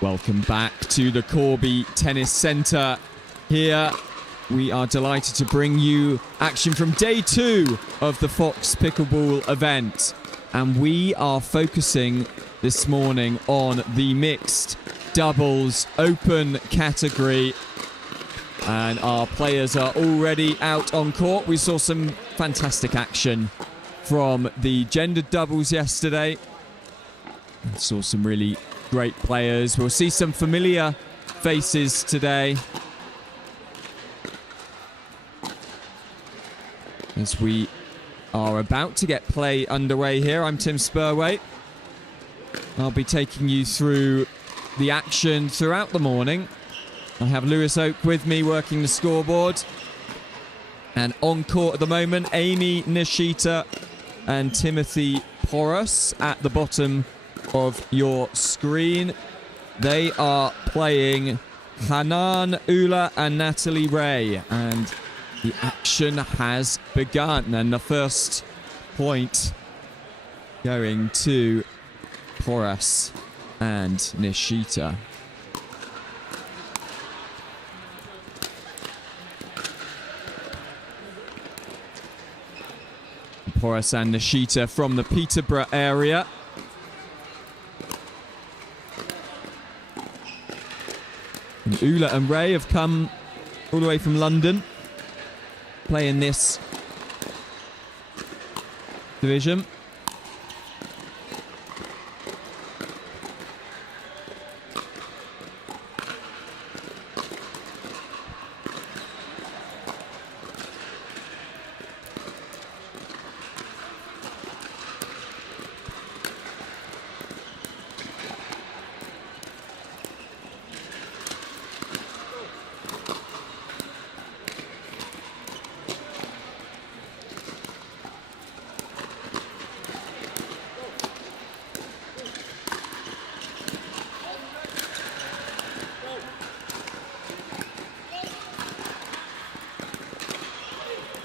Welcome back to the Corby Tennis Centre. Here we are delighted to bring you action from day 2 of the Fox Pickleball Event. And we are focusing this morning on the mixed doubles open category. And our players are already out on court. We saw some fantastic action from the gendered doubles yesterday. We saw some really great players. We'll see some familiar faces today as we are about to get play underway here. I'm Tim Spurway. I'll be taking you through the action throughout the morning. I have Lewis Oak with me working the scoreboard. And on court at the moment, Amy, Nishita and Timothy Porras at the bottom of your screen. They are playing Hanan, Ullah and Natalie Wray. And the action has begun. And the first point going to Porras and Nishita. Porras and Nishita from the Peterborough area. And Ullah and Wray have come all the way from London, playing this division.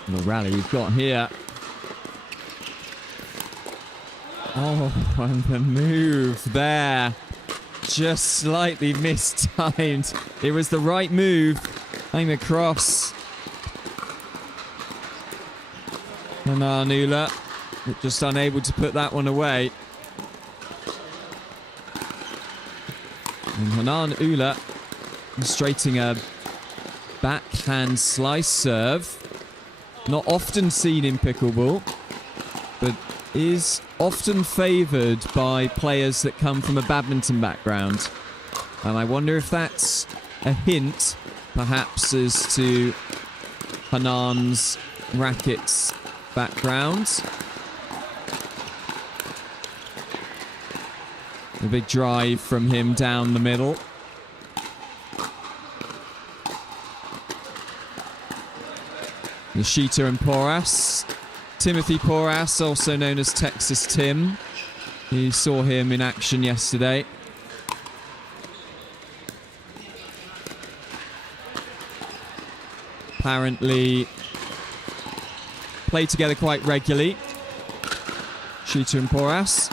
The rally we've got here. Oh, and the move there. Just slightly mistimed. It was the right move. Aim across. Hanan Ullah just unable to put that one away. And Hanan Ullah demonstrating a backhand slice serve. Not often seen in pickleball, but is often favoured by players that come from a badminton background. And I wonder if that's a hint, perhaps, as to Hanan's rackets background. A big drive from him down the middle. Nishita and Porras. Timothy Porras, also known as Texas Tim. You saw him in action yesterday. Apparently play together quite regularly. Nishita and Porras.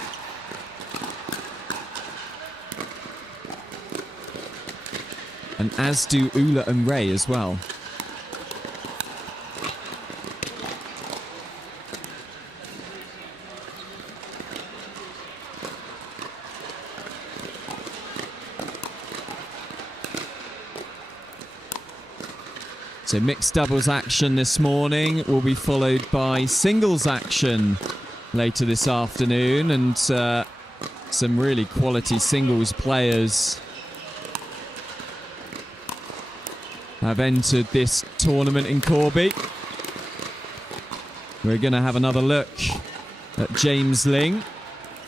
And as do Ullah and Wray as well. So mixed doubles action this morning will be followed by singles action later this afternoon, and some really quality singles players have entered this tournament in Corby. We're going to have another look at James Ling,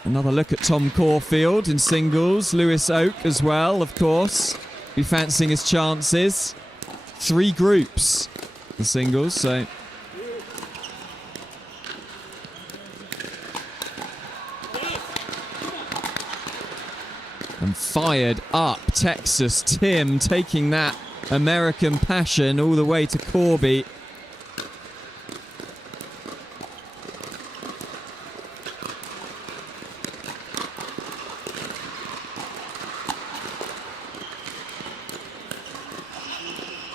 another look at Tom Corfield in singles, Lewis Oak as well, of course, be fancying his chances. 3 groups, the singles, so and fired up Texas Tim, taking that American passion all the way to Corby.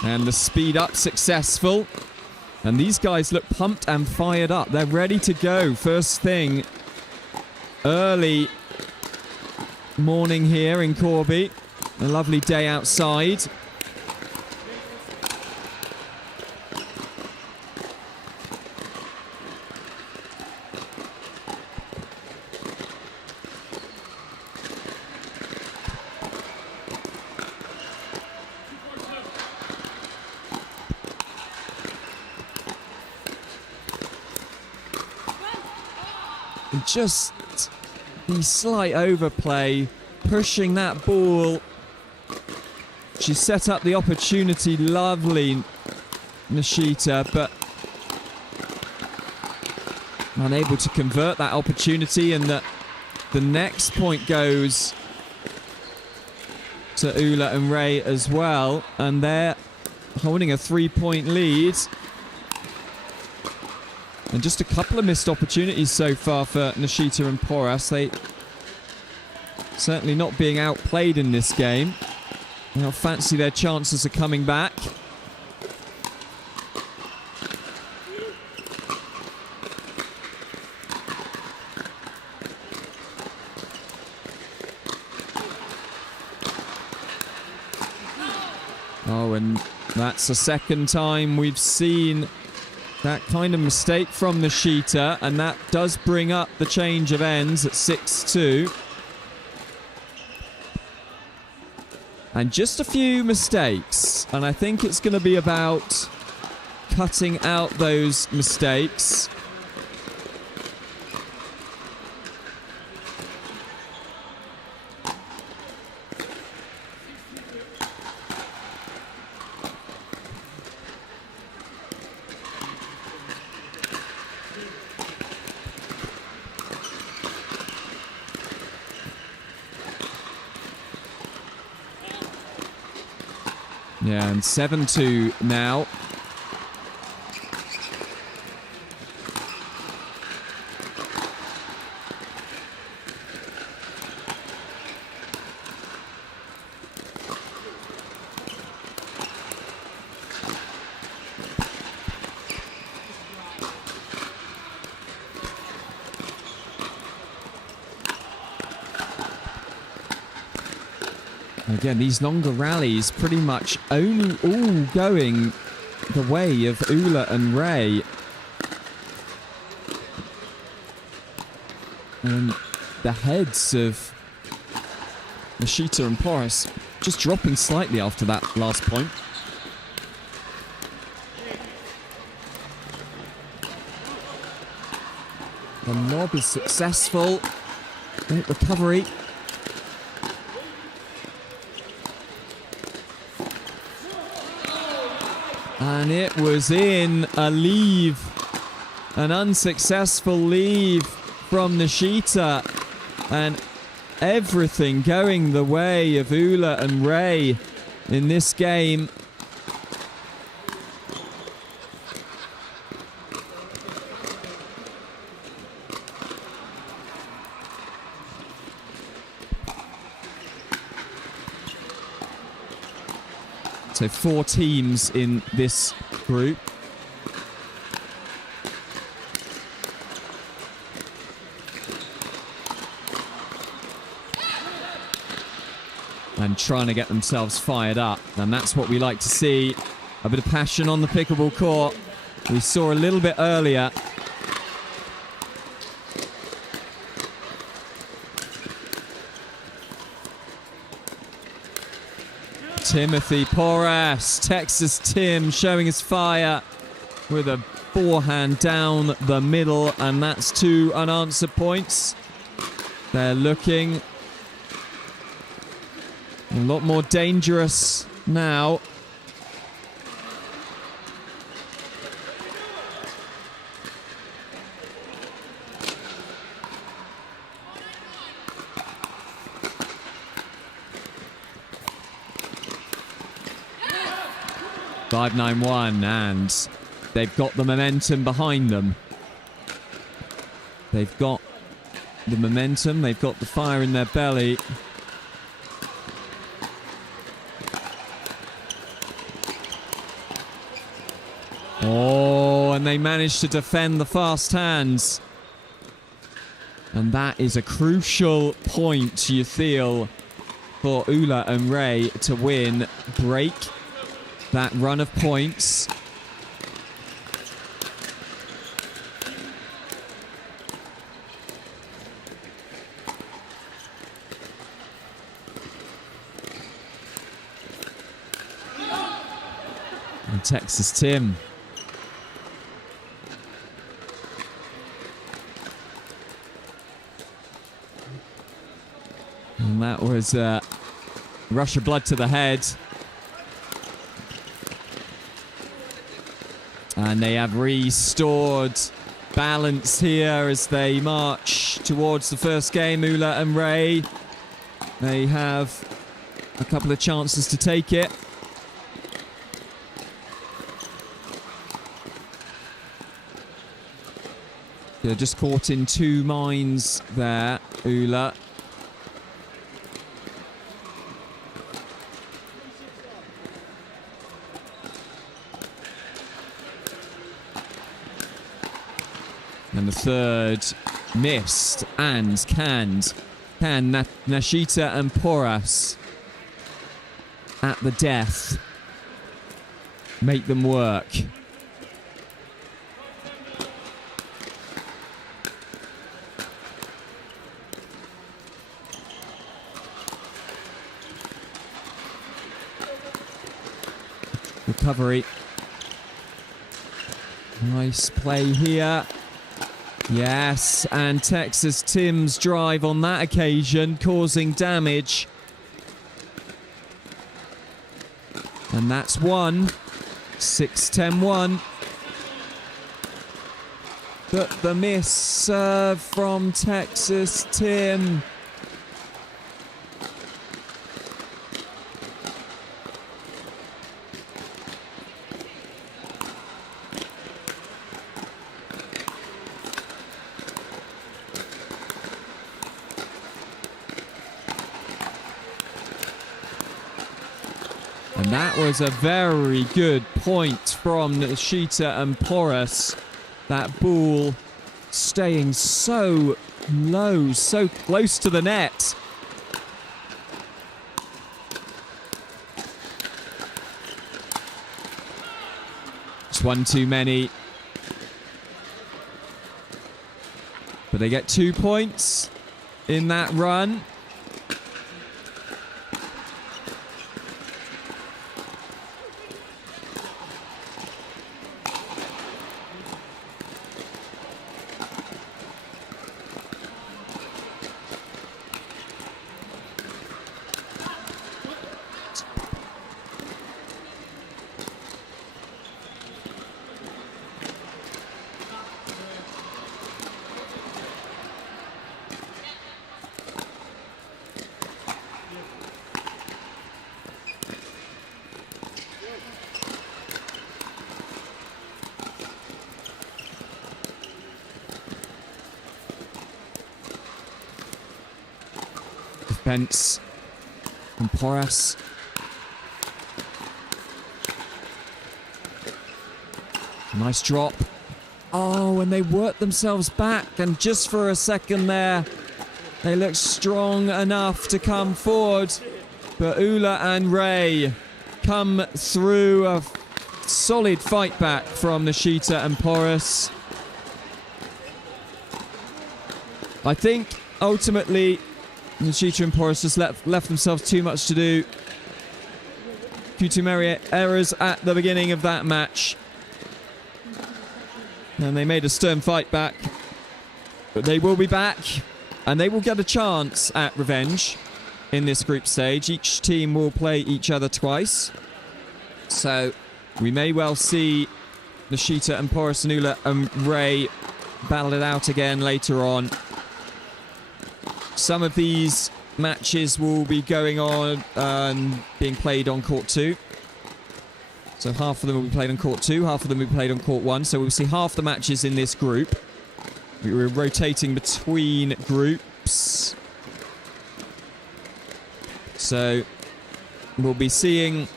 And the speed up successful. And these guys look pumped and fired up. They're ready to go. First thing, early morning here in Corby. A lovely day outside. Just the slight overplay, pushing that ball. She set up the opportunity, lovely Nishita, but unable to convert that opportunity, and the next point goes to Ullah and Wray as well, and they're holding a 3-point lead. And just a couple of missed opportunities so far for Nishita and Porras. They certainly not being outplayed in this game. They'll fancy their chances of coming back. Oh, and that's the second time we've seen that kind of mistake from Nishita, and that does bring up the change of ends at 6-2. And just a few mistakes, and I think it's going to be about cutting out those mistakes. Yeah, and 7-2 now. Again, these longer rallies pretty much only all going the way of Ullah and Wray. And the heads of Nishita and Porras just dropping slightly after that last point. The lob is successful. Great recovery. And it was in a leave, an unsuccessful leave from Nishita, and everything going the way of Ullah and Wray in this game. So 4 teams in this group. And trying to get themselves fired up. And that's what we like to see. A bit of passion on the pickleball court. We saw a little bit earlier. Timothy Porras, Texas Tim, showing his fire with a forehand down the middle, and that's 2 unanswered points. They're looking a lot more dangerous now. (5-9-1), and they've got the momentum behind them. They've got the momentum, they've got the fire in their belly. Oh, and they managed to defend the fast hands. And that is a crucial point, you feel, for Ullah and Wray to win, break that run of points. And Texas Tim. And that was a rush of blood to the head. And they have restored balance here as they march towards the first game, Ullah and Wray. They have a couple of chances to take it. They're just caught in two minds there, Ullah. And the third missed and canned. Can Nishita and Porras at the death make them work? Recovery. Nice play here. Yes, and Texas Tim's drive on that occasion causing damage. And that's one. 6-10-1. But the miss serve from Texas Tim. And that was a very good point from Nishita and Porras. That ball staying so low, so close to the net. It's one too many. But they get 2 points in that run. Defense from Porras. Nice drop. Oh, and they worked themselves back, and just for a second there, they looked strong enough to come forward. But Ullah and Wray come through a solid fight back from Nishita and Porras. I think ultimately Nishita and Porras just left themselves too much to do. Too many errors at the beginning of that match. And they made a stern fight back. But they will be back. And they will get a chance at revenge in this group stage. Each team will play each other twice. So we may well see Nishita and Porras and Ullah and Wray battle it out again later on. Some of these matches will be going on and being played on court 2. So half of them will be played on court 2, half of them will be played on court 1. So we'll see half the matches in this group. We're rotating between groups. So we'll be seeing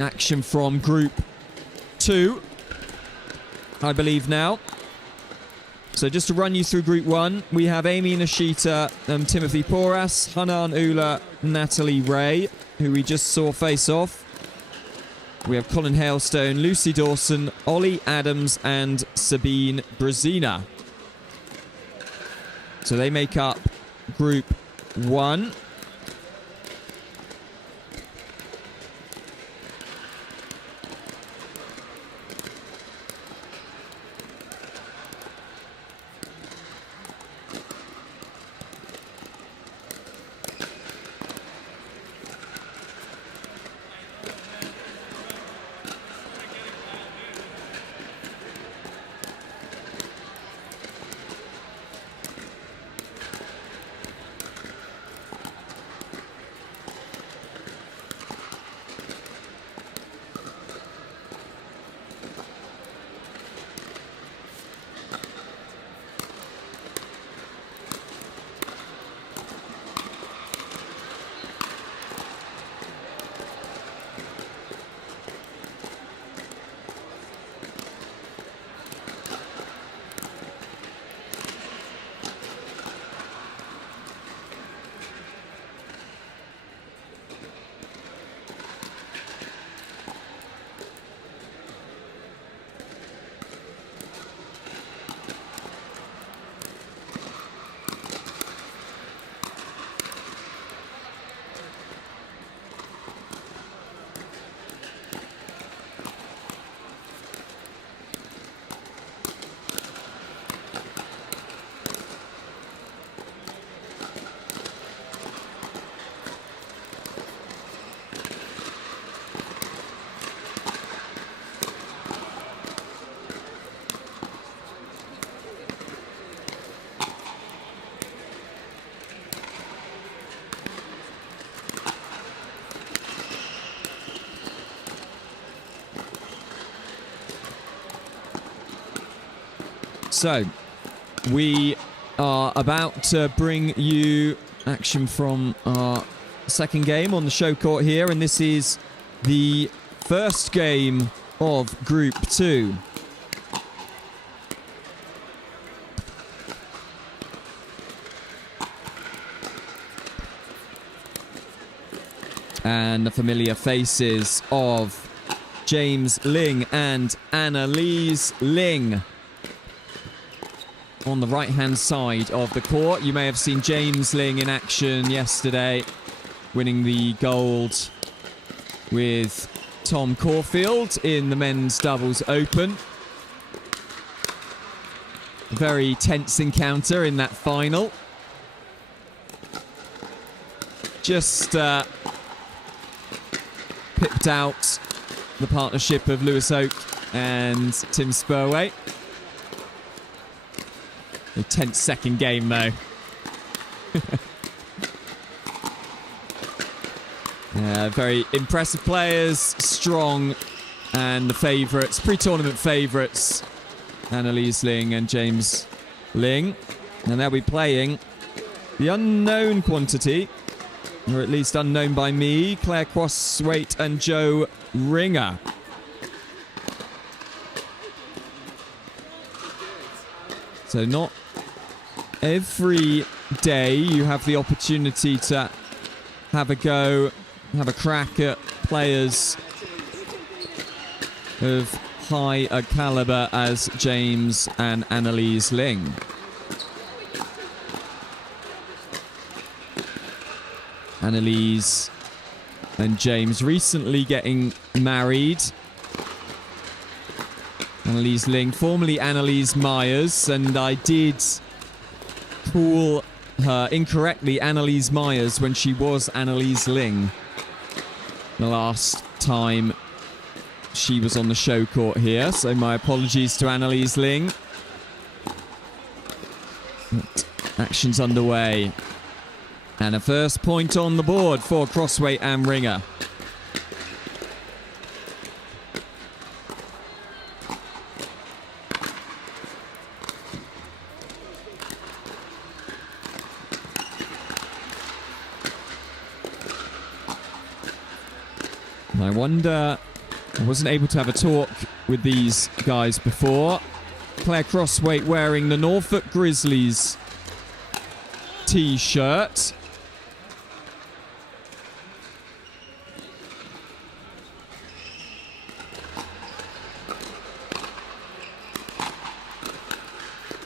action from group 2, I believe now. So just to run you through Group 1, we have Amy Nishita, Timothy Porras, Hanan Ullah, Natalie Wray, who we just saw face off. We have Colin Hailstone, Lucy Dawson, Ollie Adams, and Sabine Brezina. So they make up Group 1. So, we are about to bring you action from our second game on the show court here, and this is the first game of Group 2. And the familiar faces of James Ling and Annalise Ling on the right-hand side of the court. You may have seen James Ling in action yesterday, winning the gold with Tom Corfield in the men's doubles open. A very tense encounter in that final. Just pipped out the partnership of Lewis Oak and Tim Spurway. A tense second game, though. Very impressive players, strong, and the favourites, pre-tournament favourites, Annalise Ling and James Ling. And they'll be playing the unknown quantity, or at least unknown by me, Claire Crosswaite and Joe Ringer. So not every day you have the opportunity to have a go, have a crack at players of high a caliber as James and Annalise Ling. Annalise and James recently getting married. Annalise Ling, formerly Annalise Myers, and I did call her incorrectly Annalise Myers when she was Annalise Ling the last time she was on the show court here, so my apologies to Annalise Ling. But action's underway. And a first point on the board for Crosswaite and Ringer. I wonder I wasn't able to have a talk with these guys before. Claire Crosswaite wearing the Norfolk Grizzlies t-shirt.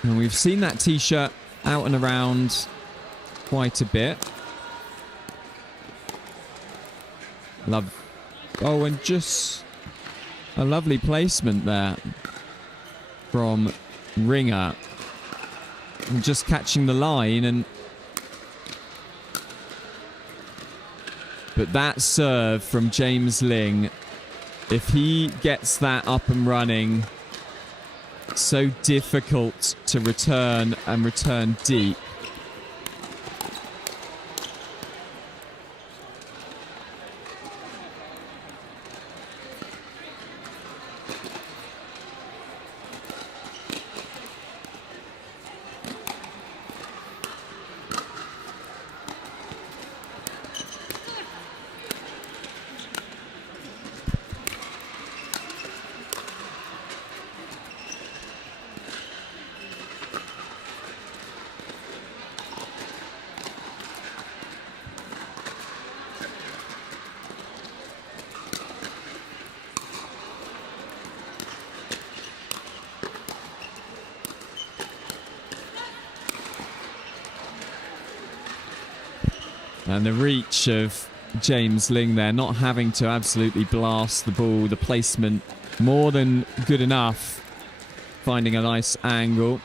And we've seen that t-shirt out and around quite a bit. Oh, and just a lovely placement there from Ringer. And just catching the line. But that serve from James Ling, if he gets that up and running, so difficult to return and return deep. And the reach of James Ling there, not having to absolutely blast the ball. The placement more than good enough. Finding a nice angle.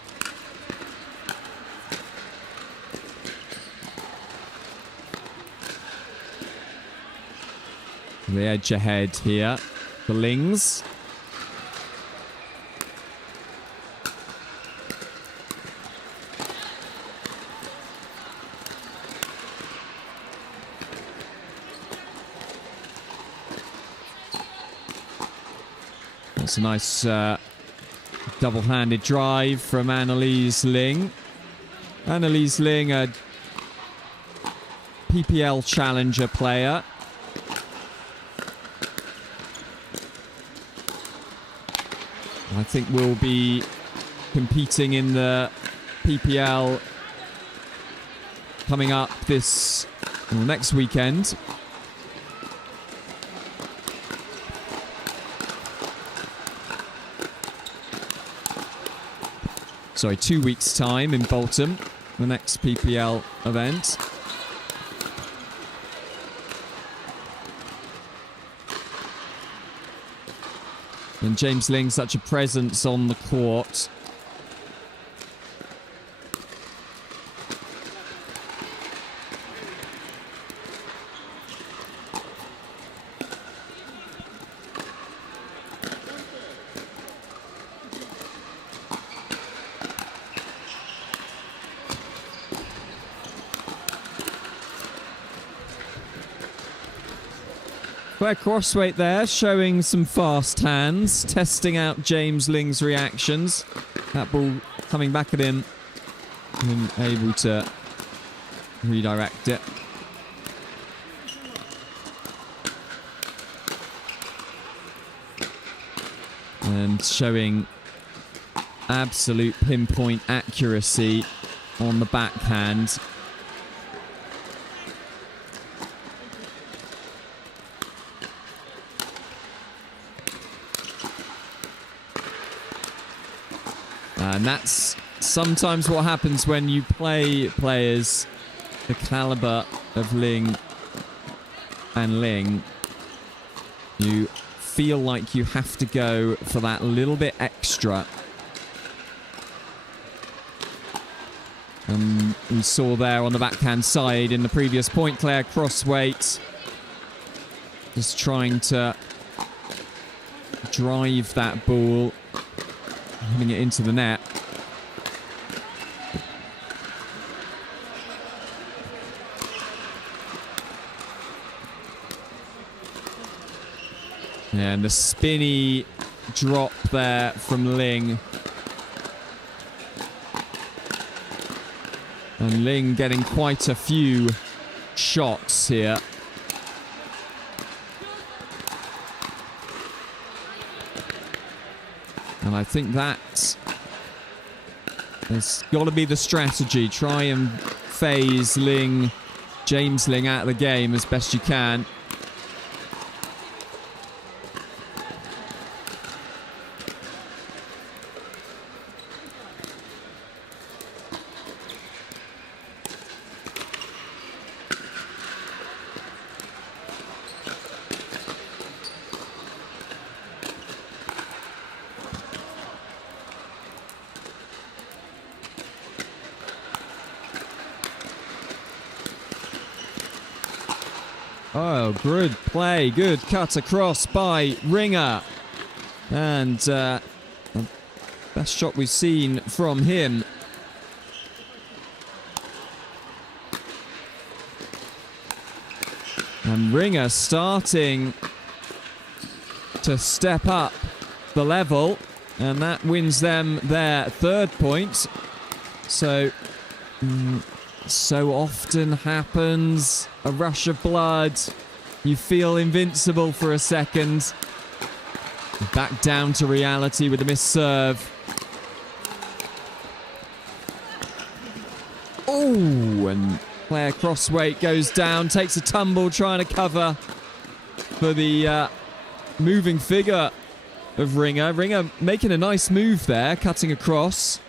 The edge ahead here. The Lings. That's a nice double-handed drive from Annalise Ling. Annalise Ling, a PPL Challenger player. I think we'll be competing in the PPL coming up next weekend. Sorry, 2 weeks' time in Bolton, the next PPL event. And James Ling, such a presence on the court. Claire Crosswaite there, showing some fast hands, testing out James Ling's reactions. That ball coming back at him and able to redirect it. And showing absolute pinpoint accuracy on the backhand. And that's sometimes what happens when you play players the caliber of Ling and Ling. You feel like you have to go for that little bit extra. And we saw there on the backhand side in the previous point, Claire Crosswaite just trying to drive that ball, hitting it into the net. And the spinny drop there from Ling. And Ling getting quite a few shots here. And I think that has got to be the strategy. Try and phase James Ling out of the game as best you can. Oh, good play. Good cut across by Ringer. And best shot we've seen from him. And Ringer starting to step up the level. And that wins them their third point. So often happens. A rush of blood. You feel invincible for a second. Back down to reality with a missed serve. Oh, and Claire Crossweight goes down, takes a tumble, trying to cover for the moving figure of Ringer. Ringer making a nice move there, cutting across.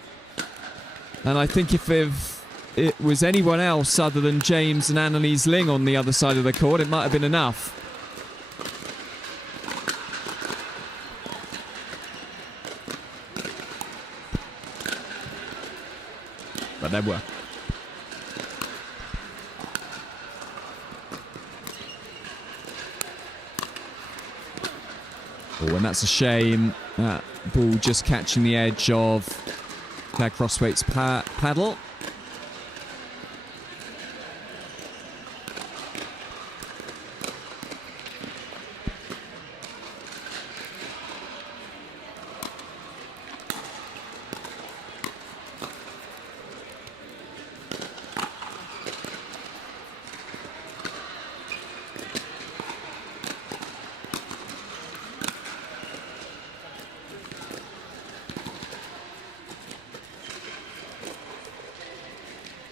And I think if it was anyone else other than James and Annalise Ling on the other side of the court, it might have been enough. But there were. Oh, and that's a shame. That ball just catching the edge of Claire Crossweight's paddle.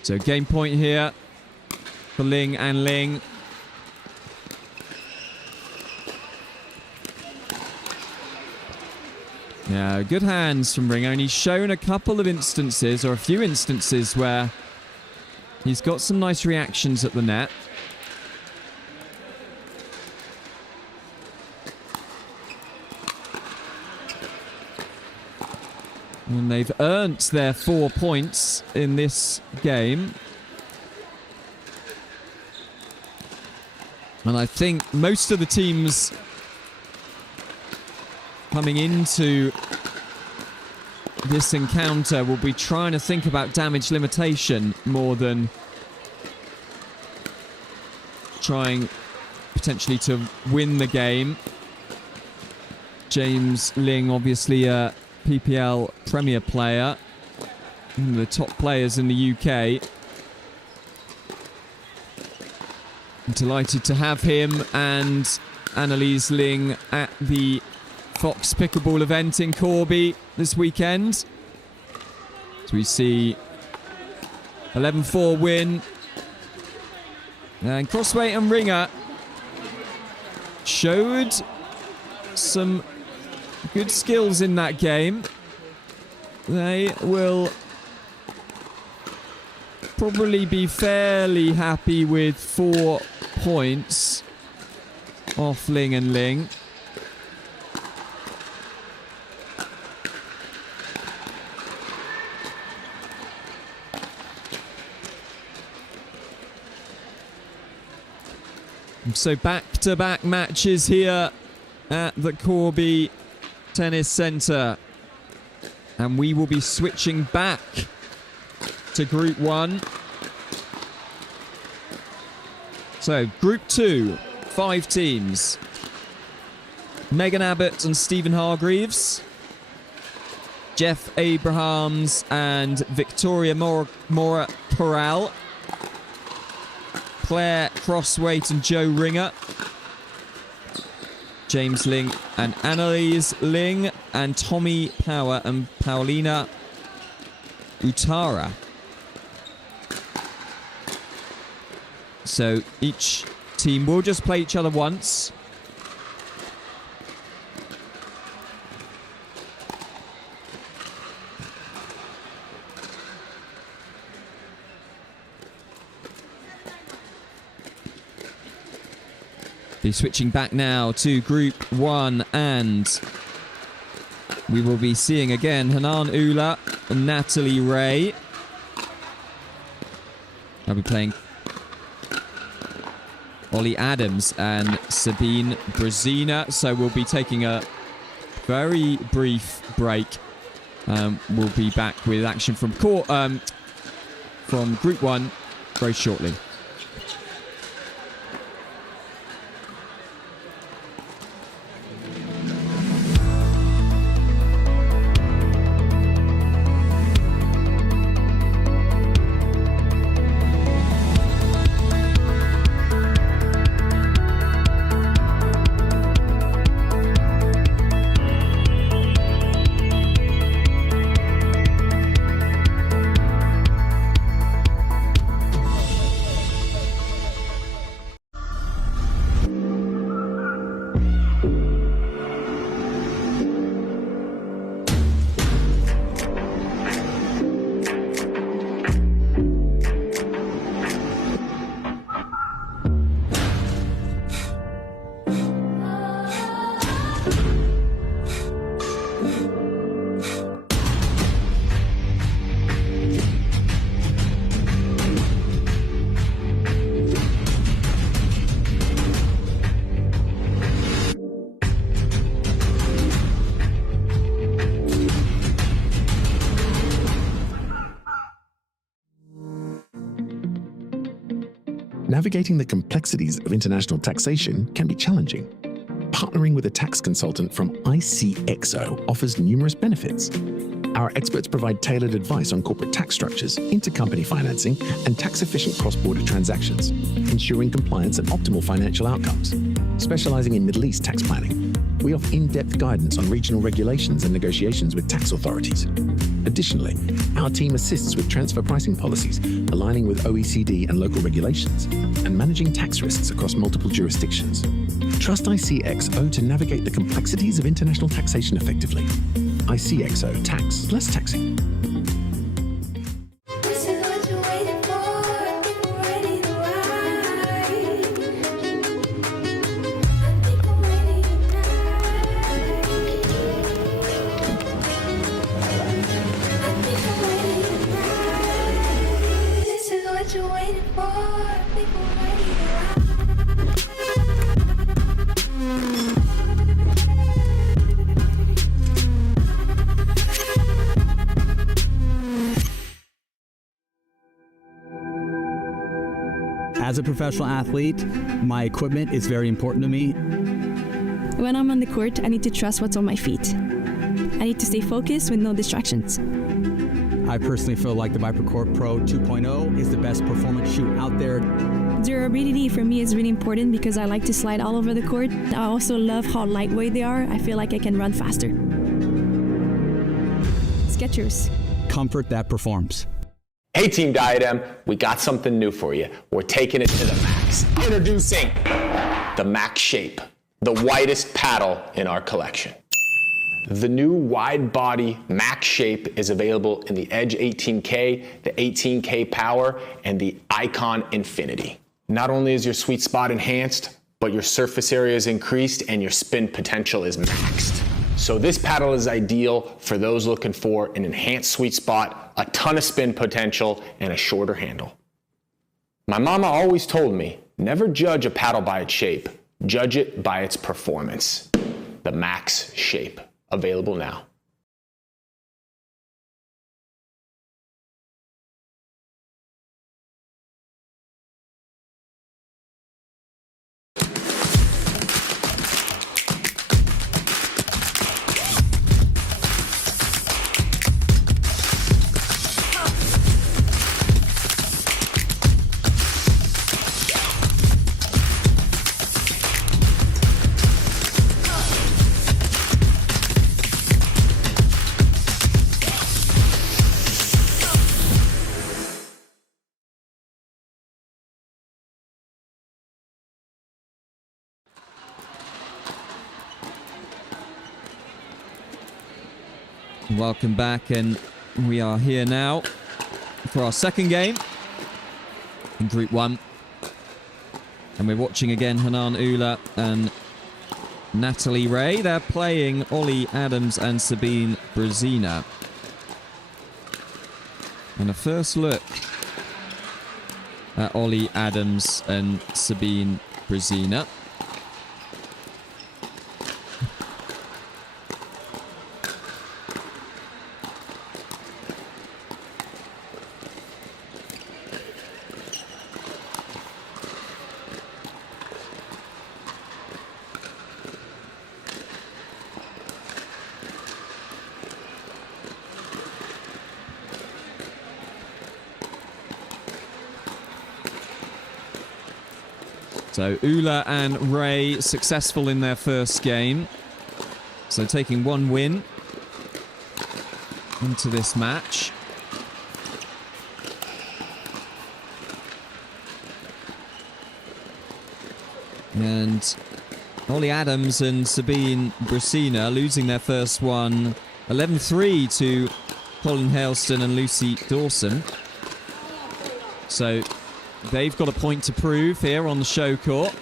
So game point here for Ling and Ling. Yeah, good hands from Ringer, and he's shown a couple of instances, or a few instances, where he's got some nice reactions at the net. And they've earned their 4 points in this game. And I think most of the teams coming into this encounter will be trying to think about damage limitation more than trying potentially to win the game. James Ling, obviously a PPL Premier player, one of the top players in the UK. I'm delighted to have him and Annalise Ling at the Fox Pickleball Event in Corby this weekend. So we see 11-4 win. And Crossweight and Ringer showed some good skills in that game. They will probably be fairly happy with 4 points off Ling and Ling. So back-to-back matches here at the Corby Tennis Centre. And we will be switching back to Group 1. So, Group 2, 5 teams. Megan Abbott and Stephen Hargreaves. Jeff Abrahams and Victoria Mora Corral. Claire Crossweight and Joe Ringer. James Ling and Annalise Ling, and Tommy Power and Paulina Utara. So each team will just play each other once. Be switching back now to Group 1, and we will be seeing again Hanan Ullah and Natalie Wray. I'll be playing Ollie Adams and Sabine Brezina. So we'll be taking a very brief break. We'll be back with action from Group 1 very shortly. Navigating the complexities of international taxation can be challenging. Partnering with a tax consultant from ICXO offers numerous benefits. Our experts provide tailored advice on corporate tax structures, intercompany financing, and tax-efficient cross-border transactions, ensuring compliance and optimal financial outcomes. Specializing in Middle East tax planning, we offer in-depth guidance on regional regulations and negotiations with tax authorities. Additionally, our team assists with transfer pricing policies, aligning with OECD and local regulations, and managing tax risks across multiple jurisdictions. Trust ICXO to navigate the complexities of international taxation effectively. ICXO Tax Less Taxing. As a professional athlete, my equipment is very important to me. When I'm on the court, I need to trust what's on my feet. I need to stay focused with no distractions. I personally feel like the ViperCore Pro 2.0 is the best performance shoe out there. Durability for me is really important because I like to slide all over the court. I also love how lightweight they are. I feel like I can run faster. Skechers. Comfort that performs. Hey Team Diadem, we got something new for you. We're taking it to the max. Introducing the Max Shape, the widest paddle in our collection. The new wide body Max Shape is available in the Edge 18K, the 18K Power, and the Icon Infinity. Not only is your sweet spot enhanced, but your surface area is increased and your spin potential is maxed. So this paddle is ideal for those looking for an enhanced sweet spot, a ton of spin potential, and a shorter handle. My mama always told me, never judge a paddle by its shape, judge it by its performance. The Max Shape, available now. Welcome back, and we are here now for our second game in Group 1. And we're watching again Hanan Ullah and Natalie Wray. They're playing Ollie Adams and Sabine Brezina. And a first look at Ollie Adams and Sabine Brezina. So Ullah and Wray successful in their first game. So taking one win into this match. And Ollie Adams and Sabine Brezina losing their first one 11-3 to Colin Hailstone and Lucy Dawson. So they've got a point to prove here on the show court.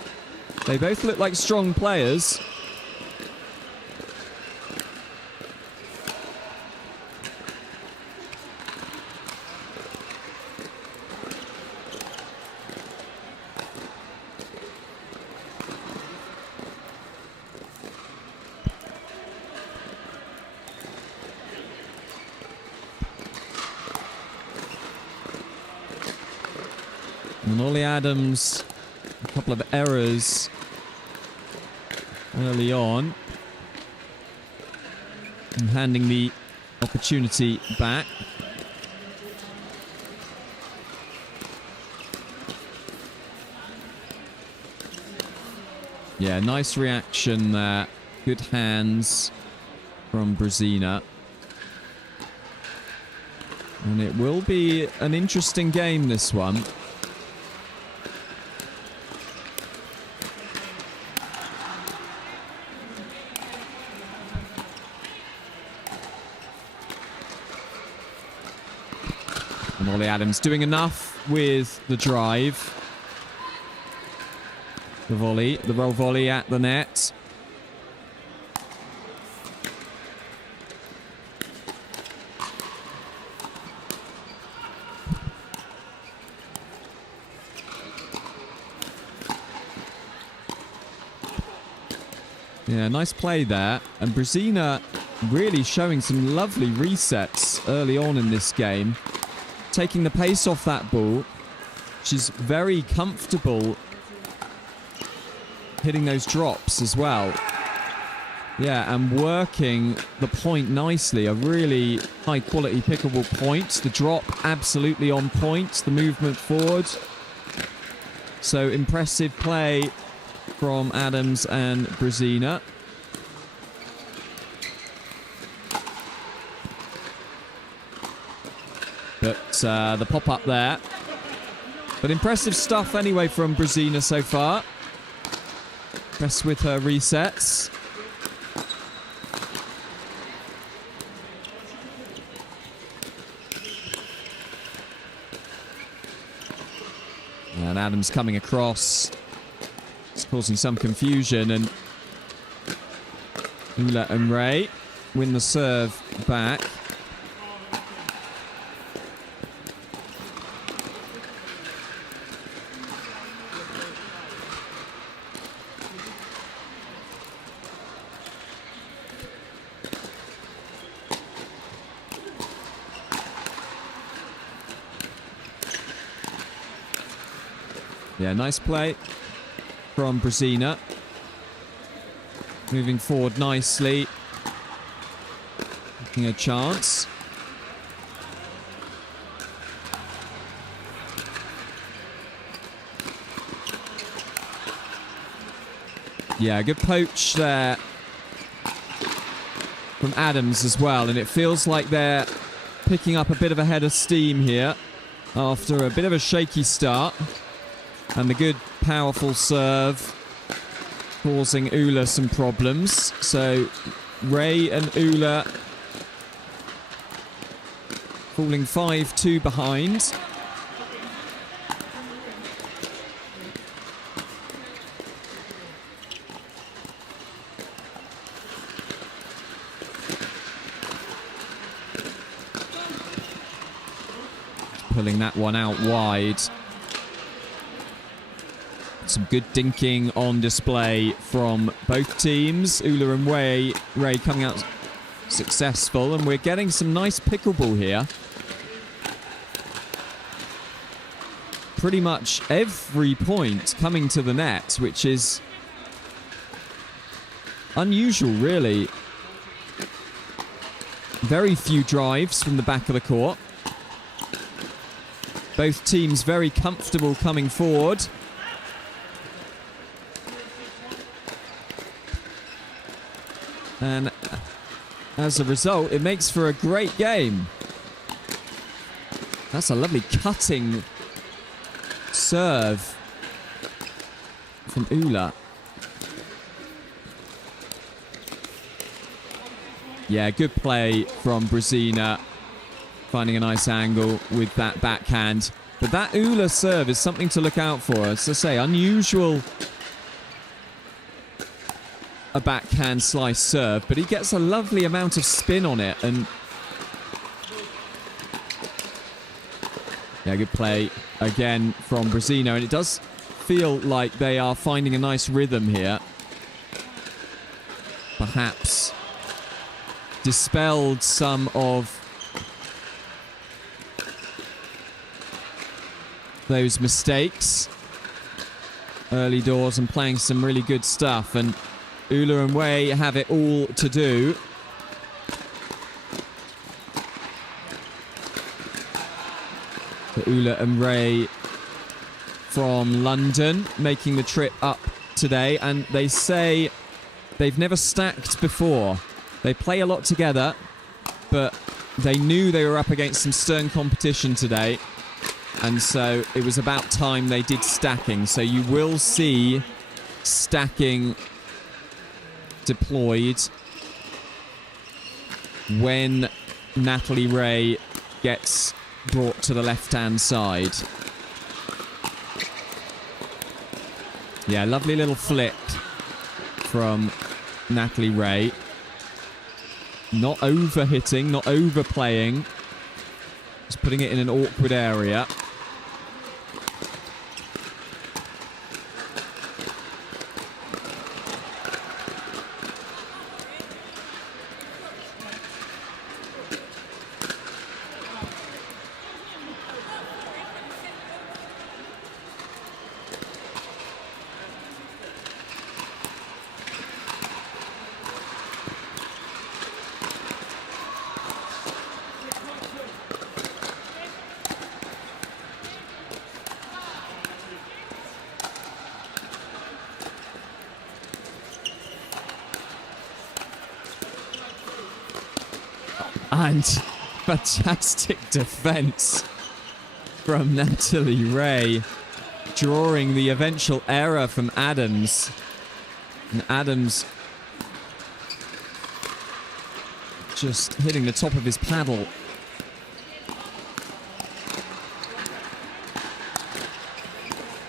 They both look like strong players. And Ollie Adams, a couple of errors early on. And handing the opportunity back. Yeah, nice reaction there. Good hands from Brezina. And it will be an interesting game, this one. And Ollie Adams doing enough with the drive. The volley, the roll volley at the net. Yeah, nice play there. And Brezina really showing some lovely resets early on in this game. Taking the pace off that ball. She's very comfortable hitting those drops as well. Yeah, and working the point nicely. A really high quality pickleball point. The drop absolutely on point. The movement forward. So impressive play from Adams and Brezina. But the pop-up there. But impressive stuff anyway from Brezina so far. Impressed with her resets. And Adams coming across. It's causing some confusion. And Ullah and Wray win the serve back. Yeah, nice play from Brezina. Moving forward nicely. Taking a chance. Yeah, good poach there from Adams as well. And it feels like they're picking up a bit of a head of steam here after a bit of a shaky start. And the good, powerful serve causing Ullah some problems. So Wray and Ullah falling 5-2 behind. Pulling that one out wide. Some good dinking on display from both teams. Ullah and Wray coming out successful, and we're getting some nice pickleball here. Pretty much every point coming to the net, which is unusual, really. Very few drives from the back of the court. Both teams very comfortable coming forward. And as a result, it makes for a great game. That's a lovely cutting serve from Ullah. Yeah, good play from Brezina. Finding a nice angle with that backhand. But that Ullah serve is something to look out for. As I say, unusual a backhand slice serve, but he gets a lovely amount of spin on it. And yeah, good play again from Brezina. And it does feel like they are finding a nice rhythm here. Perhaps dispelled some of those mistakes early doors and playing some really good stuff. And Ullah and Wray have it all to do. So Ullah and Wray from London making the trip up today, and they say they've never stacked before. They play a lot together, but they knew they were up against some stern competition today, and so it was about time they did stacking. So you will see stacking deployed when Natalie Wray gets brought to the left-hand side. Yeah, lovely little flick from Natalie Wray. Not over-hitting, not overplaying. Just putting it in an awkward area. And fantastic defense from Natalie Wray, drawing the eventual error from Adams. And Adams just hitting the top of his paddle.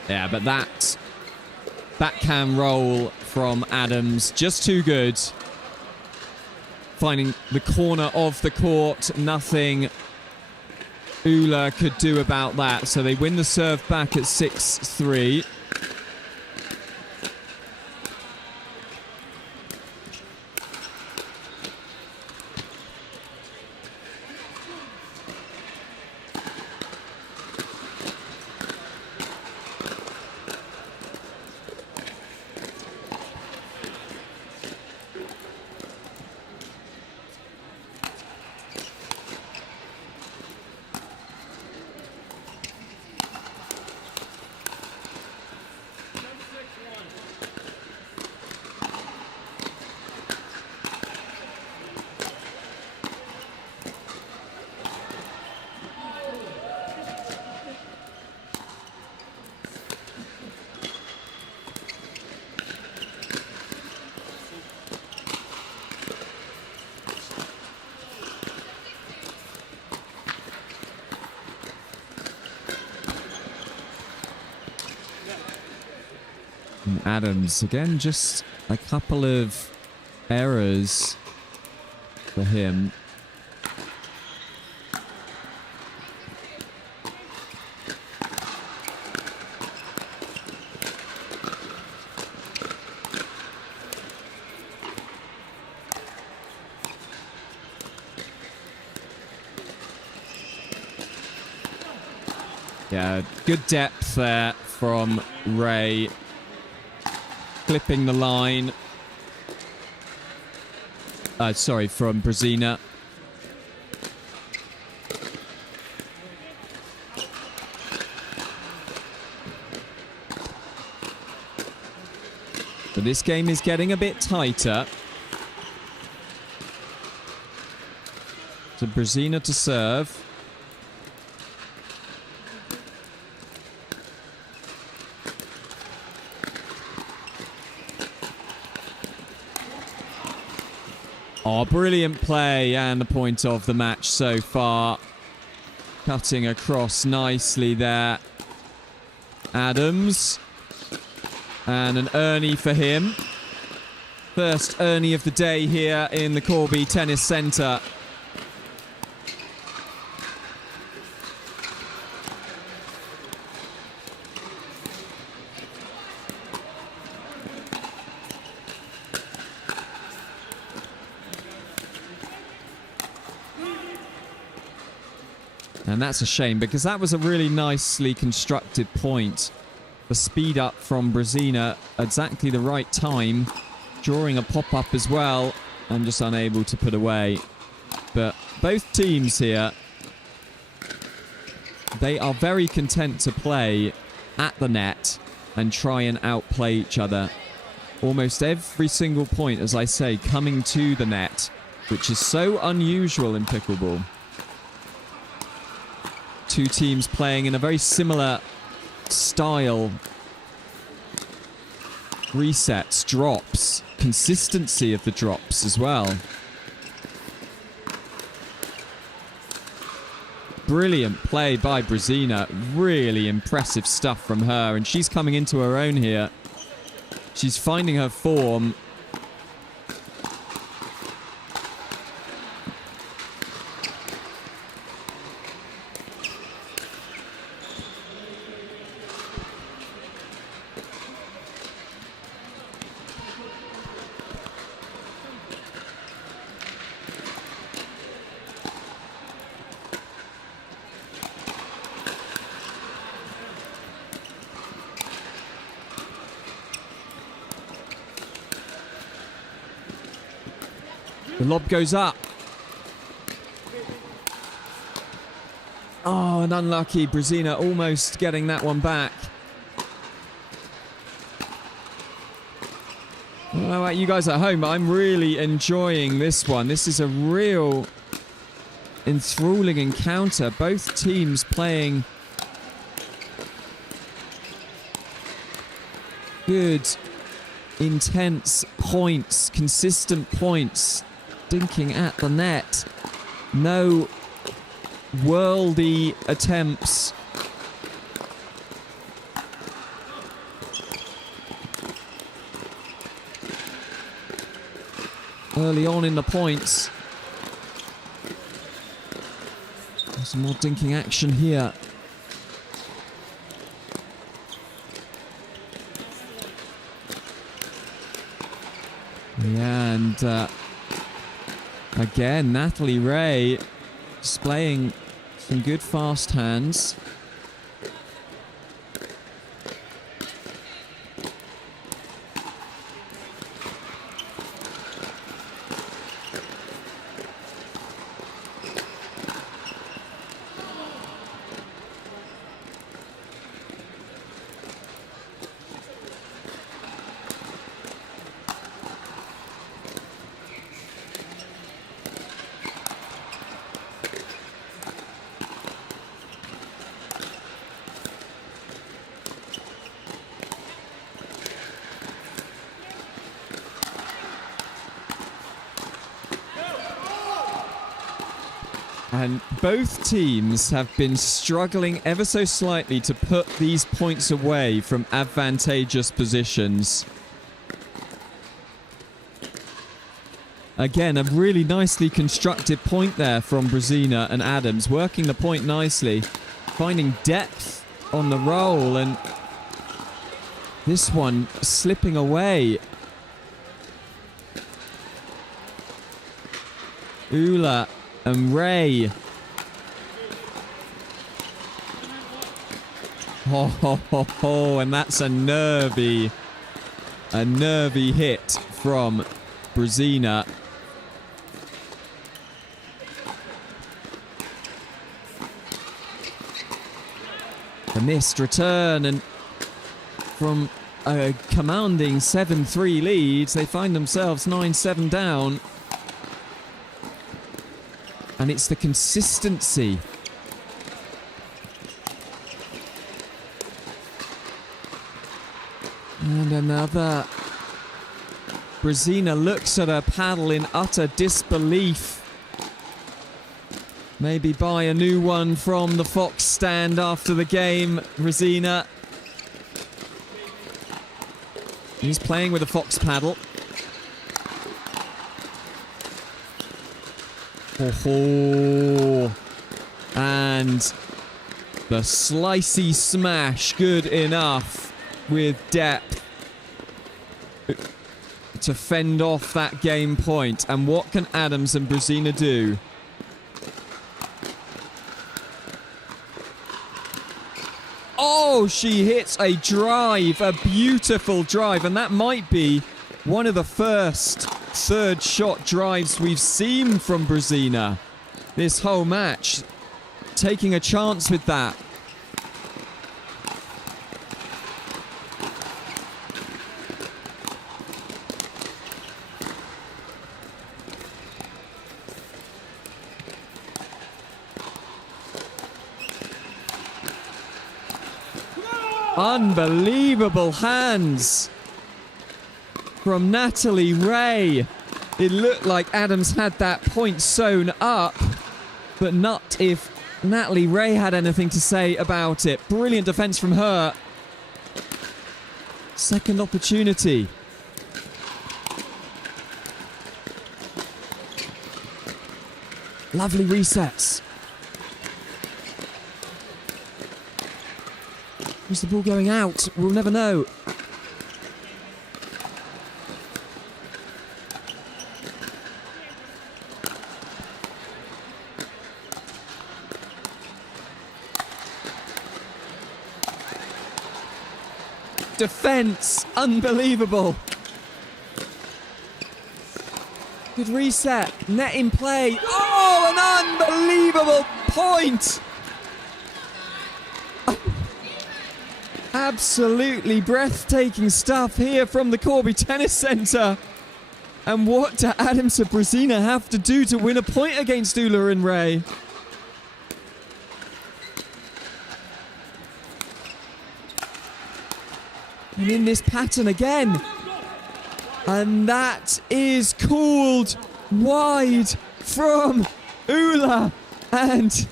Yeah, but that backhand roll from Adams, just too good. Finding the corner of the court, nothing Ullah could do about that. So they win the serve back at 6-3. And Adams, again, just a couple of errors for him. Yeah, good depth there from Wray. Clipping the line. Sorry, from Brezina. But this game is getting a bit tighter. So Brezina to serve. Oh, brilliant play and the point of the match so far. Cutting across nicely there. Adams. And an Ernie for him. First Ernie of the day here in the Corby Tennis Centre. And that's a shame because that was a really nicely constructed point. The speed up from Brezina, exactly the right time. Drawing a pop-up as well. I'm just unable to put away. But both teams here, they are very content to play at the net and try and outplay each other. Almost every single point, as I say, coming to the net, which is so unusual in pickleball. Two teams playing in a very similar style. Resets, drops, consistency of the drops as well. Brilliant play by Brezina. Really impressive stuff from her. And she's coming into her own here. She's finding her form. The lob goes up. Oh, and unlucky. Brezina almost getting that one back. I don't know about you guys at home, but I'm really enjoying this one. This is a real enthralling encounter. Both teams playing good, intense points, consistent points. Dinking at the net. No worldy attempts. Early on in the points. There's some more dinking action here. Yeah, and again, Natalie Wray displaying some good fast hands. And both teams have been struggling ever so slightly to put these points away from advantageous positions. Again, a really nicely constructed point there from Brezina and Adams, working the point nicely, finding depth on the roll, and this one slipping away. Ullah and Wray. And that's a nervy hit from Brezina. A missed return, and from a commanding 7-3 lead, they find themselves 9-7 down. And it's the consistency. And another. Brezina looks at her paddle in utter disbelief. Maybe buy a new one from the Fox stand after the game, Brezina. He's playing with a Fox paddle. And the slicey smash, good enough with depth to fend off that game point. And what can Adams and Brezina do? Oh, she hits a drive, a beautiful drive, and that might be one of the first third shot drives we've seen from Brezina this whole match. Taking a chance with that. Unbelievable hands from Natalie Wray. It looked like Adams had that point sewn up, but not if Natalie Wray had anything to say about it. Brilliant defense from her. Second opportunity. Lovely resets. Is the ball going out? We'll never know. Defense, unbelievable. Good reset, net in play. Oh, an unbelievable point. Absolutely breathtaking stuff here from the Corby Tennis Centre. And what do Adams and Brezina have to do to win a point against Ullah and Wray? And in this pattern again. And that is called wide from Ullah. And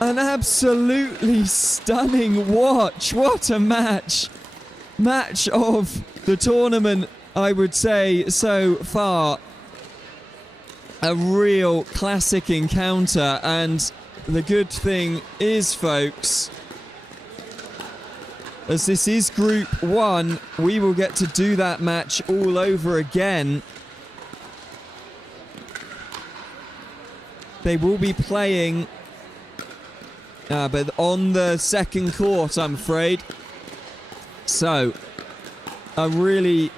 an absolutely stunning watch. What a match. Match of the tournament, I would say, so far. A real classic encounter. And the good thing is, folks, as this is Group 1, we will get to do that match all over again. They will be playing, but on the second court, I'm afraid. So, a really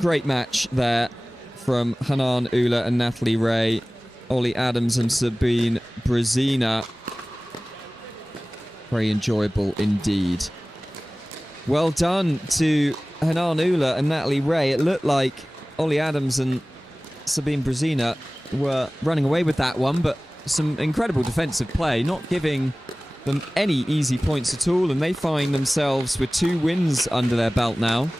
great match there from Hanan Ullah and Natalie Wray, Ollie Adams and Sabine Brezina. Very enjoyable indeed. Well done to Hanan Ullah and Natalie Wray. It looked like Ollie Adams and Sabine Brezina were running away with that one, but some incredible defensive play, not giving them any easy points at all, and they find themselves with 2 wins under their belt now.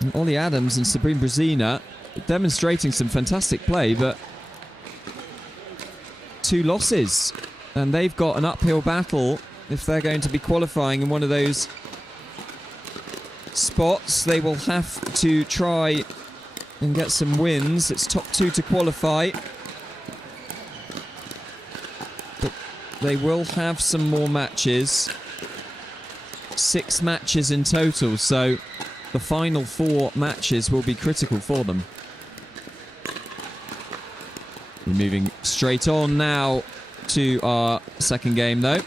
And Ollie Adams and Sabine Brezina demonstrating some fantastic play, but 2 losses. And they've got an uphill battle if they're going to be qualifying in one of those spots. They will have to try and get some wins. It's top 2 to qualify. But they will have some more matches. 6 matches in total, so the final 4 matches will be critical for them. We're moving straight on now to our second game, though.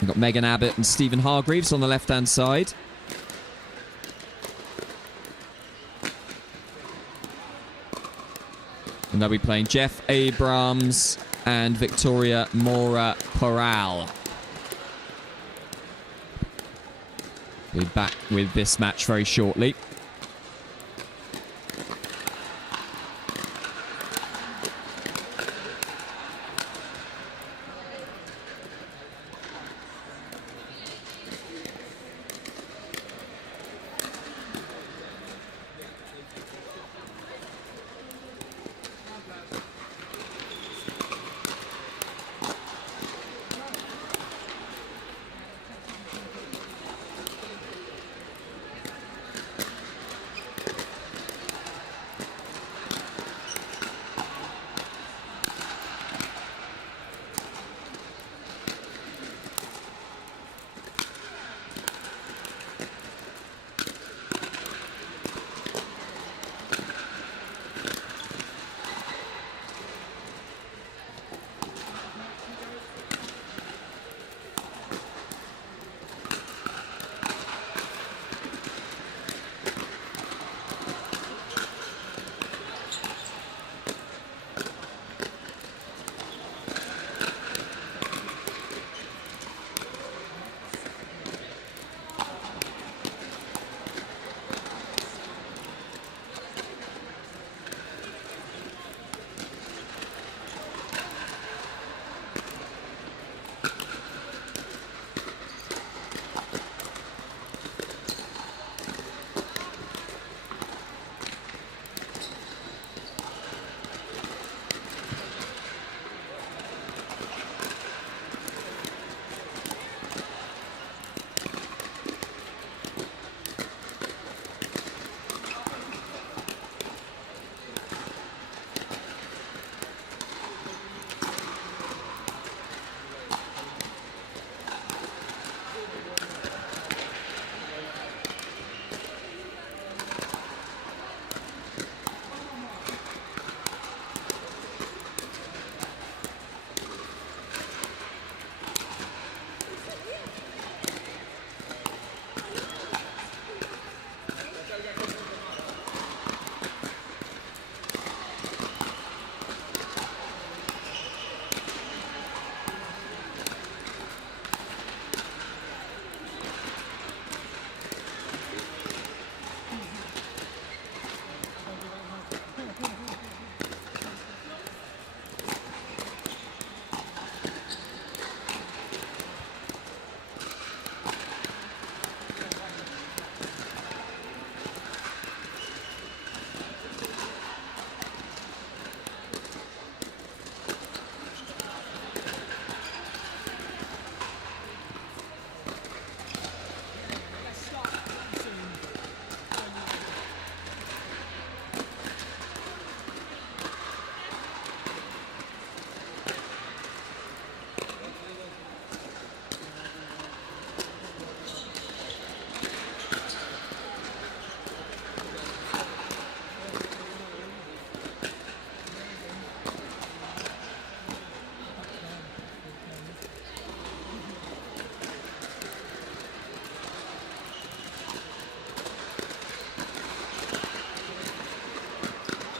We've got Megan Abbott and Stephen Hargreaves on the left-hand side. And they'll be playing Jeff Abrams and Victoria Mora Corral. We'll be back with this match very shortly.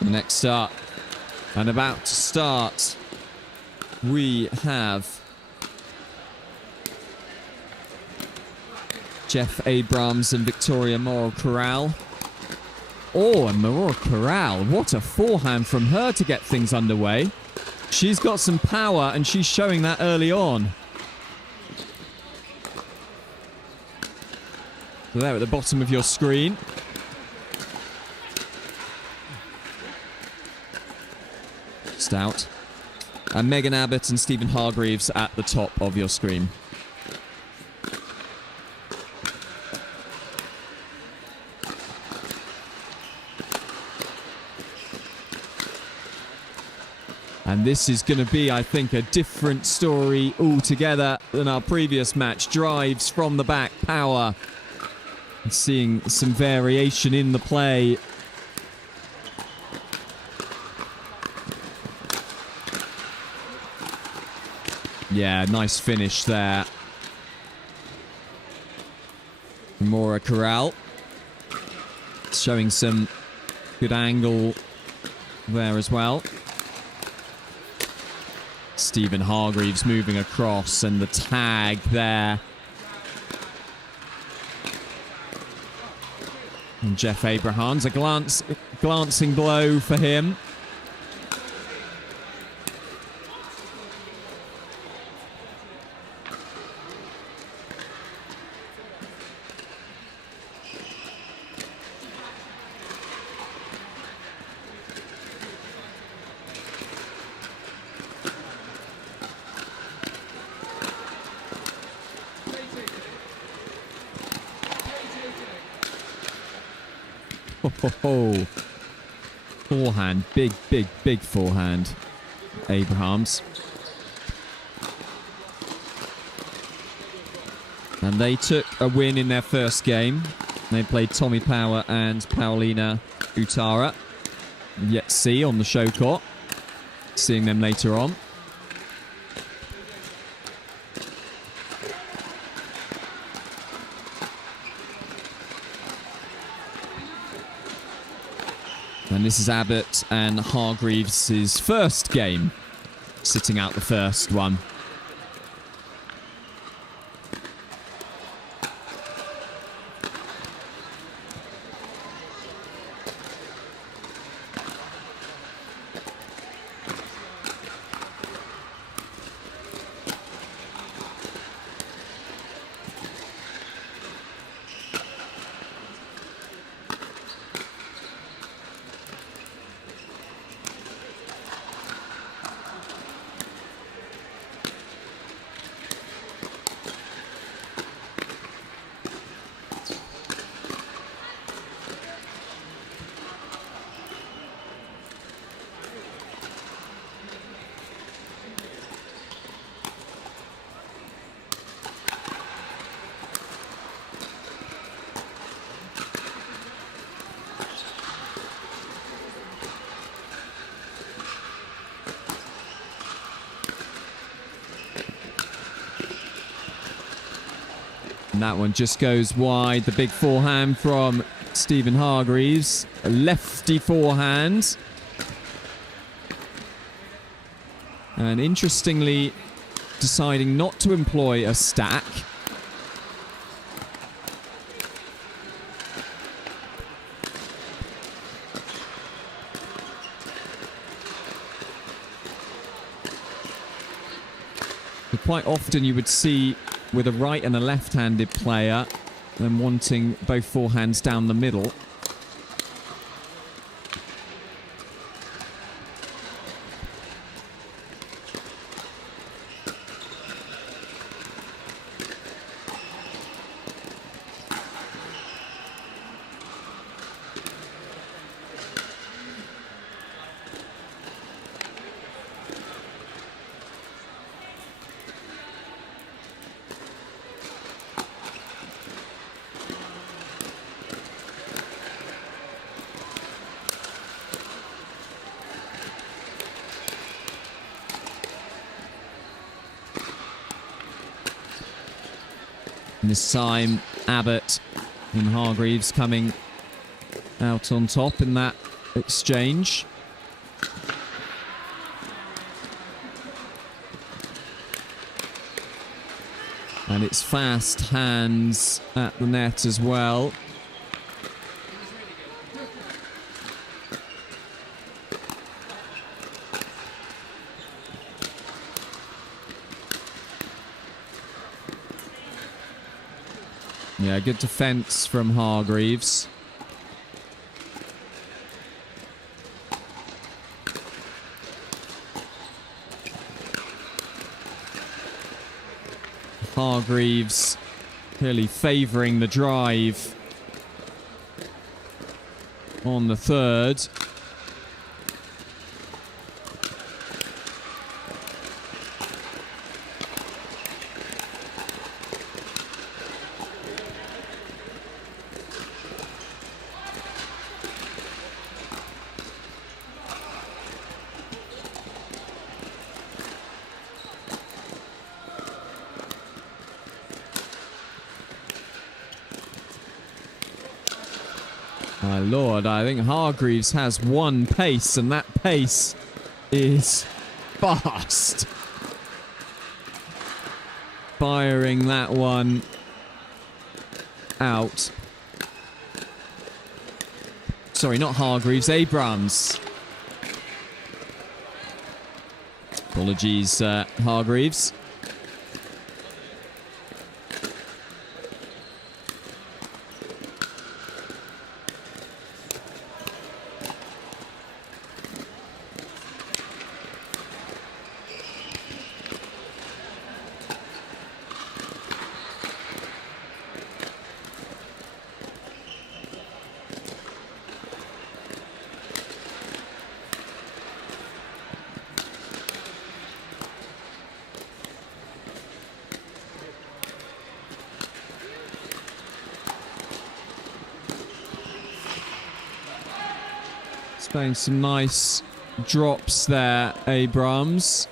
Next up, and about to start, we have Jeff Abrams and Victoria Mora Corral. Oh, and Mora Corral, what a forehand from her to get things underway. She's got some power, and she's showing that early on. So there at the bottom of your screen. boxed out. And Megan Abbott and Stephen Hargreaves at the top of your screen. And this is going to be, I think, a different story altogether than our previous match. Drives from the back, power. And seeing some variation in the play. Yeah, nice finish there. Maura Corral. Showing some good angle there as well. Stephen Hargreaves moving across, and the tag there. And Jeff Abrahams, a glancing blow for him. Oh, forehand, big forehand, Abrahams. And they took a win in their first game. They played Tommy Power and Paulina Utara. Yet see on the show court. Seeing them later on. And this is Abbott and Hargreaves' first game, sitting out the first one. And that one just goes wide. The big forehand from Stephen Hargreaves. A lefty forehand. And interestingly, deciding not to employ a stack. But quite often you would see with a right and a left-handed player, them wanting both forehands down the middle. And this time, Abbott and Hargreaves coming out on top in that exchange. And it's fast hands at the net as well. Yeah, good defense from Hargreaves. Hargreaves clearly favouring the drive on the third. My lord, I think Hargreaves has one pace, and that pace is fast. Firing that one out. Sorry, not Hargreaves, Abrams. Apologies, Hargreaves. Playing some nice drops there, Abrams.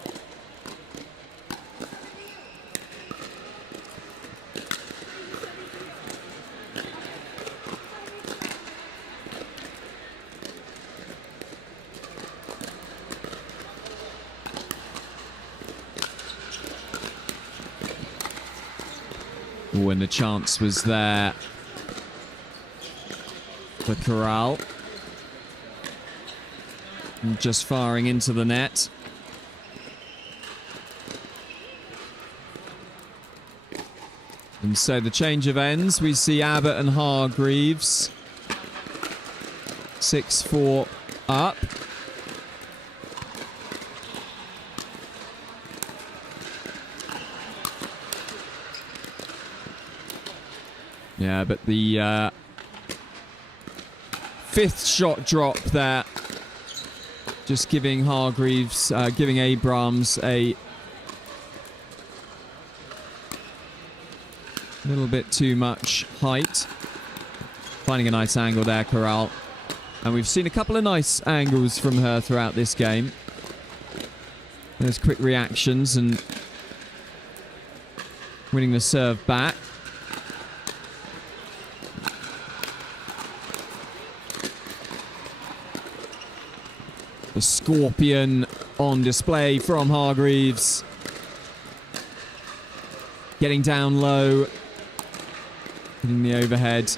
When the chance was there for Corral. Just firing into the net. And so the change of ends. We see Abbott and Hargreaves. 6-4 up. Yeah, but the fifth shot drop there. Just giving Hargreaves, giving Abrams a little bit too much height. Finding a nice angle there, Corral. And we've seen a couple of nice angles from her throughout this game. There's quick reactions and winning the serve back. The Scorpion on display from Hargreaves. Getting down low. Hitting the overhead.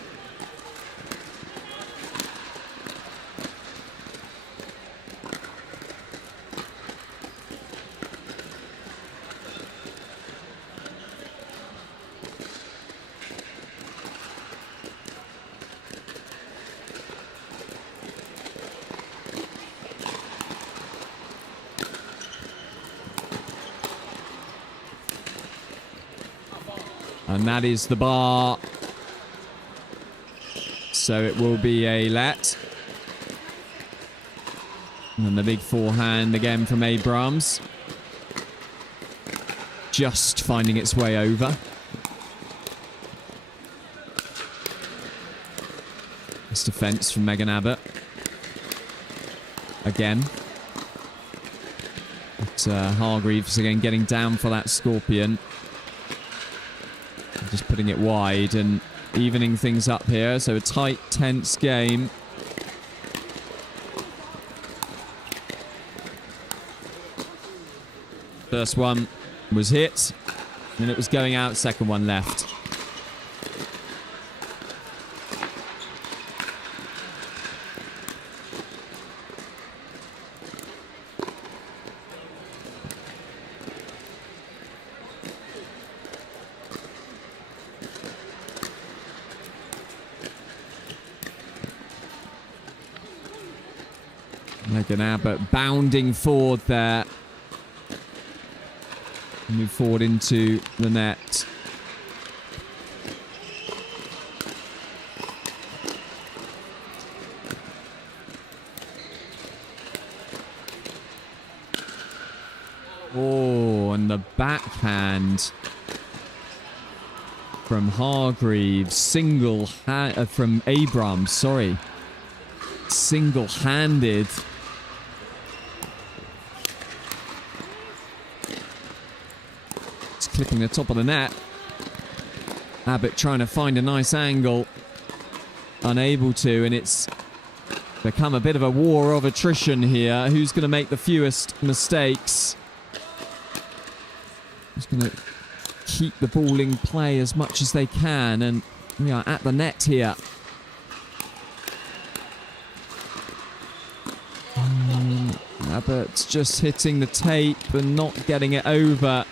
And that is the bar. So it will be a let. And the big forehand again from Abrams. Just finding its way over. This defense from Megan Abbott. Again. But Hargreaves again getting down for that Scorpion. Just putting it wide and evening things up here. So a tight, tense game. First one was hit. And it was going out. Second one left. Megan Abbott bounding forward there. Move forward into the net. a backhand from Hargreaves. From Abrams, sorry. Single-handed. It's clipping the top of the net. Abbott trying to find a nice angle. Unable to, and it's become a bit of a war of attrition here. Who's going to make the fewest mistakes? Who's going to keep the ball in play as much as they can? And we are at the net here. Abbott's just hitting the tape and not getting it over.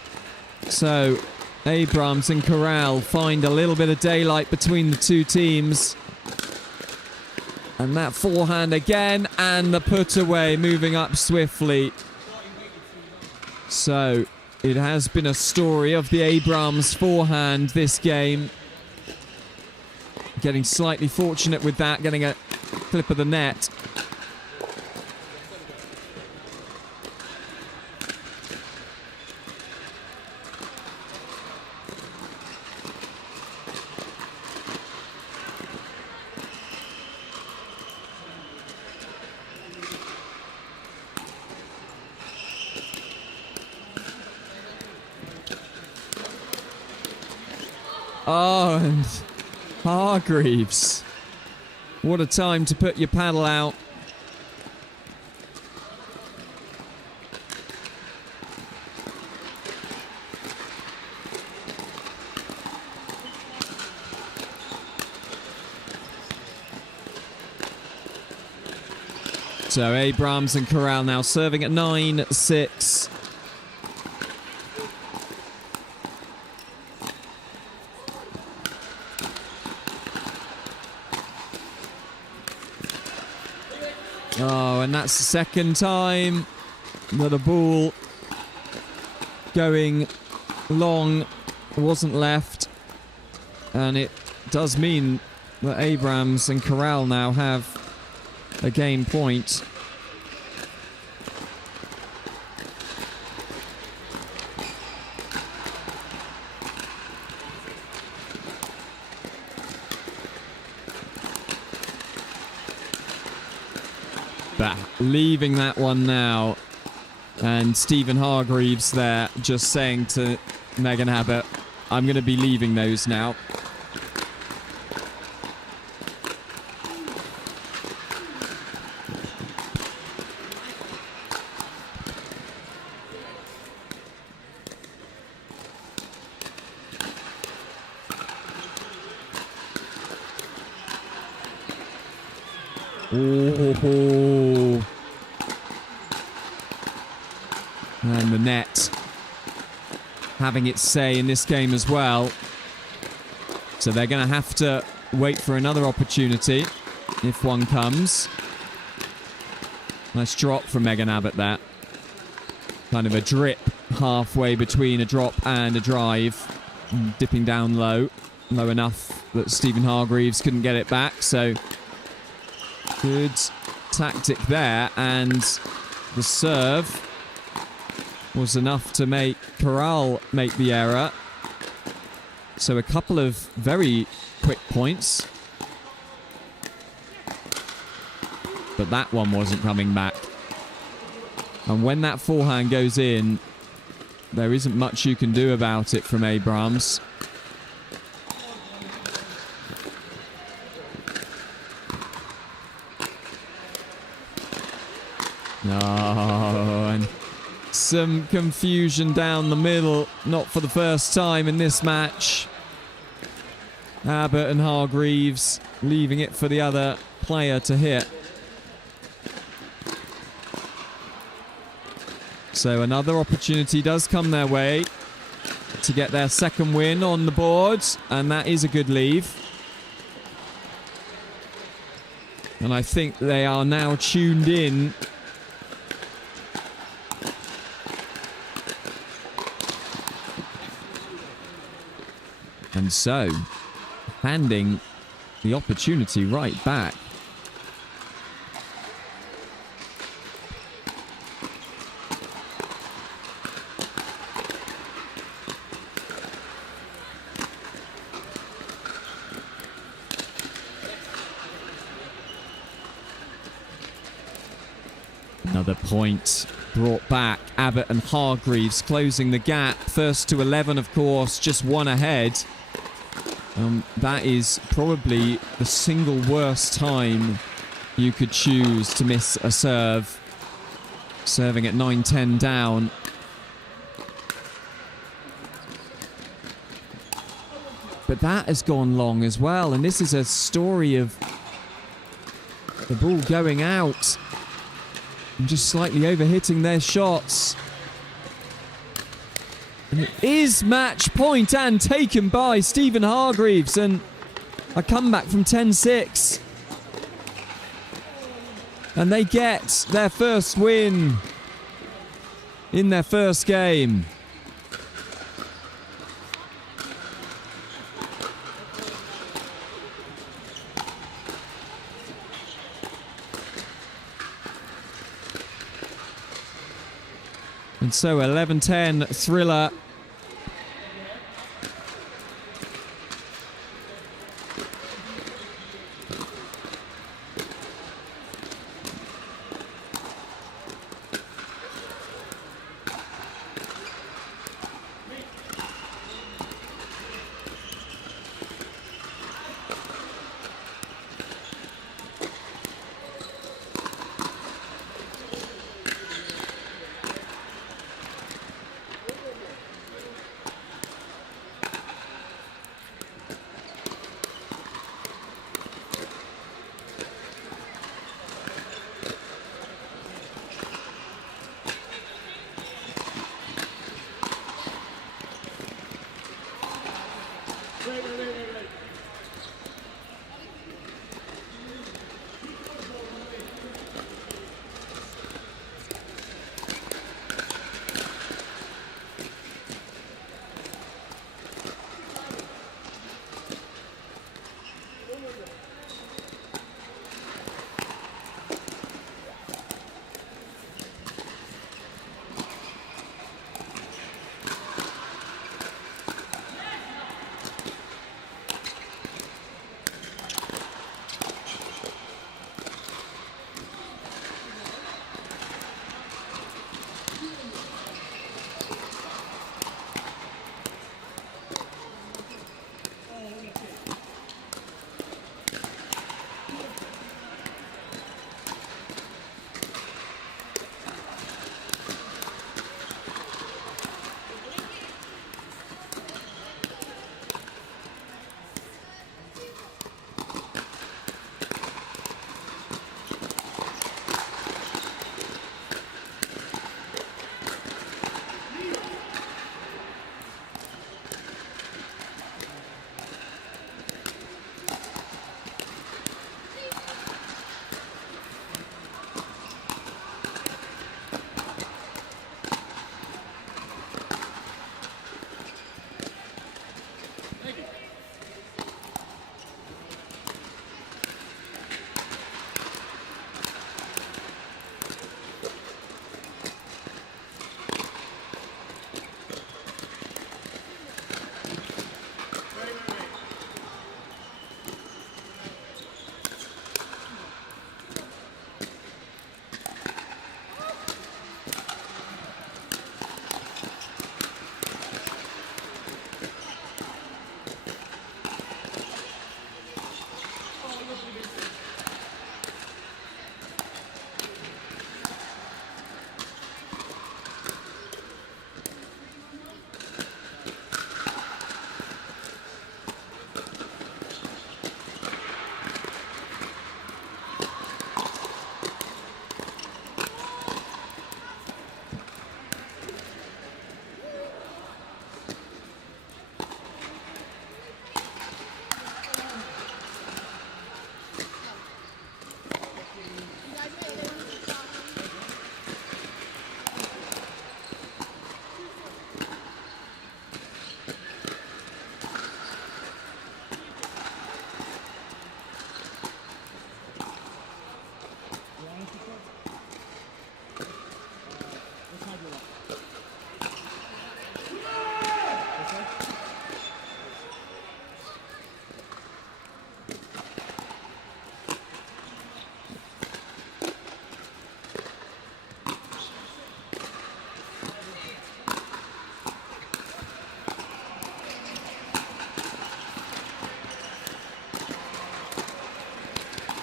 So Abrams and Corral find a little bit of daylight between the two teams. And that forehand again, and the put away, moving up swiftly. So it has been a story of the Abrams forehand this game. Getting slightly fortunate with that, getting a clip of the net. Oh, and Hargreaves. What a time to put your paddle out. So Abrams and Corral now serving at 9-6. Oh, and that's the second time that a ball going long wasn't left. And it does mean that Abrams and Corral now have a game point. Leaving that one now. And Stephen Hargreaves there just saying to Megan Abbott, I'm going to be leaving those now. Oh. And the net having its say in this game as well. So they're going to have to wait for another opportunity if one comes. Nice drop from Megan Abbott there. Kind of a drip halfway between a drop and a drive. Dipping down low. Low enough that Stephen Hargreaves couldn't get it back. So good tactic there. And the serve was enough to make Corral make the error. So a couple of very quick points. But that one wasn't coming back. And when that forehand goes in, there isn't much you can do about it from Abrams. Oh, and some confusion down the middle. Not for the first time in this match. Abbott and Hargreaves leaving it for the other player to hit. So another opportunity does come their way to get their second win on the board. And that is a good leave. And I think they are now tuned in. And so, handing the opportunity right back. Another point brought back. Abbott and Hargreaves closing the gap. First to 11, of course, just one ahead. That is probably the single worst time you could choose to miss a serve. Serving at 9-10 down. But that has gone long as well. And this is a story of the ball going out and just slightly overhitting their shots. And it is match point and taken by Stephen Hargreaves, and a comeback from 10-6. And they get their first win in their first game. And so 11-10 thriller.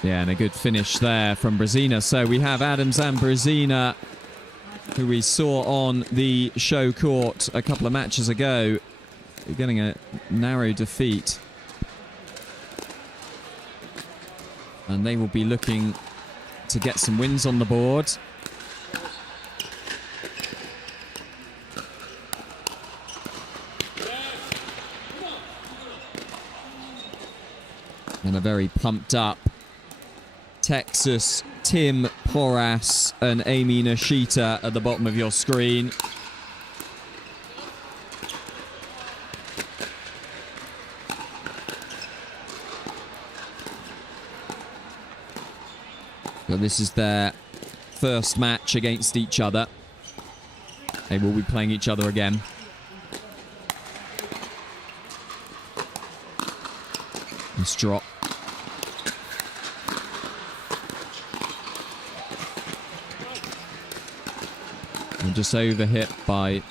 Yeah, and a good finish there from Brezina. So we have Adams and Brezina, who we saw on the show court a couple of matches ago, getting a narrow defeat. And they will be looking to get some wins on the board. And a very pumped up Texas, Tim Porras and Amy Nishita at the bottom of your screen. So this is their first match against each other. They will be playing each other again. Nice drop. And just overhit by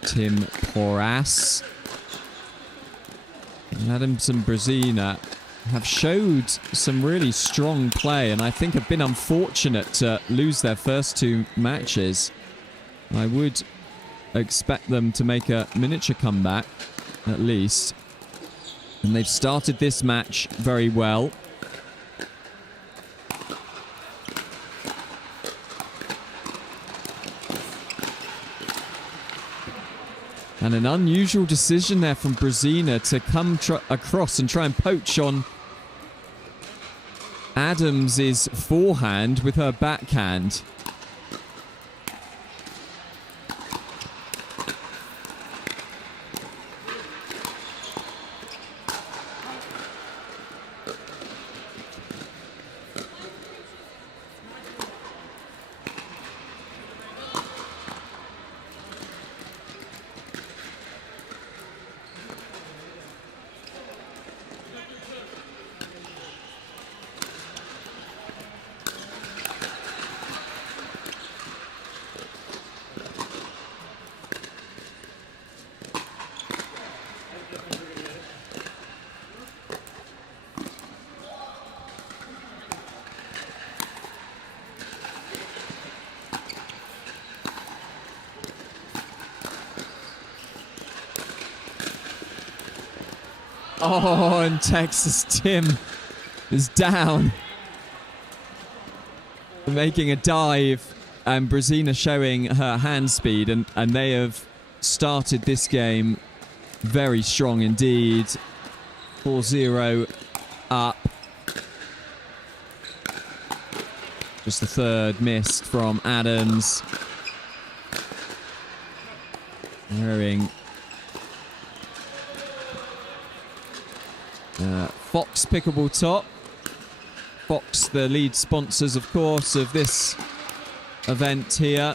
Tim Porras. And Adams and Brezina have showed some really strong play, and I think have been unfortunate to lose their first two matches. I would expect them to make a miniature comeback, at least. And they've started this match very well. And an unusual decision there from Brezina to come across and try and poach on Adams' forehand with her backhand. Oh, and Texas Tim is down. Making a dive, and Brezina showing her hand speed, and they have started this game very strong indeed. 4-0 up. Just the third missed from Adams. Wearing Fox Pickleball top. Fox, the lead sponsors, of course, of this event here.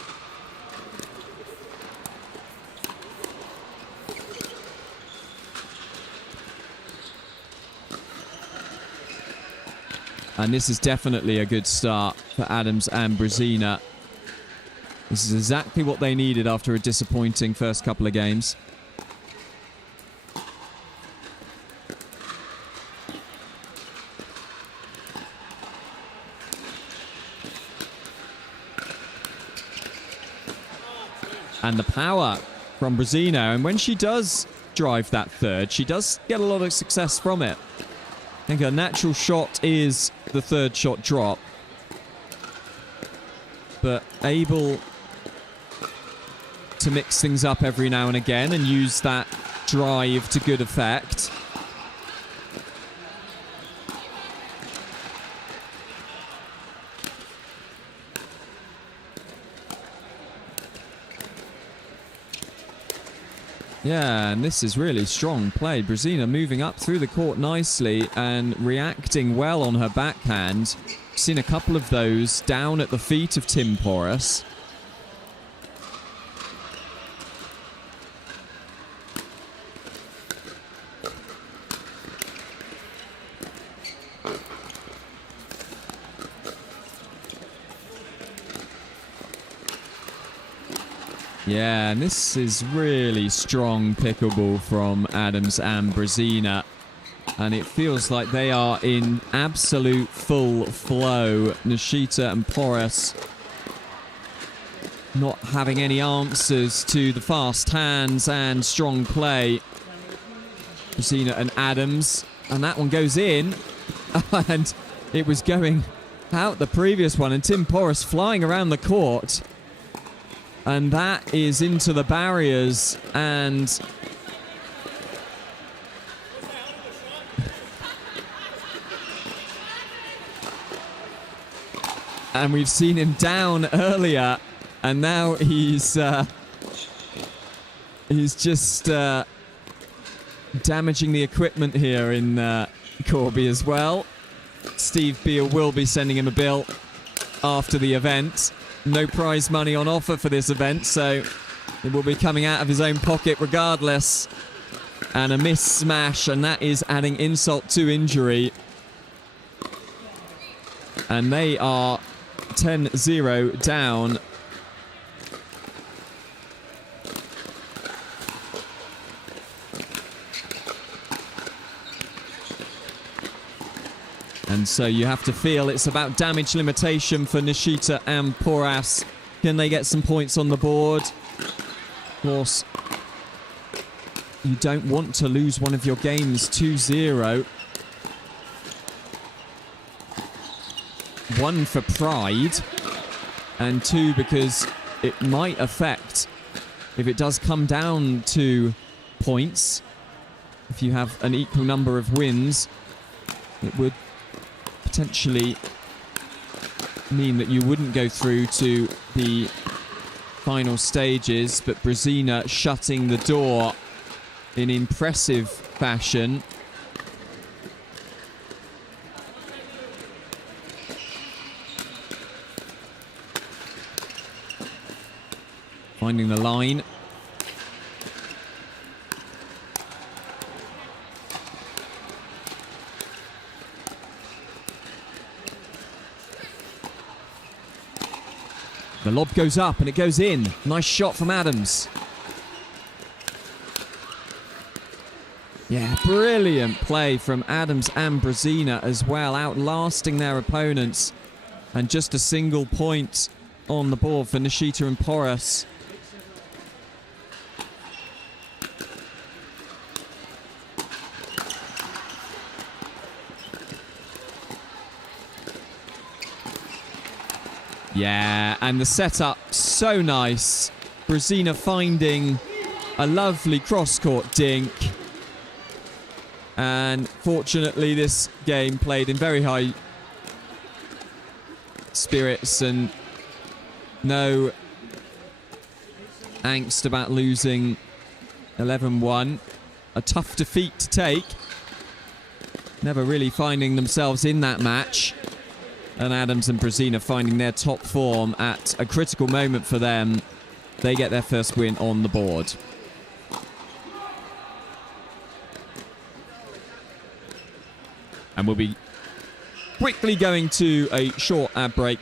And this is definitely a good start for Adams and Brezina. This is exactly what they needed after a disappointing first couple of games. And the power from Brezina. And when she does drive that third, she does get a lot of success from it. I think her natural shot is the third shot drop. But able to mix things up every now and again and use that drive to good effect. Yeah, and this is really strong play. Brezina moving up through the court nicely and reacting well on her backhand. Seen a couple of those down at the feet of Tim Porras. Yeah, and this is really strong pickleball from Adams and Brezina. And it feels like they are in absolute full flow. Nishita and Porras not having any answers to the fast hands and strong play. Brezina and Adams. And that one goes in. And it was going out the previous one. And Tim Porras flying around the court. And that is into the barriers. And we've seen him down earlier, and now he's just damaging the equipment here in Corby as well. Steve Beale will be sending him a bill after the event. No prize money on offer for this event, so it will be coming out of his own pocket regardless. And a missed smash, and that is adding insult to injury. And they are 10-0 down. And so you have to feel it's about damage limitation for Nishita and Porras. Can they get some points on the board? Of course, you don't want to lose one of your games 2-0. One for pride, and two because it might affect, if it does come down to points, if you have an equal number of wins, it would potentially mean that you wouldn't go through to the final stages. But Brezina shutting the door in impressive fashion. Finding the line. The lob goes up and it goes in. Nice shot from Adams. Yeah, brilliant play from Adams and Brezina as well, outlasting their opponents. And just a single point on the board for Nishita and Porras. Yeah, and the setup so nice. Brezina finding a lovely cross-court dink. And fortunately, this game played in very high spirits and no angst about losing 11-1. A tough defeat to take. Never really finding themselves in that match. And Adams and Brezina finding their top form at a critical moment for them. They get their first win on the board. And we'll be quickly going to a short ad break.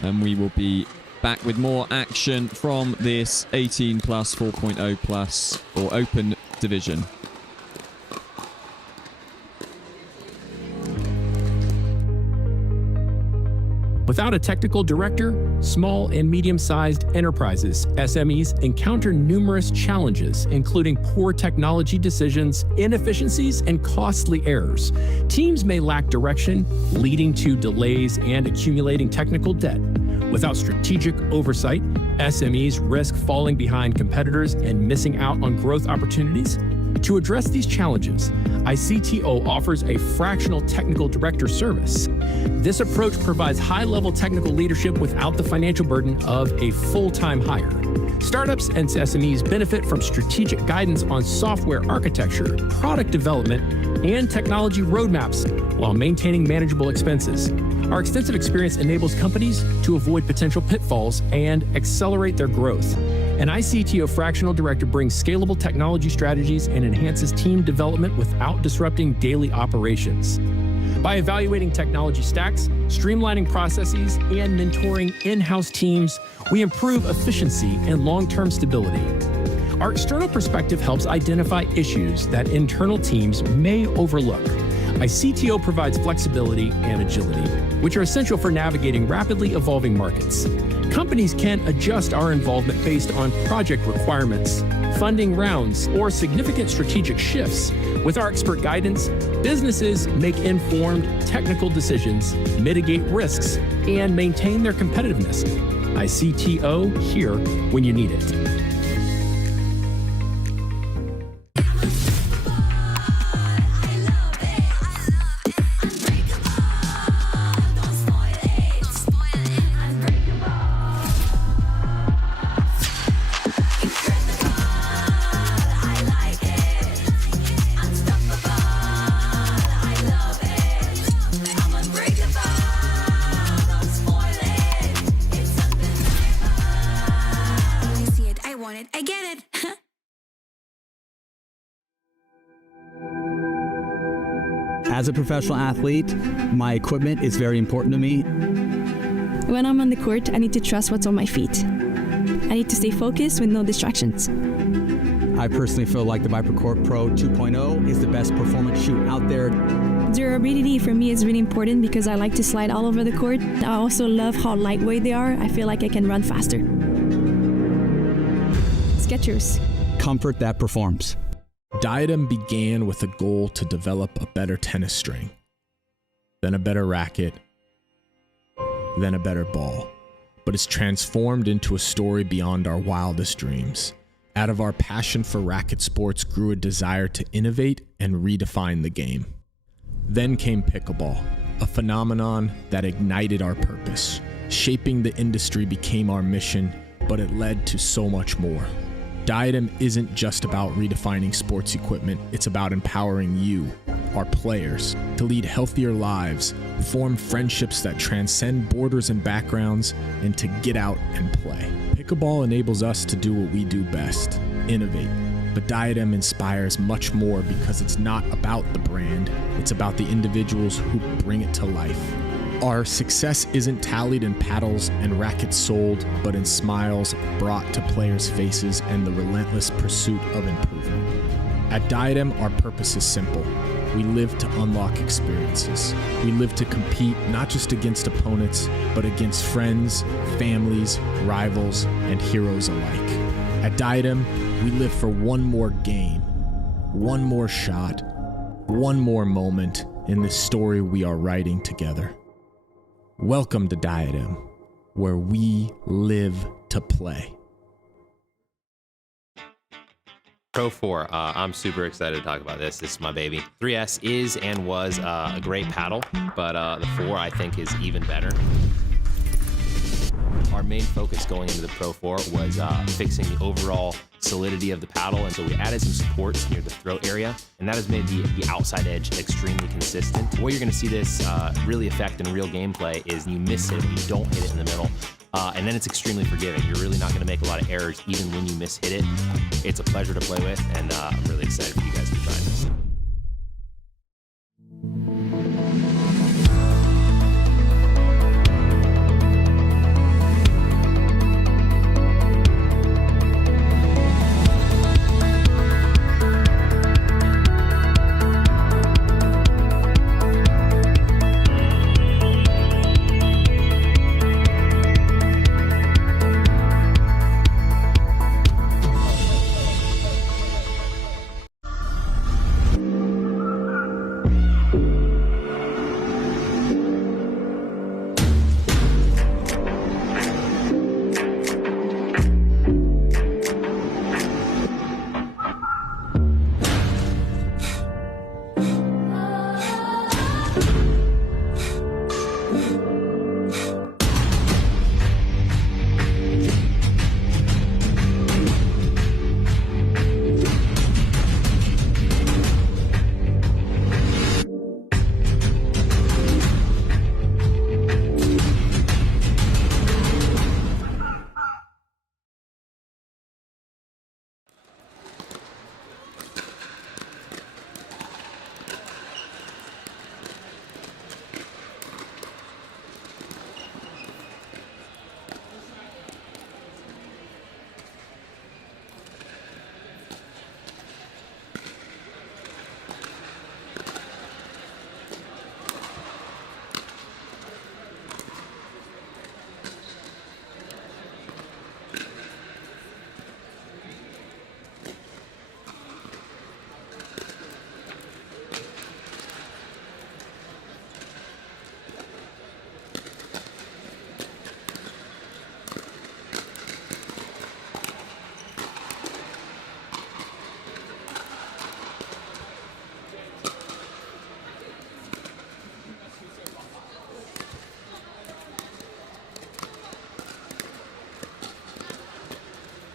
And we will be back with more action from this 18 plus 4.0 plus or open division. Without a technical director, small and medium-sized enterprises, SMEs, encounter numerous challenges, including poor technology decisions, inefficiencies, and costly errors. Teams may lack direction, leading to delays and accumulating technical debt. Without strategic oversight, SMEs risk falling behind competitors and missing out on growth opportunities. To address these challenges, ICTO offers a fractional technical director service. This approach provides high-level technical leadership without the financial burden of a full-time hire. Startups and SMEs benefit from strategic guidance on software architecture, product development, and technology roadmaps while maintaining manageable expenses. Our extensive experience enables companies to avoid potential pitfalls and accelerate their growth. An ICTO fractional director brings scalable technology strategies and enhances team development without disrupting daily operations. By evaluating technology stacks, streamlining processes, and mentoring in-house teams, we improve efficiency and long-term stability. Our external perspective helps identify issues that internal teams may overlook. ICTO provides flexibility and agility, which are essential for navigating rapidly evolving markets. Companies can adjust our involvement based on project requirements, funding rounds, or significant strategic shifts. With our expert guidance, businesses make informed technical decisions, mitigate risks, and maintain their competitiveness. ICTO, here when you need it. As a professional athlete, my equipment is very important to me. When I'm on the court, I need to trust what's on my feet. I need to stay focused with no distractions. I personally feel like the ViperCore Pro 2.0 is the best performance shoe out there. Durability for me is really important because I like to slide all over the court. I also love how lightweight they are. I feel like I can run faster. Skechers. Comfort that performs. Diadem began with a goal to develop a better tennis string, then a better racket, then a better ball. But it's transformed into a story beyond our wildest dreams. Out of our passion for racket sports grew a desire to innovate and redefine the game. Then came pickleball, a phenomenon that ignited our purpose. Shaping the industry became our mission, but it led to so much more. Diadem isn't just about redefining sports equipment, it's about empowering you, our players, to lead healthier lives, form friendships that transcend borders and backgrounds, and to get out and play. Pickleball enables us to do what we do best, innovate. But Diadem inspires much more because it's not about the brand, it's about the individuals who bring it to life. Our success isn't tallied in paddles and rackets sold, but in smiles brought to players' faces and the relentless pursuit of improvement. At Diadem, our purpose is simple. We live to unlock experiences. We live to compete not just against opponents, but against friends, families, rivals, and heroes alike. At Diadem, we live for one more game, one more shot, one more moment in the story we are writing together. Welcome to Diadem, where we live to play. Pro 4, I'm super excited to talk about this. This is my baby. 3S is and was a great paddle, but the 4 I think is even better. Our main focus going into the Pro 4 was fixing the overall solidity of the paddle, and so we added some supports near the throat area, and that has made the outside edge extremely consistent. Where you're going to see this really affect in real gameplay is you miss it, you don't hit it in the middle, and then it's extremely forgiving. You're really not going to make a lot of errors even when you miss hit it. It's a pleasure to play with, and I'm really excited for you guys to try this.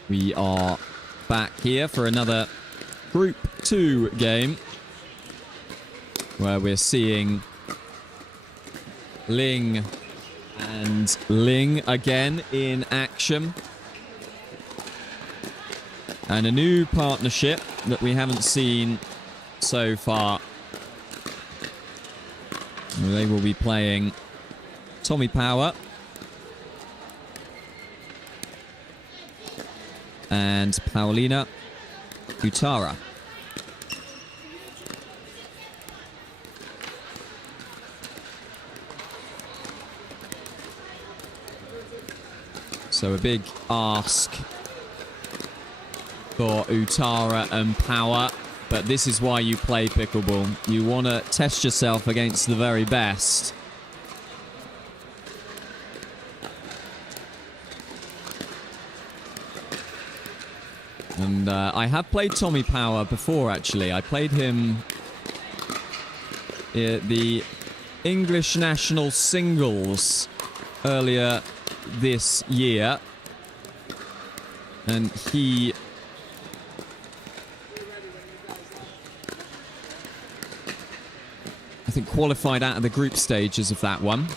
We are back here for another Group 2 game where we're seeing Ling and Ling again in action. And a new partnership that we haven't seen so far. They will be playing Tommy Power and Paulina Utara. So a big ask for Utara and Power, but this is why you play pickleball. You want to test yourself against the very best. And I have played Tommy Power before, actually. I played him at the English National Singles earlier this year. And he... I think qualified out of the group stages of that one.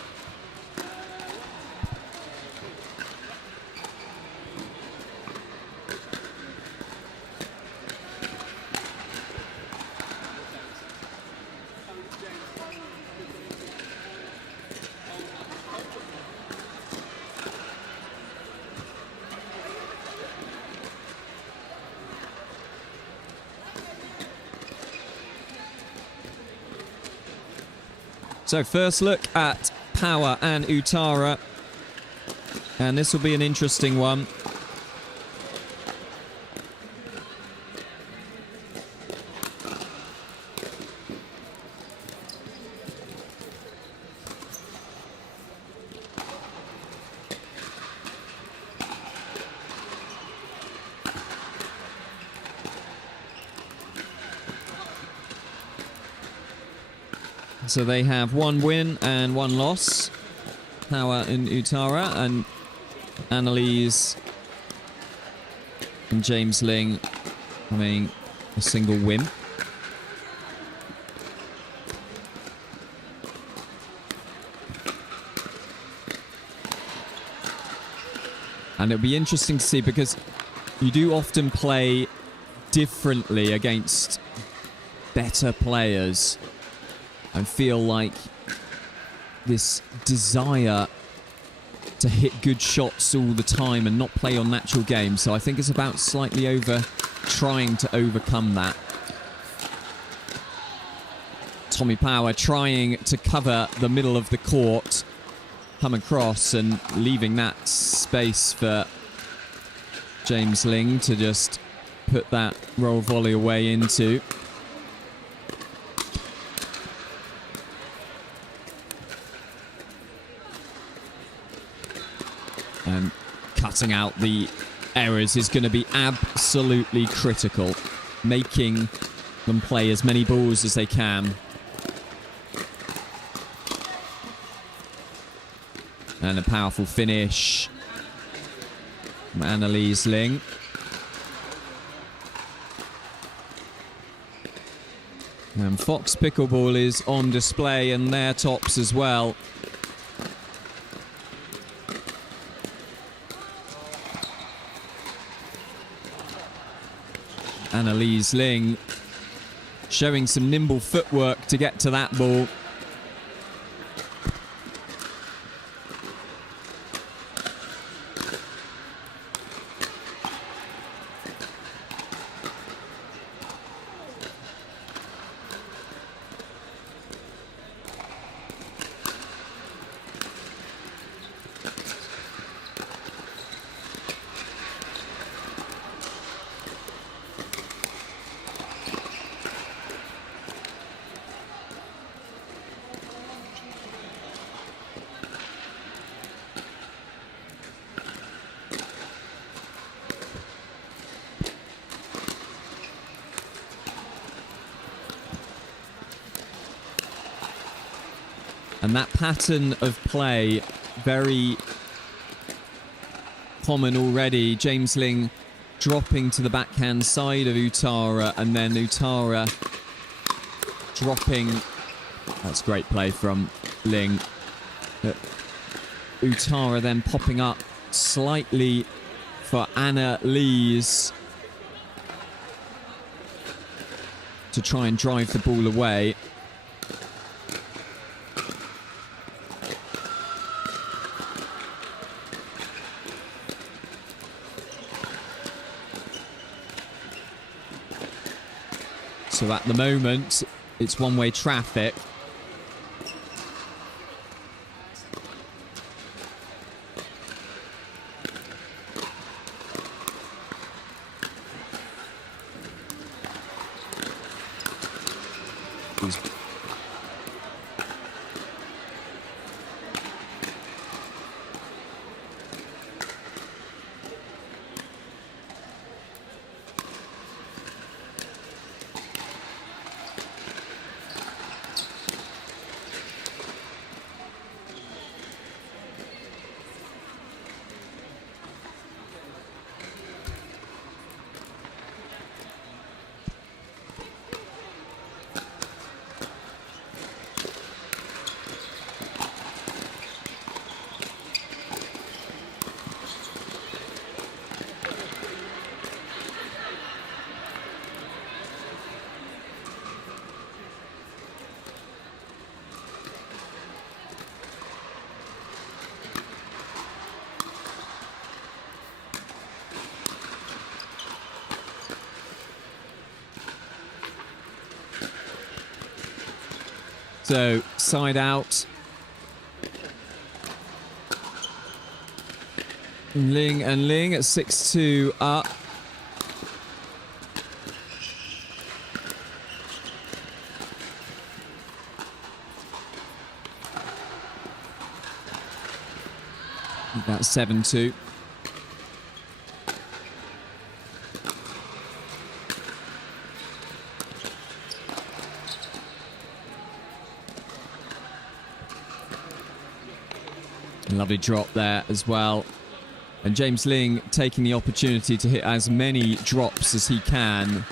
So first look at Power and Utara. And this will be an interesting one. So they have 1 win and 1 loss. Power and Utara, and Annalise and James Ling having a single win. And it'll be interesting to see, because you do often play differently against better players. I feel like this desire to hit good shots all the time and not play on natural game. So I think it's about slightly trying to overcome that. Tommy Power trying to cover the middle of the court, come across and leaving that space for James Ling to just put that roll volley away into. And cutting out the errors is going to be absolutely critical. Making them play as many balls as they can. And a powerful finish from Annalise Ling. And Fox Pickleball is on display in their tops as well. Annalise Ling showing some nimble footwork to get to that ball. And that pattern of play, very common already. James Ling dropping to the backhand side of Utara, and then Utara dropping. That's great play from Ling. Utara then popping up slightly for Annalise to try and drive the ball away. So at the moment, it's one-way traffic. So, side out. Ling and Ling at 6-2 up. That's 7-2. Lovely drop there as well. And James Ling taking the opportunity to hit as many drops as he can.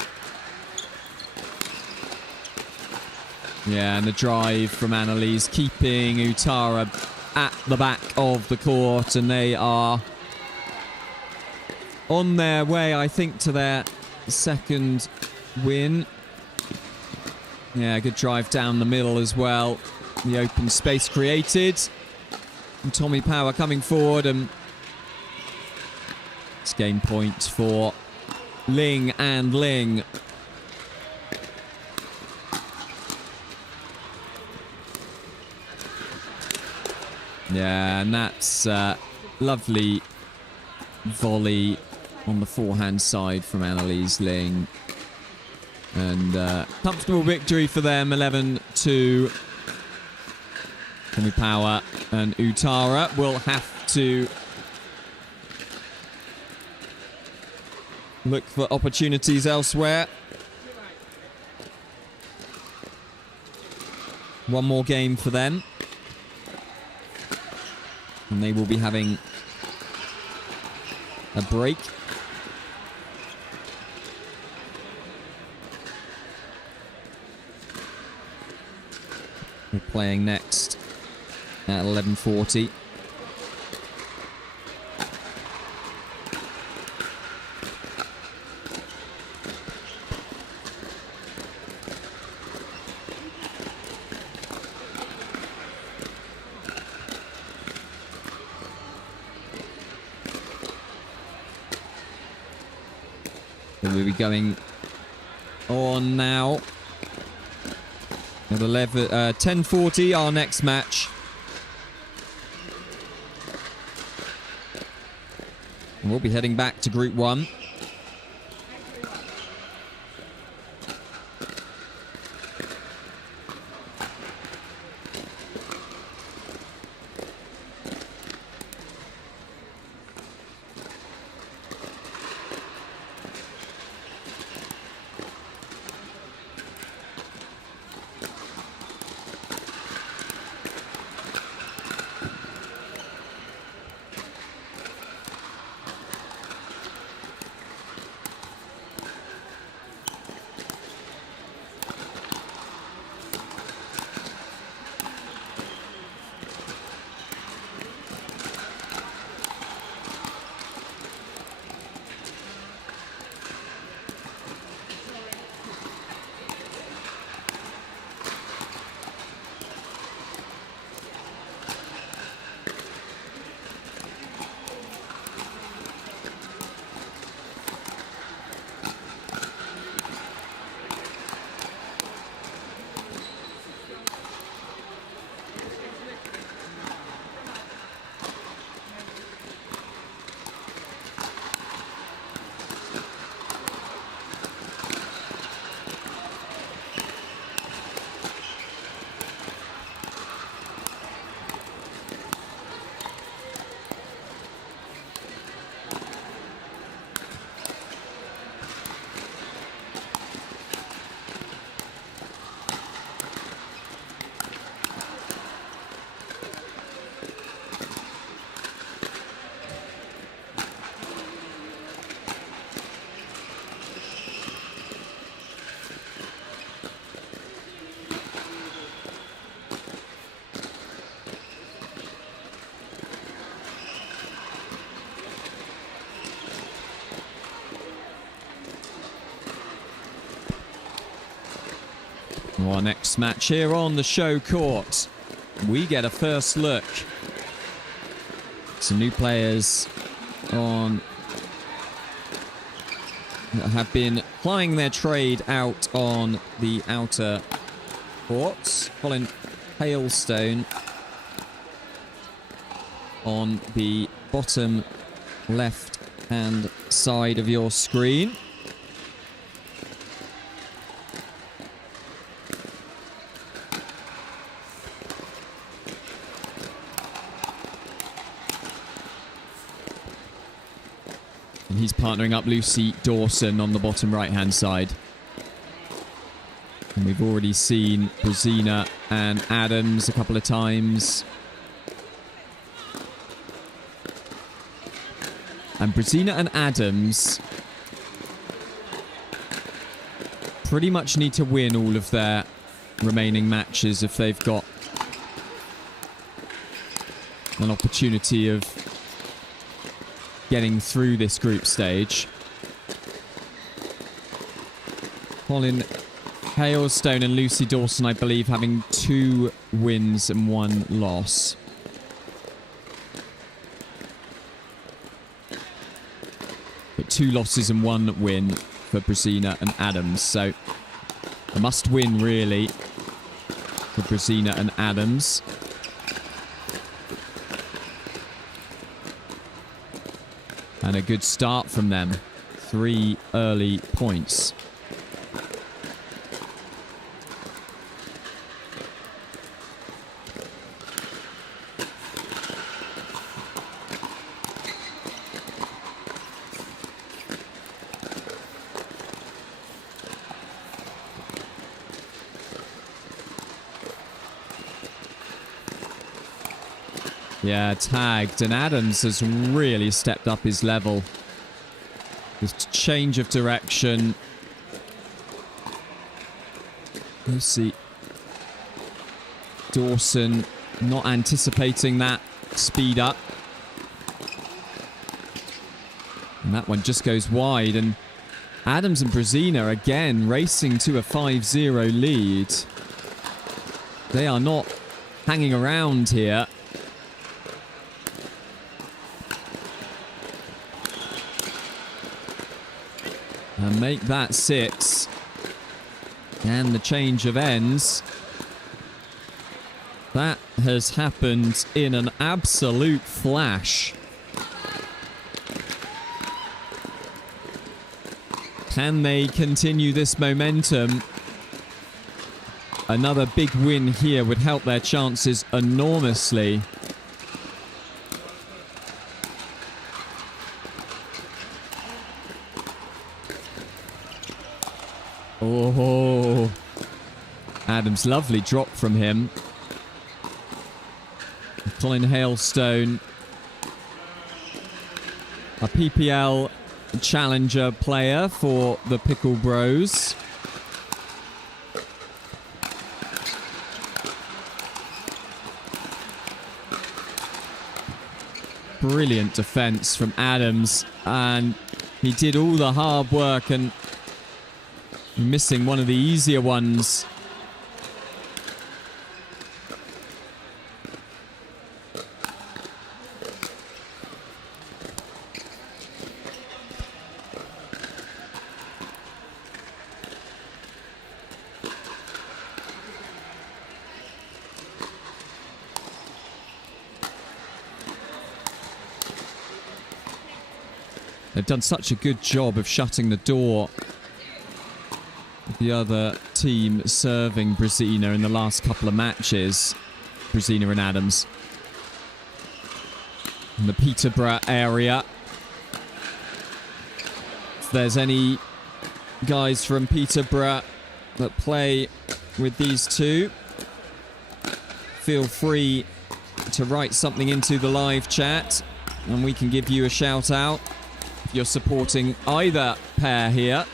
Yeah, and the drive from Annalise keeping Utara at the back of the court, and they are on their way, I think, to their second win. Yeah, good drive down the middle as well. The open space created. And Tommy Power coming forward, and it's game point for Ling and Ling. Yeah, and that's lovely volley on the forehand side from Annalise Ling. And comfortable victory for them, 11-2. Tommy Power and Utara will have to look for opportunities elsewhere. One more game for them, and they will be having a break. We're playing next at 11:40. We'll be going on now at 10:40, our next match. We'll be heading back to Group 1. Our next match here on the show court. We get a first look. Some new players on that have been plying their trade out on the outer courts. Colin Hailstone on the bottom left-hand side of your screen. And he's partnering up Lucy Dawson on the bottom right-hand side. And we've already seen Brezina and Adams a couple of times. And Brezina and Adams pretty much need to win all of their remaining matches if they've got an opportunity of getting through this group stage. Colin Hailstone and Lucy Dawson, I believe, having 2 wins and 1 loss. But 2 losses and 1 win for Brezina and Adams. So a must-win, really, for Brezina and Adams. And a good start from them. 3 early points. Yeah, tagged. And Adams has really stepped up his level. This change of direction. Lucy Dawson not anticipating that speed up. And that one just goes wide. And Adams and Brezina again racing to a 5-0 lead. They are not hanging around here. And make that 6. And the change of ends. That has happened in an absolute flash. Can they continue this momentum? Another big win here would help their chances enormously. Oh, Adams, lovely drop from him. Colin Hailstone, a PPL challenger player for the Pickle Bros. Brilliant defense from Adams, and he did all the hard work and missing one of the easier ones. They've done such a good job of shutting the door. The other team serving Brezina in the last couple of matches. Brezina and Adams. In the Peterborough area. If there's any guys from Peterborough that play with these two, feel free to write something into the live chat and we can give you a shout out if you're supporting either pair here.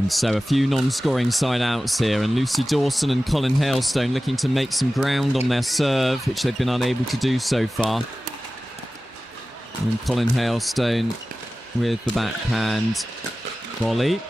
And so a few non-scoring side-outs here, and Lucy Dawson and Colin Hailstone looking to make some ground on their serve, which they've been unable to do so far. And Colin Hailstone with the backhand volley.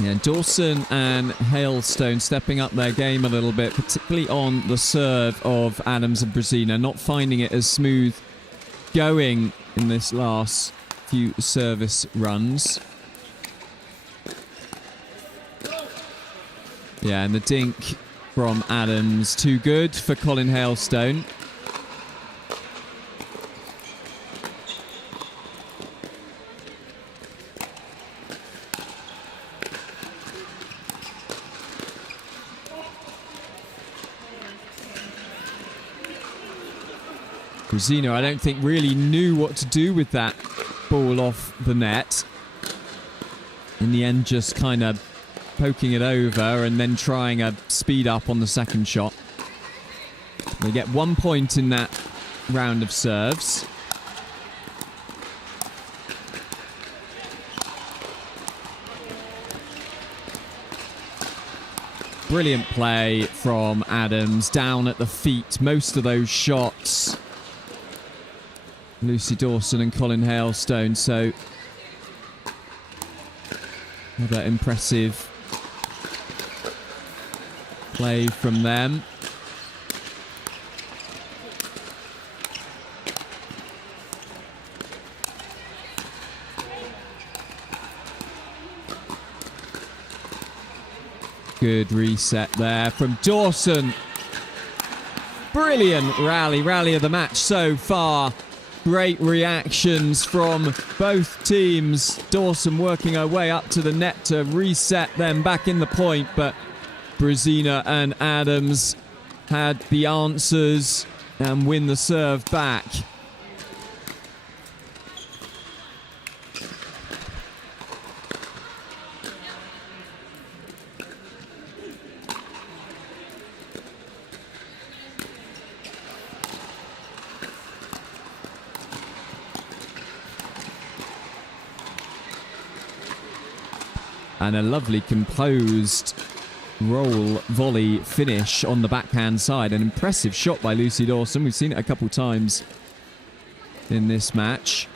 Yeah, Dawson and Hailstone stepping up their game a little bit, particularly on the serve of Adams and Brezina, not finding it as smooth going in this last few service runs. Yeah, and the dink from Adams, too good for Colin Hailstone. Brezina, I don't think, really knew what to do with that ball off the net. In the end, just kind of poking it over and then trying a speed up on the second shot. They get 1 point in that round of serves. Brilliant play from Adams, down at the feet, most of those shots. Lucy Dawson and Colin Hailstone, so another impressive play from them. Good reset there from Dawson. Brilliant rally of the match so far. Great reactions from both teams. Dawson working her way up to the net to reset them back in the point, but Brezina and Adams had the answers and win the serve back. And a lovely composed roll volley finish on the backhand side. An impressive shot by Lucy Dawson. We've seen it a couple times in this match.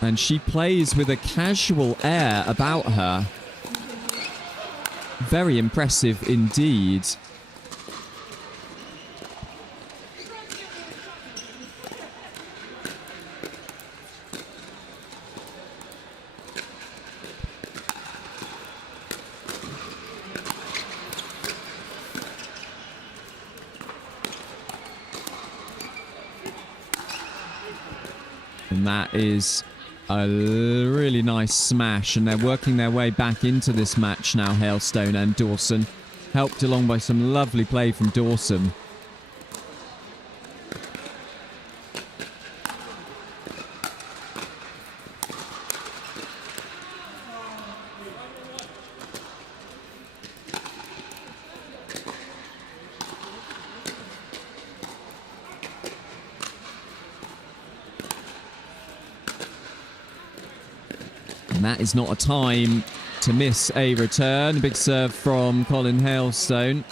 And she plays with a casual air about her. Very impressive indeed. And that is a really nice smash. And they're working their way back into this match now, Hailstone and Dawson. Helped along by some lovely play from Dawson. And that is not a time to miss a return. Big serve from Colin Hailstone.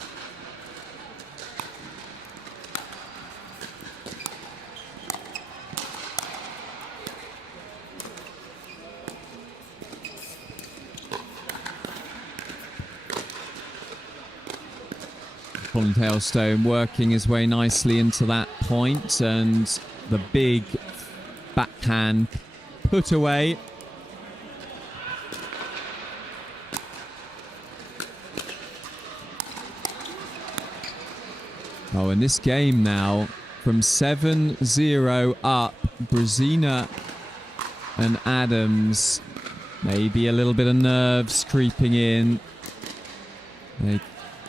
Colin Hailstone working his way nicely into that point, and the big backhand put away. Oh, in this game now, from 7-0 up, Brezina and Adams, maybe a little bit of nerves creeping in. They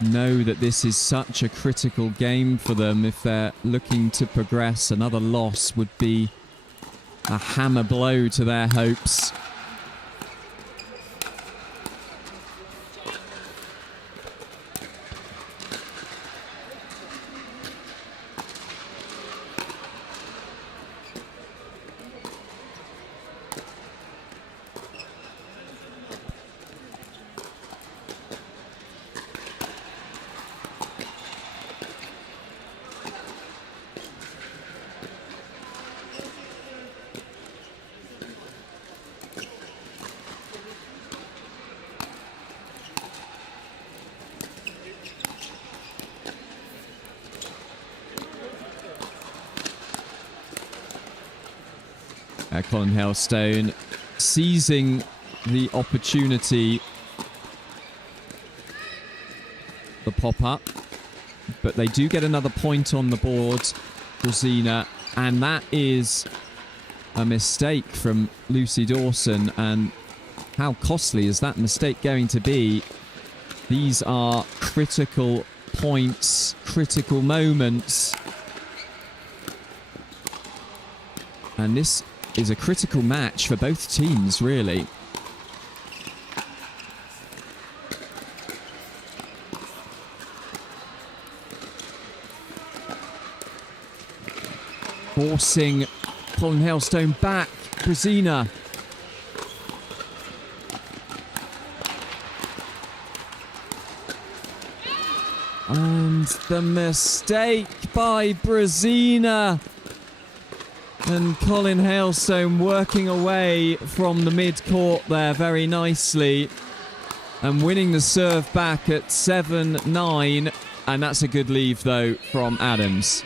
know that this is such a critical game for them. If they're looking to progress, another loss would be a hammer blow to their hopes. Colin Hailstone seizing the opportunity, the pop-up, but they do get another point on the board, Brezina, and that is a mistake from Lucy Dawson. And how costly is that mistake going to be? These are critical points, critical moments, and this is a critical match for both teams, really. Forcing Colin Hailstone back. Brezina. And the mistake by Brezina. And Colin Hailstone working away from the mid-court there very nicely. And winning the serve back at 7-9. And that's a good leave, though, from Adams.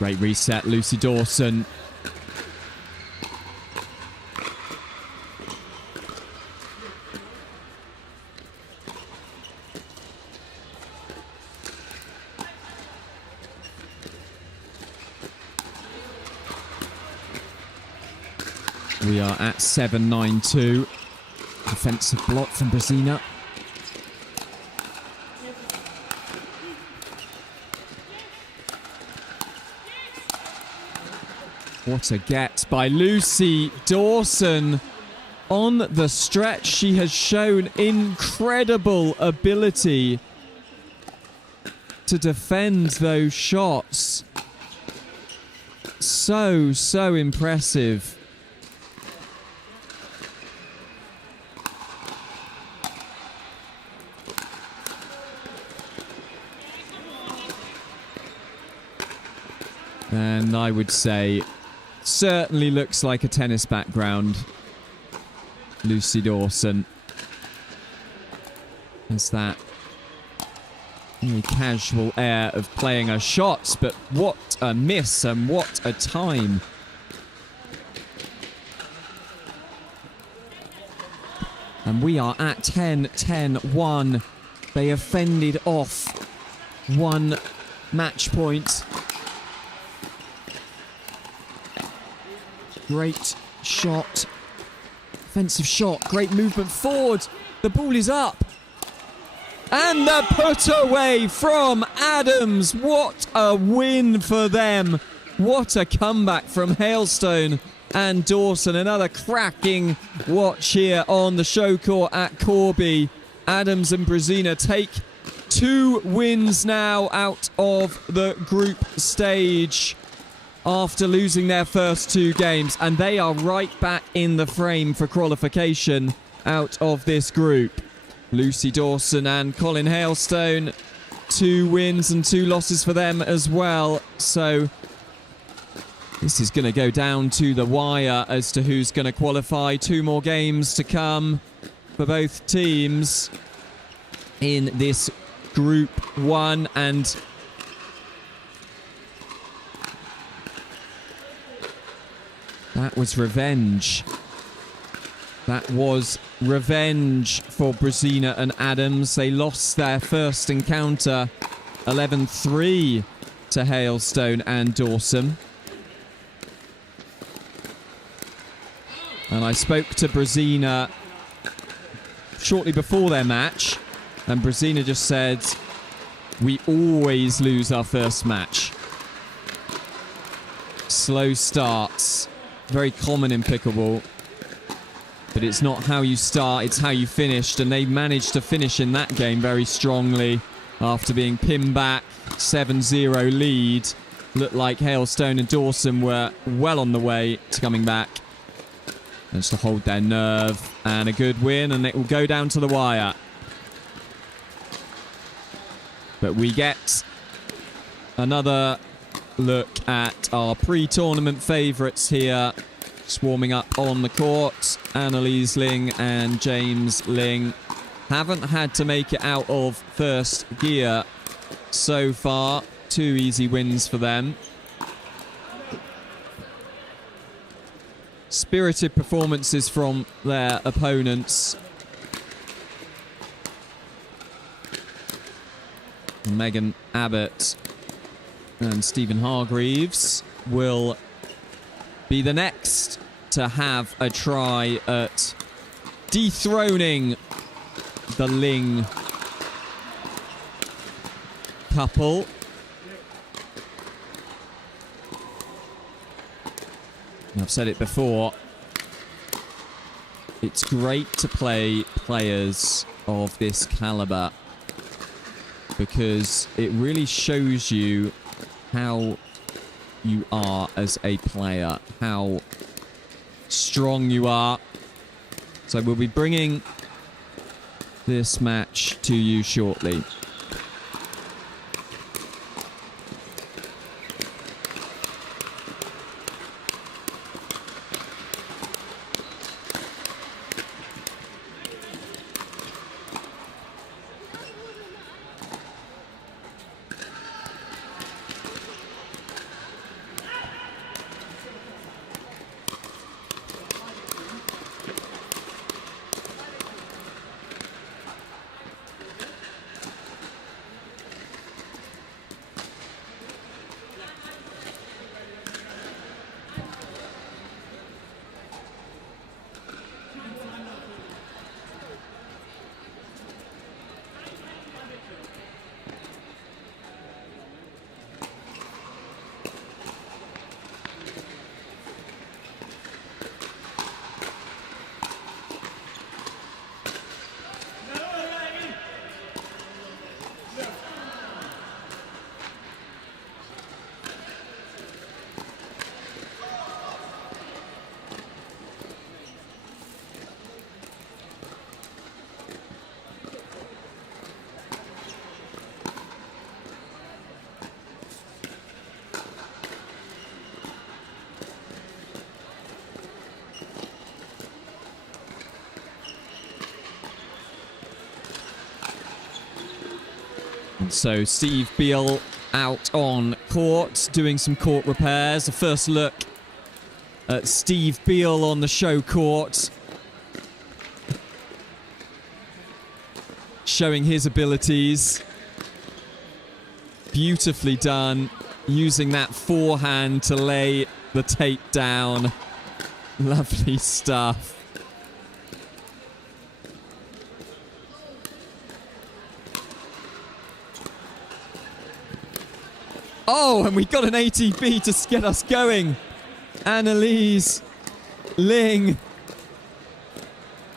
Great reset, Lucy Dawson. We are at 7-9-2. Defensive block from Brezina. What a get by Lucy Dawson. On the stretch, she has shown incredible ability to defend those shots. So impressive. And I would say, certainly looks like a tennis background. Lucy Dawson has that very casual air of playing her shots, but what a miss and what a time. And we are at 10-10-1. They have fended off one match point. Great shot. Offensive shot. Great movement forward. The ball is up. And the put away from Adams. What a win for them. What a comeback from Hailstone and Dawson. Another cracking watch here on the show court at Corby. Adams and Brezina take 2 wins now out of the group stage after losing their first 2 games, and they are right back in the frame for qualification out of this group. Lucy Dawson and Colin Hailstone, 2 wins and 2 losses for them as well. So this is going to go down to the wire as to who's going to qualify. 2 more games to come for both teams in this Group 1, and that was revenge. That was revenge for Brezina and Adams. They lost their first encounter 11-3 to Hailstone and Dawson. And I spoke to Brezina shortly before their match, and Brezina just said, we always lose our first match. Slow starts. Very common in pickleball. But it's not how you start, it's how you finished. And they managed to finish in that game very strongly after being pinned back. 7-0 lead. Looked like Hailstone and Dawson were well on the way to coming back. Managed to hold their nerve. And a good win, and it will go down to the wire. But we get another look at our pre-tournament favourites here, swarming up on the court. Annalise Ling and James Ling haven't had to make it out of first gear so far. 2 easy wins for them. Spirited performances from their opponents. Megan Abbott and Stephen Hargreaves will be the next to have a try at dethroning the Ling couple. I've said it before, it's great to play players of this caliber because it really shows you how you are as a player, how strong you are. So we'll be bringing this match to you shortly. And so Steve Beale out on court, doing some court repairs. The first look at Steve Beale on the show court, showing his abilities. Beautifully done, using that forehand to lay the tape down. Lovely stuff. Oh, and we got an ATP to get us going. Annalise Ling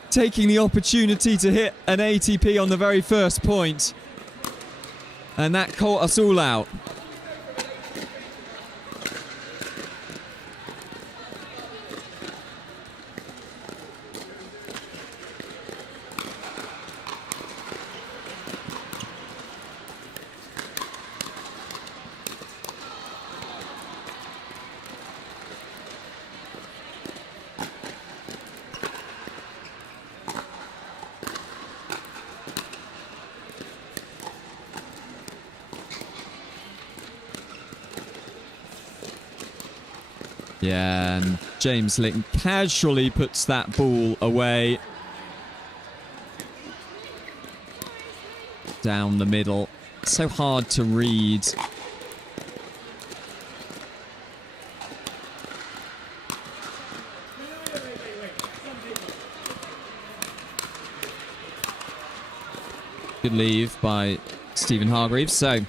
taking the opportunity to hit an ATP on the very first point. And that caught us all out. Yeah, and James Ling casually puts that ball away. Down the middle. So hard to read. Good leave by Stephen Hargreaves. So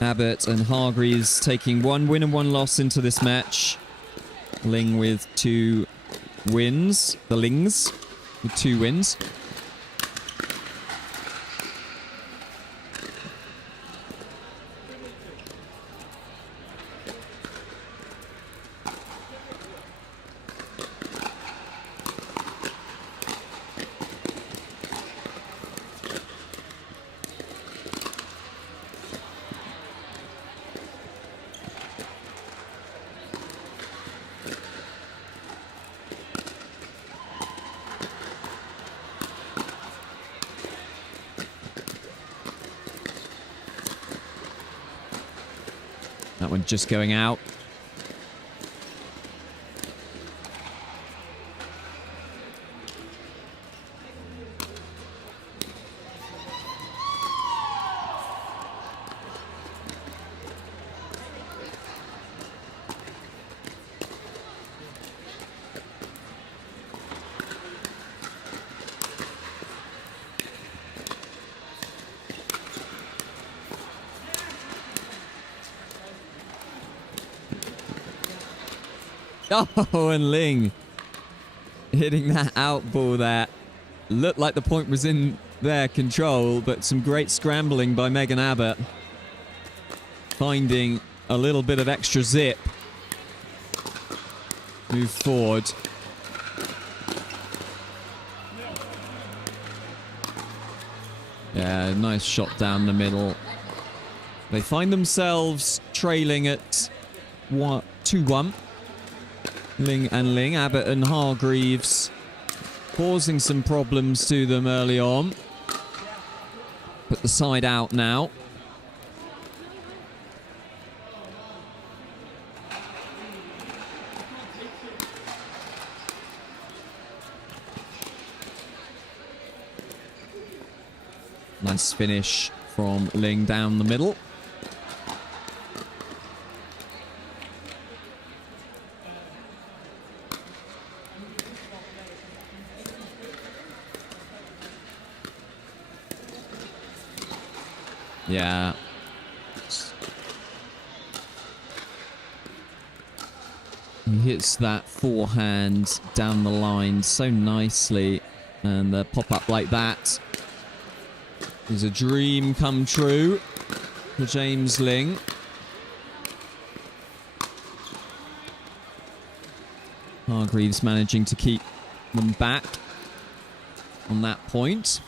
Abbott and Hargreaves taking 1 win and 1 loss into this match. Ling with 2 wins. The Lings with 2 wins. That one just going out. Oh, and Ling hitting that out ball there. Looked like the point was in their control, but some great scrambling by Megan Abbott. Finding a little bit of extra zip. Move forward. Yeah, nice shot down the middle. They find themselves trailing at 2-1. Ling and Ling, Abbott and Hargreaves causing some problems to them early on. Put the side out now. Nice finish from Ling down the middle. Yeah. He hits that forehand down the line so nicely. And the pop-up like that is a dream come true for James Ling. Hargreaves managing to keep them back on that point.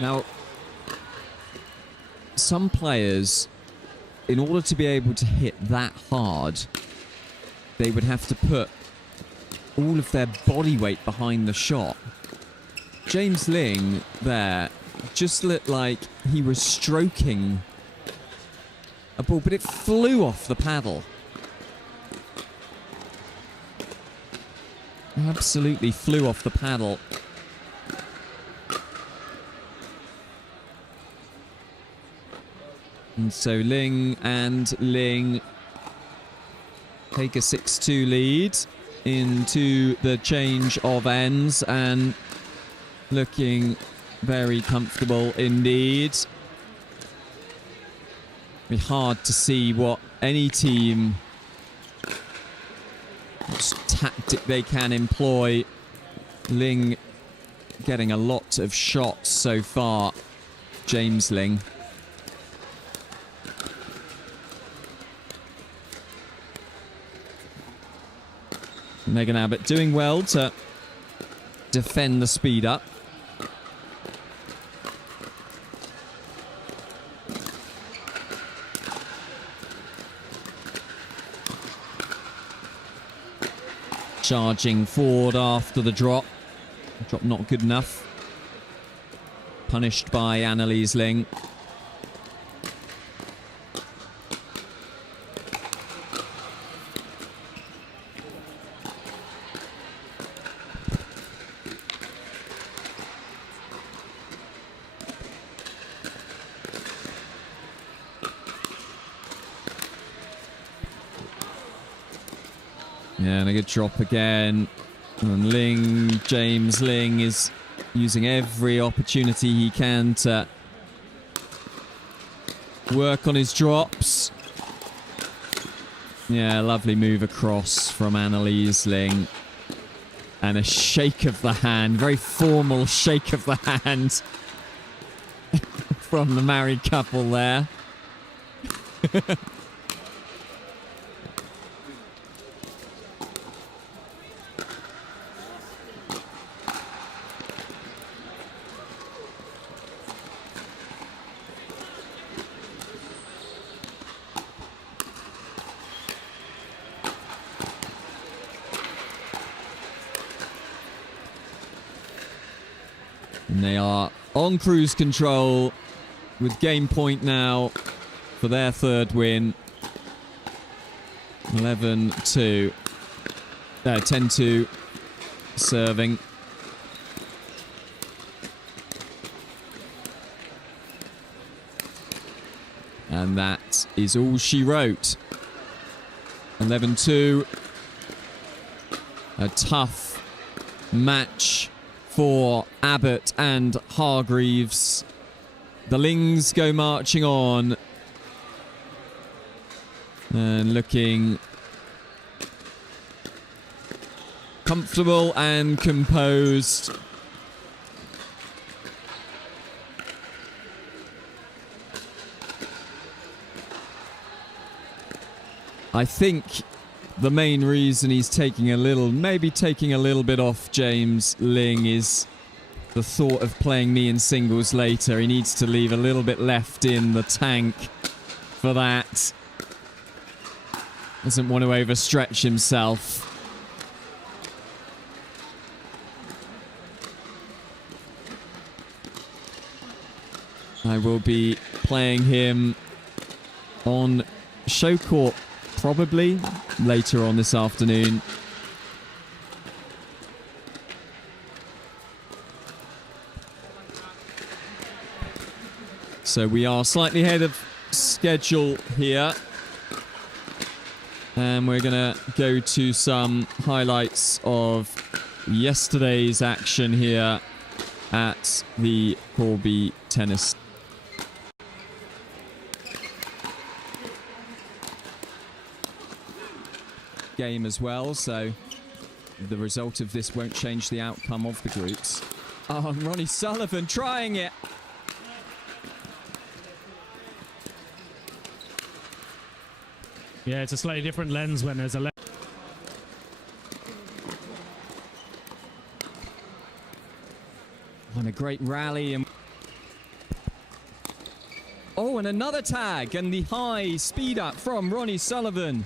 Now, some players, in order to be able to hit that hard, they would have to put all of their body weight behind the shot. James Ling there just looked like he was stroking a ball, but it flew off the paddle. Absolutely flew off the paddle. And so Ling take a 6-2 lead into the change of ends and looking very comfortable indeed. Be hard to see what any team, which tactic they can employ. Ling getting a lot of shots so far. James Ling. Megan Abbott doing well to defend the speed up. Charging forward after the drop. Drop not good enough. Punished by Annalise Ling. Yeah, and a good drop again. And Ling, James Ling is using every opportunity he can to work on his drops. Yeah, lovely move across from Annalise Ling. And a shake of the hand, very formal shake of the hand from the married couple there. And they are on cruise control with game point now for their third win. 11-2. 10-2 serving. And that is all she wrote. 11-2. A tough match for Abbott and Hargreaves. The Lings go marching on and looking comfortable and composed. I think the main reason he's taking a little bit off James Ling is the thought of playing me in singles later. He needs to leave a little bit left in the tank for that. Doesn't want to overstretch himself. I will be playing him on show court probably later on this afternoon. So we are slightly ahead of schedule here. And we're going to go to some highlights of yesterday's action here at the Corby Tennis game as well, so the result of this won't change the outcome of the groups. Oh, and Ronnie Sullivan trying it. Yeah, it's a slightly different lens when there's a And a great rally. And Oh, and another tag, and the high speed up from Ronnie Sullivan.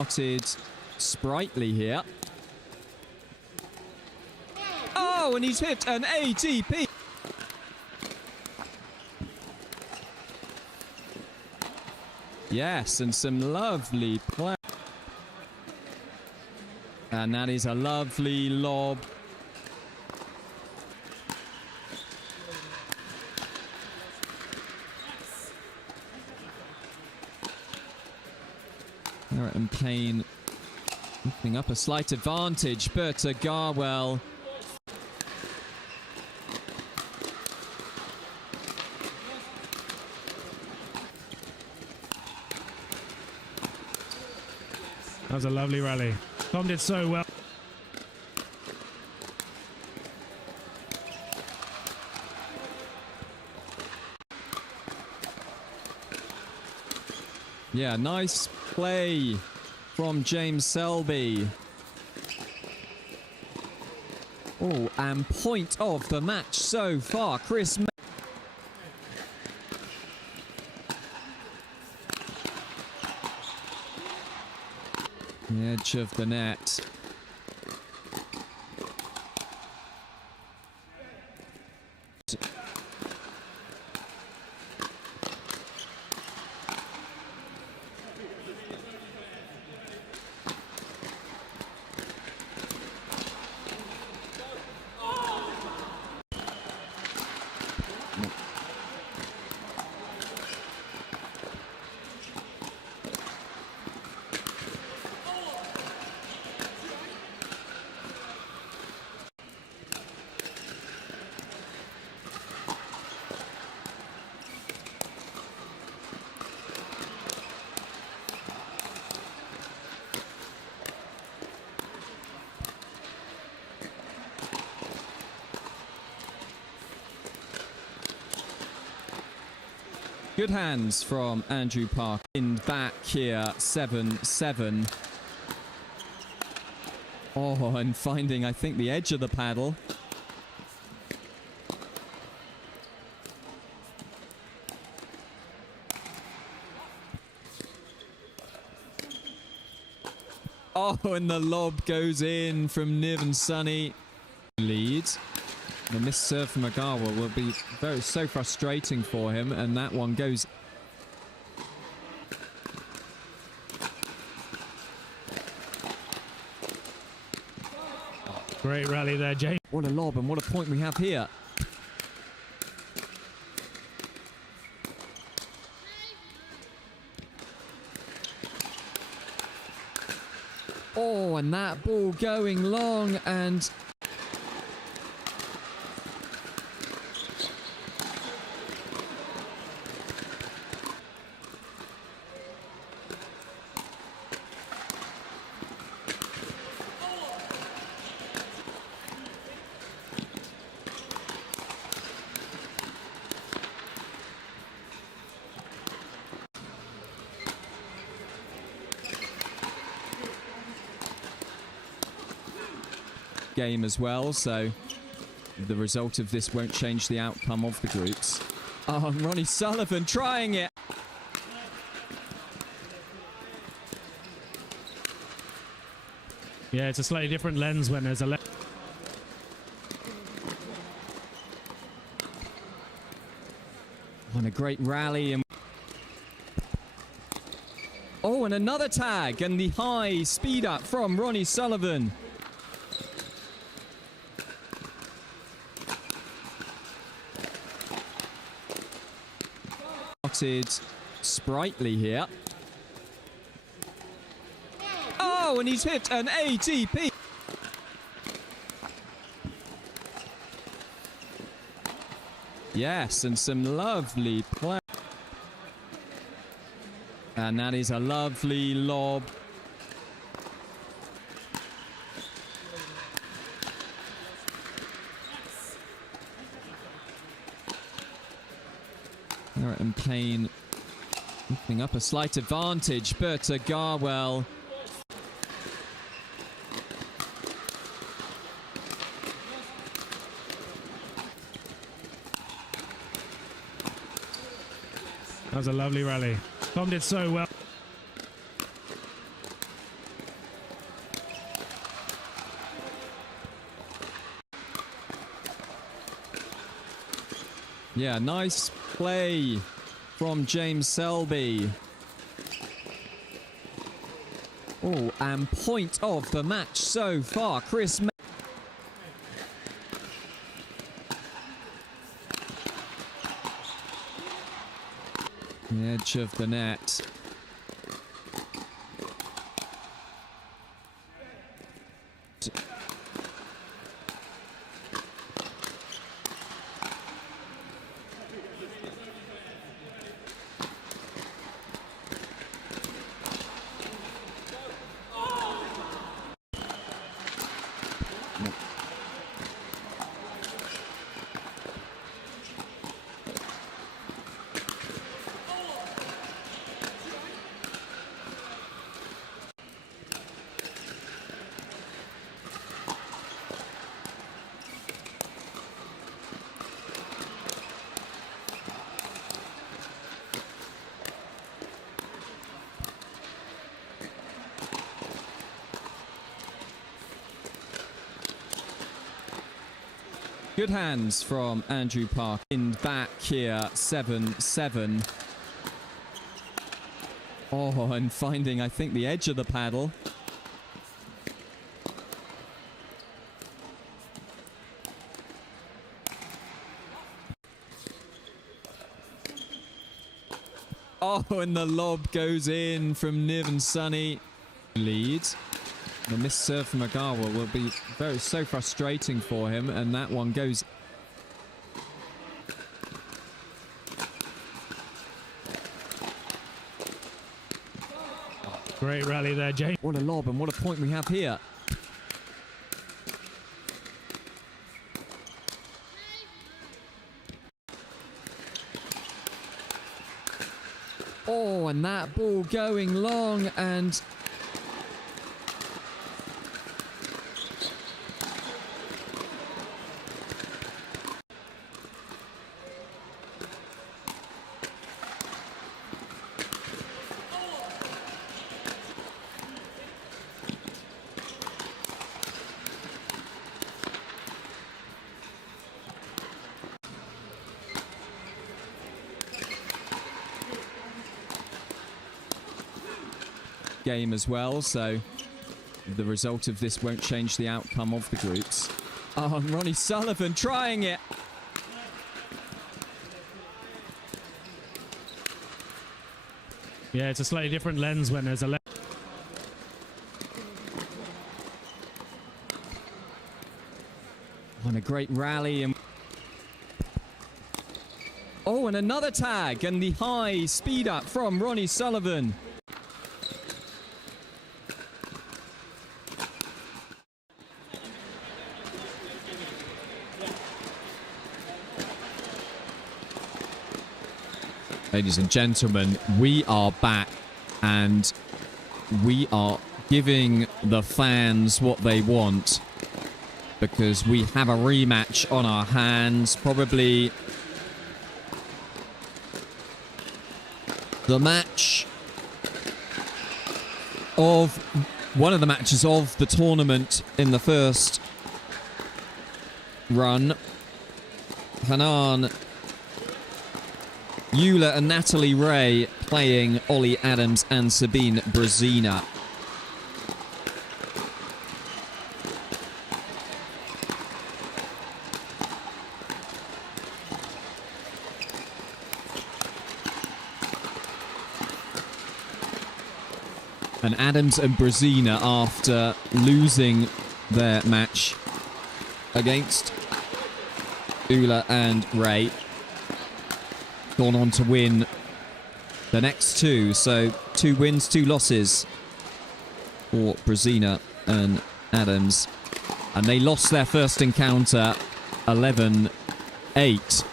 Started sprightly here. Oh, and he's hit an ATP. Yes, and some lovely play. And that is a lovely lob. Merritt and Payne looking up a slight advantage, but Garwell. That was a lovely rally. Tom did so well. Yeah, nice play from James Selby. Oh, and point of the match so far, Chris. The edge of the net. Good hands from Andrew Park. In back here, 7-7. Oh, and finding, I think, the edge of the paddle. Oh, and the lob goes in from Niv and Sunny. Lead. The missed serve from Agawa will be so frustrating for him, and that one goes. Great rally there, James. What a lob and what a point we have here. Oh, and that ball going long, and game as well, so the result of this won't change the outcome of the groups. Oh, Ronnie Sullivan trying it. Yeah, it's a slightly different lens when there's a On a great rally. And oh, and another tag, and the high speed up from Ronnie Sullivan. Sprightly here. Oh, and he's hit an ATP. Yes, and some lovely play. And that is a lovely lob. Merritt and Payne looking up a slight advantage, but Garwell. That was a lovely rally. Tom did so well. Yeah, nice play from James Selby. Oh, and point of the match so far, Chris. The edge of the net. Good hands from Andrew Park. In back here, 7-7. Oh, and finding, I think, the edge of the paddle. Oh, and the lob goes in from Niv and Sunny. Lead. The missed serve from Agawa will be so frustrating for him, and that one goes. Great rally there, James. What a lob and what a point we have here. Oh, and that ball going long, and game as well, so the result of this won't change the outcome of the groups. Oh, and Ronnie Sullivan trying it. Yeah, it's a slightly different lens when there's a lens. On a great rally. And oh, and another tag, and the high speed up from Ronnie Sullivan. Ladies and gentlemen, we are back, and we are giving the fans what they want, because we have a rematch on our hands. Probably the match of one of the matches of the tournament in the first run. Hanan, Ullah and Natalie Wray playing Ollie Adams and Sabine Brezina. And Adams and Brezina, after losing their match against Ullah and Wray, gone on to win the next two. So 2 wins, 2 losses for Brezina and Adams. And they lost their first encounter 11-8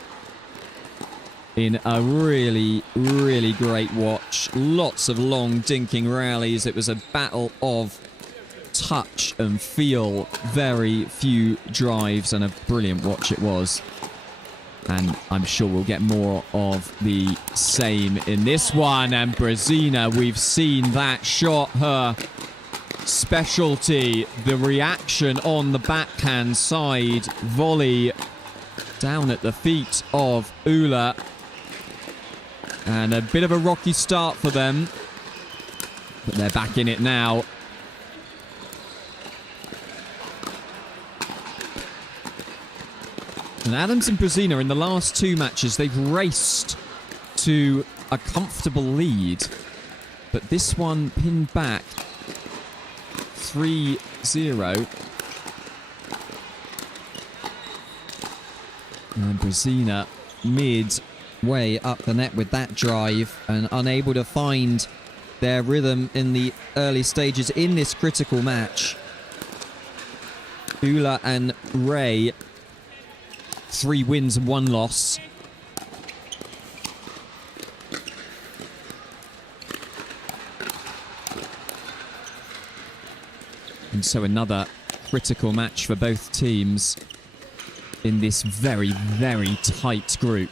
in a really, really great watch. Lots of long dinking rallies. It was a battle of touch and feel. Very few drives, and a brilliant watch it was. And I'm sure we'll get more of the same in this one. And Brezina, we've seen that shot, her specialty. The reaction on the backhand side. Volley down at the feet of Ullah. And a bit of a rocky start for them. But they're back in it now. And Adams and Brezina in the last two matches, they've raced to a comfortable lead. But this one pinned back 3-0. And Brezina midway up the net with that drive and unable to find their rhythm in the early stages in this critical match. Ullah and Wray, 3 wins and 1 loss. And so another critical match for both teams in this very, very tight group.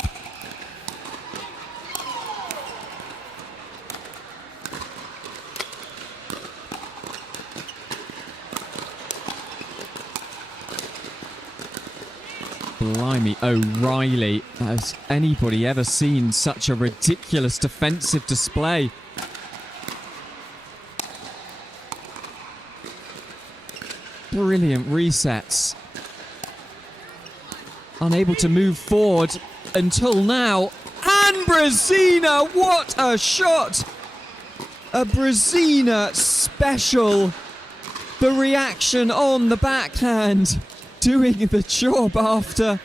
Blimey, O'Reilly. Has anybody ever seen such a ridiculous defensive display? Brilliant resets. Unable to move forward until now. And Brezina, what a shot! A Brezina special. The reaction on the backhand. Doing the job after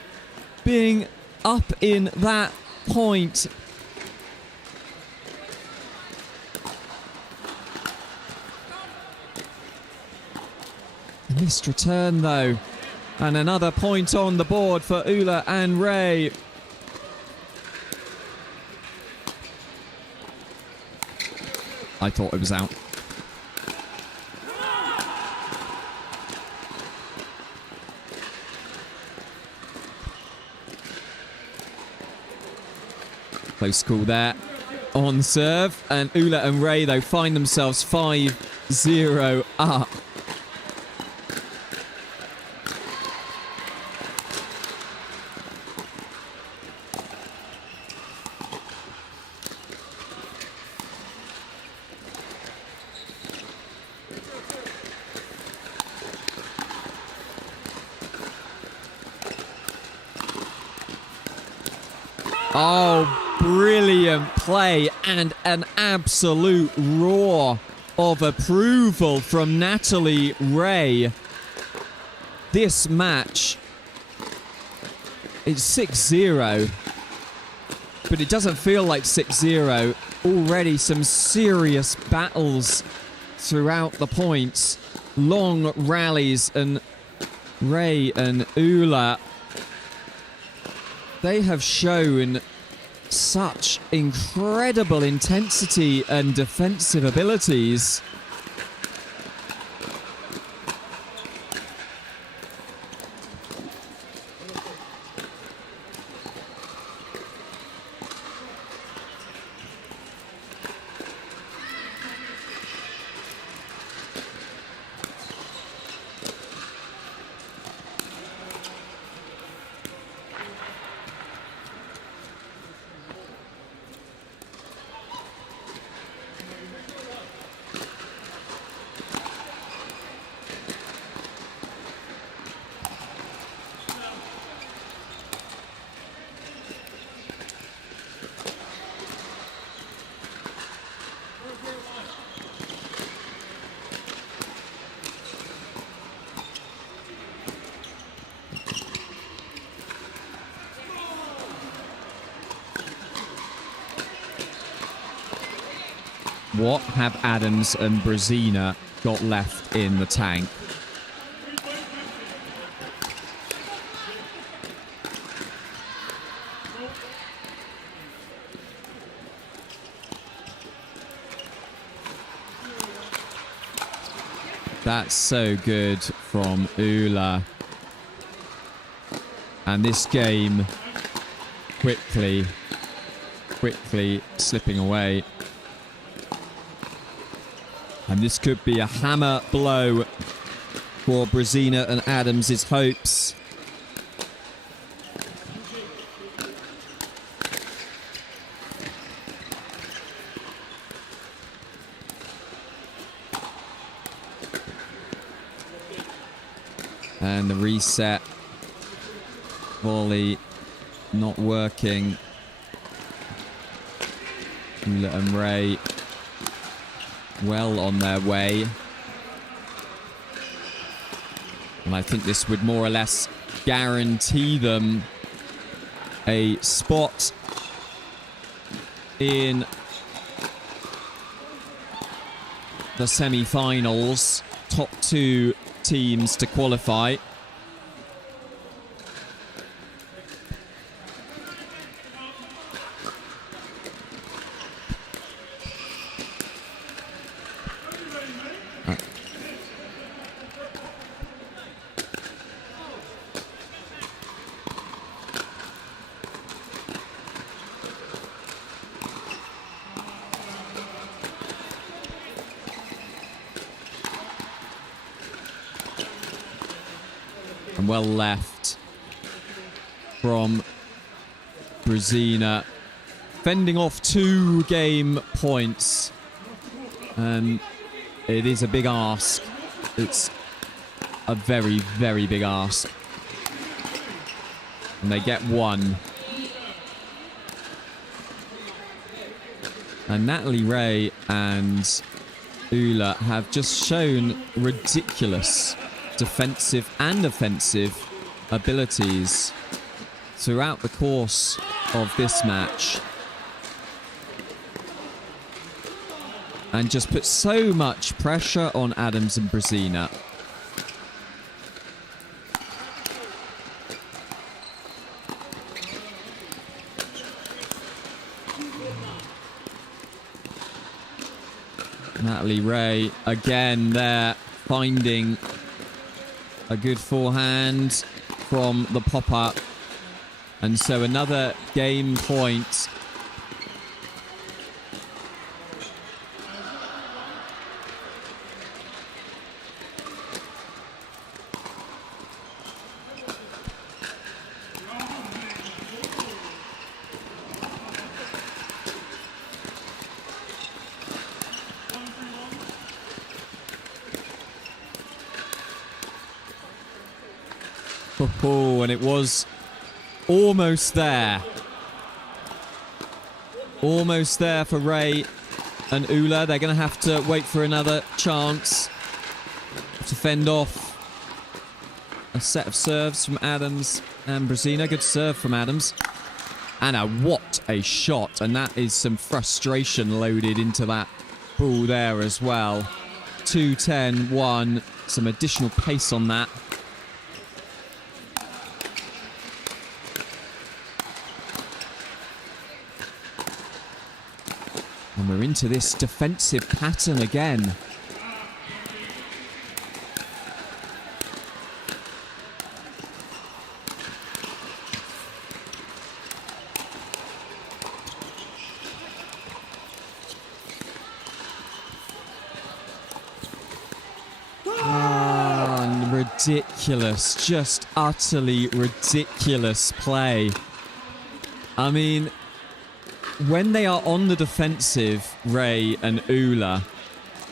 being up in that point. A missed return though. And another point on the board for Ullah and Wray. I thought it was out. Close call there on serve. And Ullah and Wray, though, find themselves 5-0 up. Oh, brilliant play and an absolute roar of approval from Natalie Wray. This match is 6-0, but it doesn't feel like 6-0. Already some serious battles throughout the points. Long rallies, and Wray and Ullah, they have shown such incredible intensity and defensive abilities. What have Adams and Brezina got left in the tank? That's so good from Ullah. And this game quickly slipping away. And this could be a hammer blow for Brezina and Adams' hopes. And the reset volley not working. Ullah and Wray well on their way. And I think this would more or less guarantee them a spot in the semi-finals. Top 2 teams to qualify. And well left from Brezina, fending off 2 game points. And it is a big ask. It's a very, very big ask. And they get 1. And Natalie Wray and Ullah have just shown ridiculous defensive and offensive abilities throughout the course of this match, and just put so much pressure on Adams and Brezina. Natalie Wray again there, finding a good forehand from the pop-up. And so another game point. Oh, and it was almost there. Almost there for Wray and Ullah. They're going to have to wait for another chance to fend off a set of serves from Adams and Brezina. Good serve from Adams. And what a shot. And that is some frustration loaded into that ball there as well. 2-10-1. Some additional pace on that. And we're into this defensive pattern again. Ridiculous, just utterly ridiculous play. I mean, when they are on the defensive, Wray and Ullah,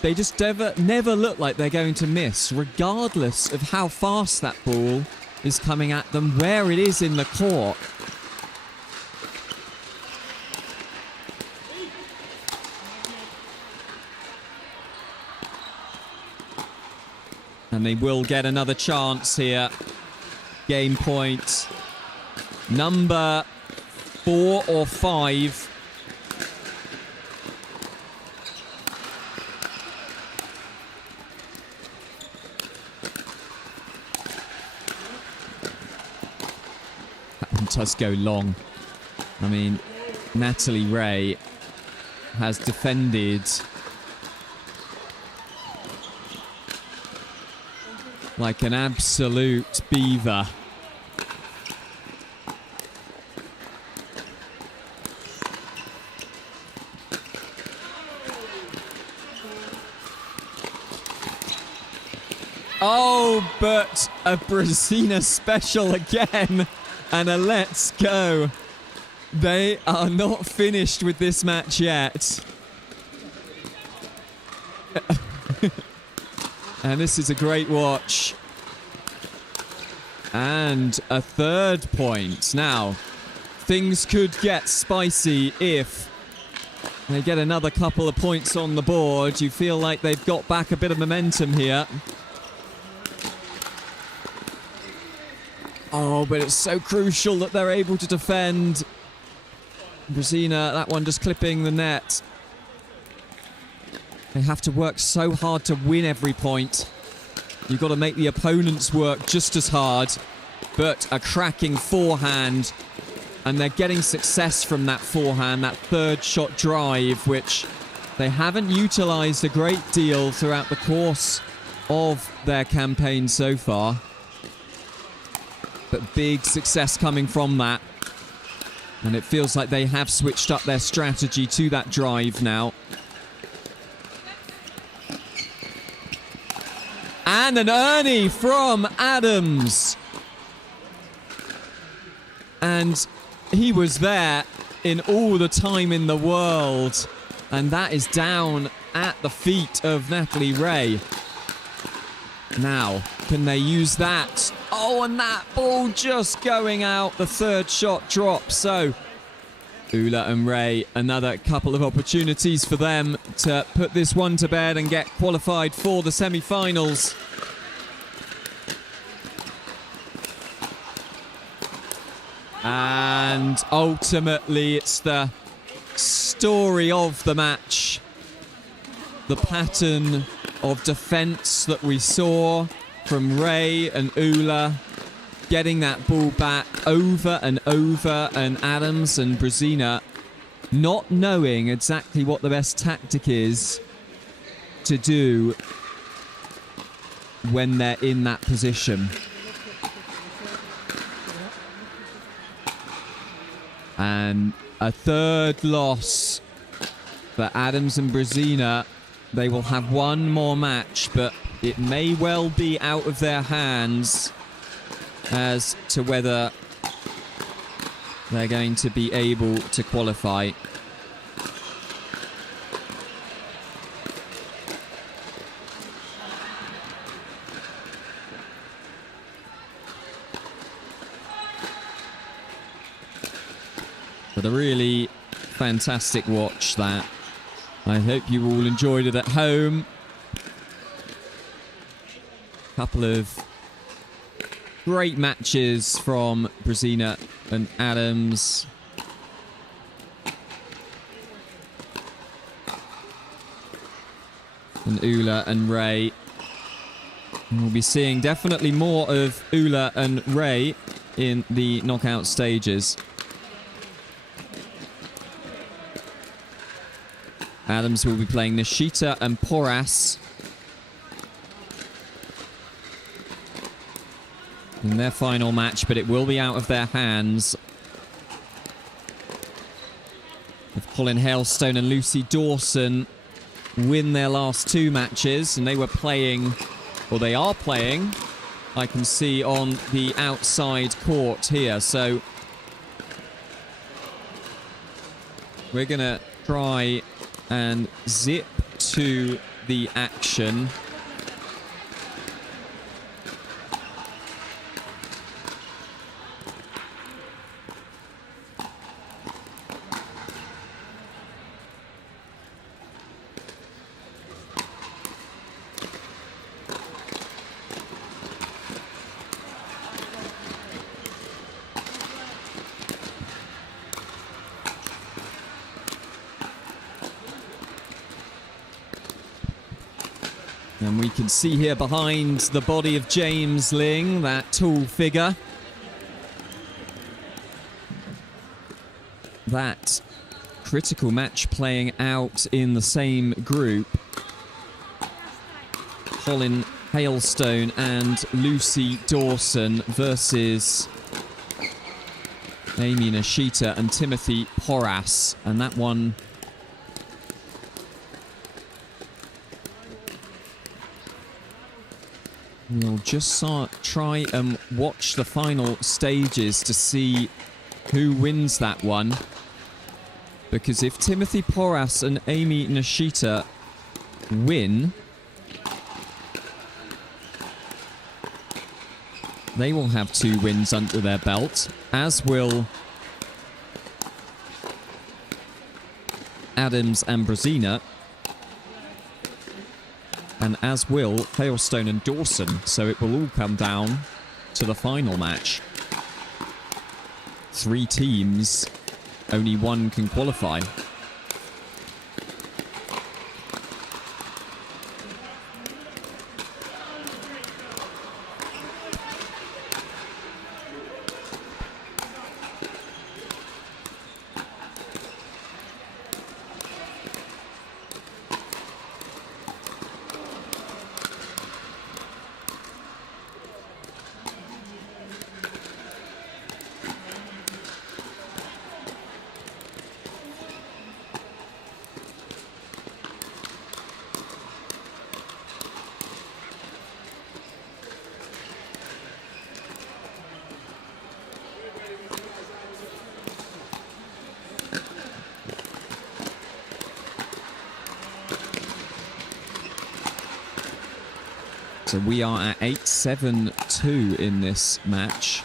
they just never look like they're going to miss, regardless of how fast that ball is coming at them, where it is in the court. And they will get another chance here. Game point number 4 or 5. That one does go long. I mean, Natalie Wray has defended like an absolute beaver. Oh, but a Brezina special again. And a let's go. They are not finished with this match yet. And this is a great watch. And a third point. Now, things could get spicy if they get another couple of points on the board. You feel like they've got back a bit of momentum here. Oh, but it's so crucial that they're able to defend. Brezina, that one just clipping the net. They have to work so hard to win every point. You've got to make the opponents work just as hard. But a cracking forehand. And they're getting success from that forehand, that third shot drive, which they haven't utilized a great deal throughout the course of their campaign so far. But big success coming from that. And it feels like they have switched up their strategy to that drive now. And an Ernie from Adams. And he was there in all the time in the world. And that is down at the feet of Natalie Wray. Now, can they use that? Oh, and that ball just going out. The third shot drops. So, Ullah and Wray, another couple of opportunities for them to put this one to bed and get qualified for the semi-finals. And ultimately, it's the story of the match. The pattern of defense that we saw from Wray and Ullah, getting that ball back over and over, and Adams and Brezina not knowing exactly what the best tactic is to do when they're in that position. And a third loss for Adams and Brezina. They will have one more match, but it may well be out of their hands as to whether they're going to be able to qualify. But a really fantastic watch, that. I hope you all enjoyed it at home. Couple of great matches from Brezina and Adams. And Ullah and Wray. And we'll be seeing definitely more of Ullah and Wray in the knockout stages. Adams will be playing Nishita and Porras in their final match, but it will be out of their hands. If Colin Hailstone and Lucy Dawson win their last two matches, and they were playing, or they are playing, I can see on the outside court here. So we're going to try and zip to the action. And we can see here behind the body of James Ling, that tall figure. That critical match playing out in the same group. Colin Hailstone and Lucy Dawson versus Amy Nishita and Timothy Porras. And that one We'll just try and watch the final stages to see who wins that one. Because if Timothy Porras and Amy Nishita win, they will have 2 wins under their belt, as will Adams and Brezina, and as will Hailstone and Dawson. So it will all come down to the final match. 3 teams, only 1 can qualify. So we are at 8-7-2 in this match.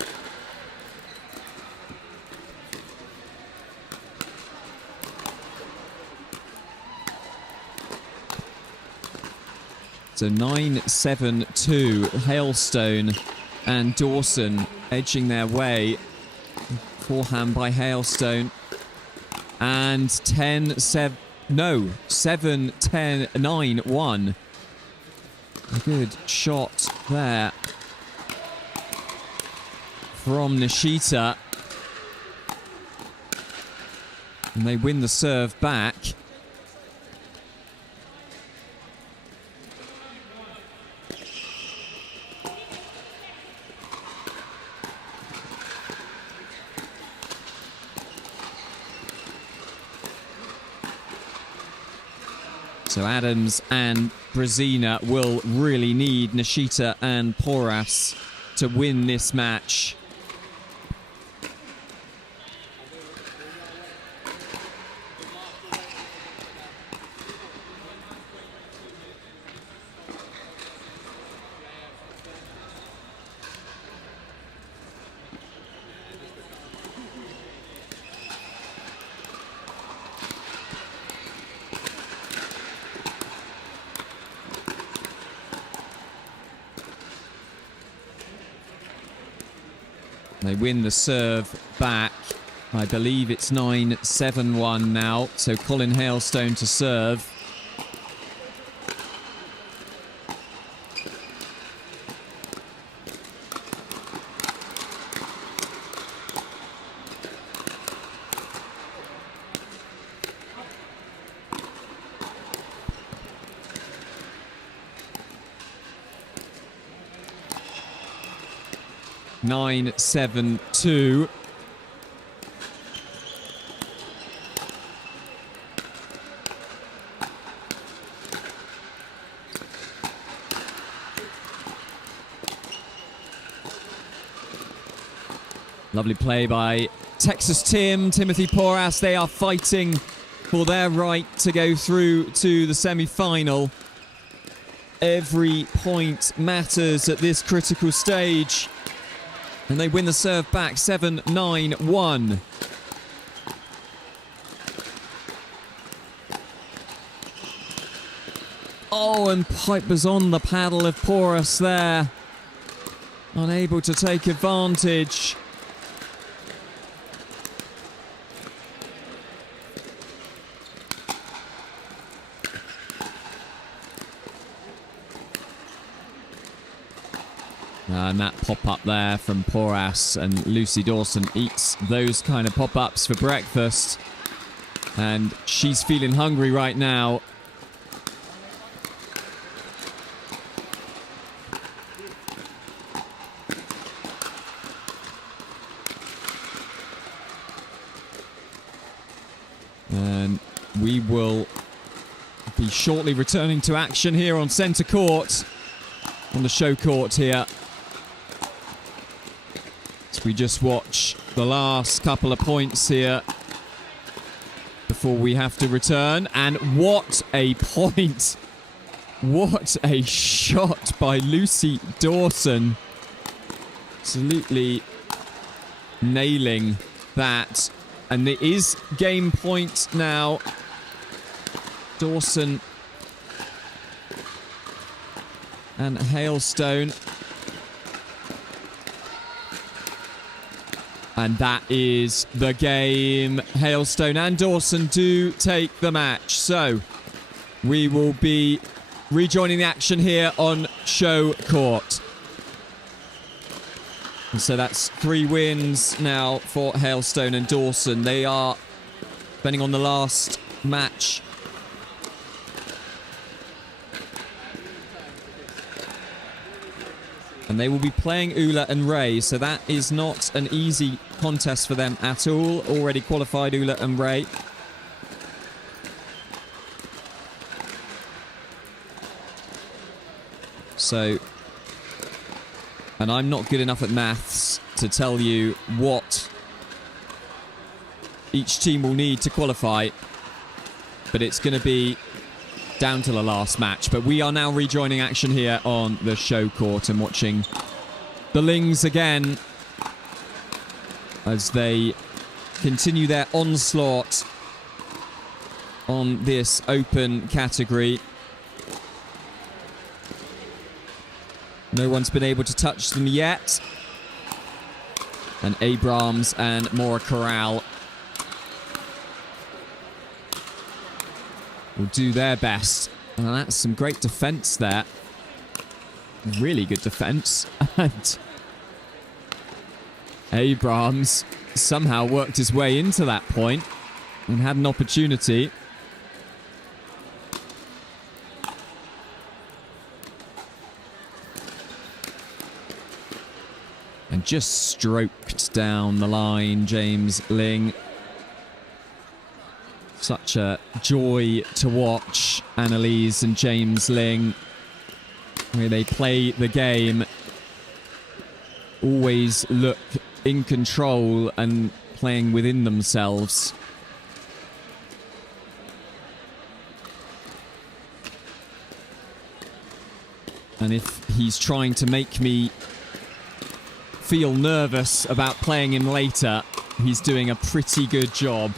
So 9-7-2, Hailstone and Dawson edging their way. Forehand by Hailstone. And 7-10-9-1. A good shot there from Nishita. And they win the serve back. So Adams and Brezina will really need Nishita and Porras to win this match. They win the serve back. I believe it's 9-7-1 now. So Colin Hailstone to serve. 9-7-2. Lovely play by Texas Timothy Porras. They are fighting for their right to go through to the semi-final. Every point matters at this critical stage. And they win the serve back, 7-9-1. Oh, and pipe was on the paddle of Porras there. Unable to take advantage. And that pop-up there from Porras, and Lucy Dawson eats those kind of pop-ups for breakfast. And she's feeling hungry right now. And we will be shortly returning to action here on centre court. on the show court here. So we just watch the last couple of points here before we have to return. And what a point! What a shot by Lucy Dawson. Absolutely nailing that. And it is game point now. Dawson and Hailstone. And that is the game. Hailstone and Dawson do take the match. So we will be rejoining the action here on show court. And so that's 3 wins now for Hailstone and Dawson. They are, depending on the last match, and they will be playing Ullah and Wray, so that is not an easy contest for them at all. Already qualified Ullah and Wray. So, and I'm not good enough at maths to tell you what each team will need to qualify, but it's going to be down to the last match. But we are now rejoining action here on the show court and watching the Lings again as they continue their onslaught on this open category. No one's been able to touch them yet. And Abrams and Maura Corral will do their best. And that's some great defense there. Really good defense. And Abrams somehow worked his way into that point and had an opportunity. And just stroked down the line, James Ling. Such a joy to watch Annalise and James Ling, where they play the game, always look in control and playing within themselves. And if he's trying to make me feel nervous about playing him later, he's doing a pretty good job.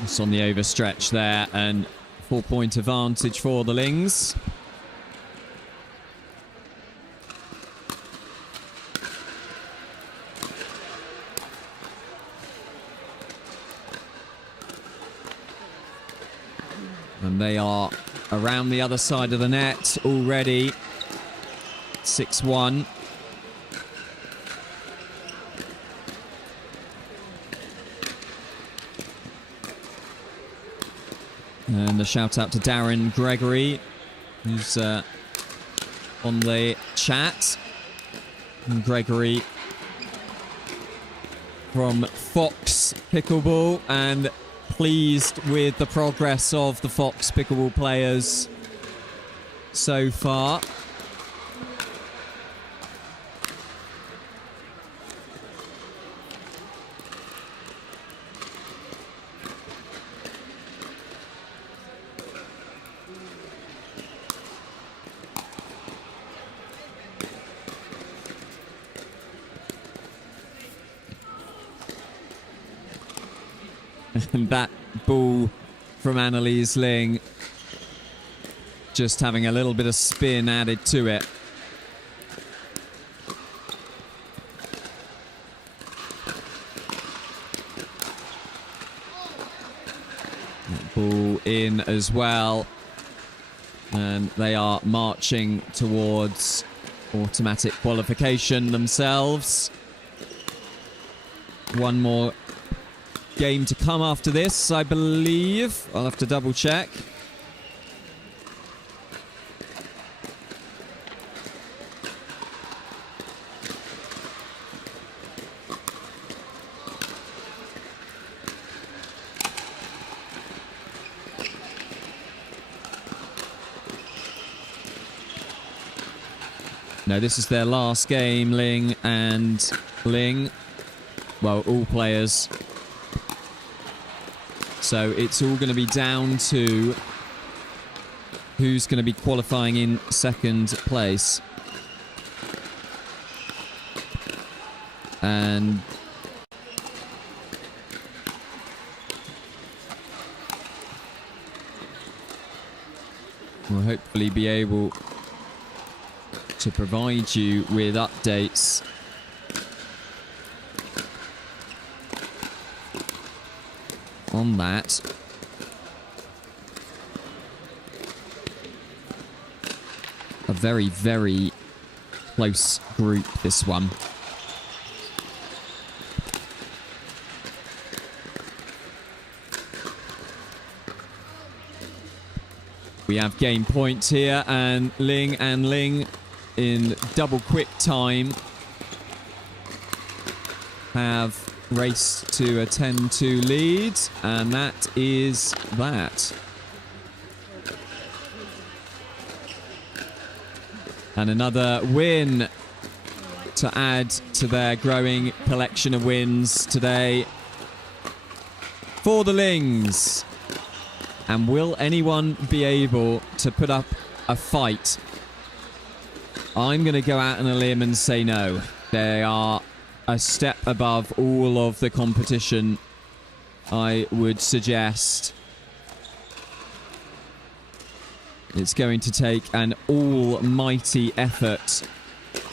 It's on the overstretch there, and 4-point advantage for the Lings. And they are around the other side of the net already. 6-1. And a shout out to Darren Gregory, who's on the chat. And Gregory from Fox Pickleball, and pleased with the progress of the Fox Pickleball players so far. And that ball from Annalise Ling just having a little bit of spin added to it. Ball in as well. And they are marching towards automatic qualification themselves. One more game to come after this, I believe. I'll have to double check. No, this is their last game, Ling and Ling. Well, all players. So it's all going to be down to who's going to be qualifying in second place. And we'll hopefully be able to provide you with updates on that. A very, very close group, this one. We have game points here, and Ling in double quick time have raced to a 10-2 lead, and that is that. And another win to add to their growing collection of wins today for the Lings. And will anyone be able to put up a fight? I'm going to go out on a limb and say no. They are a step above all of the competition, I would suggest. It's going to take an almighty effort,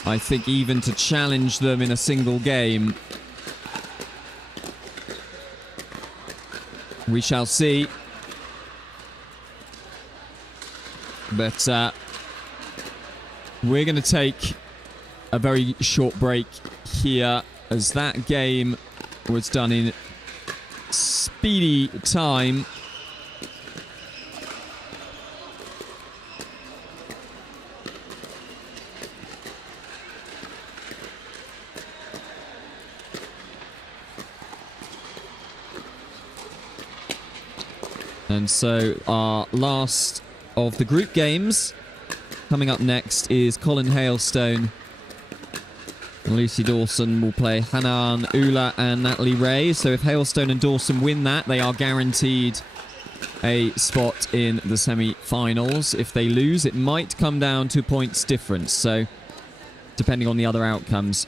I think, even to challenge them in a single game. We shall see. But we're going to take a very short break here, as that game was done in speedy time. And so our last of the group games coming up next is Colin Hailstone. Lucy Dawson will play Hanan Ullah and Natalie Wray. So if Hailstone and Dawson win that, they are guaranteed a spot in the semi-finals. If they lose, it might come down to points difference. So depending on the other outcomes.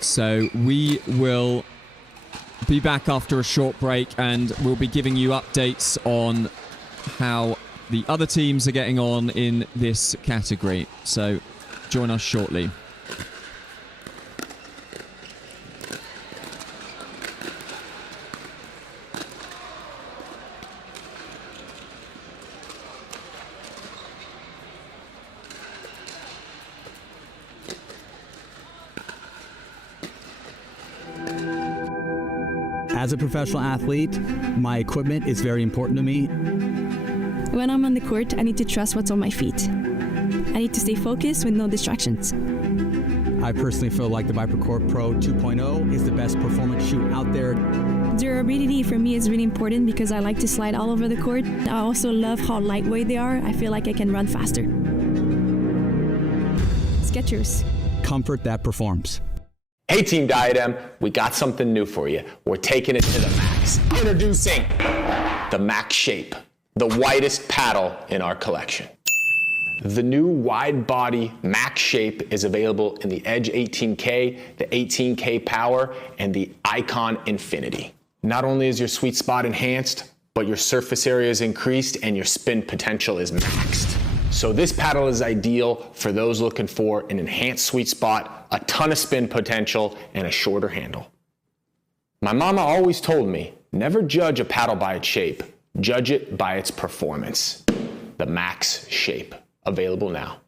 So we will be back after a short break, and we'll be giving you updates on how the other teams are getting on in this category. So join us shortly. As a professional athlete, my equipment is very important to me. When I'm on the court, I need to trust what's on my feet. I need to stay focused with no distractions. I personally feel like the ViperCore Pro 2.0 is the best performance shoe out there. Durability for me is really important because I like to slide all over the court. I also love how lightweight they are. I feel like I can run faster. Skechers. Comfort that performs. Hey Team Diadem, we got something new for you. We're taking it to the max. Introducing the Max Shape, the widest paddle in our collection. The new wide body Max Shape is available in the Edge 18K, the 18K Power, and the Icon Infinity. Not only is your sweet spot enhanced, but your surface area is increased and your spin potential is maxed. So this paddle is ideal for those looking for an enhanced sweet spot, a ton of spin potential, and a shorter handle. My mama always told me, never judge a paddle by its shape, judge it by its performance. The Max Shape, available now.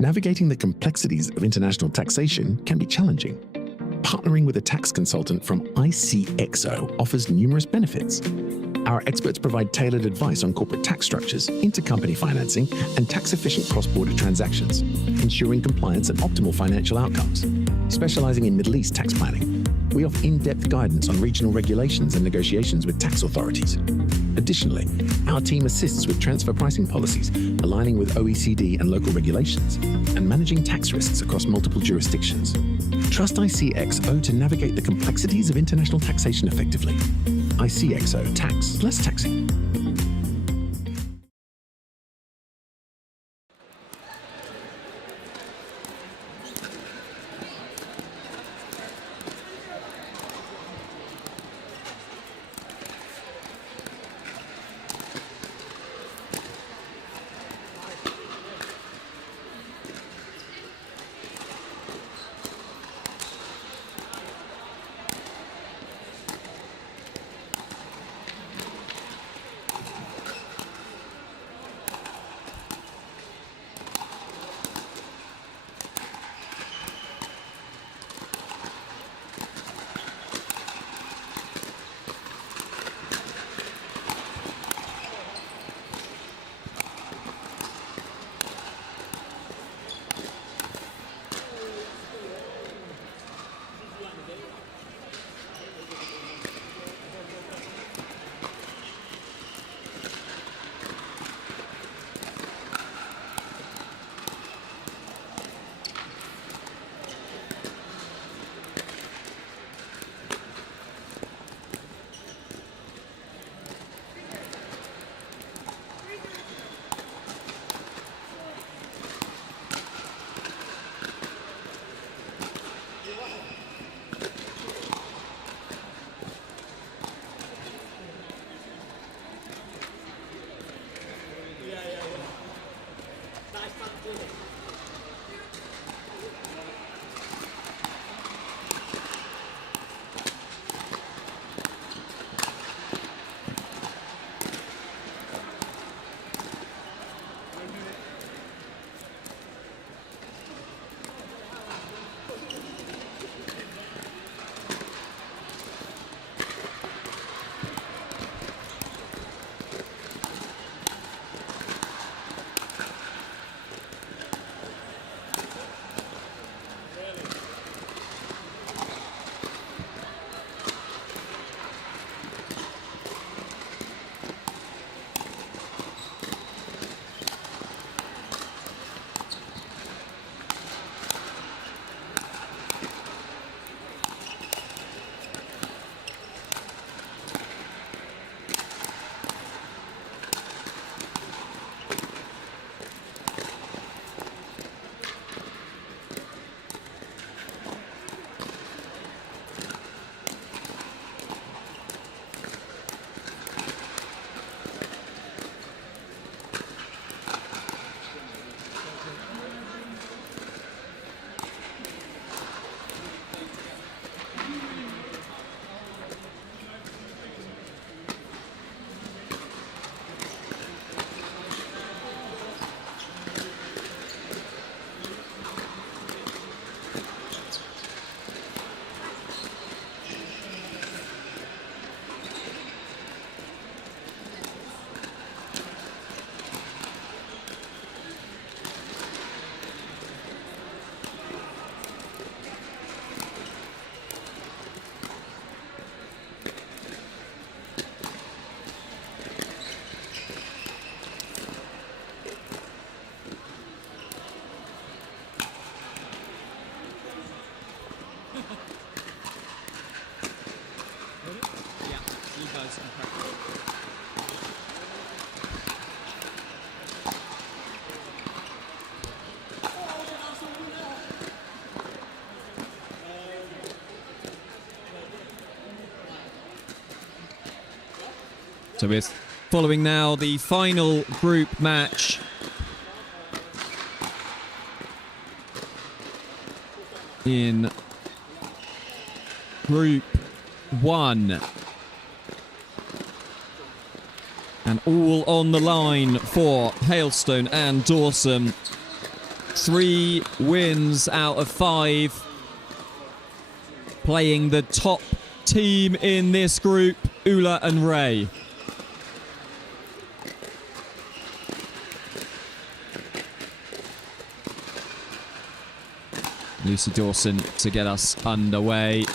Navigating the complexities of international taxation can be challenging. Partnering with a tax consultant from ICXO offers numerous benefits. Our experts provide tailored advice on corporate tax structures, intercompany financing, and tax-efficient cross-border transactions, ensuring compliance and optimal financial outcomes. Specializing in Middle East tax planning, we offer in-depth guidance on regional regulations and negotiations with tax authorities. Additionally, our team assists with transfer pricing policies, aligning with OECD and local regulations, and managing tax risks across multiple jurisdictions. Trust ICXO to navigate the complexities of international taxation effectively. ICXO Tax, less taxing. So we're following now the final group match. In Group 1. And all on the line for Hailstone and Dawson. 3 wins out of 5. Playing the top team in this group, Ullah and Wray. Lucy Dawson to get us underway.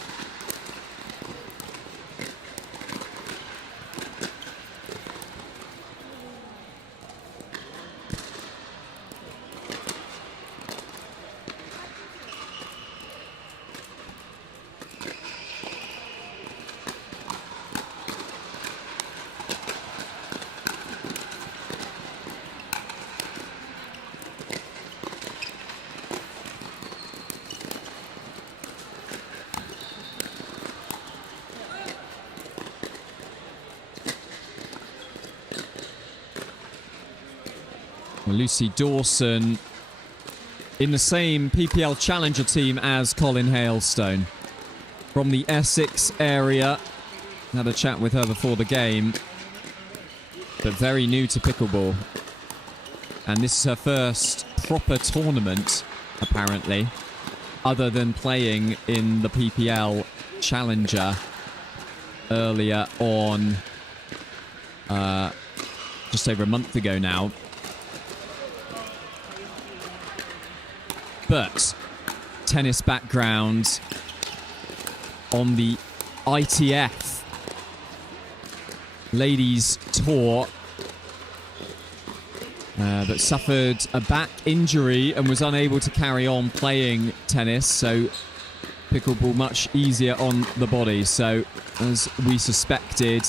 Lucy Dawson in the same PPL Challenger team as Colin Hailstone. From the Essex area. Had a chat with her before the game. But very new to pickleball. And this is her first proper tournament, apparently. Other than playing in the PPL Challenger earlier on. Just over a month ago now. But tennis background on the ITF Ladies Tour, but suffered a back injury and was unable to carry on playing tennis, so pickleball much easier on the body. So, as we suspected,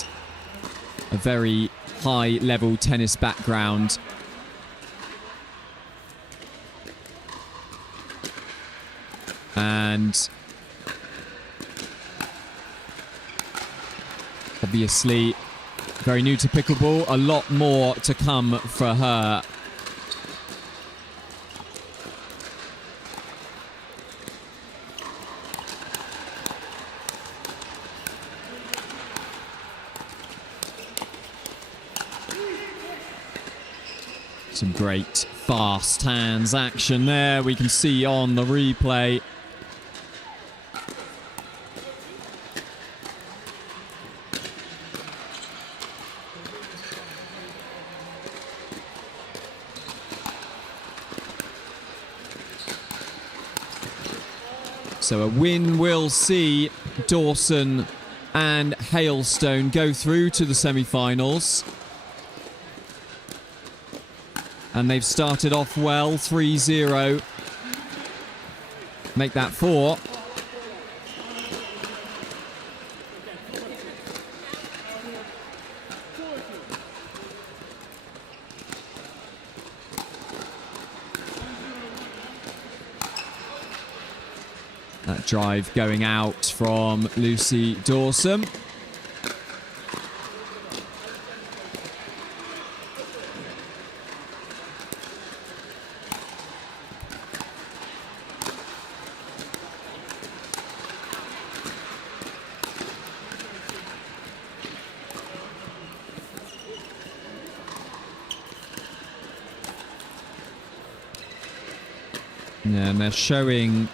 a very high-level tennis background. And obviously very new to pickleball. A lot more to come for her. Some great fast hands action there. We can see on the replay. So a win will see Dawson and Hailstone go through to the semi-finals. And they've started off well, 3-0. Make that 4. That drive going out from Lucy Dawson. Yeah, and they're showing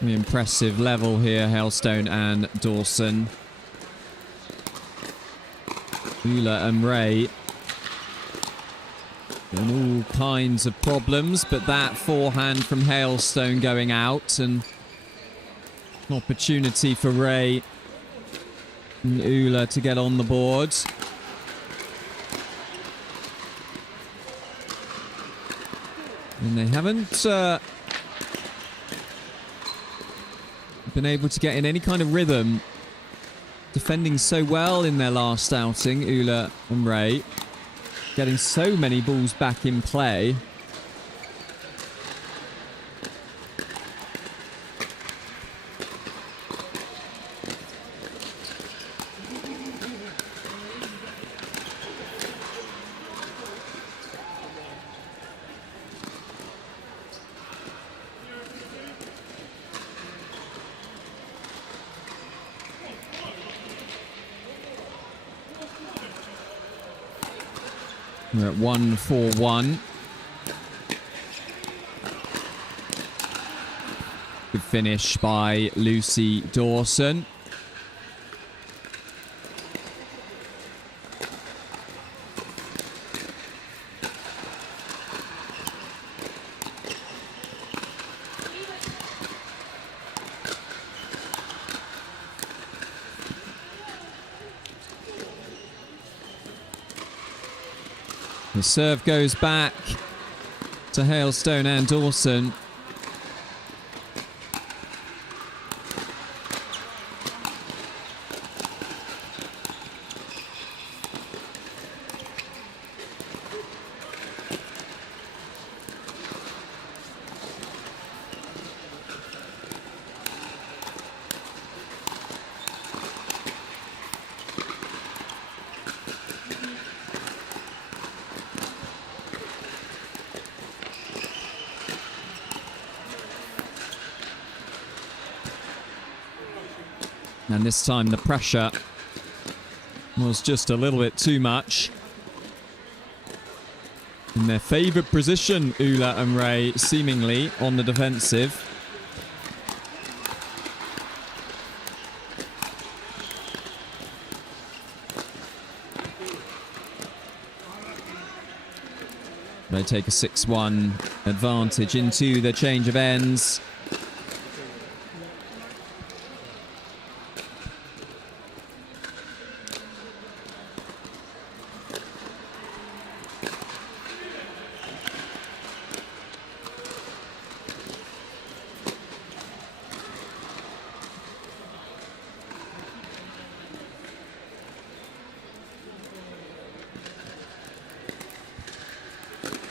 the impressive level here, Hailstone and Dawson. Ullah and Wray in all kinds of problems, but that forehand from Hailstone going out, and an opportunity for Wray and Ullah to get on the board. And they haven't been able to get in any kind of rhythm. Defending so well in their last outing, Ullah and Wray. Getting so many balls back in play. We're at 1-4-1. Good finish by Lucy Dawson. The serve goes back to Hailstone and Dawson. And this time the pressure was just a little bit too much. In their favourite position, Ullah and Wray seemingly on the defensive. They take a 6-1 advantage into the change of ends.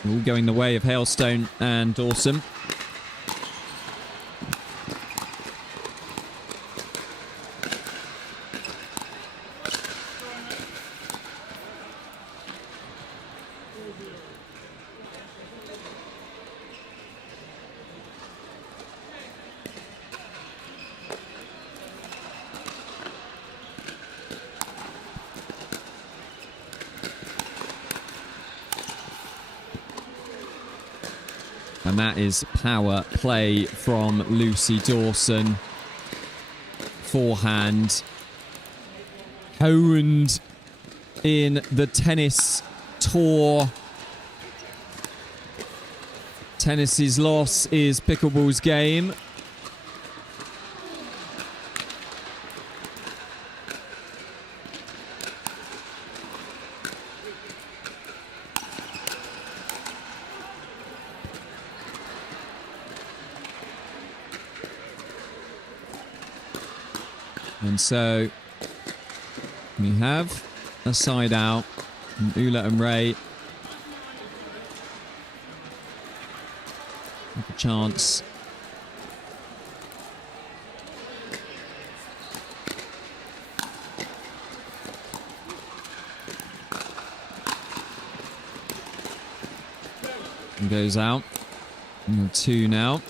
All going the way of Hailstone and Dawson. And that is power play from Lucy Dawson. Forehand. Honed in the tennis tour. Tennis's loss is pickleball's game. And so we have a side out from Ullah and Wray. With a chance. And goes out. And 2 now.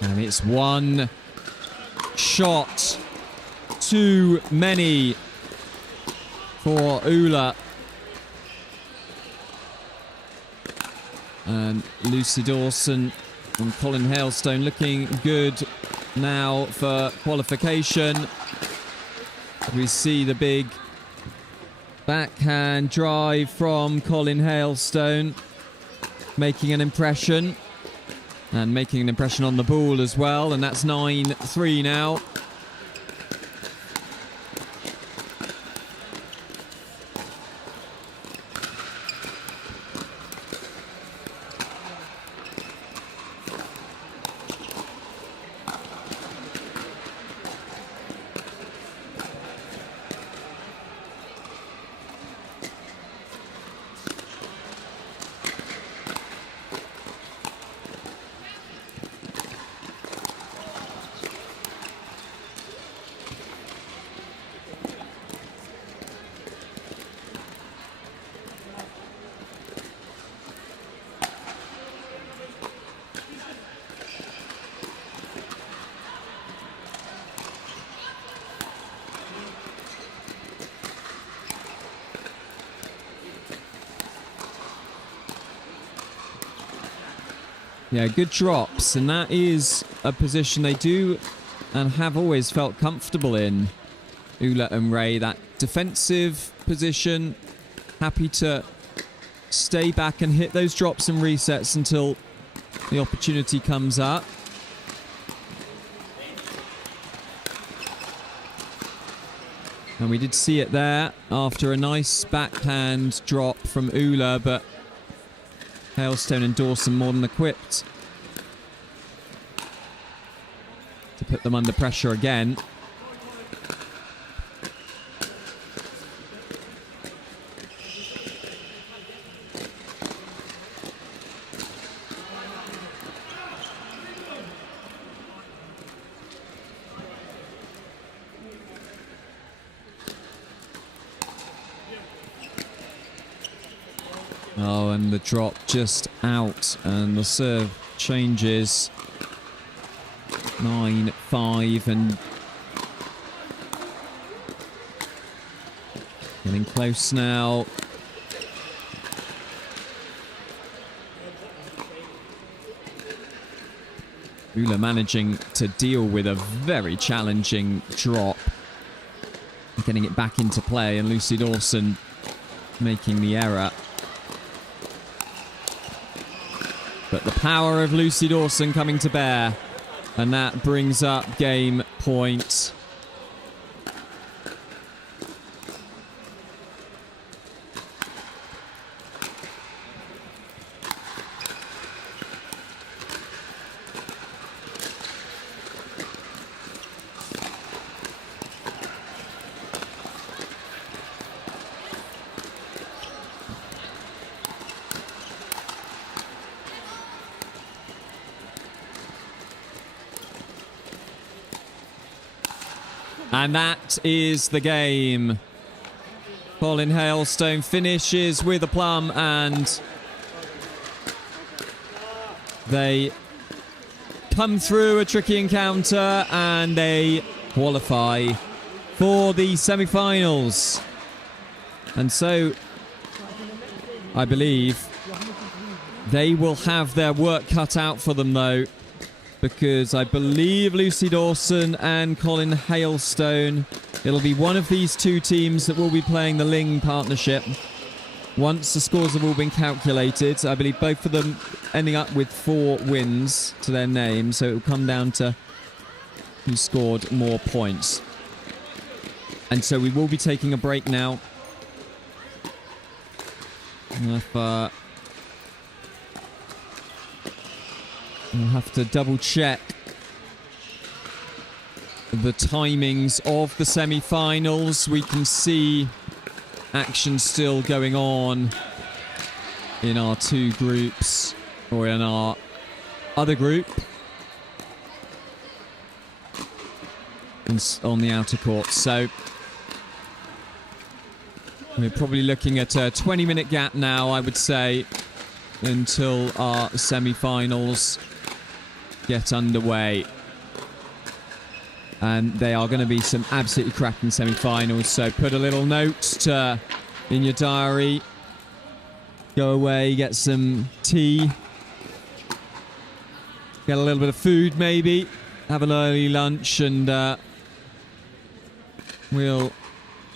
And it's one shot too many for Ullah. And Lucy Dawson and Colin Hailstone looking good now for qualification. We see the big backhand drive from Colin Hailstone, making an impression. And making an impression on the ball as well. And that's 9-3 now. Yeah, good drops, and that is a position they do and have always felt comfortable in. Ullah and Wray, that defensive position, happy to stay back and hit those drops and resets until the opportunity comes up. And we did see it there after a nice backhand drop from Ullah, but Hailstone and Dawson more than equipped to put them under pressure again. Oh, and the drop just out, and the serve changes. 9-5, and getting close now. Ullah managing to deal with a very challenging drop, getting it back into play, and Lucy Dawson making the error. But the power of Lucy Dawson coming to bear. And that brings up game point. And that is the game. Colin Hailstone finishes with a plum, and they come through a tricky encounter and they qualify for the semi-finals. And so, I believe they will have their work cut out for them, though, because I believe Lucy Dawson and Colin Hailstone, it'll be one of these two teams that will be playing the Ling partnership once the scores have all been calculated. I believe both of them ending up with 4 wins to their name, so it will come down to who scored more points. And so we will be taking a break now. We'll have to double check the timings of the semi-finals. We can see action still going on in our 2 groups, or in our other group on the outer court. So we're probably looking at a 20-minute gap now, I would say, until our semi-finals get underway. And they are going to be some absolutely cracking semi-finals, so put a little note in your diary. go away, get some tea, get a little bit of food maybe, have an early lunch, and we'll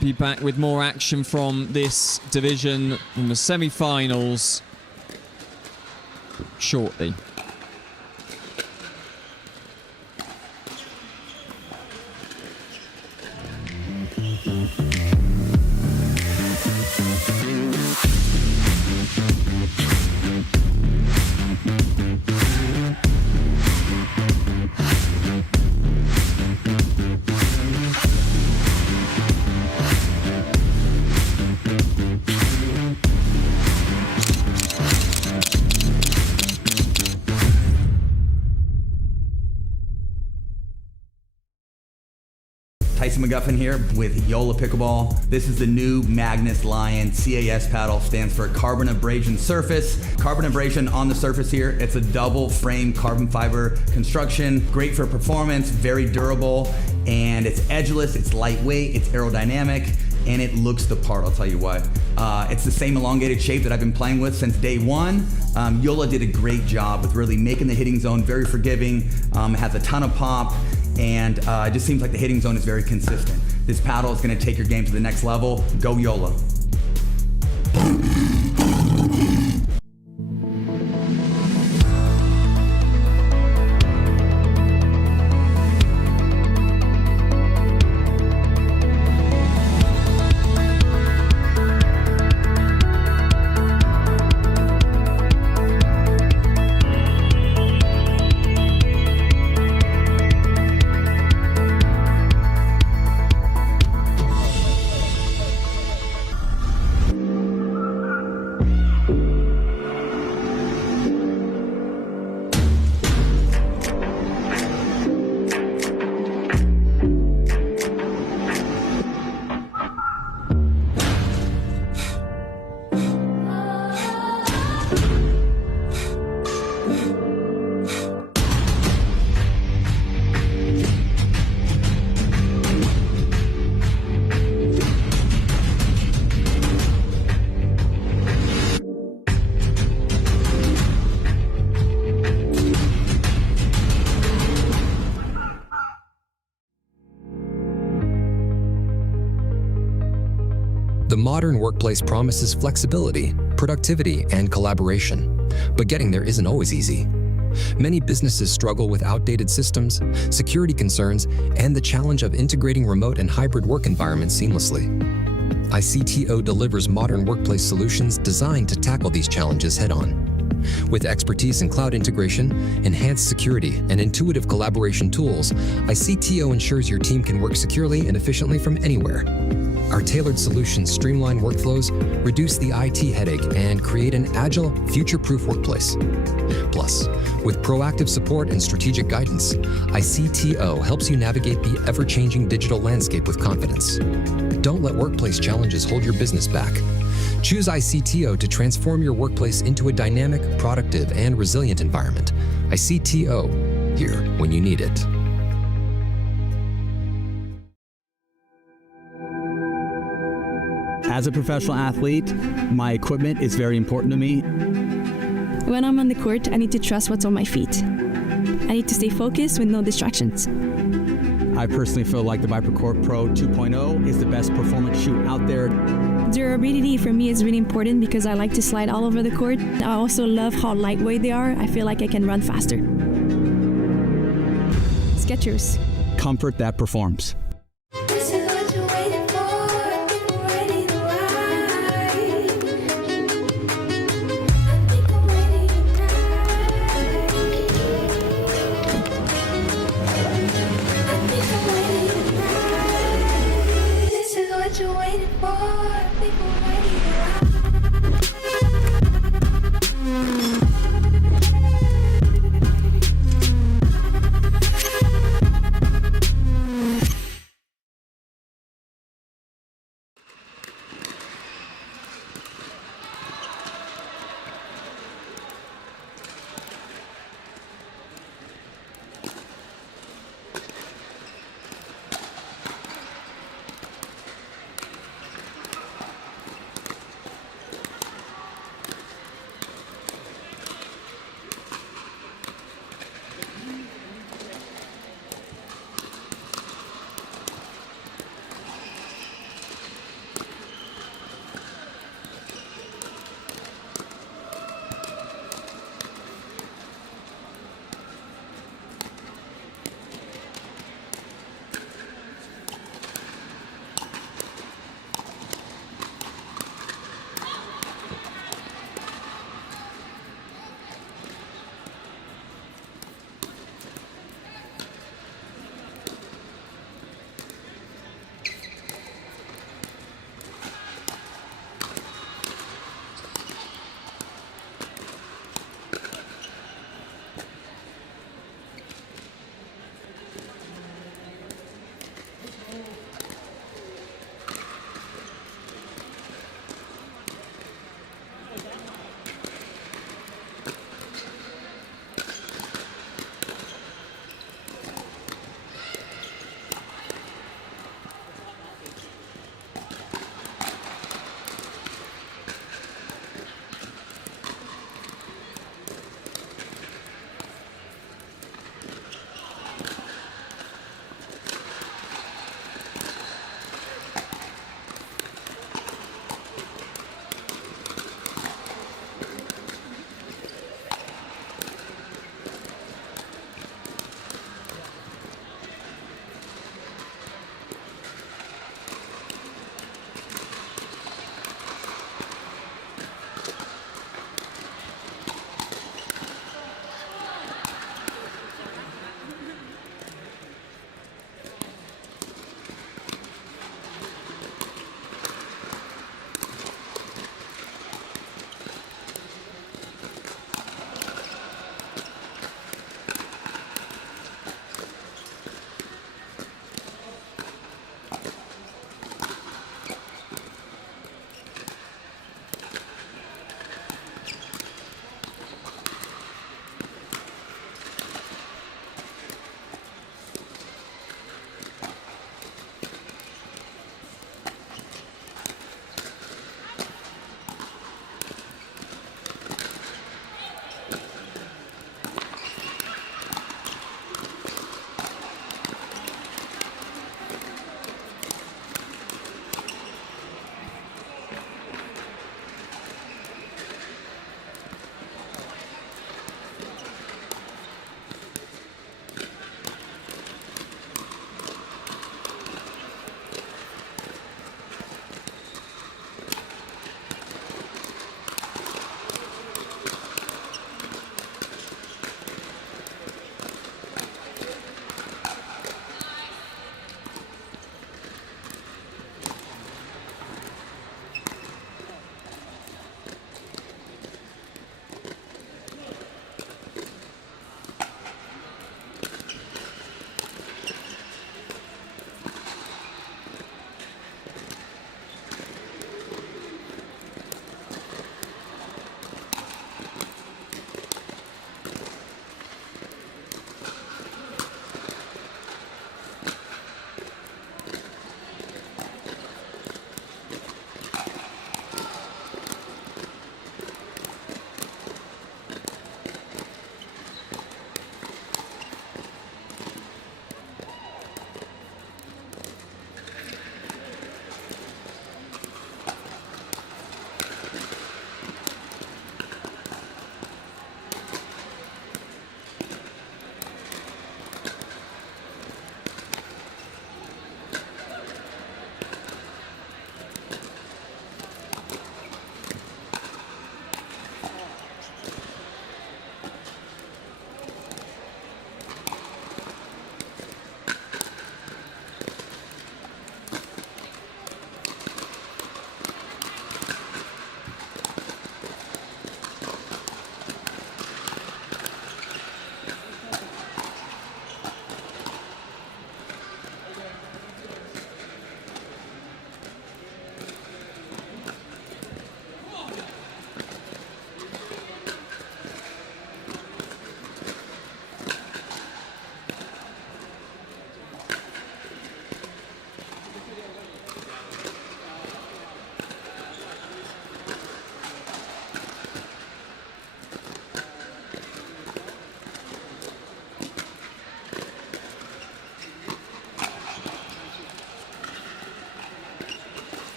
be back with more action from this division in the semi-finals shortly. McGuffin here with Ullah Pickleball. This is the new Magnus Lion CAS paddle. Stands for carbon abrasion surface. Carbon abrasion on the surface here. It's a double frame carbon fiber construction. Great for performance, very durable, and it's edgeless, it's lightweight, it's aerodynamic, and it looks the part, I'll tell you what. It's the same elongated shape that I've been playing with since day one. Ullah did a great job with really making the hitting zone very forgiving, has a ton of pop, and it just seems like the hitting zone is very consistent. This paddle is going to take your game to the next level. Go Ullah. The modern workplace promises flexibility, productivity, and collaboration, but getting there isn't always easy. Many businesses struggle with outdated systems, security concerns, and the challenge of integrating remote and hybrid work environments seamlessly. ICTO delivers modern workplace solutions designed to tackle these challenges head-on. With expertise in cloud integration, enhanced security, and intuitive collaboration tools, ICTO ensures your team can work securely and efficiently from anywhere. Our tailored solutions streamline workflows, reduce the IT headache, and create an agile, future-proof workplace. Plus, with proactive support and strategic guidance, ICTO helps you navigate the ever-changing digital landscape with confidence. Don't let workplace challenges hold your business back. Choose ICTO to transform your workplace into a dynamic, productive, and resilient environment. ICTO, here when you need it. As a professional athlete, my equipment is very important to me. When I'm on the court, I need to trust what's on my feet. I need to stay focused with no distractions. I personally feel like the ViperCore Pro 2.0 is the best performance shoe out there. Durability for me is really important because I like to slide all over the court. I also love how lightweight they are. I feel like I can run faster. Skechers. Comfort that performs.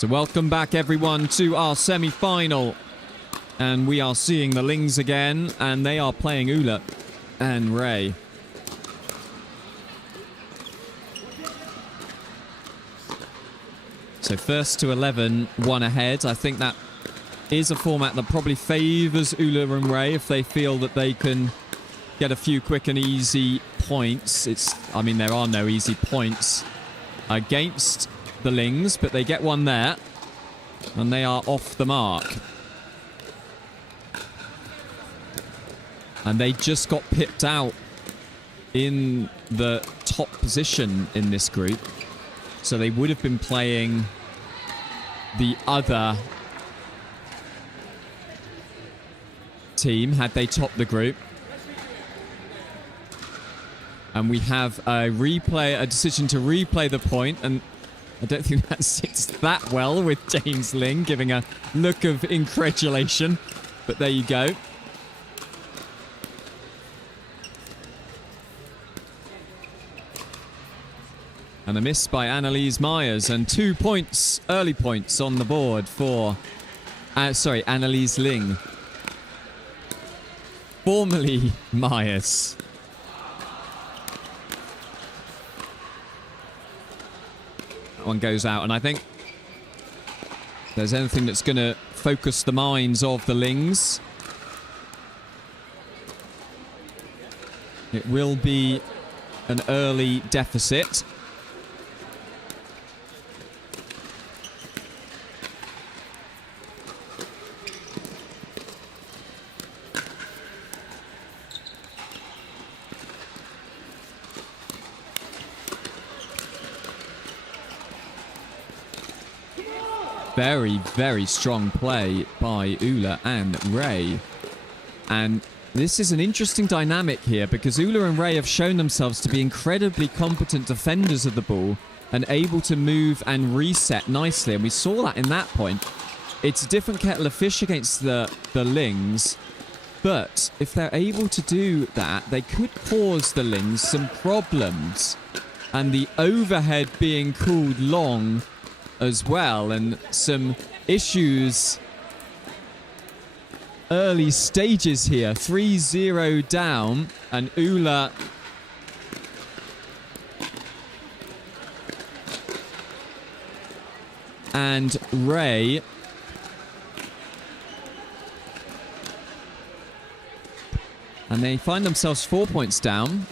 So welcome back, everyone, to our semi-final. And we are seeing the Lings again, and they are playing Ullah and Wray. So first to 11, one ahead. I think that is a format that probably favours Ullah and Wray if they feel that they can get a few quick and easy points. I mean, there are no easy points against the Lings, but they get one there, and they are off the mark. And they just got pipped out in the top position in this group, so they would have been playing the other team had they topped the group. And we have a decision to replay the point, and I don't think that sits that well with James Ling giving a look of incredulation. But there you go. And a miss by Annalise Myers, and 2 points, early points on the board for, Annalise Ling. Formerly Myers. One goes out, and I think if there's anything that's going to focus the minds of the Lings, it will be an early deficit. Very, very strong play by Ullah and Wray. And this is an interesting dynamic here, because Ullah and Wray have shown themselves to be incredibly competent defenders of the ball and able to move and reset nicely. And we saw that in that point. It's a different kettle of fish against the Lings. But if they're able to do that, they could cause the Lings some problems. And the overhead being called long as well, and some issues early stages here. 3-0 down, and Ullah and Wray and they find themselves 4 points down.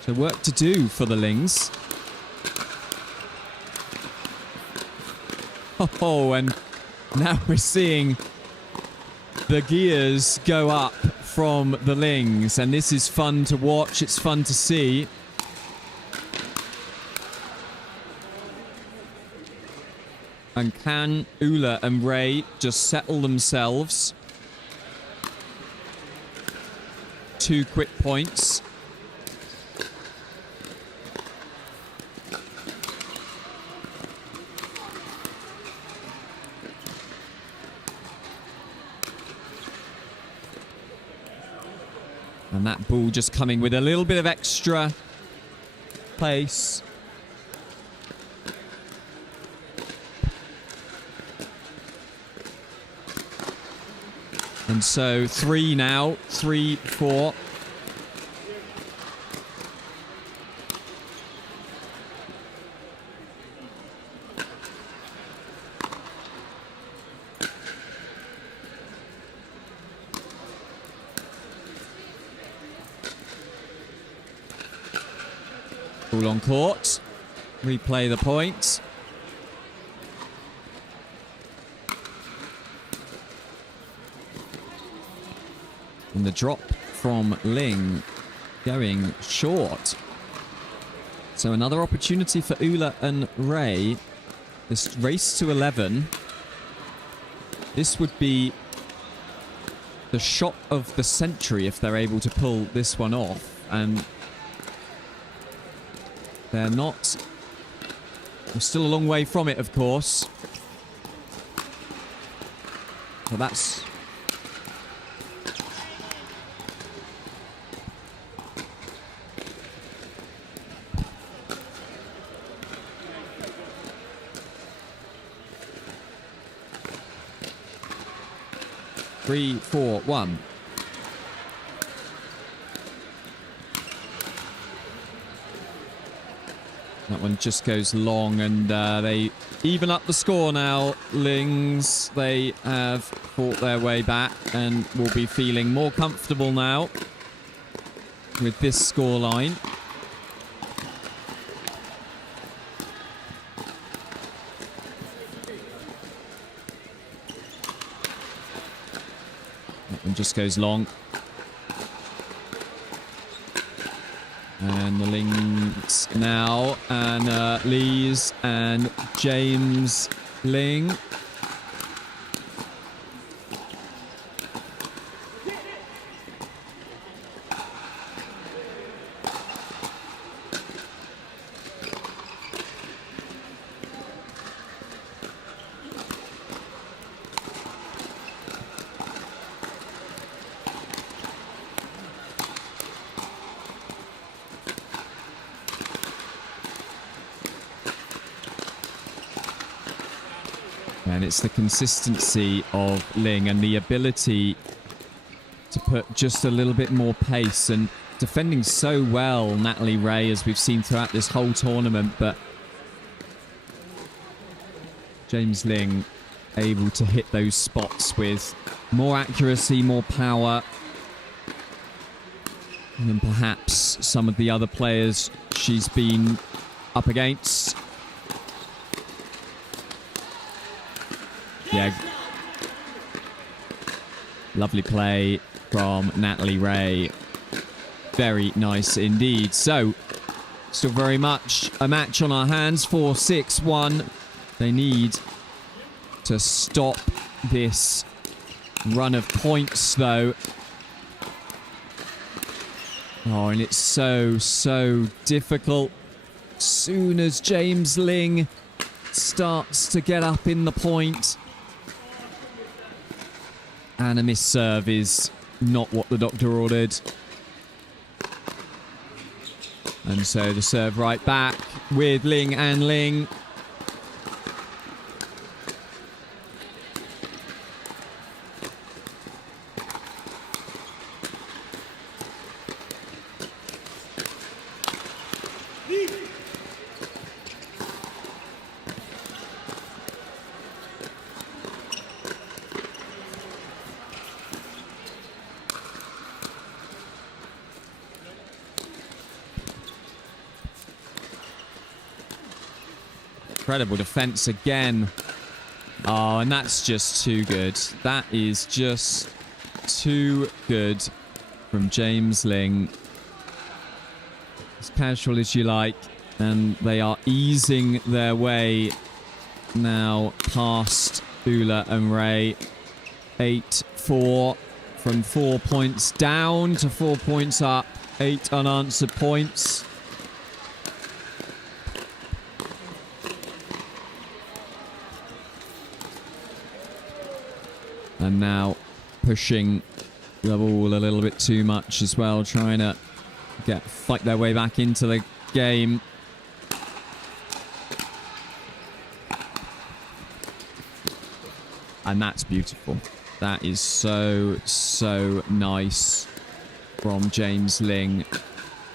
So work to do for the Lings. Oh, and now we're seeing the gears go up from the Lings, and this is fun to watch. It's fun to see. And can Ullah and Wray just settle themselves? 2 quick points. And that ball just coming with a little bit of extra pace. And so 3 now, 3-4. Ball on court. Replay the point. And the drop from Ling going short. So another opportunity for Ullah and Wray. This race to 11. This would be the shot of the century if they're able to pull this one off. And they're not. We're still a long way from it, of course. But that's... Three, four, one. That one just goes long, and they even up the score now. Lings, they have fought their way back and will be feeling more comfortable now with this scoreline. That one just goes long. And the Lings now, and Lees and James Ling. And it's the consistency of Ling and the ability to put just a little bit more pace, and defending so well Natalie Wray, as we've seen throughout this whole tournament. But James Ling able to hit those spots with more accuracy, more power than perhaps some of the other players she's been up against. Yeah, lovely play from Natalie Wray. Very nice indeed. So, still very much a match on our hands. 4-6-1. They need to stop this run of points, though. Oh, and it's so difficult. Soon as James Ling starts to get up in the point. And a missed serve is not what the doctor ordered. And so the serve right back with Ling and Ling. Incredible defense again. Oh, and that's just too good. That is just too good from James Ling. As casual as you like. And they are easing their way now past Ullah and Wray. 8-4 from 4 points down to 4 points up. 8 unanswered points. And now pushing the ball a little bit too much as well, trying to fight their way back into the game. And that's beautiful. That is so nice from James Ling.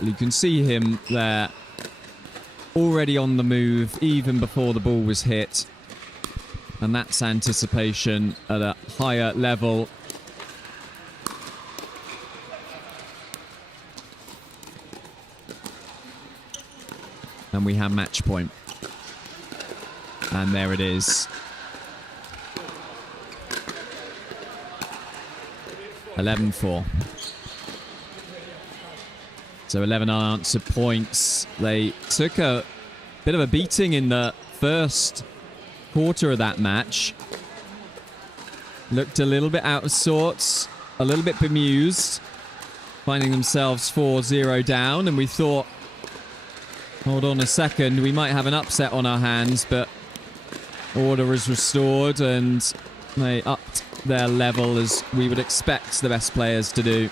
You can see him there already on the move even before the ball was hit. And that's anticipation at a higher level. And we have match point. And there it is. 11-4. So 11 unanswered points. They took a bit of a beating in the first quarter of that match. Looked a little bit out of sorts, a little bit bemused, finding themselves 4-0 down, and we thought, hold on a second, we might have an upset on our hands, but order is restored and they upped their level as we would expect the best players to do.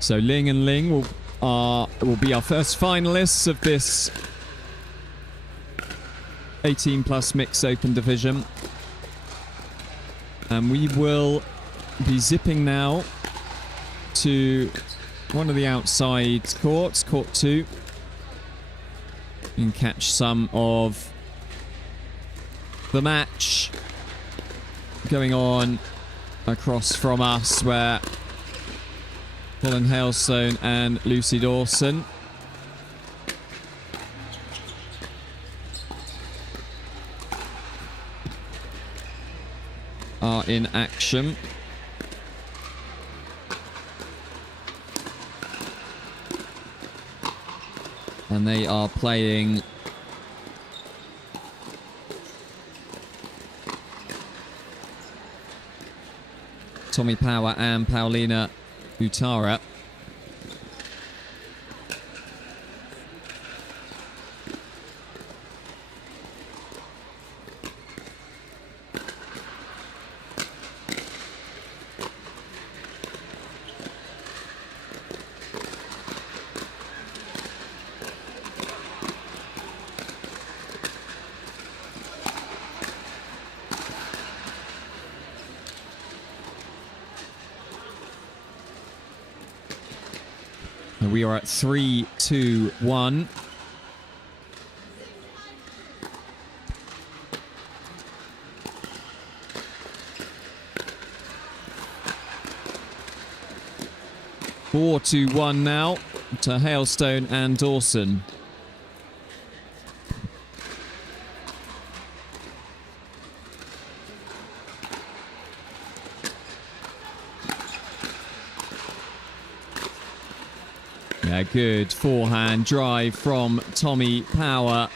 So Ling and Ling will be our first finalists of this 18+ mixed open division. And we will be zipping now to one of the outside courts, court 2, and catch some of the match going on across from us, where Colin Hailstone and Lucy Dawson are in action. And they are playing Tommy Power and Paulina Utara. We are at 3-2-1. Four to 1 now to Hailstone and Dawson. Yeah, good forehand drive from Tommy Power.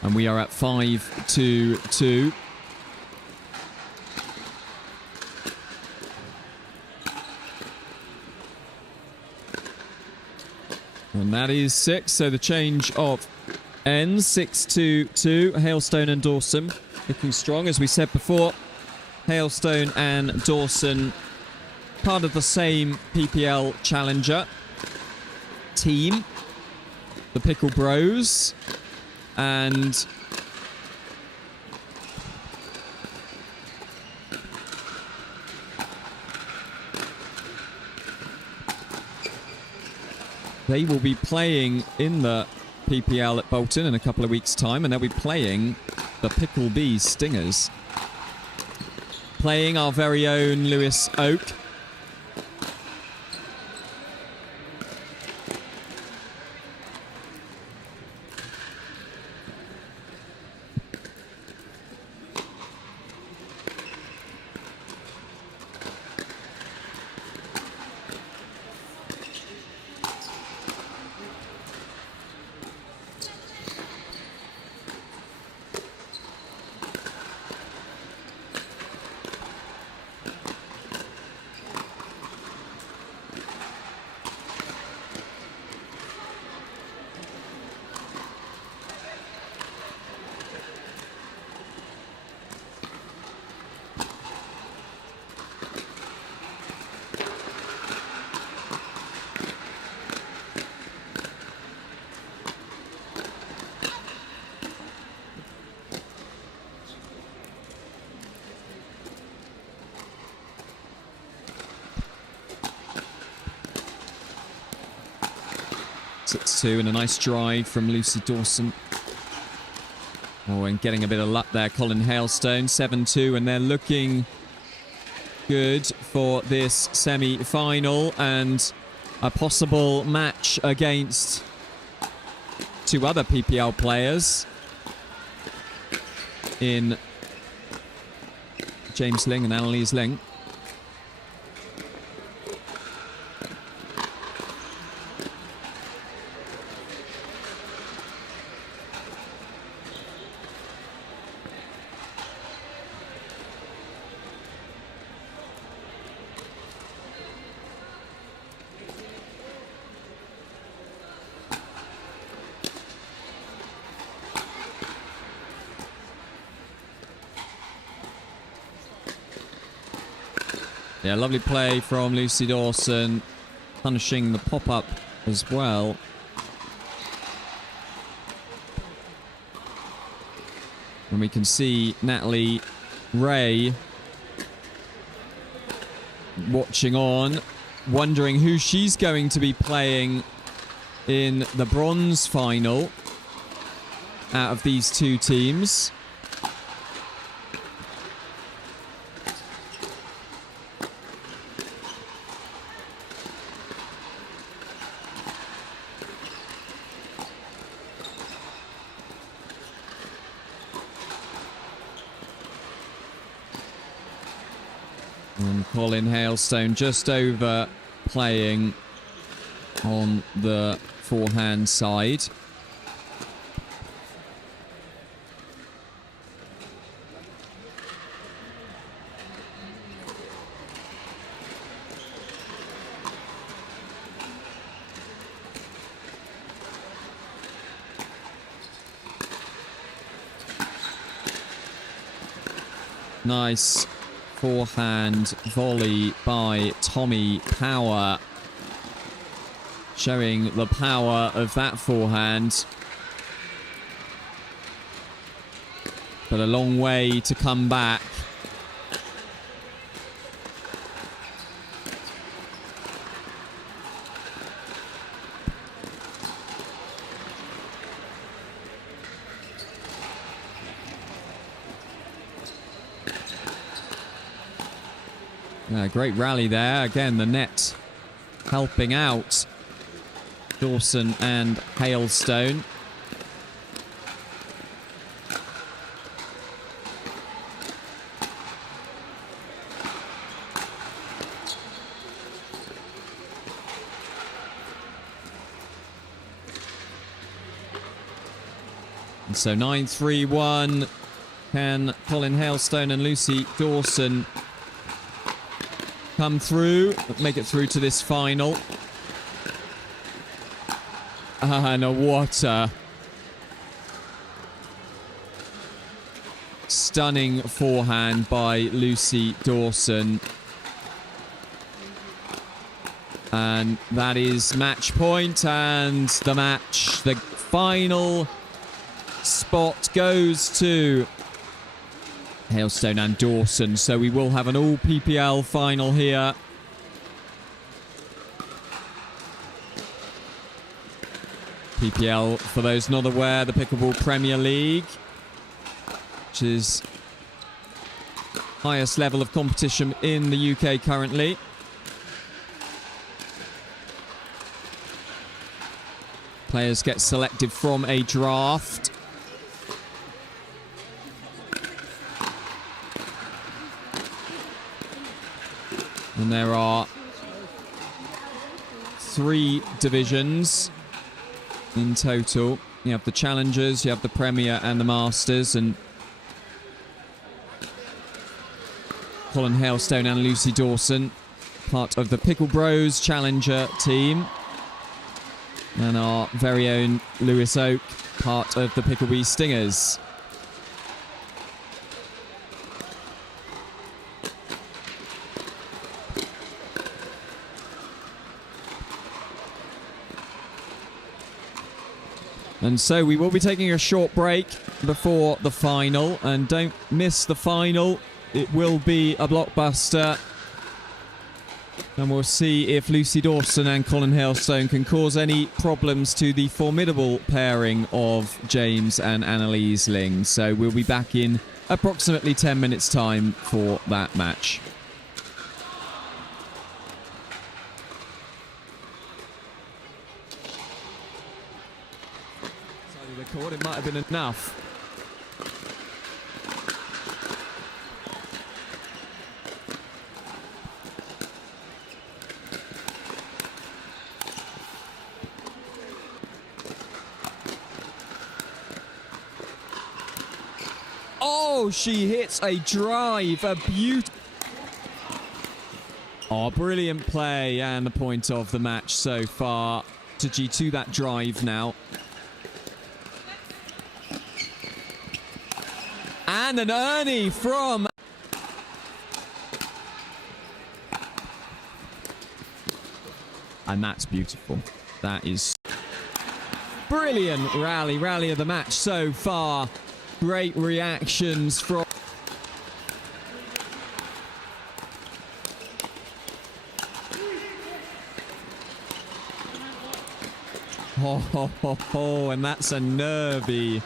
And we are at 5-2-2. And that is 6. So the change of ends. 6-2-2. Hailstone and Dawson looking strong. As we said before, Hailstone and Dawson part of the same PPL Challenger team. The Pickle Bros. And they will be playing in the PPL at Bolton in a couple of weeks' time, and they'll be playing the Pickle Bees Stingers. Playing our very own Lewis Oak. 6-2, and a nice drive from Lucy Dawson. Oh, and getting a bit of luck there, Colin Hailstone, 7-2, and they're looking good for this semi-final and a possible match against two other PPL players in James Ling and Annalise Ling. Yeah, lovely play from Lucy Dawson, punishing the pop-up as well. And we can see Natalie Wray watching on, wondering who she's going to be playing in the bronze final out of these two teams. And Colin Hailstone just over playing on the forehand side. Nice forehand volley by Tommy Power, showing the power of that forehand. But a long way to come back. Great rally there. Again, the net helping out Dawson and Hailstone. And so 9-3-1. Can Colin Hailstone and Lucy Dawson come through, make it through to this final? And what a stunning forehand by Lucy Dawson. And that is match point, and the match, the final spot goes to Hailstone and Dawson, so we will have an all PPL final here. PPL, for those not aware, the Pickleball Premier League, which is highest level of competition in the UK currently. Players get selected from a draft. And there are 3 divisions in total. You have the Challengers, you have the Premier and the Masters. And Colin Hailstone and Lucy Dawson, part of the Pickle Bros Challenger team. And our very own Lewis Oak, part of the Picklebee Stingers. And so we will be taking a short break before the final. And don't miss the final. It will be a blockbuster. And we'll see if Lucy Dawson and Colin Hailstone can cause any problems to the formidable pairing of James and Annalise Ling. So we'll be back in approximately 10 minutes' time for that match. Side of the court, it might have been enough. Oh, she hits a drive, a beauty. Oh, brilliant play and the point of the match so far. To G2 that drive now. And an Ernie from... And that's beautiful. That is brilliant rally of the match so far. Great reactions from... Oh, and that's a nervy.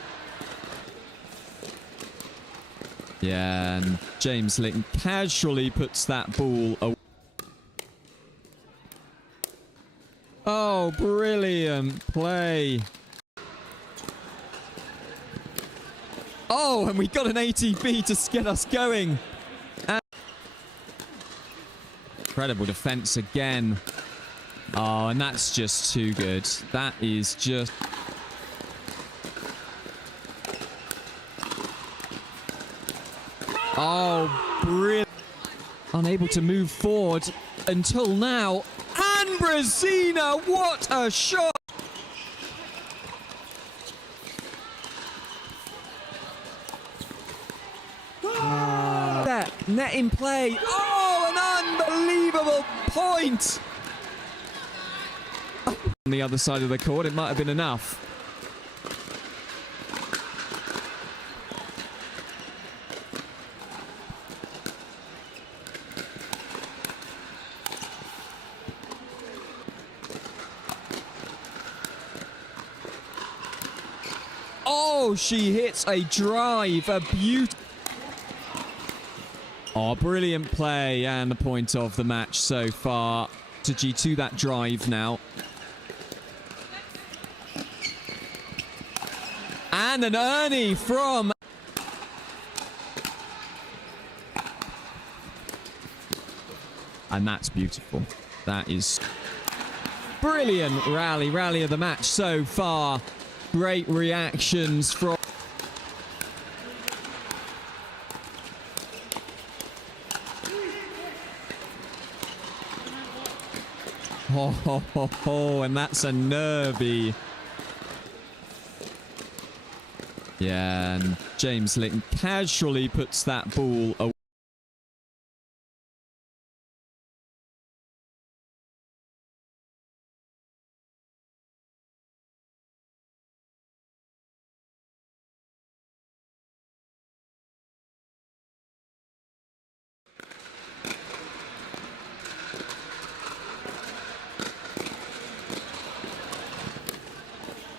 Yeah, and James Ling casually puts that ball away. Oh, brilliant play. Oh, and we got an ATP to get us going. And incredible defense again. Oh, and that's just too good. That is just... Oh, brilliant. Unable to move forward until now. And Brezina, what a shot! Net in play. Oh, an unbelievable point! On the other side of the court, it might have been enough. Oh, she hits a drive, a beauty. Oh, brilliant play and the point of the match so far. To G2 that drive now. And an Ernie from... And that's beautiful. That is brilliant rally of the match so far. Great reactions from... Oh, and that's a nervy. Yeah, and James Ling casually puts that ball away.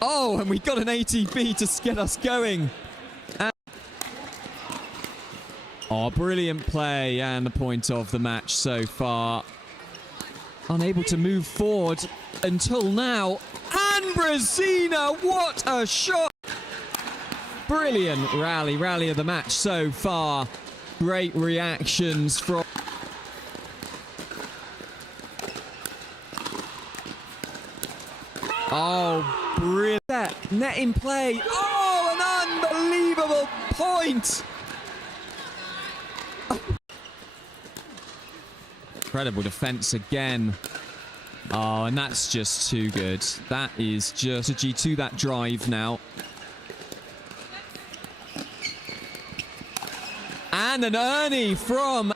Oh, and we got an ATP to get us going. Oh, brilliant play and the point of the match so far. Unable to move forward until now. And Brezina, what a shot! Brilliant rally of the match so far. Great reactions from... Oh, brilliant. Net in play. Oh, an unbelievable point. Incredible defense again. Oh, and that's just too good. That is just a G2 that drive now. And an Ernie from...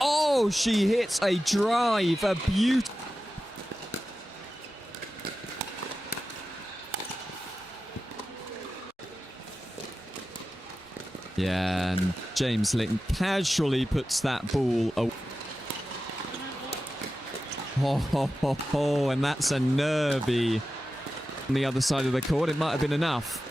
Oh, she hits a drive, a beauty. Yeah, and James Ling casually puts that ball away. And that's a nervy on the other side of the court. It might have been enough.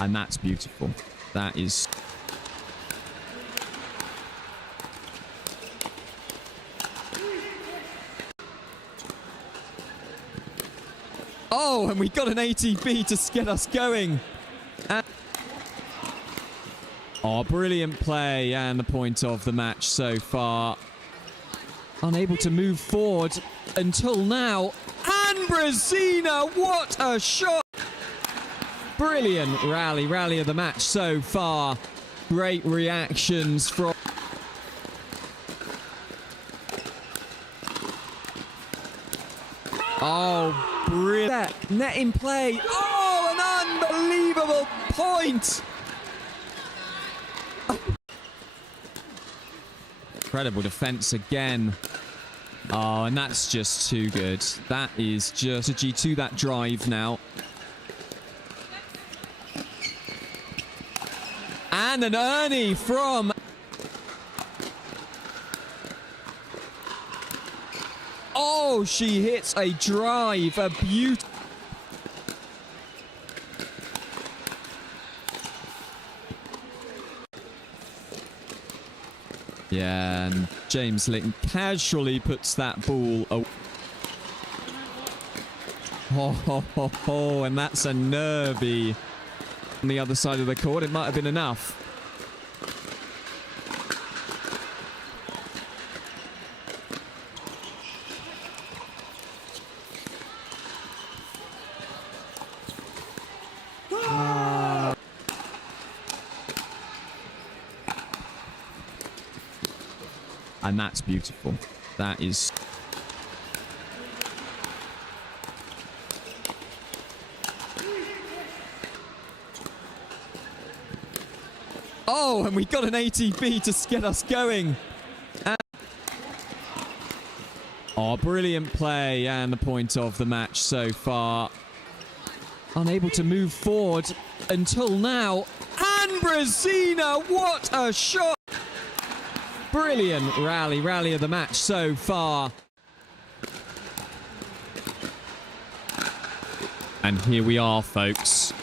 And that's beautiful. That is... Oh, and we got an ATP to get us going. Oh, brilliant play and the point of the match so far. Unable to move forward until now. And Brezina, what a shot! Brilliant rally of the match so far. Great reactions from... Oh, brilliant. Net in play. Oh, an unbelievable point. Incredible defense again. Oh, and that's just too good. That is just a G2 that drive now. And an Ernie from... Oh, she hits a drive. A beauty. Yeah, and James Ling casually puts that ball away. And that's a nervy on the other side of the court. It might have been enough. And that's beautiful. That is... Oh, and we got an ATP to get us going. Oh, brilliant play and the point of the match so far. Unable to move forward until now. And Brezina, what a shot! Brilliant rally of the match so far. And here we are, folks.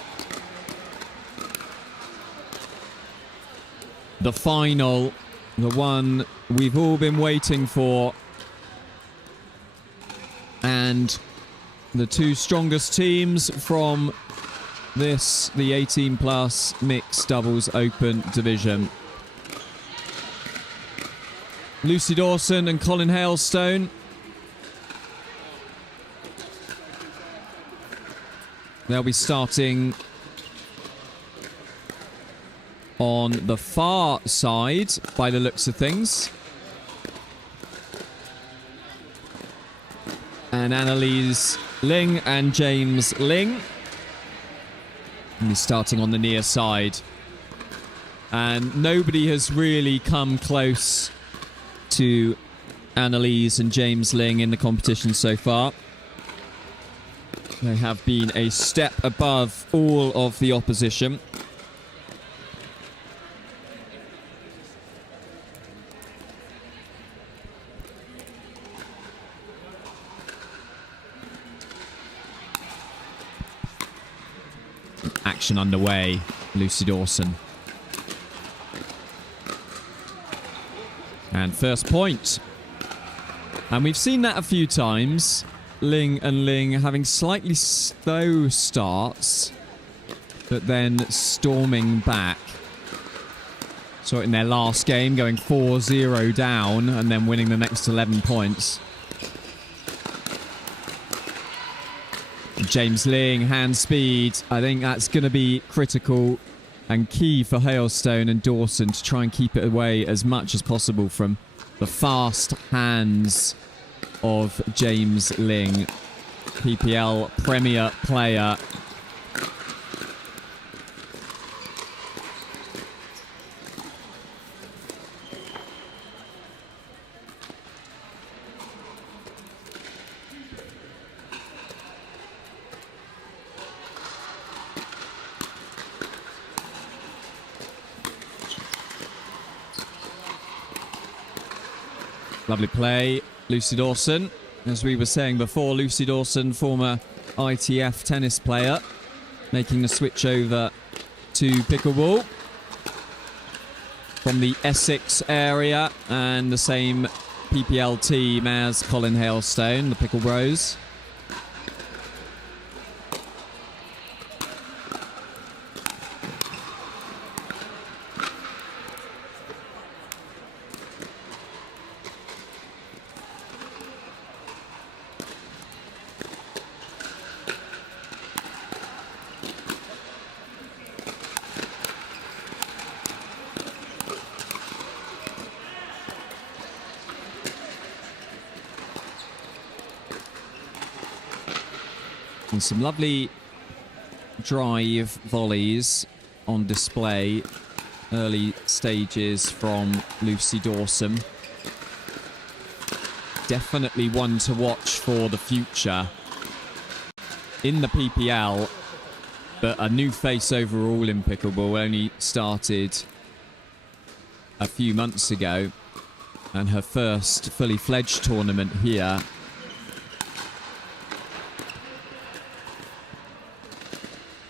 The final, the one we've all been waiting for. And the two strongest teams from this, the 18+ mixed doubles open division. Lucy Dawson and Colin Hailstone. They'll be starting on the far side by the looks of things. And Annalise Ling and James Ling will be starting on the near side. And nobody has really come close to Annalise and James Ling in the competition so far. They have been a step above all of the opposition. Action underway. Lucy Dawson. And first point. And we've seen that a few times. Ling and Ling having slightly slow starts, but then storming back. Saw it in their last game, going 4-0 down and then winning the next 11 points. James Ling, hand speed. I think that's going to be critical and key for Hailstone and Dawson to try and keep it away as much as possible from the fast hands of James Ling, PPL Premier player. Lovely play, Lucy Dawson. As we were saying before, Lucy Dawson, former ITF tennis player, making the switch over to pickleball from the Essex area, and the same PPL team as Colin Hailstone, the Pickle Bros. And some lovely drive volleys on display. Early stages from Lucy Dawson. Definitely one to watch for the future in the PPL, but a new face overall in pickleball. Only started a few months ago, and her first fully fledged tournament here.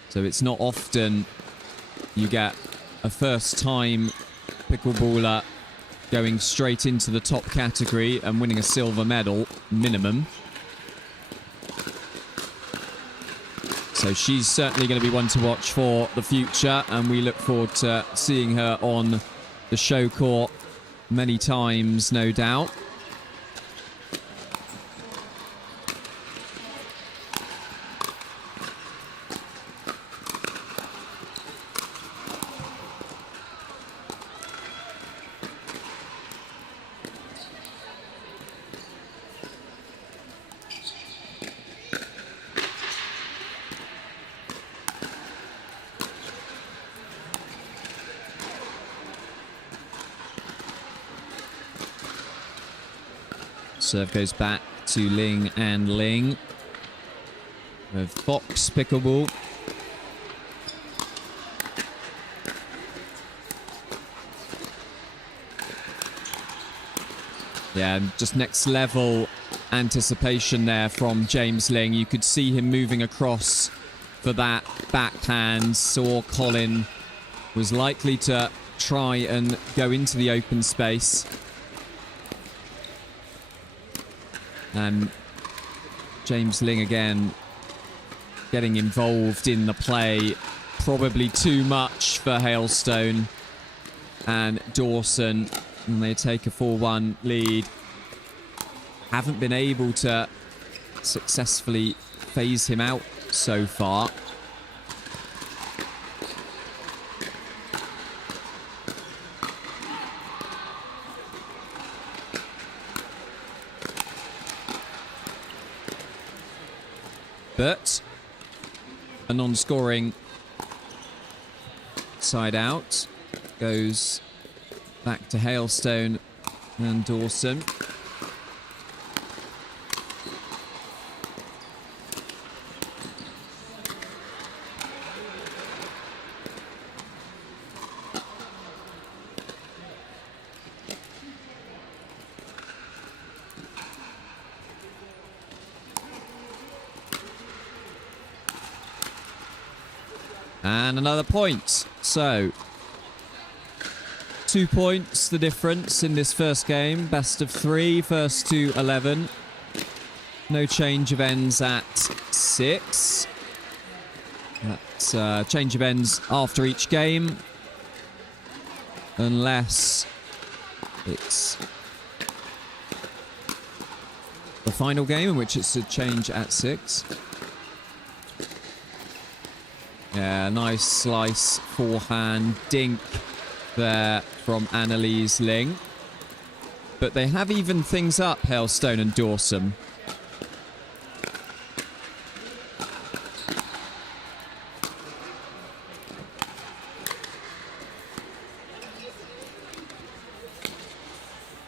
So it's not often you get a first-time pickleballer going straight into the top category and winning a silver medal, minimum. So she's certainly going to be one to watch for the future, and we look forward to seeing her on the show court many times, no doubt. Serve goes back to Ling and Ling with Fox Pickleball. Yeah, just next level anticipation there from James Ling. You could see him moving across for that backhand. Saw Colin was likely to try and go into the open space. And James Ling again getting involved in the play. Probably too much for Hailstone and Dawson. And they take a 4-1 lead. Haven't been able to successfully phase him out so far. But a non-scoring side out goes back to Hailstone and Dawson. And another point. So 2 points the difference in this first game. Best of 3, first to 11. No change of ends at 6. That's change of ends after each game. Unless it's the final game, in which it's a change at 6. Yeah, nice slice, forehand, dink there from Annalise Ling. But they have evened things up, Hailstone and Dawson.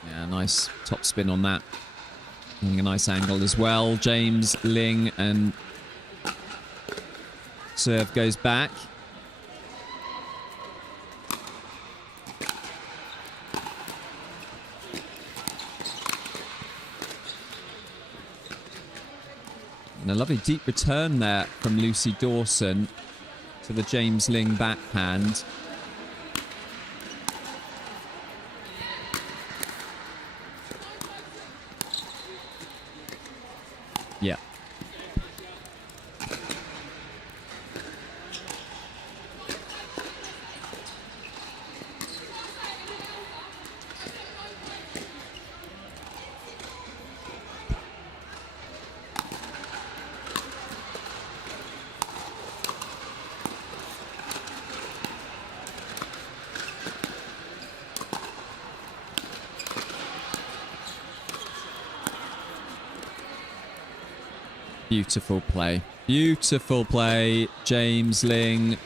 Yeah, nice top spin on that. Getting a nice angle as well. James Ling and serve goes back. And a lovely deep return there from Lucy Dawson to the James Ling backhand. Yeah. Beautiful play. Beautiful play, James Ling.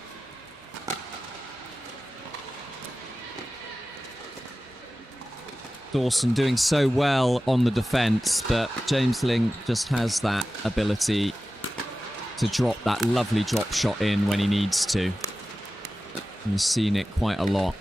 Dawson doing so well on the defense, but James Ling just has that ability to drop that lovely drop shot in when he needs to. We've seen it quite a lot.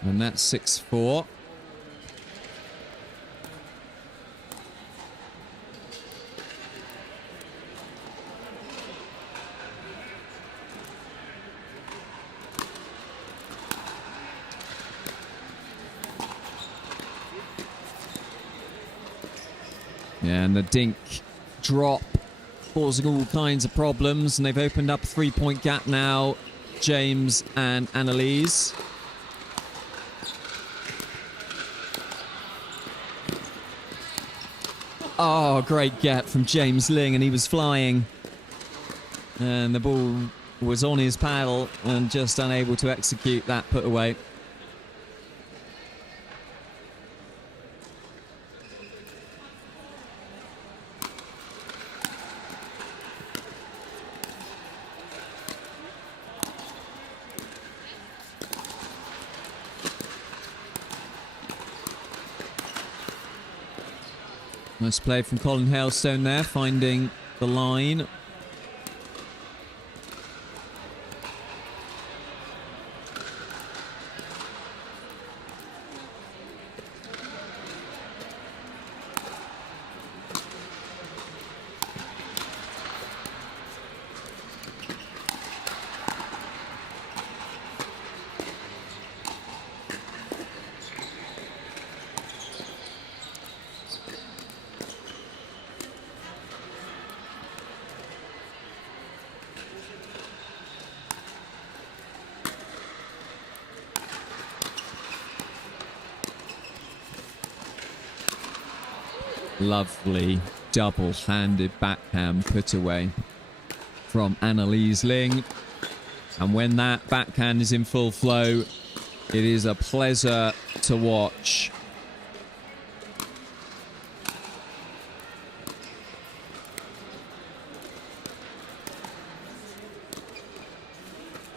And that's 6-4. Yeah, and the dink drop causing all kinds of problems, and they've opened up a 3-point gap now, James and Annalise. Oh, great get from James Ling, and he was flying. And the ball was on his paddle and just unable to execute that put away. Nice play from Colin Hailstone there, finding the line. Lovely double-handed backhand put away from Annalise Ling. And when that backhand is in full flow, it is a pleasure to watch.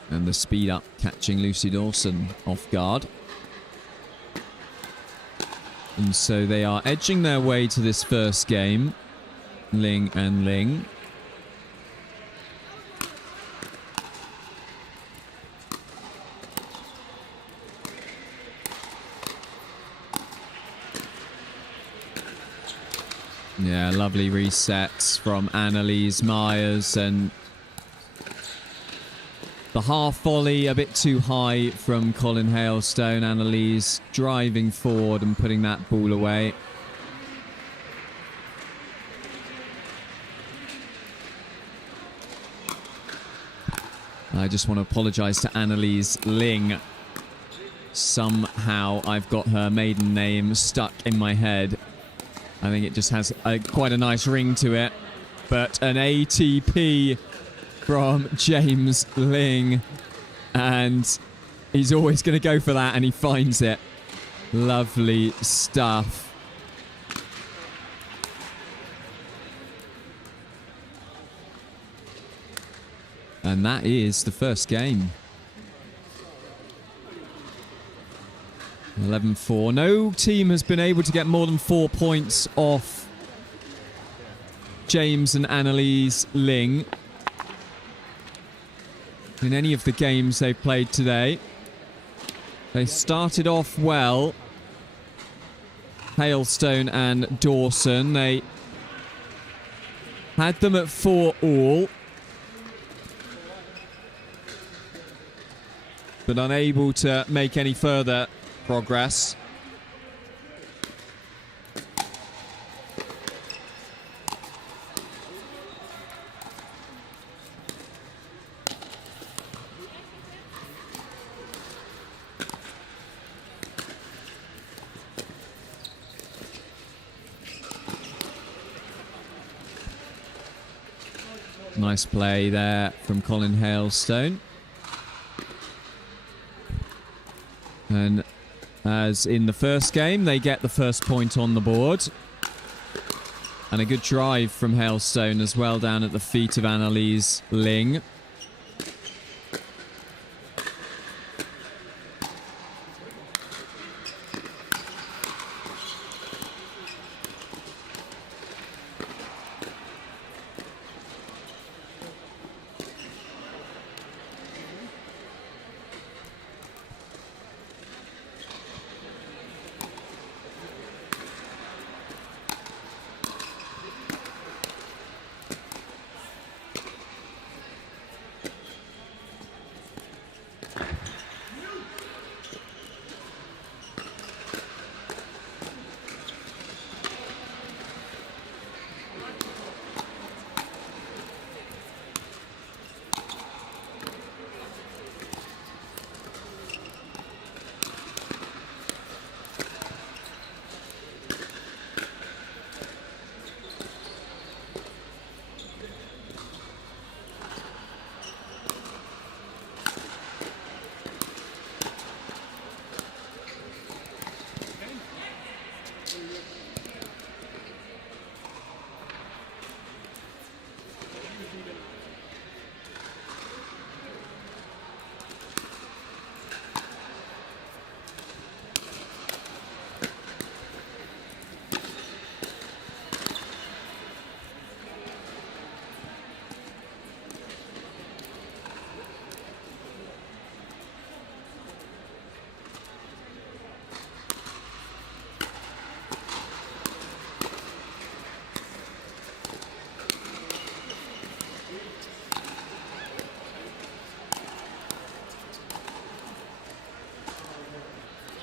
And the speed up catching Lucy Dawson off guard. And so they are edging their way to this first game, Ling and Ling. Yeah, lovely resets from Annalise Myers, and the half volley a bit too high from Colin Hailstone. Annalise driving forward and putting that ball away. I just want to apologise to Annalise Ling. Somehow I've got her maiden name stuck in my head. I think it just has quite a nice ring to it. But an ATP from James Ling. And he's always going to go for that, and he finds it. Lovely stuff. And that is the first game. 11-4. No team has been able to get more than 4 points off James and Annalise Ling in any of the games they've played today. They started off well. Hailstone and Dawson. They had them at 4-all. But unable to make any further progress. Nice play there from Colin Hailstone. And as in the first game, they get the first point on the board. And a good drive from Hailstone as well down at the feet of Annalise Ling.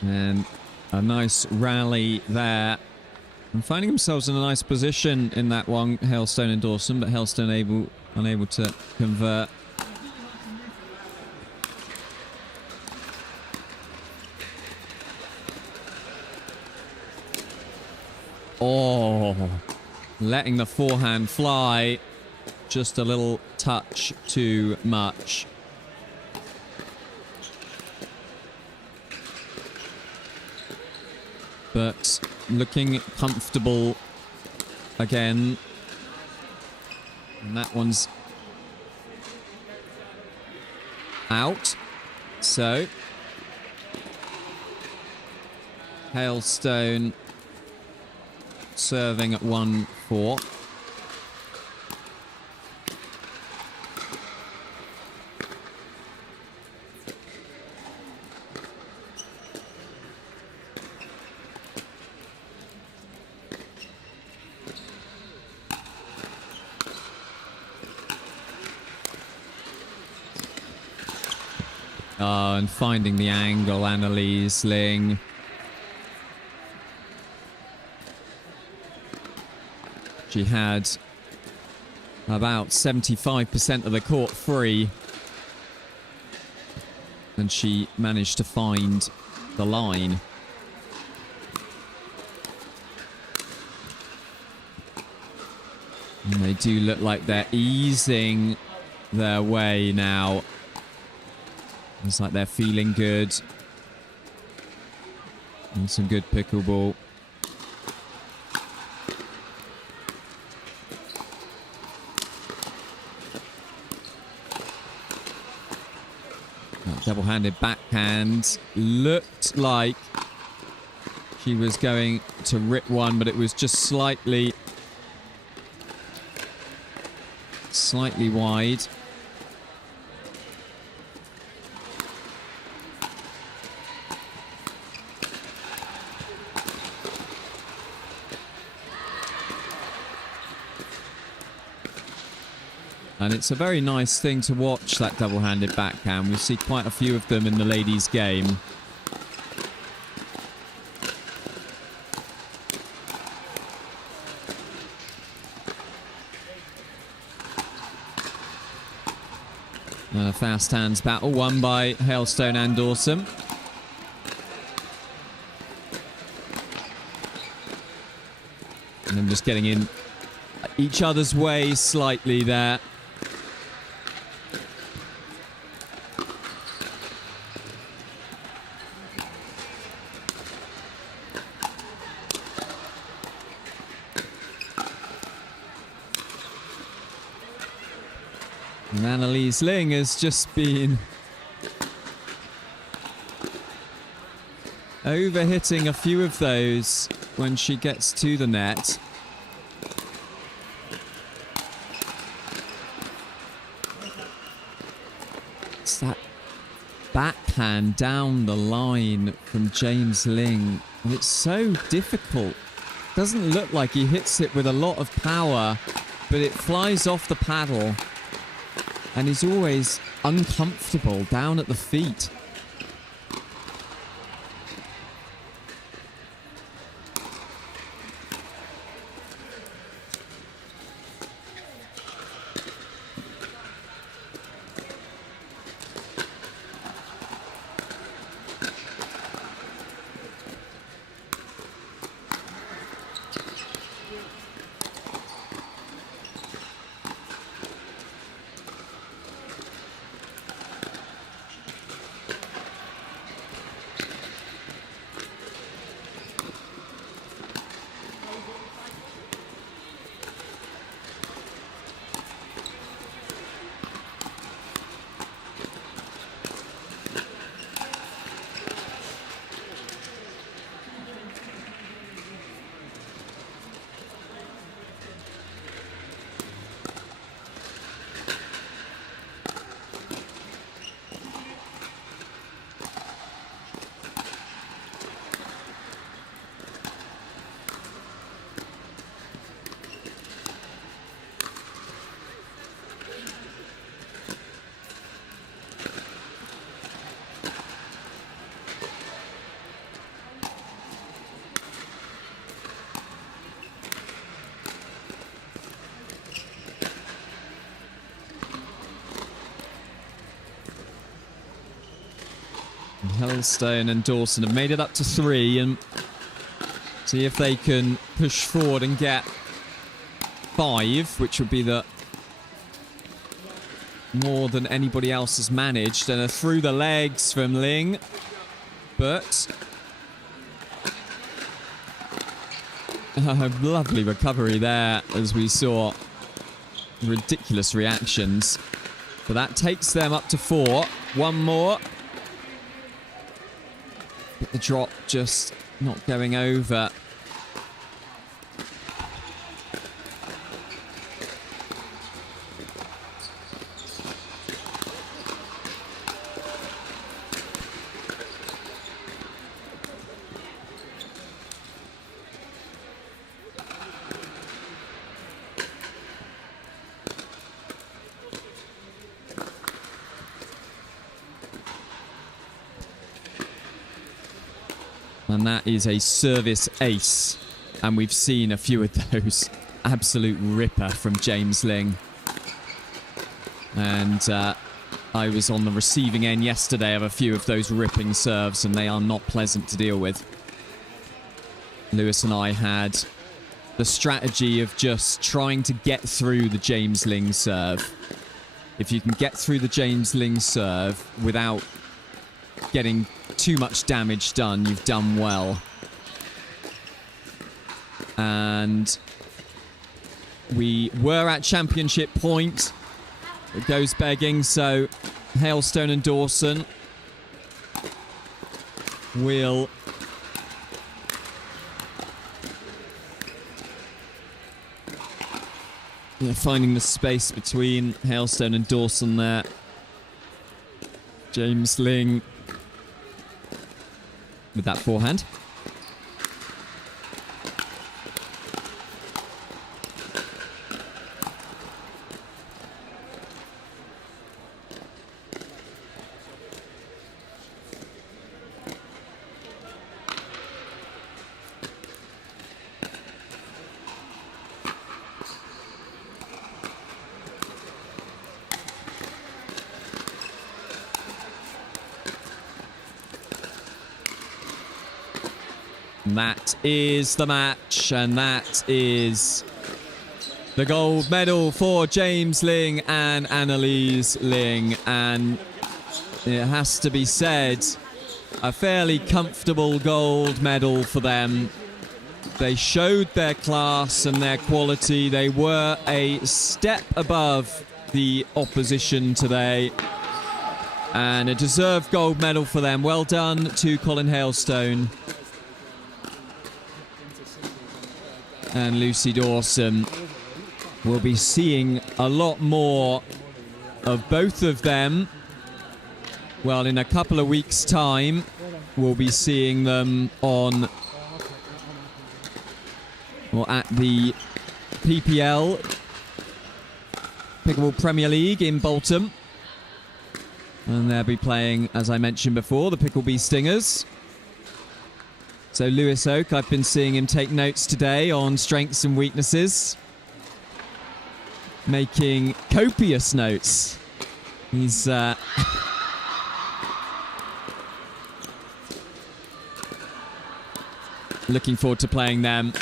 And a nice rally there. And finding themselves in a nice position in that one, Hailstone and Dawson, but Hailstone unable to convert. Oh, letting the forehand fly. Just a little touch too much. But looking comfortable again. And that one's out. So Hailstone serving at 1-4. And finding the angle, Annalise Ling. She had about 75% of the court free. And she managed to find the line. And they do look like they're easing their way now It's like they're feeling good. And some good pickleball. That double-handed backhand looked like she was going to rip one, but it was just slightly wide. And it's a very nice thing to watch, that double-handed backhand. We see quite a few of them in the ladies' game. A fast hands battle won by Hailstone and Dawson. And them just getting in each other's way slightly there. And Ling has just been overhitting a few of those when she gets to the net. It's that backhand down the line from James Ling. And it's so difficult. Doesn't look like he hits it with a lot of power, but it flies off the paddle. And he's always uncomfortable down at the feet. Hailstone and Dawson have made it up to 3 and see if they can push forward and get 5, which would be the more than anybody else has managed. And through the legs from Ling, but a lovely recovery there as we saw ridiculous reactions. But that takes them up to 4. One more. But the drop just not going over. And that is a service ace. And we've seen a few of those. Absolute ripper from James Ling. And I was on the receiving end yesterday of a few of those ripping serves, and they are not pleasant to deal with. Lewis and I had the strategy of just trying to get through the James Ling serve. If you can get through the James Ling serve without getting too much damage done, you've done well. And we were at championship point. It goes begging, so Hailstone and Dawson will finding the space between Hailstone and Dawson there. James Ling with that forehand. That is the match, and that is the gold medal for James Ling and Annalise Ling. And it has to be said, a fairly comfortable gold medal for them. They showed their class and their quality. They were a step above the opposition today. And a deserved gold medal for them. Well done to Colin Hailstone and Lucy Dawson. We'll be seeing a lot more of both of them. Well, in a couple of weeks' time, we'll be seeing them on or at the PPL, Pickleball Premier League in Bolton. And they'll be playing, as I mentioned before, the Picklebee Stingers. So Lewis Oak, I've been seeing him take notes today on strengths and weaknesses. Making copious notes. He's looking forward to playing them.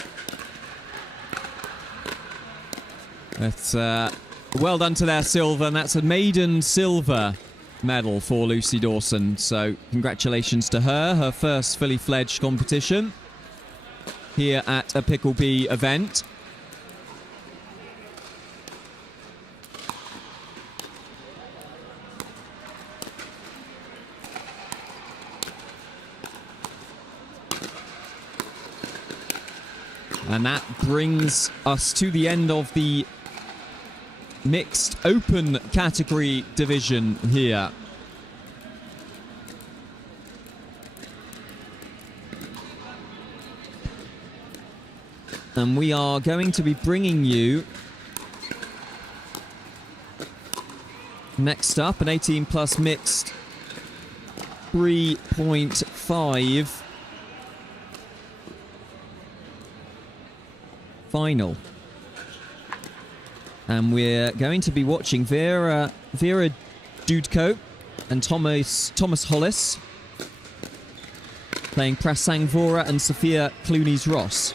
But well done to their silver, and that's a maiden silver medal for Lucy Dawson. So congratulations to her, her first fully fledged competition here at a Picklebee event. And that brings us to the end of the mixed open category division here. And we are going to be bringing you next up an 18 plus mixed 3.5 final. And we're going to be watching Vera Dudko and Thomas Hollis playing Prasang Vora and Sophia Clunies-Ross.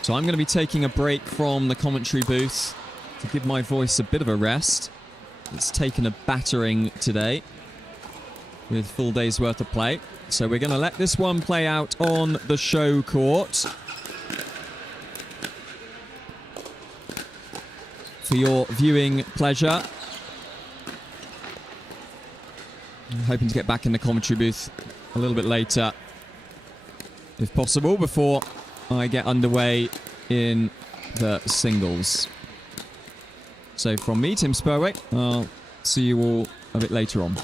So I'm going to be taking a break from the commentary booth to give my voice a bit of a rest. It's taken a battering today with full day's worth of play. So we're going to let this one play out on the show court for your viewing pleasure. I'm hoping to get back in the commentary booth a little bit later, if possible, before I get underway in the singles. So from me, Tim Spurway, I'll see you all a bit later on.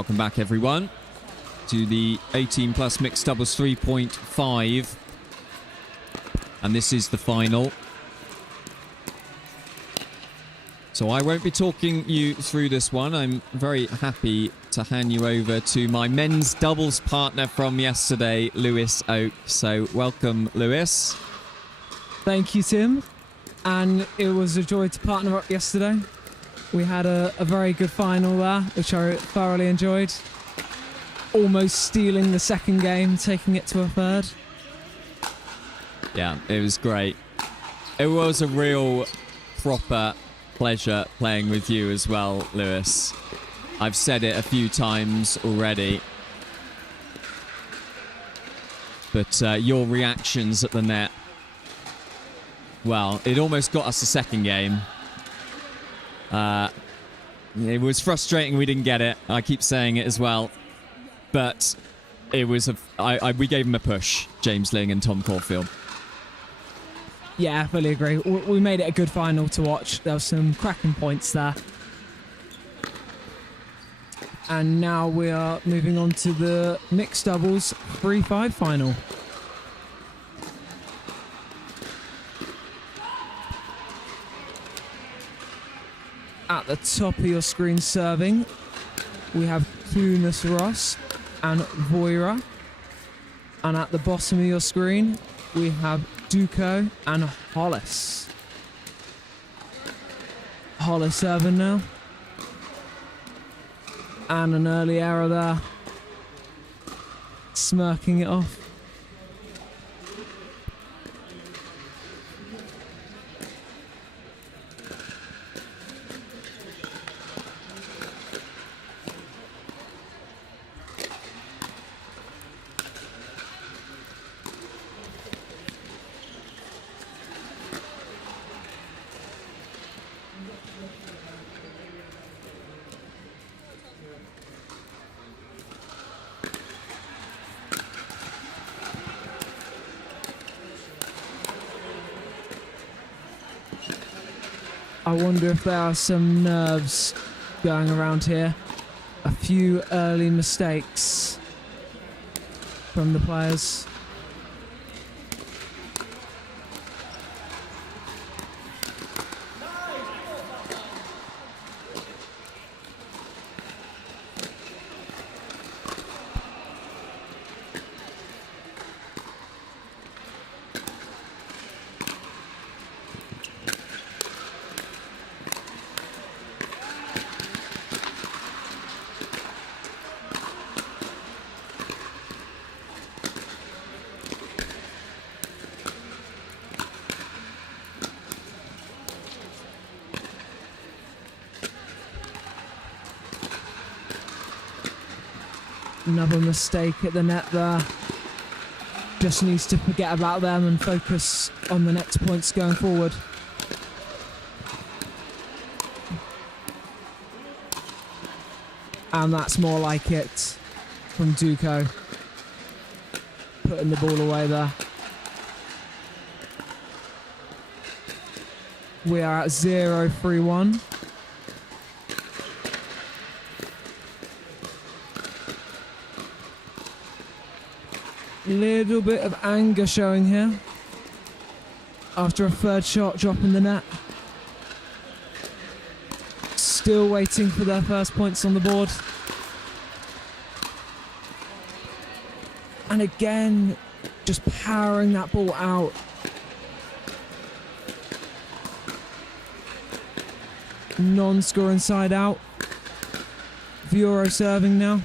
Welcome back, everyone, to the 18 plus mixed doubles 3.5. And this is the final. So I won't be talking you through this one. I'm very happy to hand you over to my men's doubles partner from yesterday, Lewis Oak. So welcome, Lewis. Thank you, Tim. And it was a joy to partner up yesterday. We had a very good final there, which I thoroughly enjoyed. Almost stealing the second game, taking it to a third. Yeah, it was great. It was a real proper pleasure playing with you as well, Lewis. I've said it a few times already. But your reactions at the net, well, it almost got us the second game. It was frustrating we didn't get it. I keep saying it as well. But it was we gave him a push, James Ling and Tom Corfield. Yeah, I fully agree. We made it a good final to watch. There were some cracking points there. And now we are moving on to the mixed doubles 3-5 final. At the top of your screen serving, we have Clunas Ross and Voira. And at the bottom of your screen, we have Duco and Hollis. Hollis serving now. And an early error there. Smirking it off. I wonder if there are some nerves going around here. A few early mistakes from the players. Another mistake at the net there. Just needs to forget about them and focus on the next points going forward. And that's more like it from Duco. Putting the ball away there. We are at 0-3-1. Little bit of anger showing here after a third shot dropping the net. Still waiting for their first points on the board. And again, just powering that ball out. Non-score inside out. Vuoro serving now.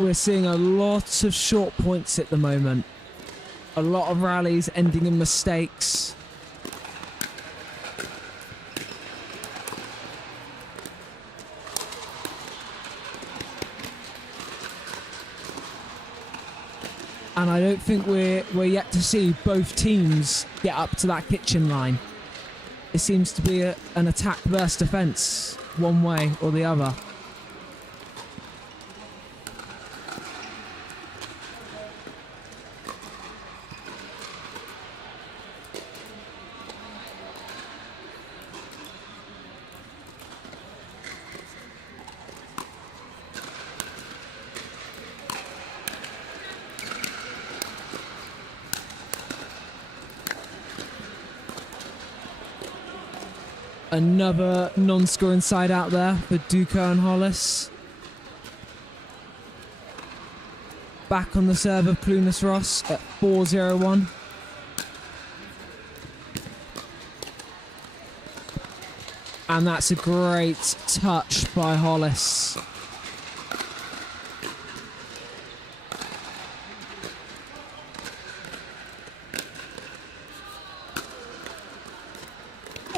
We're seeing a lot of short points at the moment. A lot of rallies ending in mistakes. And I don't think we're yet to see both teams get up to that kitchen line. it seems to be an attack versus defence, one way or the other. Another non-scoring side out there for Duca and Hollis. Back on the serve of Clunas Ross at 4-0-1. And that's a great touch by Hollis.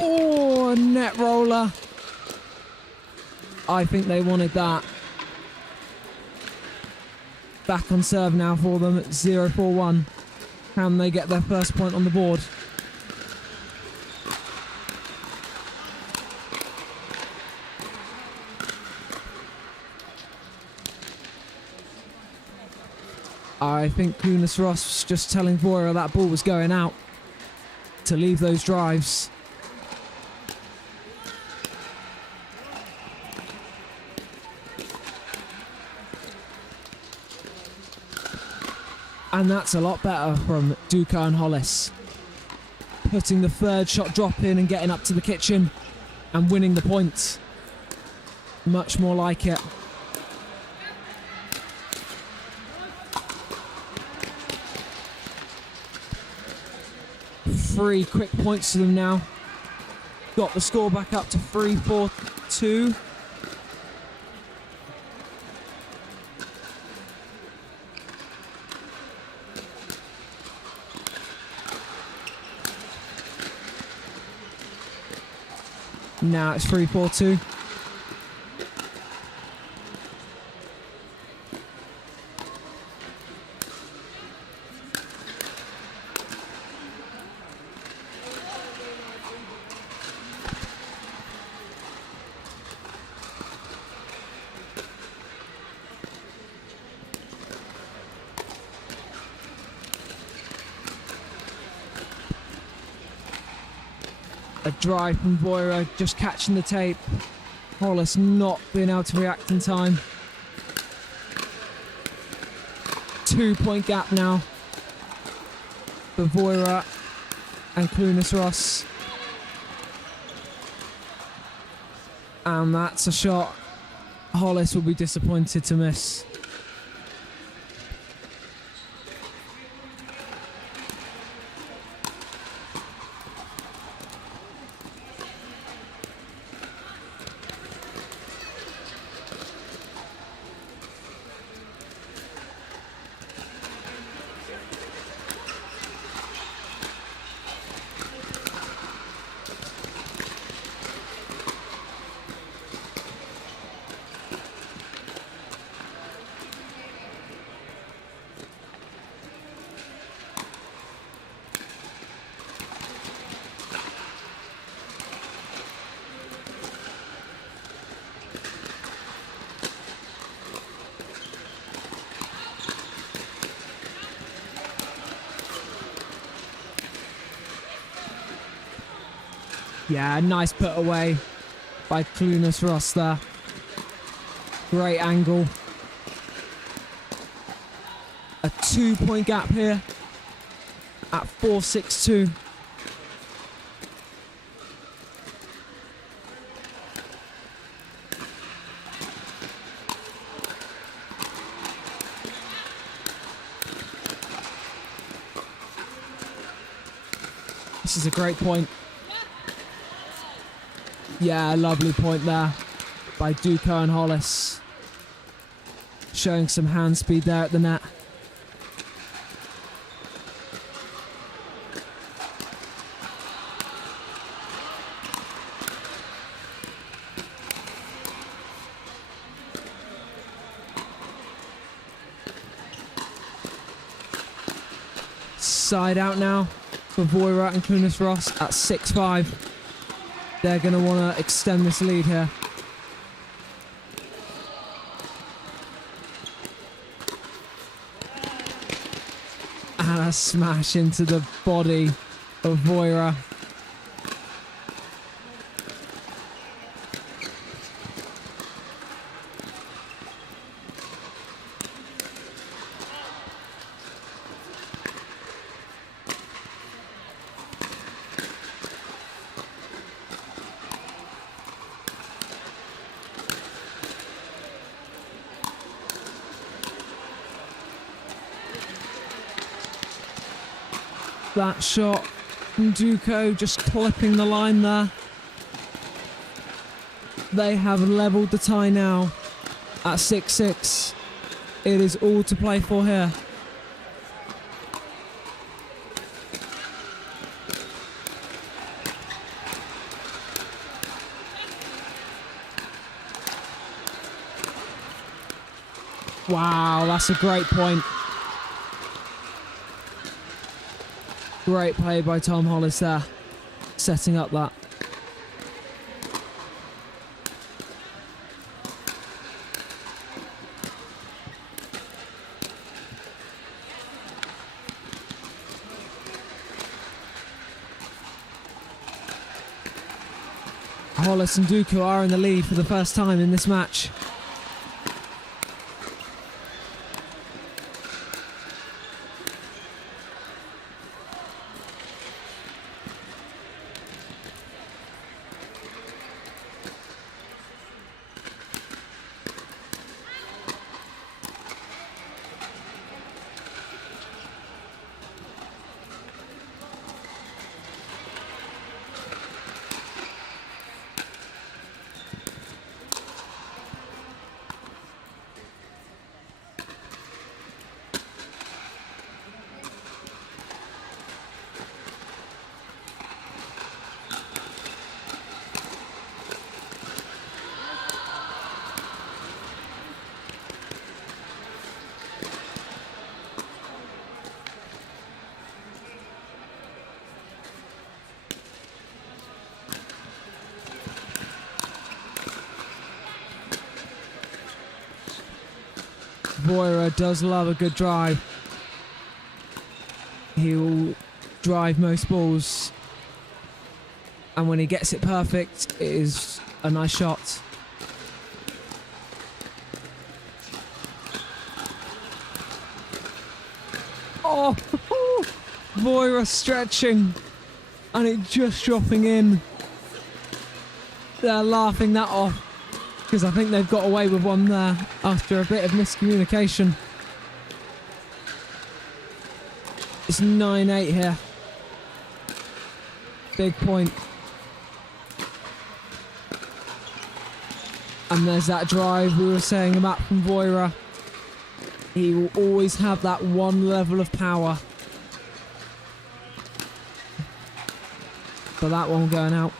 Oh, a net roller. I think they wanted that. Back on serve now for them at 0-4-1. Can they get their first point on the board? I think Clunas Ross was just telling Voira that ball was going out to leave those drives. And that's a lot better from Duca and Hollis. Putting the third shot drop in and getting up to the kitchen and winning the points. Much more like it. Three quick points to them now. Got the score back up to 3-4-2. Now it's 3-4-2. A drive from Voira, just catching the tape. Hollis not being able to react in time. 2-point gap now for Voira and Clunas Ross. And that's a shot Hollis will be disappointed to miss. Yeah, nice put away by Clunas Ross there. Great angle. A 2-point gap here at 4-6-2. This is a great point. Yeah, lovely point there by Duca and Hollis. Showing some hand speed there at the net. Side out now for Voira and Clunas Ross at 6-5. They're going to want to extend this lead here. And a smash into the body of Voira. That shot from Duco just clipping the line there. They have leveled the tie now at 6-6. It is all to play for here. Wow, that's a great point. Great play by Tom Hollis there, setting up that. Hollis and Duku are in the lead for the first time in this match. Voira does love a good drive. He'll drive most balls, and when he gets it perfect, it is a nice shot. Oh, Voira stretching, and it just dropping in. They're laughing that off, because I think they've got away with one there after a bit of miscommunication. It's 9-8 here. Big point. And there's that drive we were saying about from Voira. He will always have that one level of power. But that one going out.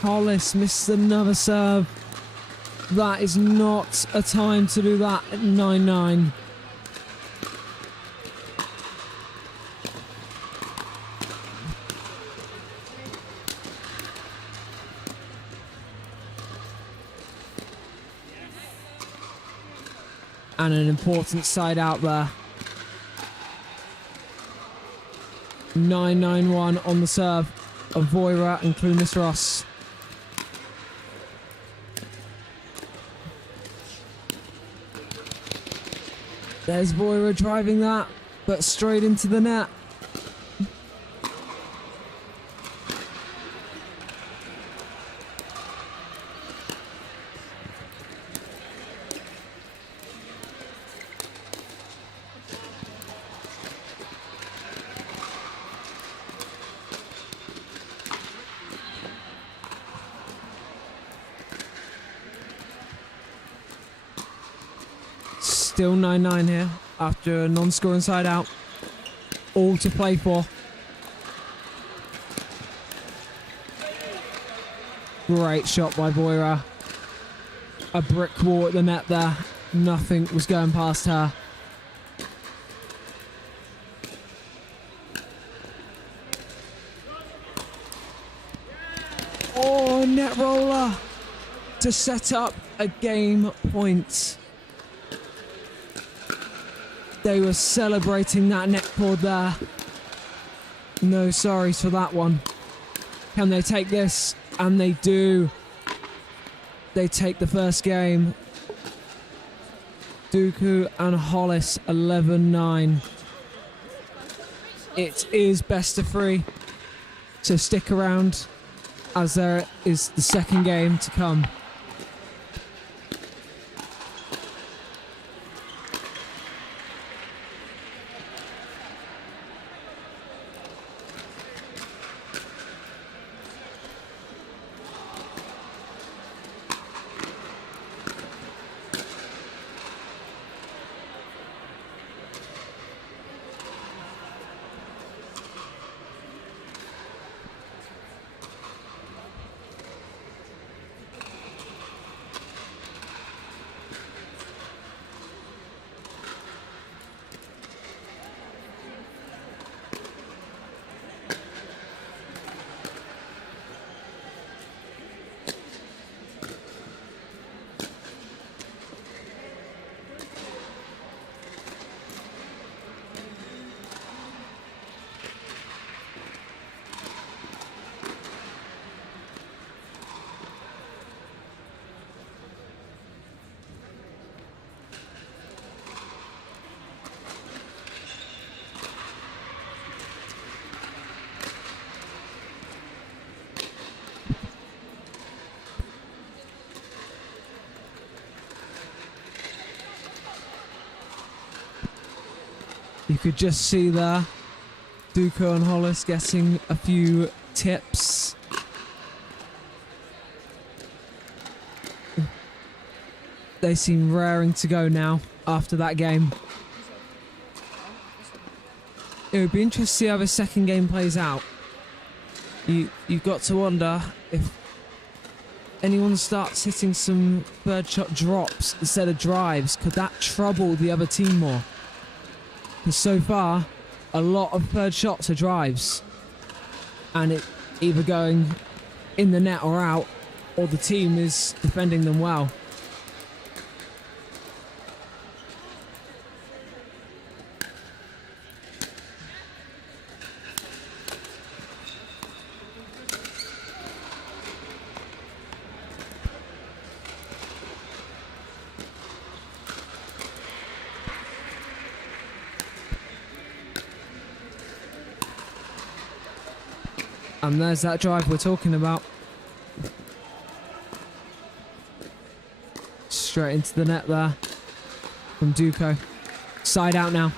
Hollis missed another serve. That is not a time to do that at 9-9. And an important side out there. 9-9-1 on the serve of Voira and Clunas Ross. There's Voira driving that, but straight into the net. Still 9-9 here after a non-scoring side out. All to play for. Great shot by Voira. A brick wall at the net there. Nothing was going past her. Oh, net roller to set up a game point. They were celebrating that net cord there. No sorries for that one. Can they take this? And they do. They take the first game. Dooku and Hollis 11-9. It is best of 3. So stick around as there is the second game to come. You could just see there, Duco and Hollis getting a few tips. They seem raring to go now after that game. It would be interesting to see how the second game plays out. You've got to wonder if anyone starts hitting some third shot drops instead of drives. Could that trouble the other team more? Because so far, a lot of third shots are drives. And it either going in the net or out, or the team is defending them well. And there's that drive we're talking about. Straight into the net there from Duco. Side out now.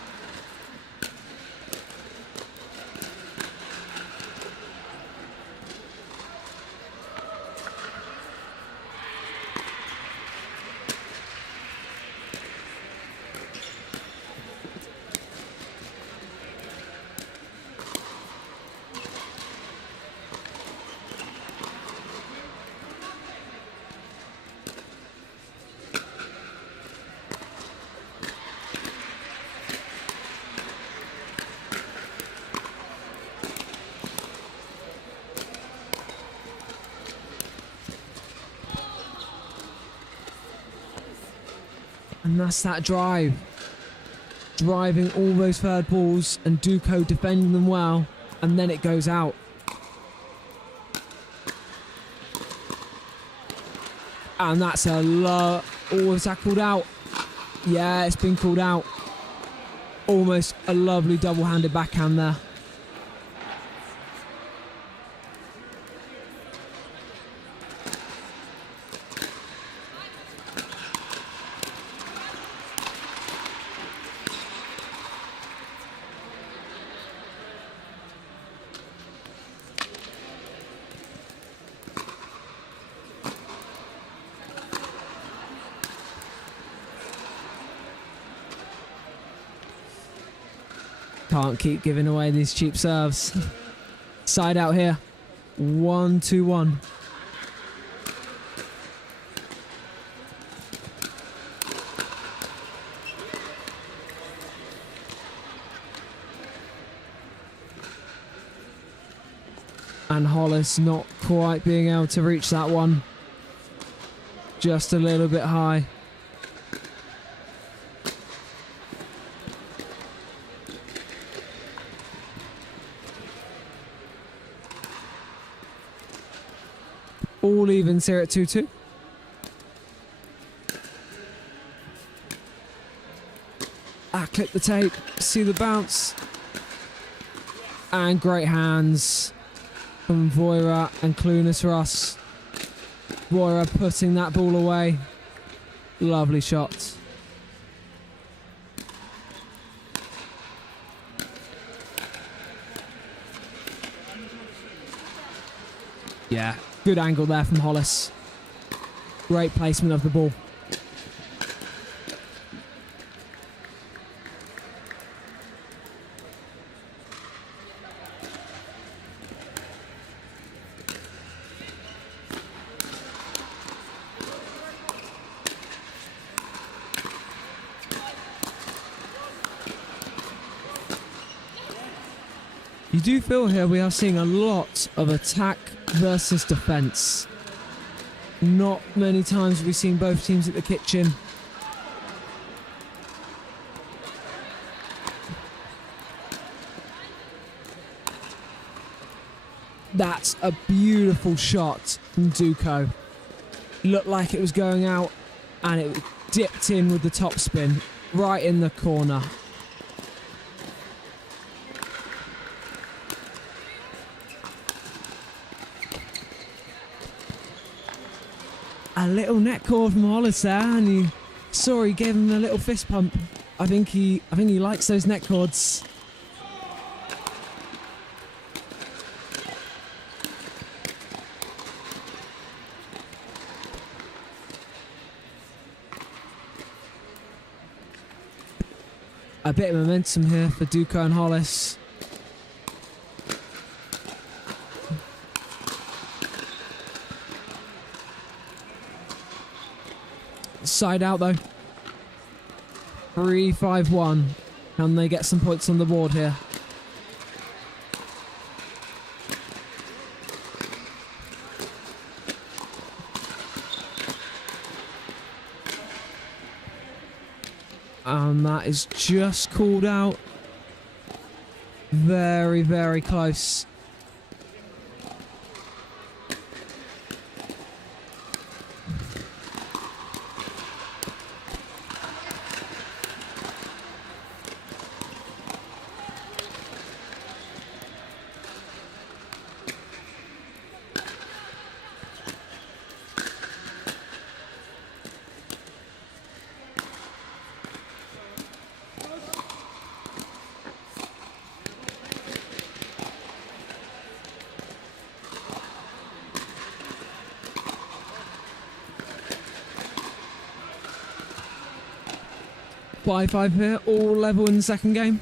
And that's that drive. Driving all those third balls and Duco defending them well. And then it goes out. And that's a low. Oh, is that called out? Yeah, it's been called out. Almost a lovely double-handed backhand there. Can't keep giving away these cheap serves. Side out here. 1-2-1. And Hollis not quite being able to reach that one. Just a little bit high. All evens here at 2-2. Clip the tape, see the bounce. And great hands from Voira and Clunas Ross. Voira putting that ball away. Lovely shot. Yeah, good angle there from Hollis. Great placement of the ball. You do feel here we are seeing a lot of attack versus defence. Not many times have we seen both teams at the kitchen. That's a beautiful shot from Duco. Looked like it was going out and it dipped in with the top spin right in the corner. A little net cord from Hollis there, and he gave him a little fist pump. I think he likes those net cords. A bit of momentum here for Duco and Hollis. Side out though. 3-5-1. Can they get some points on the board here? And that is just called out. Very, very close. By 5 here, all level in the second game.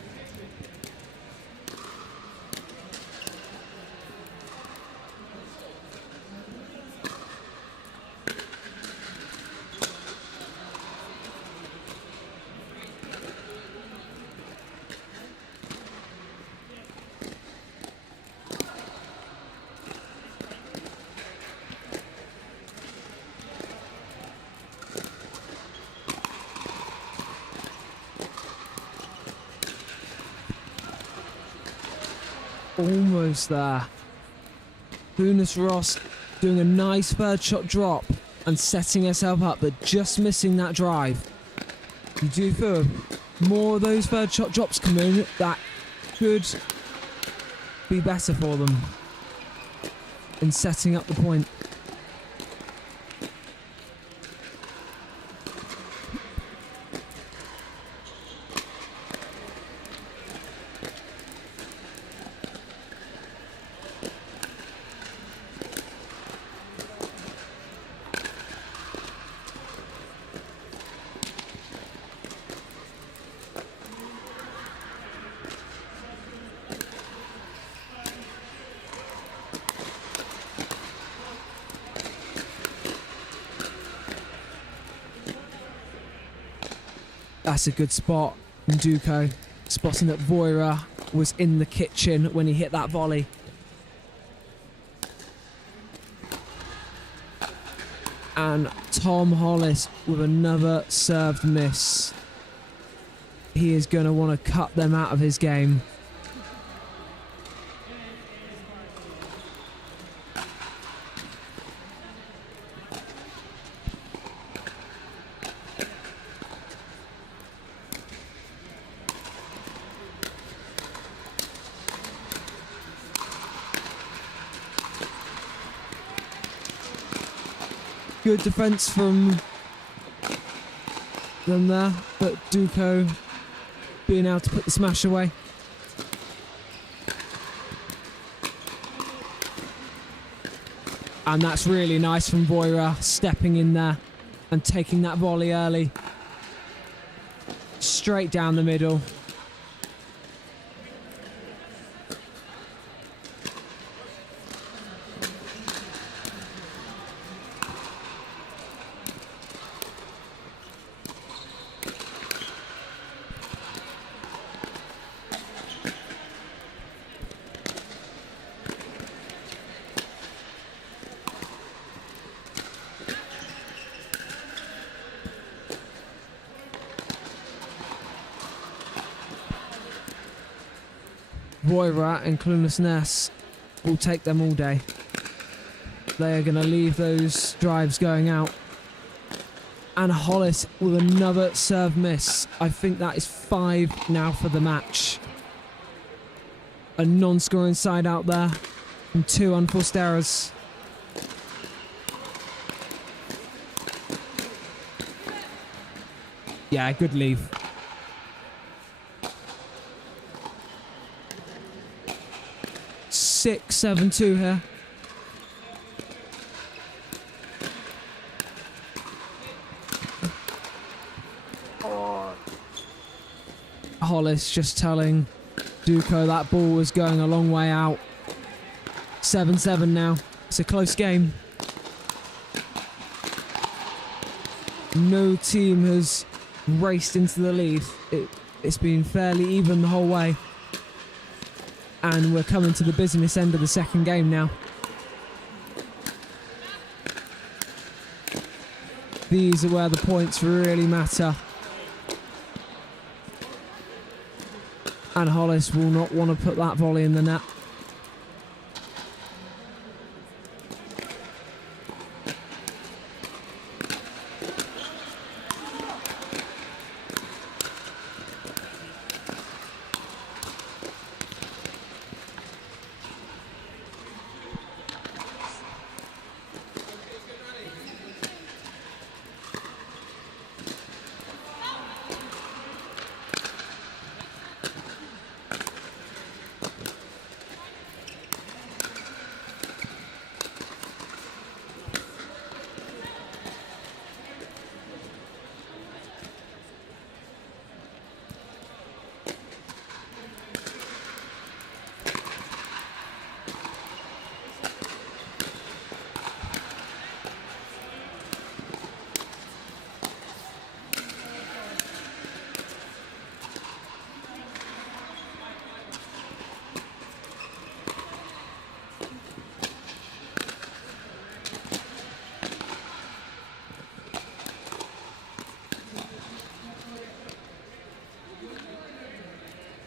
Almost there. Clunas Ross doing a nice third shot drop and setting herself up, but just missing that drive. You do feel more of those third shot drops come in, that could be better for them in setting up the point. That's a good spot from Duco, spotting that Voira was in the kitchen when he hit that volley. And Tom Hollis with another served miss. He is going to want to cut them out of his game. Good defense from them there, but Duco being able to put the smash away. And that's really nice from Voira, stepping in there and taking that volley early. Straight down the middle. Voira and Clueless Ness will take them all day. They are going to leave those drives going out. And Hollis with another serve miss. I think that is 5 now for the match. A non-scoring side out there from 2 unforced errors. Yeah, good leave. Six, 7-2 here. Hollis just telling Duco that ball was going a long way out. 7-7 now. It's a close game. No team has raced into the lead. It's been fairly even the whole way. And we're coming to the business end of the second game now. These are where the points really matter. And Hollis will not want to put that volley in the net.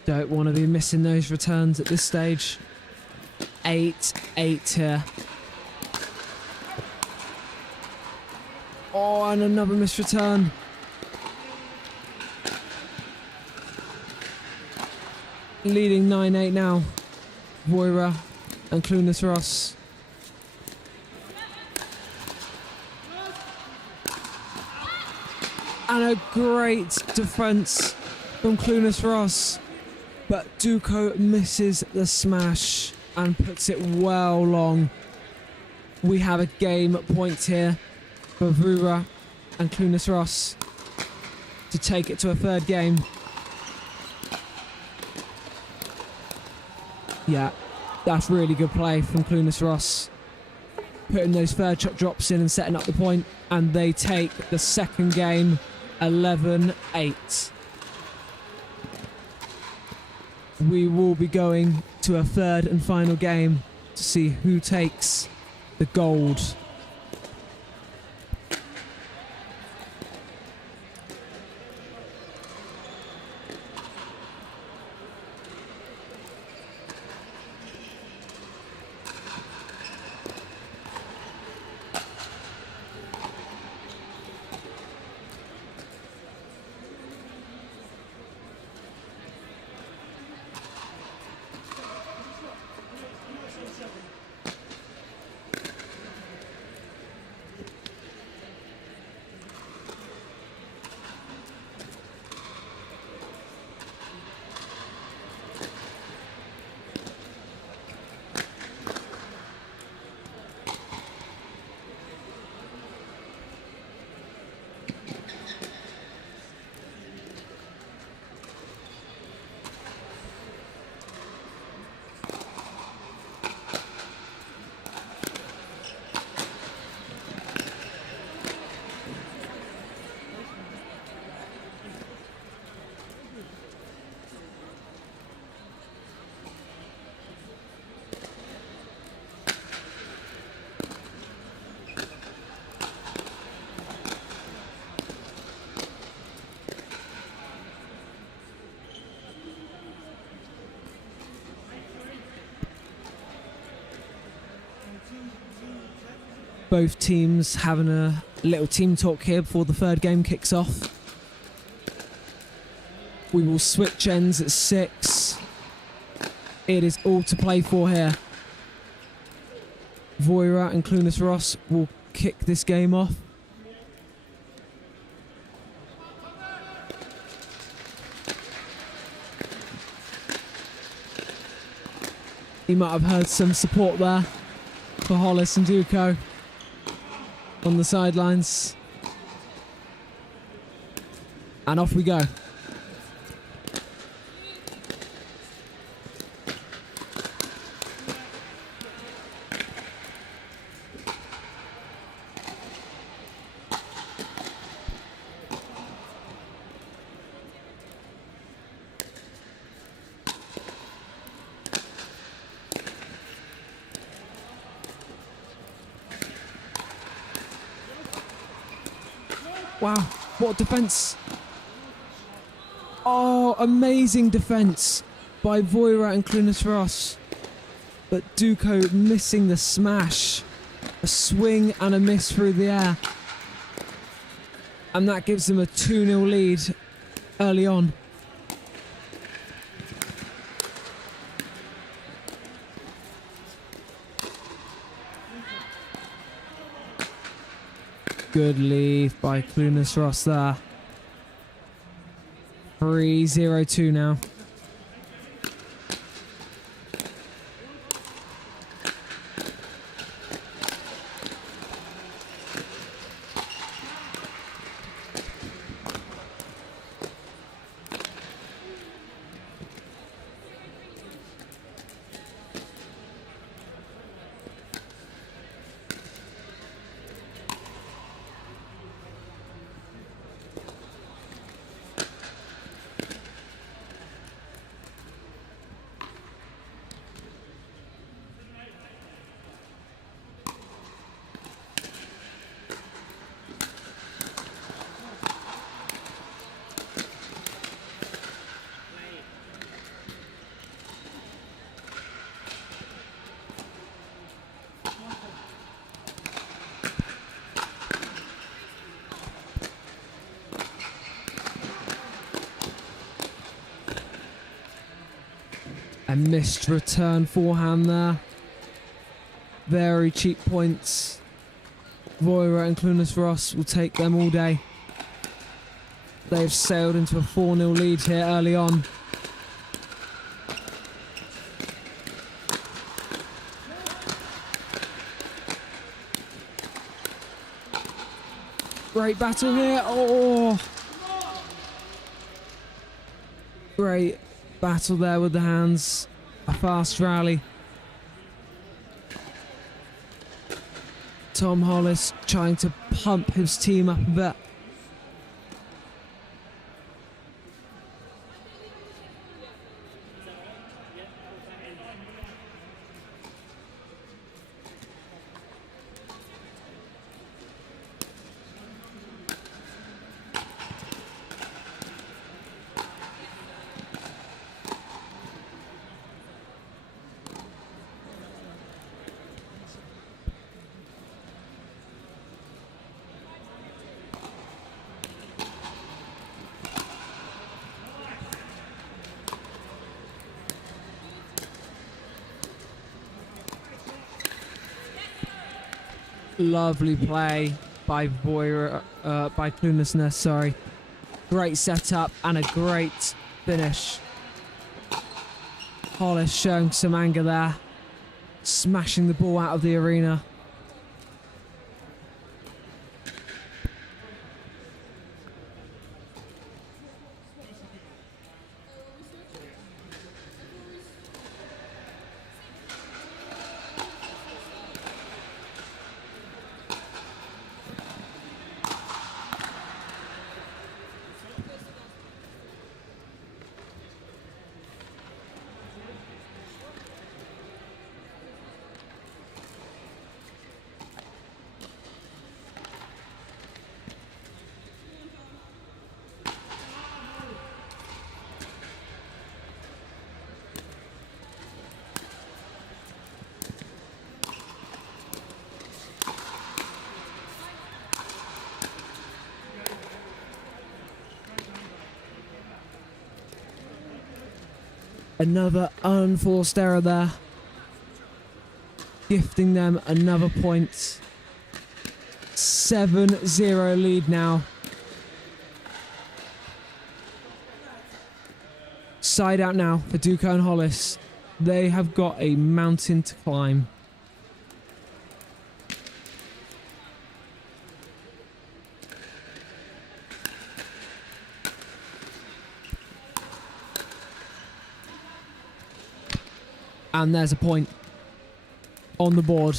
Don't want to be missing those returns at this stage. 8-8 here. Oh, and another missed return. Leading 9-8 now. Voira and Clueless Ross. And a great defence from Clueless Ross. But Duco misses the smash and puts it well long. We have a game point here for Voira and Clueless Ross to take it to a third game. Yeah, that's really good play from Clueless Ross. Putting those third shot drops in and setting up the point. And they take the second game 11-8. We will be going to a third and final game to see who takes the gold. Both teams having a little team talk here before the third game kicks off. We will switch ends at 6. It is all to play for here. Voira and Clunas Ross will kick this game off. You might have heard some support there for Hollis and Duco on the sidelines. And off we go. Wow, what defence. Oh, amazing defence by Voira and Clunas Ross. But Duco missing the smash. A swing and a miss through the air. And that gives them a 2-0 lead early on. Good lead by Clunas Ross there. 3-0-2 now. A missed return forehand there. Very cheap points. Voira and Clunas Ross will take them all day. They've sailed into a 4-0 lead here early on. Great battle here. Oh! Great battle there with the hands. A fast rally. Tom Hollis trying to pump his team up a bit. Lovely play by Voira, by Clunas Ross, sorry. Great setup and a great finish. Hollis showing some anger there. Smashing the ball out of the arena. Another unforced error there. Gifting them another point. 7-0 lead now. Side out now for Duco and Hollis. They have got a mountain to climb. And there's a point on the board.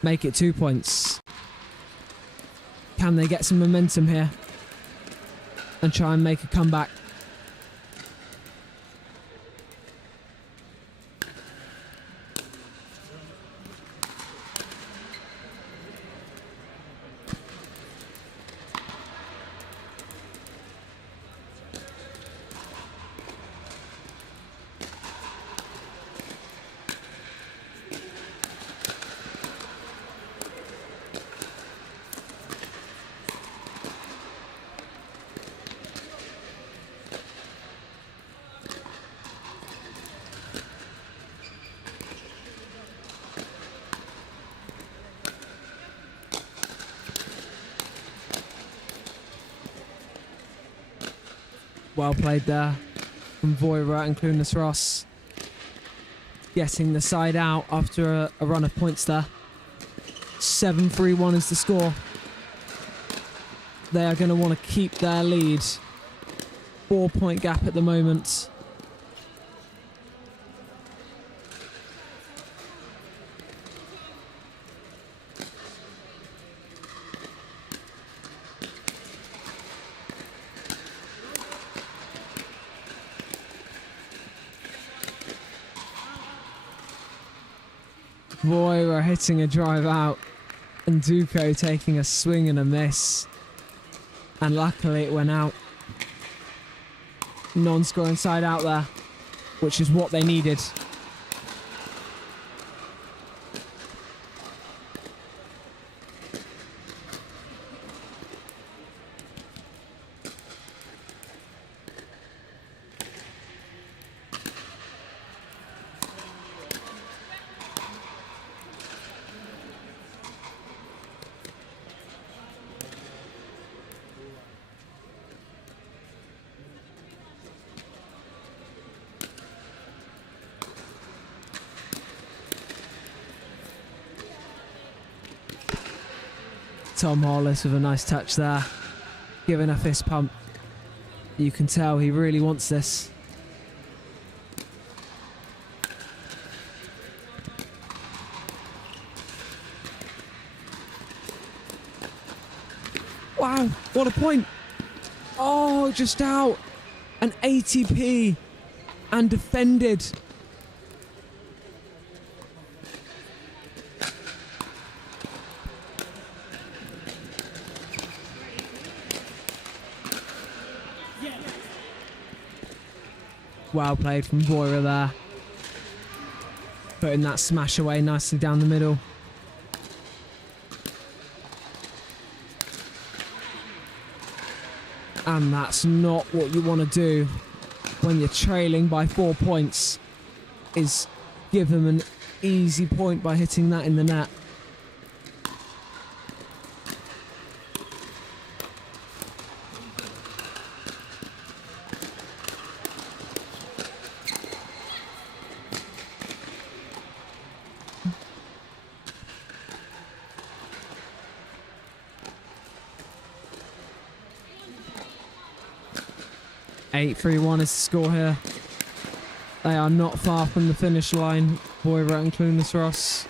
Make it 2 points. Can they get some momentum here and try and make a comeback? Well played there from Voira and Clunas Ross. Getting the side out after a run of points there. 7-3-1 is the score. They are going to want to keep their lead. 4-point gap at the moment. Voira hitting a drive out and Duco taking a swing and a miss. And luckily it went out. Non-scoring side out there, which is what they needed. Tom Hollis with a nice touch there, giving a fist pump. You can tell he really wants this. Wow, what a point. Oh, just out. An ATP and defended. Well played from Voira there. Putting that smash away nicely down the middle. And that's not what you want to do when you're trailing by 4 points, is give them an easy point by hitting that in the net. Eight 3-1 is the score here. They are not far from the finish line, Voira and Clunas Ross.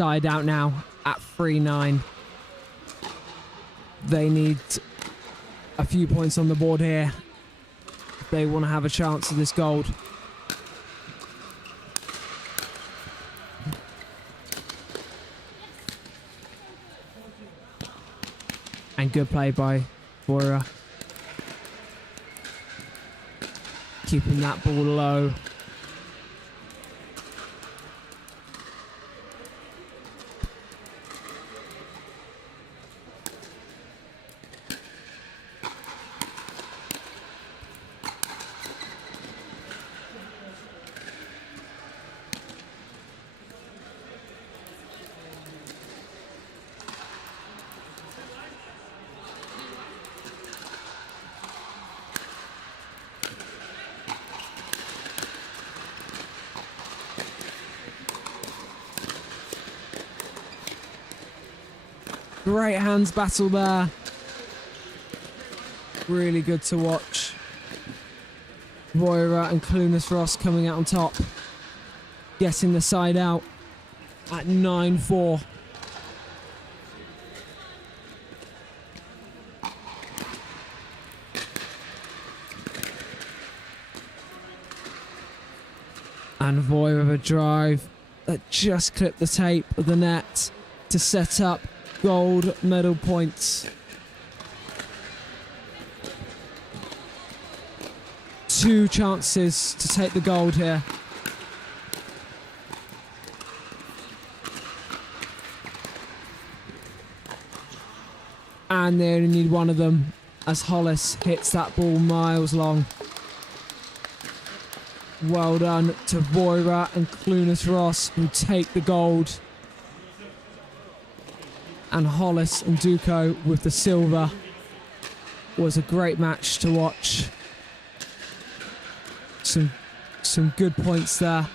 side out now at 3-9. They need a few points on the board here. They want to have a chance at this gold. And good play by Voira. Keeping that ball low. Great hands battle there. Really good to watch. Voira and Clunas Ross coming out on top. Getting the side out at 9-4. And Voira with a drive that just clipped the tape of the net to set up gold medal points. 2 chances to take the gold here. And they only need one of them as Hollis hits that ball miles long. Well done to Voira and Clunas Ross, who take the gold. And Hollis and Duco with the silver. Was a great match to watch. Some good points there.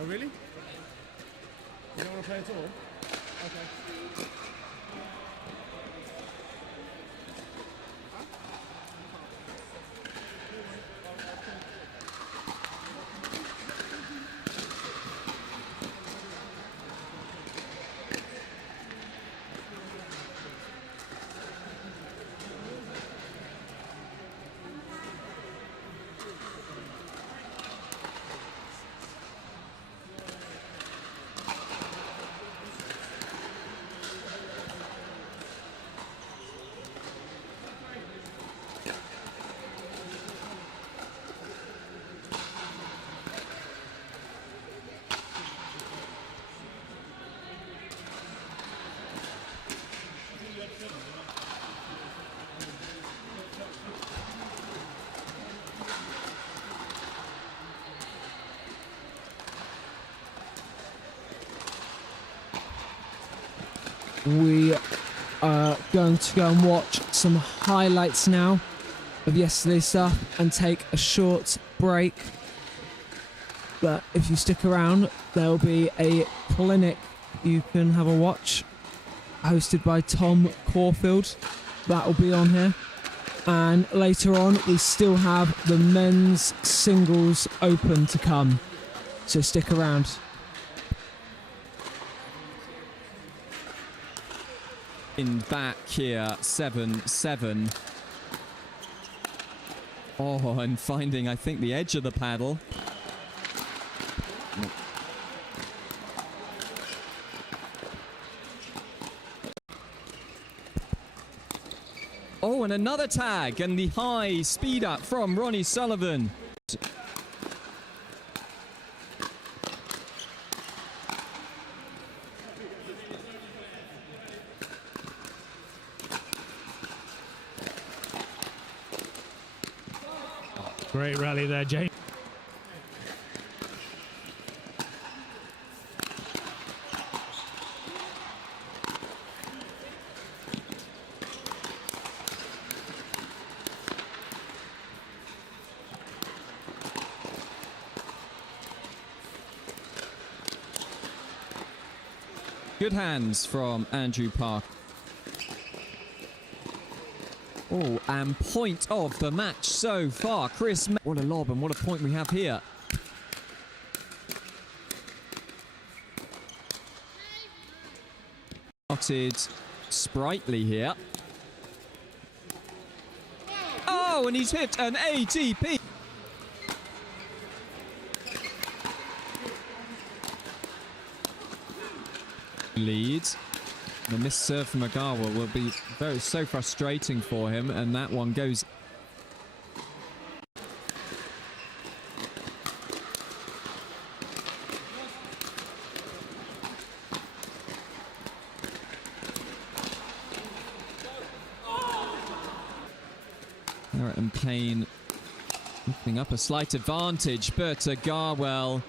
Oh, really? You don't want to play at all? Okay. We are going to go and watch some highlights now of yesterday's stuff and take a short break. But if you stick around, there'll be a clinic you can have a watch hosted by Tom Corfield. That'll be on here. And later on, we still have the men's singles open to come. So stick around. In back here, 7-7. Oh, and finding, I think, the edge of the paddle. Oh, and another tag, and the high speed up from Ronnie Sullivan. Great rally there, James. Good hands from Andrew Park. Oh, and point of the match so far. What a lob and what a point we have here. Started sprightly here. Oh, and he's hit an ATP. Lead. The missed serve from Agawa will be so frustrating for him, and that one goes. And Payne looking up a slight advantage, but Garwell.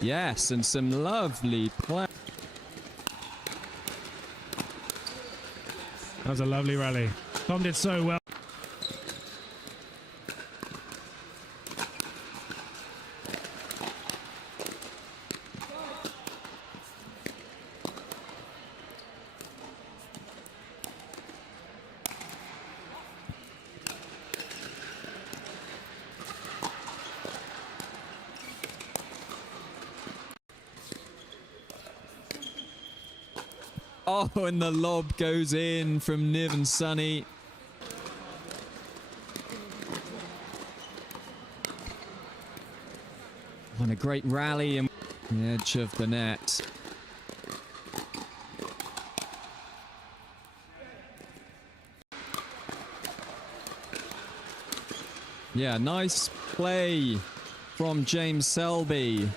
Yes, and some lovely play. That was a lovely rally. Tom did so well. Oh, and the lob goes in from Niv and Sunny. On a great rally and the edge of the net. Yeah, nice play from James Selby.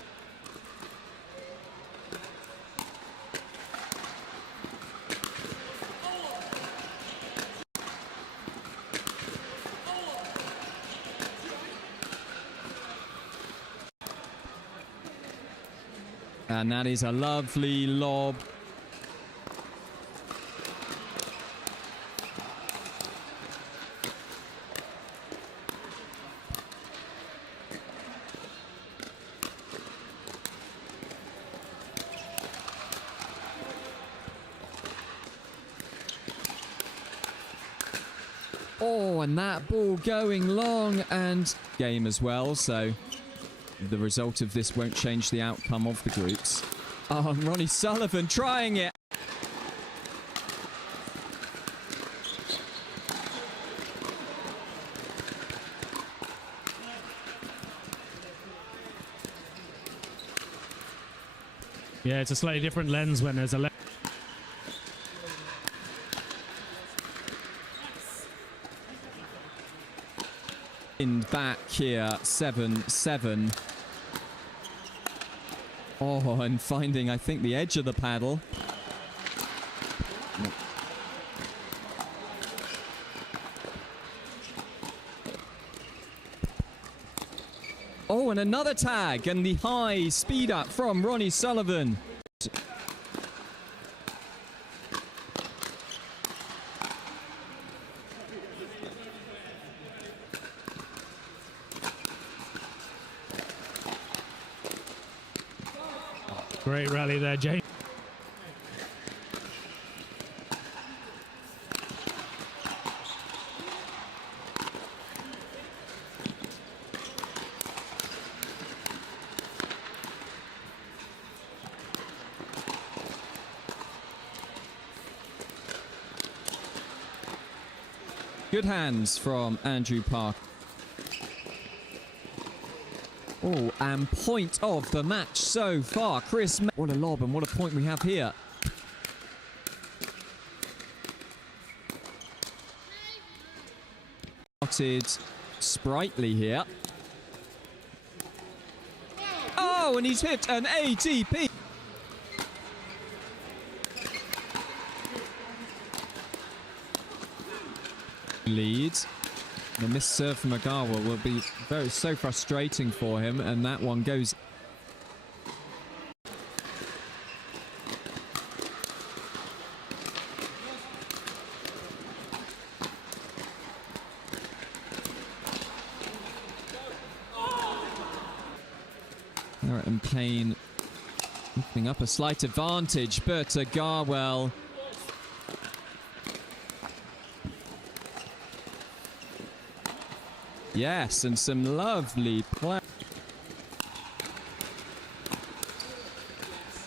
And that is a lovely lob. Oh, and that ball going long and game as well, so the result of this won't change the outcome of the groups. Oh, and Ronnie Sullivan trying it. Yeah, it's a slightly different lens when there's a lens. In back here, 7-7. Oh, and finding, I think, the edge of the paddle. Oh, and another tag, and the high speed up from Ronnie Sullivan. Great rally there, James. Good hands from Andrew Park. Oh, and point of the match so far. What a lob and what a point we have here. Started sprightly here. Oh, and he's hit an ATP. Lead. The missed serve from Agawa will be so frustrating for him, and that one goes. and Payne opening up a slight advantage, but Garwell yes, and some lovely play.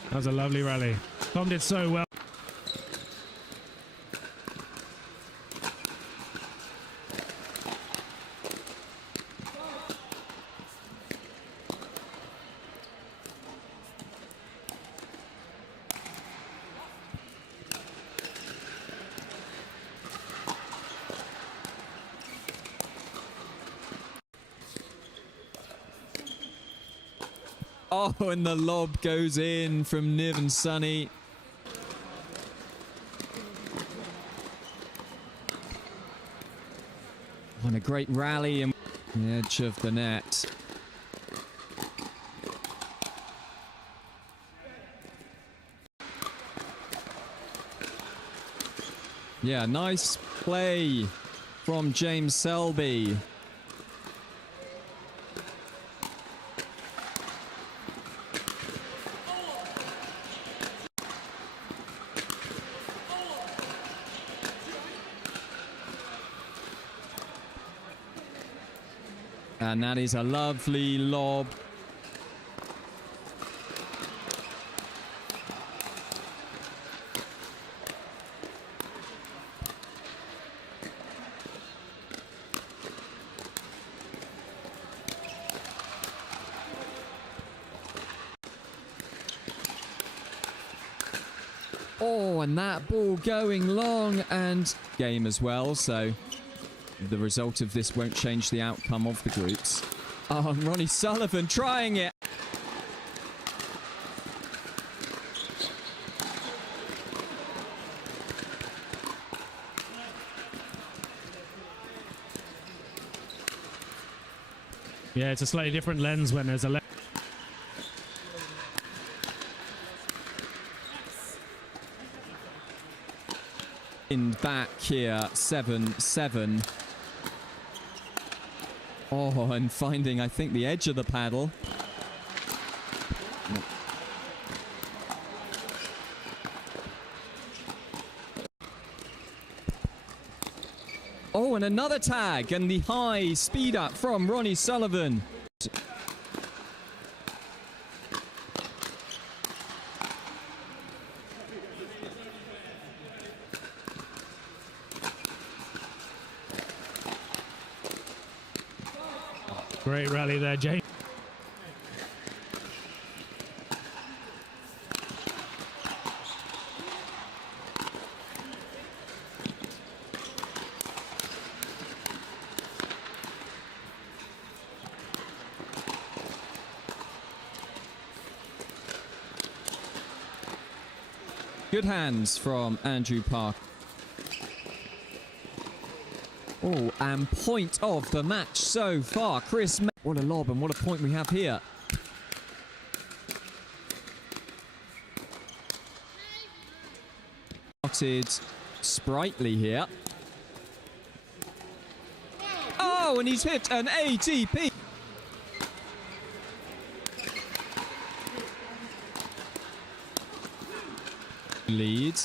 That was a lovely rally. Tom did so well. Oh, and the lob goes in from Niv and Sunny. On a great rally and the edge of the net. Yeah, nice play from James Selby. And that is a lovely lob. Oh, and that ball going long and game as well, so the result of this won't change the outcome of the groups. Oh, Ronnie Sullivan trying it. Yeah, it's a slightly different lens when there's a lens. In back here, 7-7. Oh, and finding, I think, the edge of the paddle. Oh, and another tag, and the high speed up from Ronnie Sullivan. Great rally there, James. Good hands from Andrew Park. Oh, and point of the match so far. What a lob and what a point we have here. Started sprightly here. Oh, and he's hit an ATP. Lead.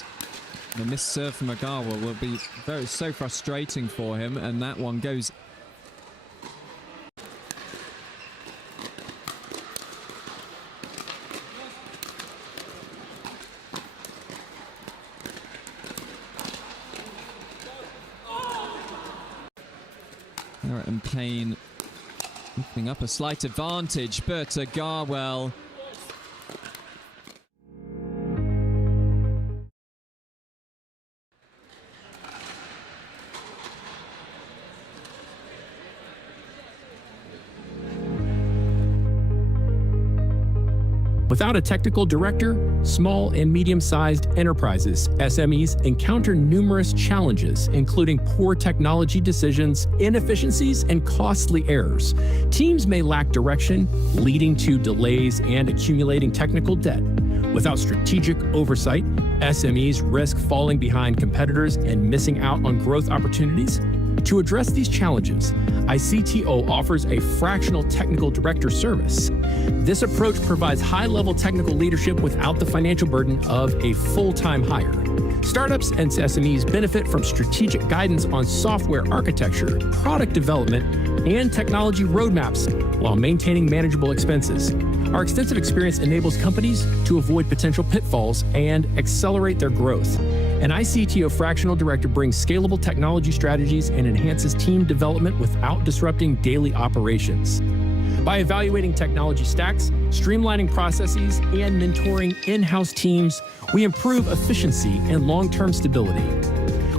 The missed serve from Agawa will be so frustrating for him, and that one goes. And Payne opening up a slight advantage, but Garwell. Without a technical director, small and medium-sized enterprises, SMEs, encounter numerous challenges, including poor technology decisions, inefficiencies, and costly errors. Teams may lack direction, leading to delays and accumulating technical debt. Without strategic oversight, SMEs risk falling behind competitors and missing out on growth opportunities. To address these challenges, ICTO offers a fractional technical director service. This approach provides high-level technical leadership without the financial burden of a full-time hire. Startups and SMEs benefit from strategic guidance on software architecture, product development, and technology roadmaps while maintaining manageable expenses. Our extensive experience enables companies to avoid potential pitfalls and accelerate their growth. An ICTO fractional director brings scalable technology strategies and enhances team development without disrupting daily operations. By evaluating technology stacks, streamlining processes, and mentoring in-house teams, we improve efficiency and long-term stability.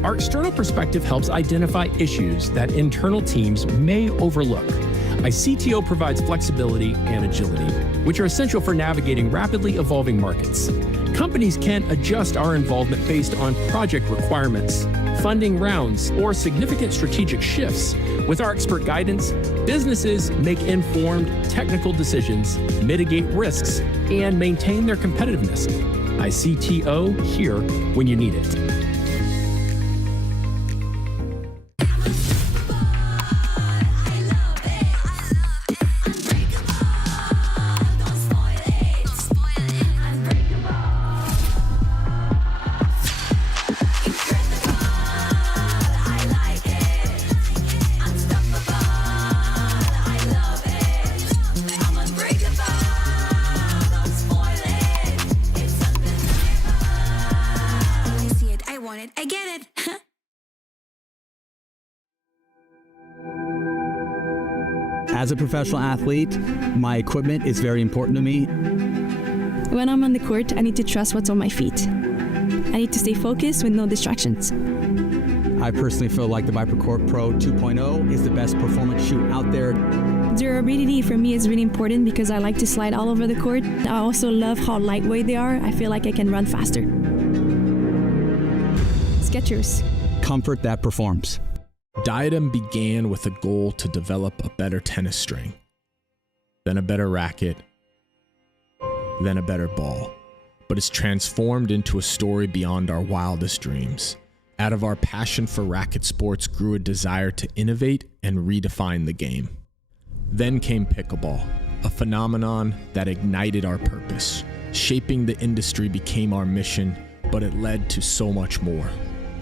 Our external perspective helps identify issues that internal teams may overlook. ICTO provides flexibility and agility, which are essential for navigating rapidly evolving markets. Companies can adjust our involvement based on project requirements, funding rounds, or significant strategic shifts. With our expert guidance, businesses make informed technical decisions, mitigate risks, and maintain their competitiveness. ICTO, here when you need it. As a professional athlete, my equipment is very important to me. When I'm on the court, I need to trust what's on my feet. I need to stay focused with no distractions. I personally feel like the ViperCore Pro 2.0 is the best performance shoe out there. Durability for me is really important because I like to slide all over the court. I also love how lightweight they are. I feel like I can run faster. Skechers. Comfort that performs. Diadem began with a goal to develop a better tennis string, then a better racket, then a better ball. But it's transformed into a story beyond our wildest dreams. Out of our passion for racket sports grew a desire to innovate and redefine the game. Then came pickleball, a phenomenon that ignited our purpose. Shaping the industry became our mission, but it led to so much more.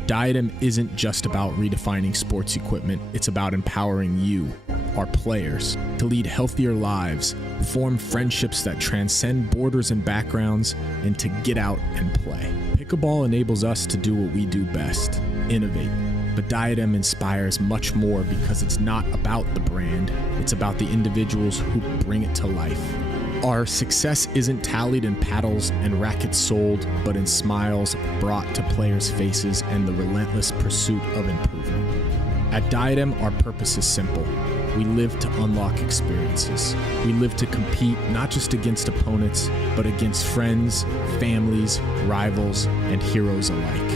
Diadem isn't just about redefining sports equipment, it's about empowering you, our players, to lead healthier lives, form friendships that transcend borders and backgrounds, and to get out and play. Pickleball enables us to do what we do best, innovate. But Diadem inspires much more because it's not about the brand, it's about the individuals who bring it to life. Our success isn't tallied in paddles and rackets sold, but in smiles brought to players' faces and the relentless pursuit of improvement. At Diadem, our purpose is simple. We live to unlock experiences. We live to compete not just against opponents, but against friends, families, rivals, and heroes alike.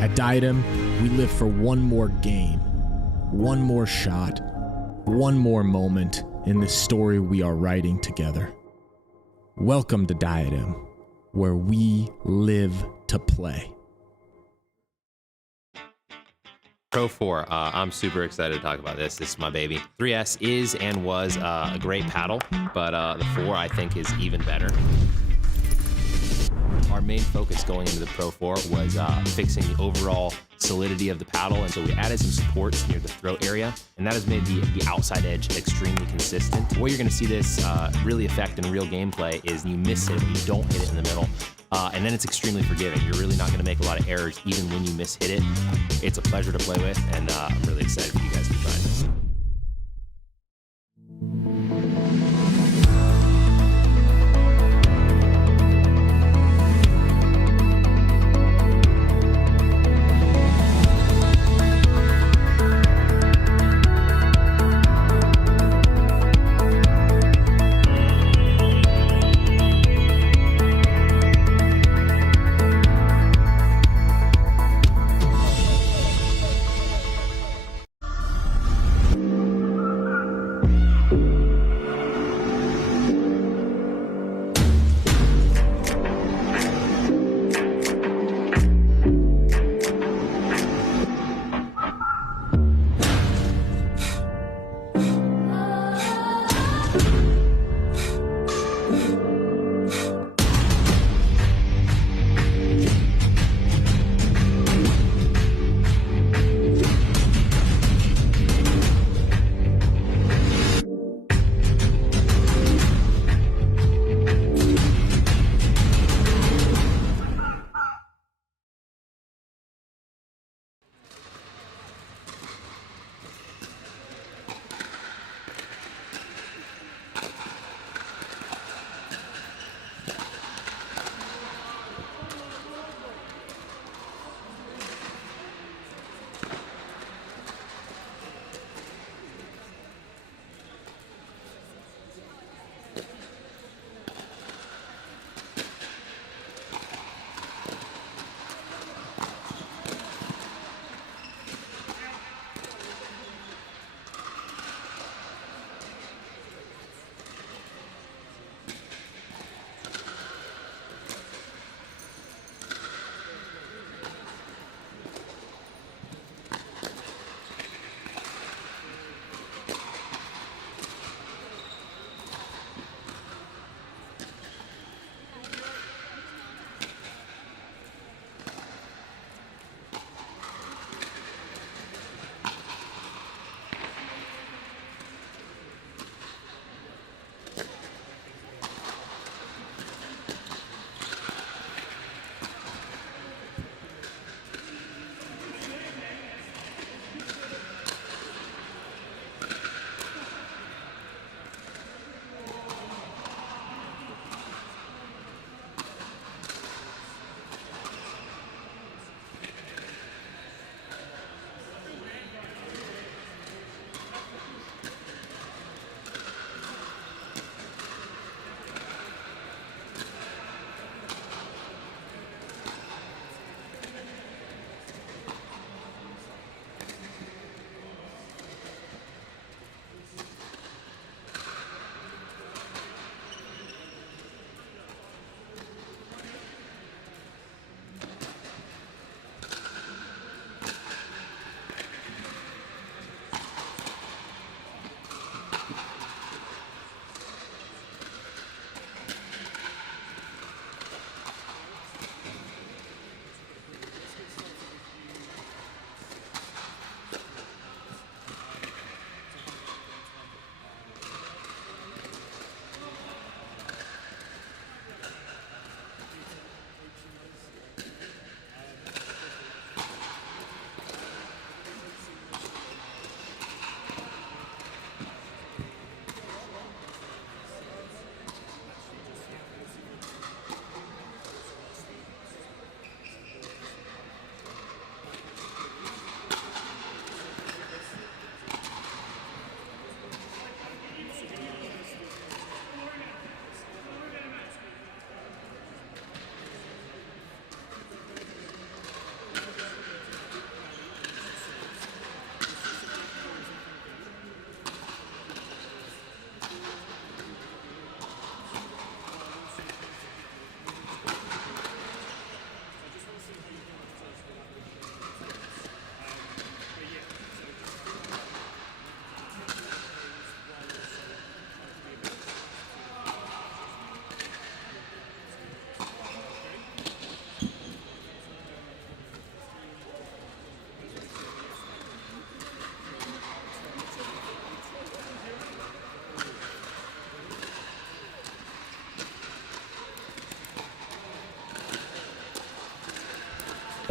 At Diadem, we live for one more game, one more shot, one more moment in the story we are writing together. Welcome to Diadem, where we live to play. Pro 4, I'm super excited to talk about this. This is my baby. 3S is and was a great paddle, but the 4 I think is even better. Our main focus going into the Pro 4 was fixing the overall solidity of the paddle, and so we added some supports near the throat area, and that has made the outside edge extremely consistent. The way you're going to see this really affect in real gameplay is you miss it, you don't hit it in the middle, and then it's extremely forgiving. You're really not going to make a lot of errors even when you miss hit it. It's a pleasure to play with, and I'm really excited for you guys to try this.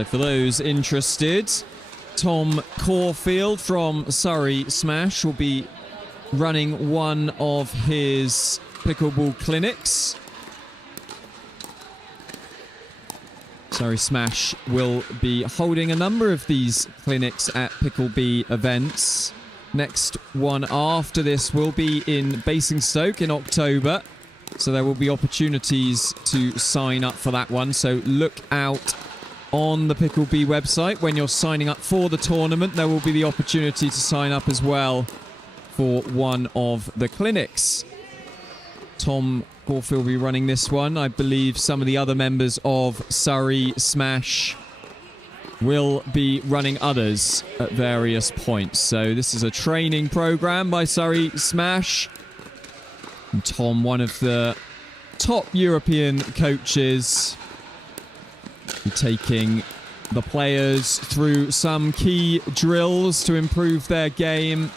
So for those interested, Tom Corfield from Surrey Smash will be running one of his pickleball clinics. Surrey Smash will be holding a number of these clinics at Pickleball events. Next one after this will be in Basingstoke in October. So there will be opportunities to sign up for that one. So look out on the Pickleball website when you're signing up for the tournament. There will be the opportunity to sign up as well for one of the clinics. Tom Corfield will be running this one. I believe some of the other members of Surrey Smash will be running others at various points. So this is a training program by Surrey Smash. And Tom, one of the top European coaches, taking the players through some key drills to improve their game.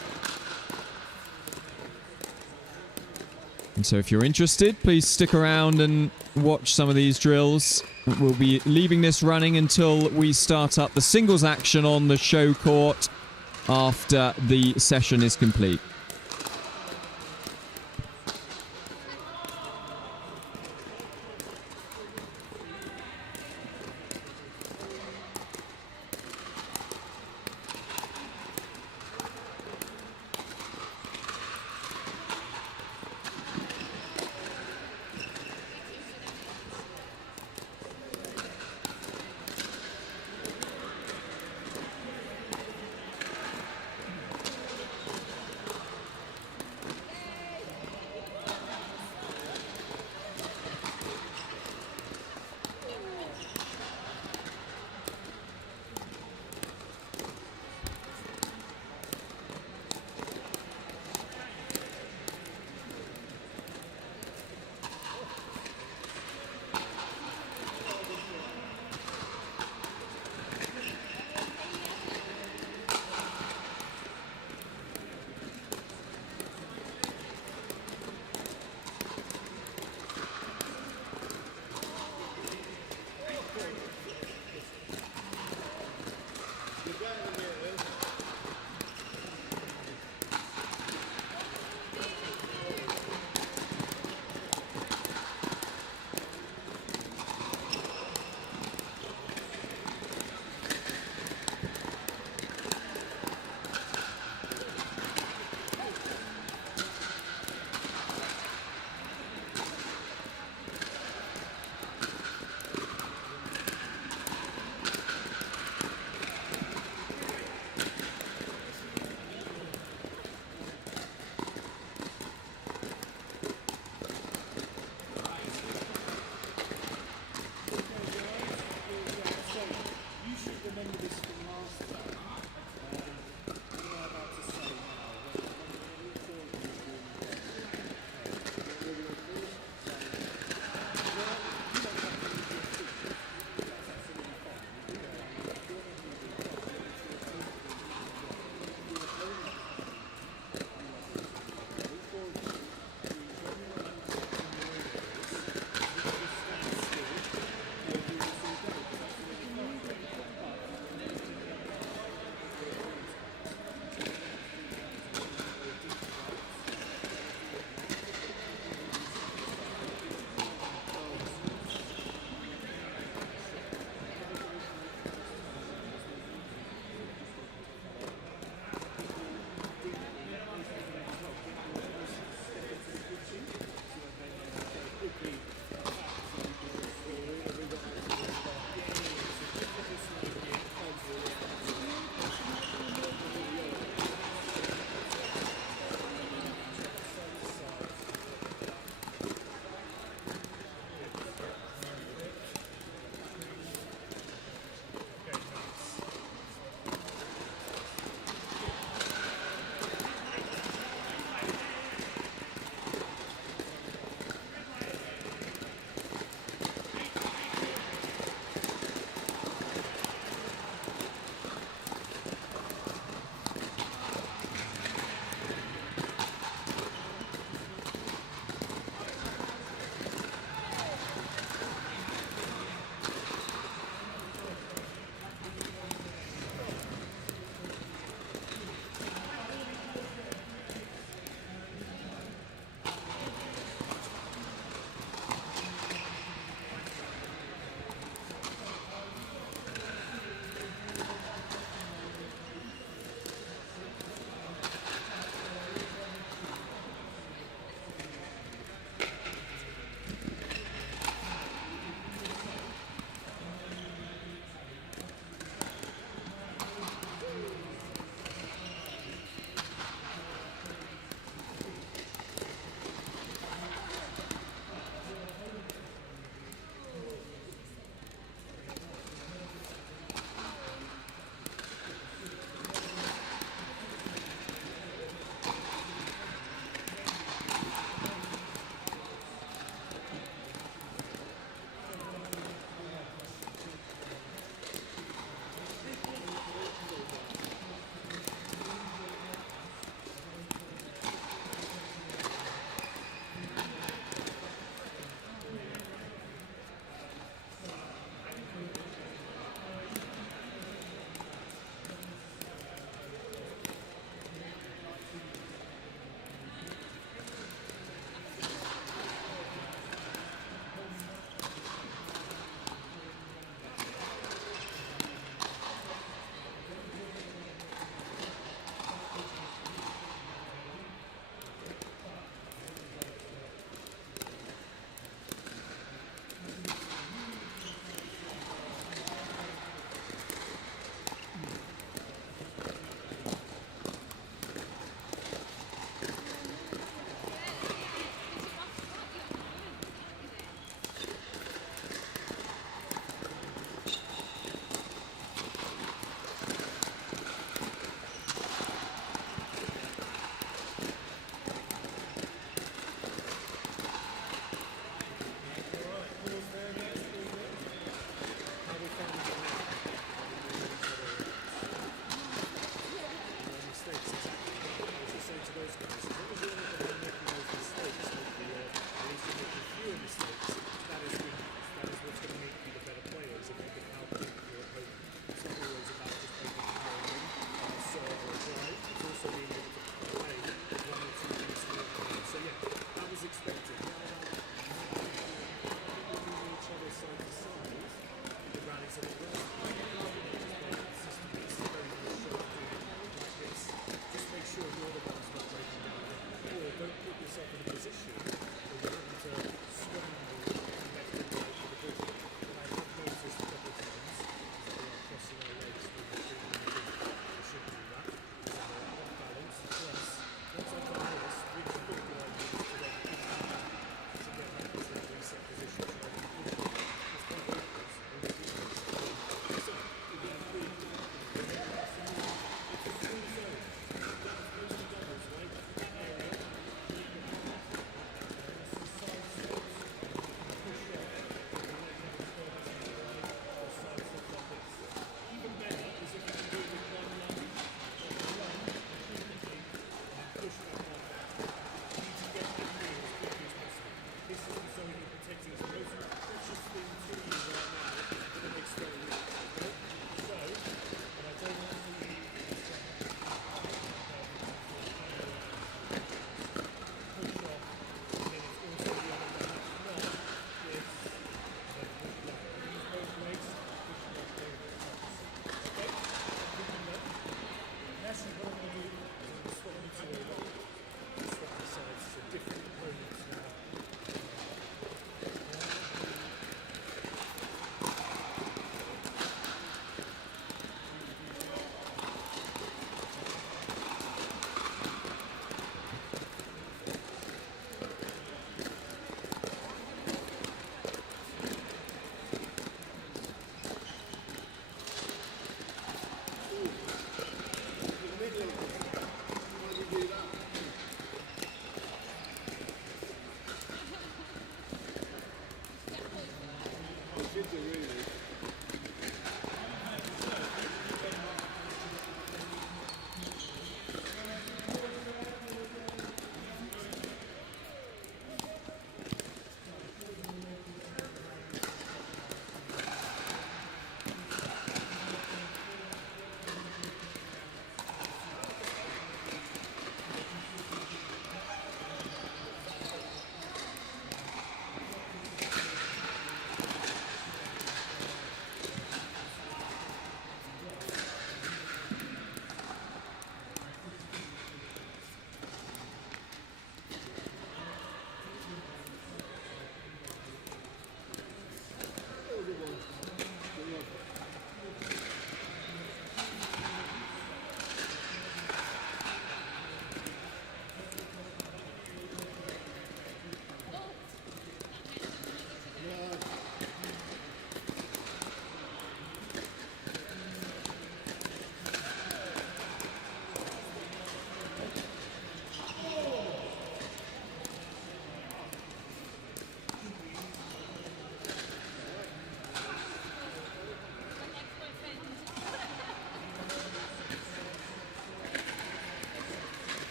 And so if you're interested, please stick around and watch some of these drills. We'll be leaving this running until we start up the singles action on the show court after the session is complete.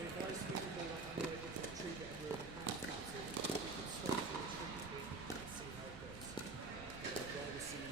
So if I swing the ball up, I'm not able to retrieve it and we're in a hand capsule, we can stop the retrieving and see how it goes. I'd rather see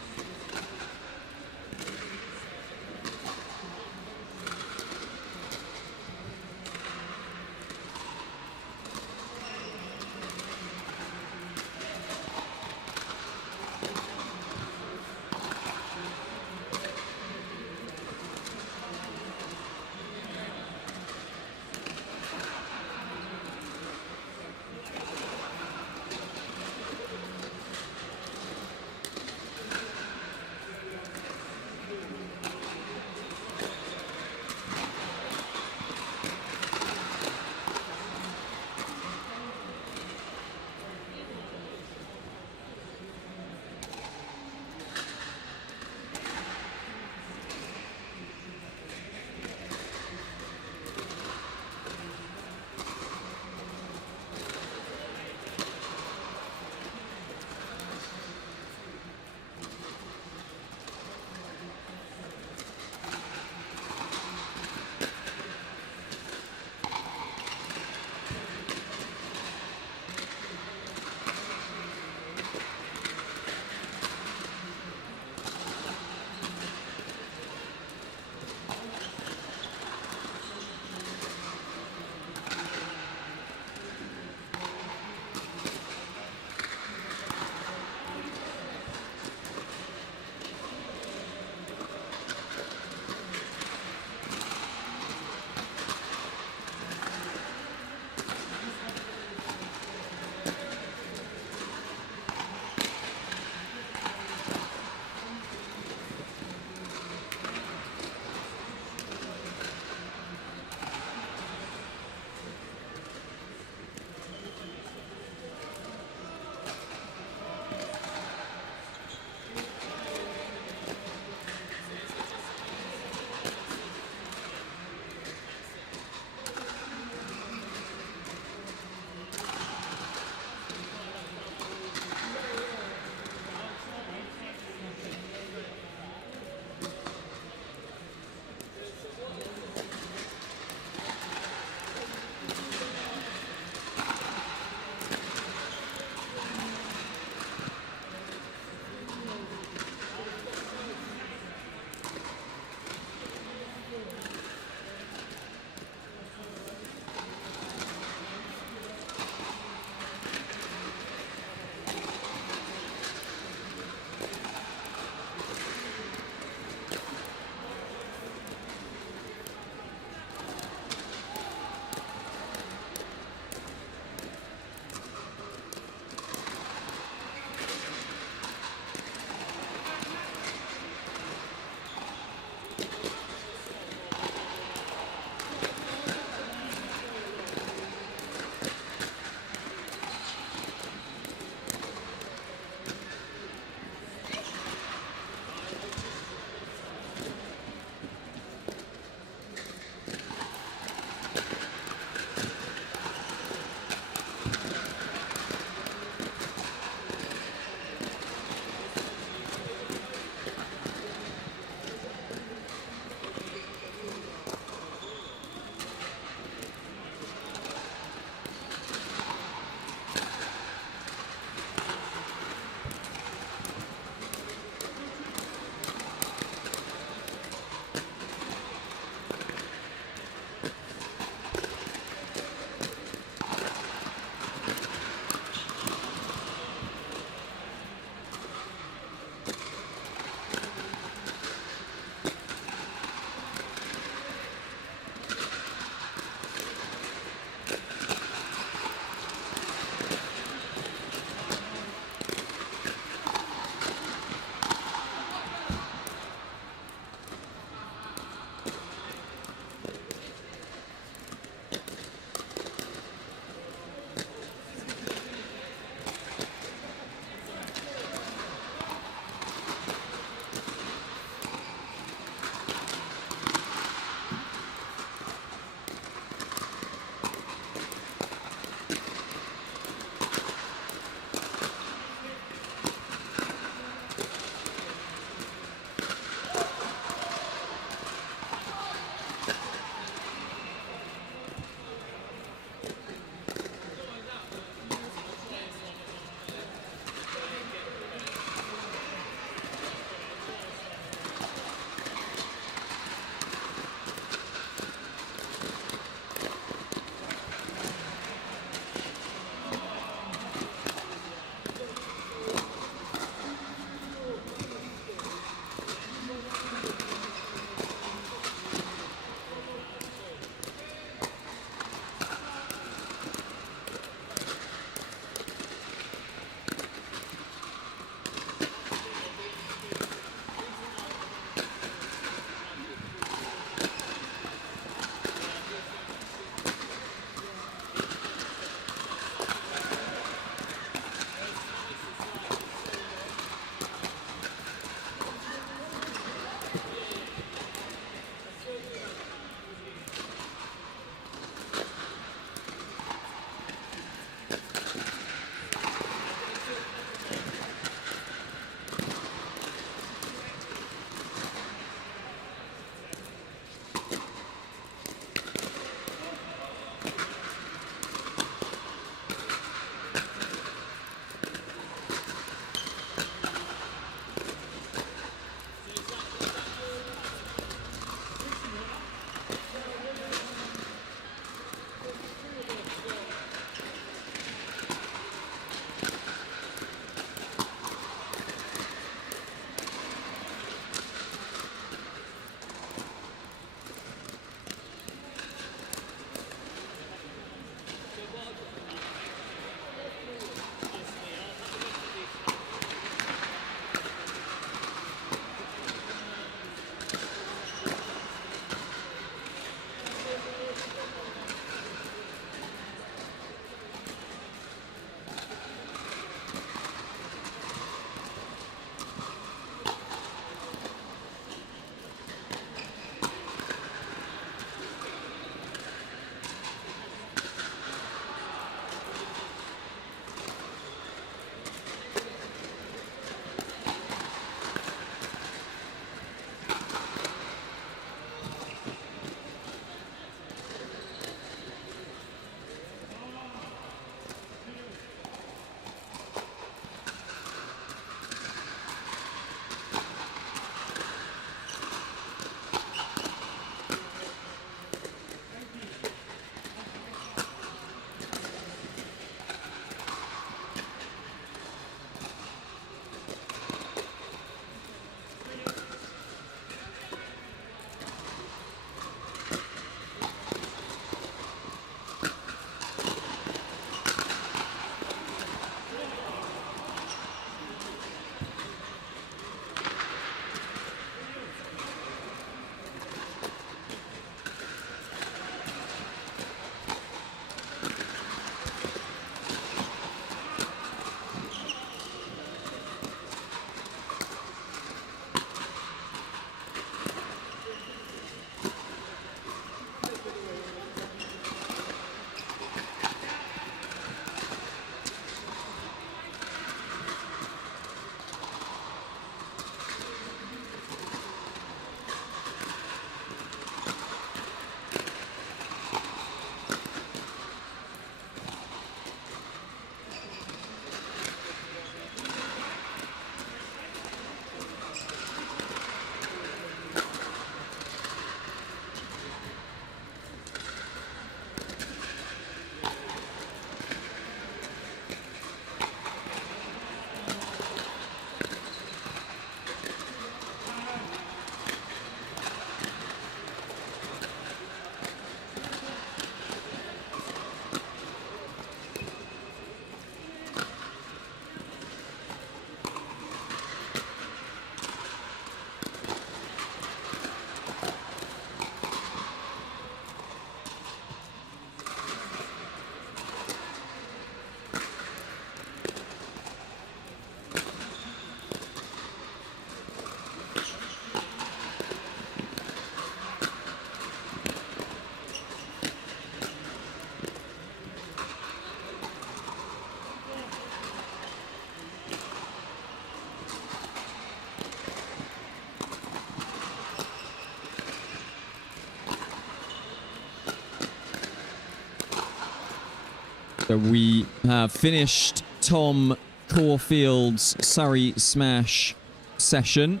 So we have finished Tom Corfield's Surrey Smash session.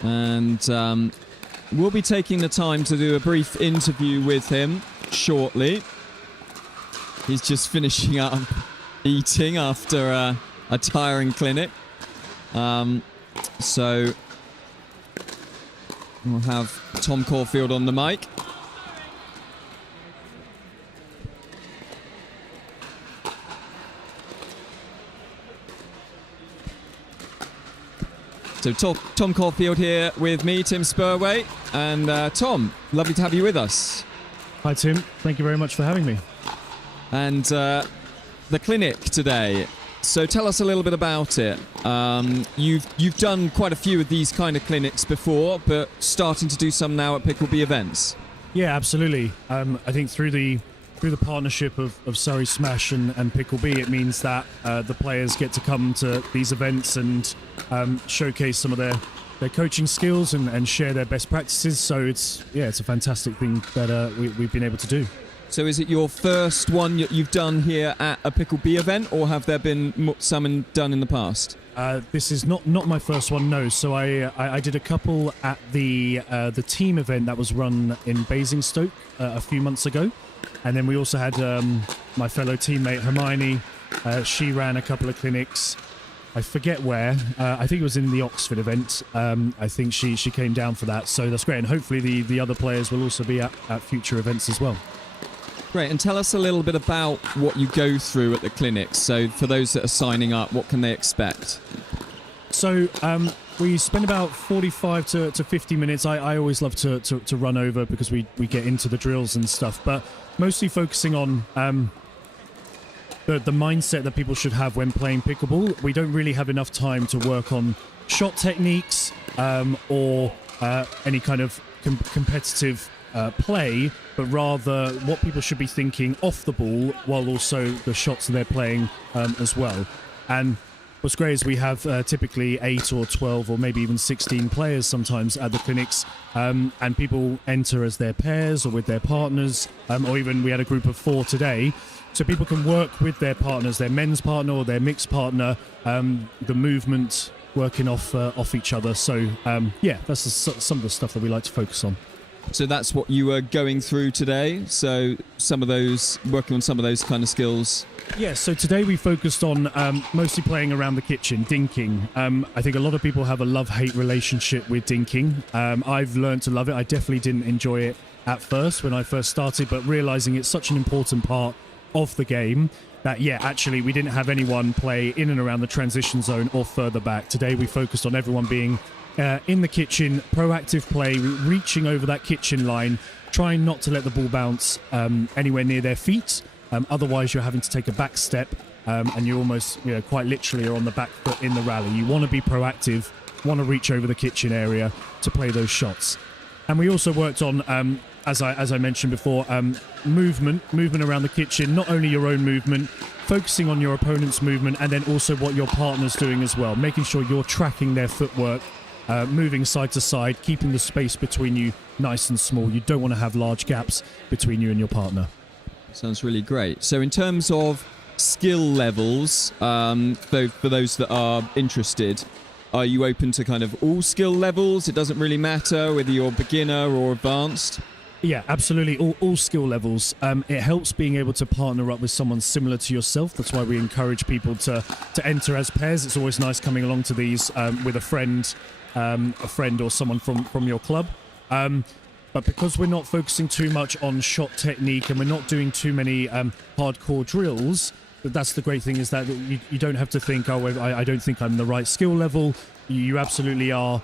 And we'll be taking the time to do a brief interview with him shortly. He's just finishing up eating after a tiring clinic. So we'll have Tom Corfield on the mic. So Tom Corfield here with me, Tim Spurway. And Tom, lovely to have you with us. Hi Tim, thank you very much for having me. And the clinic today. So tell us a little bit about it. You've done quite a few of these kind of clinics before, but starting to do some now at Pickleball events. Yeah, absolutely. I think through the partnership of Surrey Smash and Pickleball, it means that the players get to come to these events and showcase some of their coaching skills and share their best practices. So it's a fantastic thing that we've been able to do. So is it your first one you've done here at a Pickleball event, or have there been some done in the past? This is not my first one, no. So I did a couple at the team event that was run in Basingstoke a few months ago. And then we also had my fellow teammate Hermione. She ran a couple of clinics. I forget where. I think it was in the Oxford event. I think she came down for that. So that's great. And hopefully the other players will also be at future events as well. Great. And tell us a little bit about what you go through at the clinics. So for those that are signing up, what can they expect? So we spend about 45 to 50 minutes. I always love to run over because we get into the drills and stuff, but mostly focusing on the mindset that people should have when playing pickleball. We don't really have enough time to work on shot techniques or any kind of competitive play, but rather what people should be thinking off the ball while also the shots they're playing as well. And what's great is we have typically 8 or 12 or maybe even 16 players sometimes at the clinics, and people enter as their pairs or with their partners, or even we had a group of 4 today. So people can work with their partners, their men's partner or their mixed partner, the movement working off each other. So that's some of the stuff that we like to focus on. So that's what you were going through today. So working on some of those kind of skills. Yeah, so today we focused on mostly playing around the kitchen, dinking. I think a lot of people have a love-hate relationship with dinking. I've learned to love it. I definitely didn't enjoy it at first when I first started, but realizing it's such an important part of the game that, actually we didn't have anyone play in and around the transition zone or further back. Today we focused on everyone being in the kitchen, proactive play, reaching over that kitchen line, trying not to let the ball bounce anywhere near their feet. Otherwise, you're having to take a back step, and you almost, quite literally are on the back foot in the rally. You want to be proactive, want to reach over the kitchen area to play those shots. And we also worked on, as I mentioned before, movement around the kitchen, not only your own movement, focusing on your opponent's movement, and then also what your partner's doing as well, making sure you're tracking their footwork, moving side to side, keeping the space between you nice and small. You don't want to have large gaps between you and your partner. Sounds really great. So in terms of skill levels, for those that are interested, are you open to kind of all skill levels? It doesn't really matter whether you're beginner or advanced? Yeah, absolutely. All skill levels. It helps being able to partner up with someone similar to yourself. That's why we encourage people to enter as pairs. It's always nice coming along to these with a friend or someone from your club. But because we're not focusing too much on shot technique and we're not doing too many hardcore drills, that's the great thing, is that you don't have to think, I don't think I'm the right skill level. You absolutely are,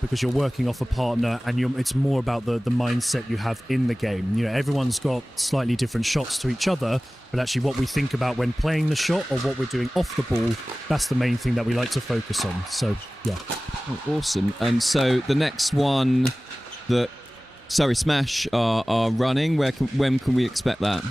because you're working off a partner, and it's more about the mindset you have in the game. Everyone's got slightly different shots to each other, but actually what we think about when playing the shot or what we're doing off the ball, that's the main thing that we like to focus on. So, yeah. Oh, awesome. And so the next one that Surrey Smash are running, when can we expect that?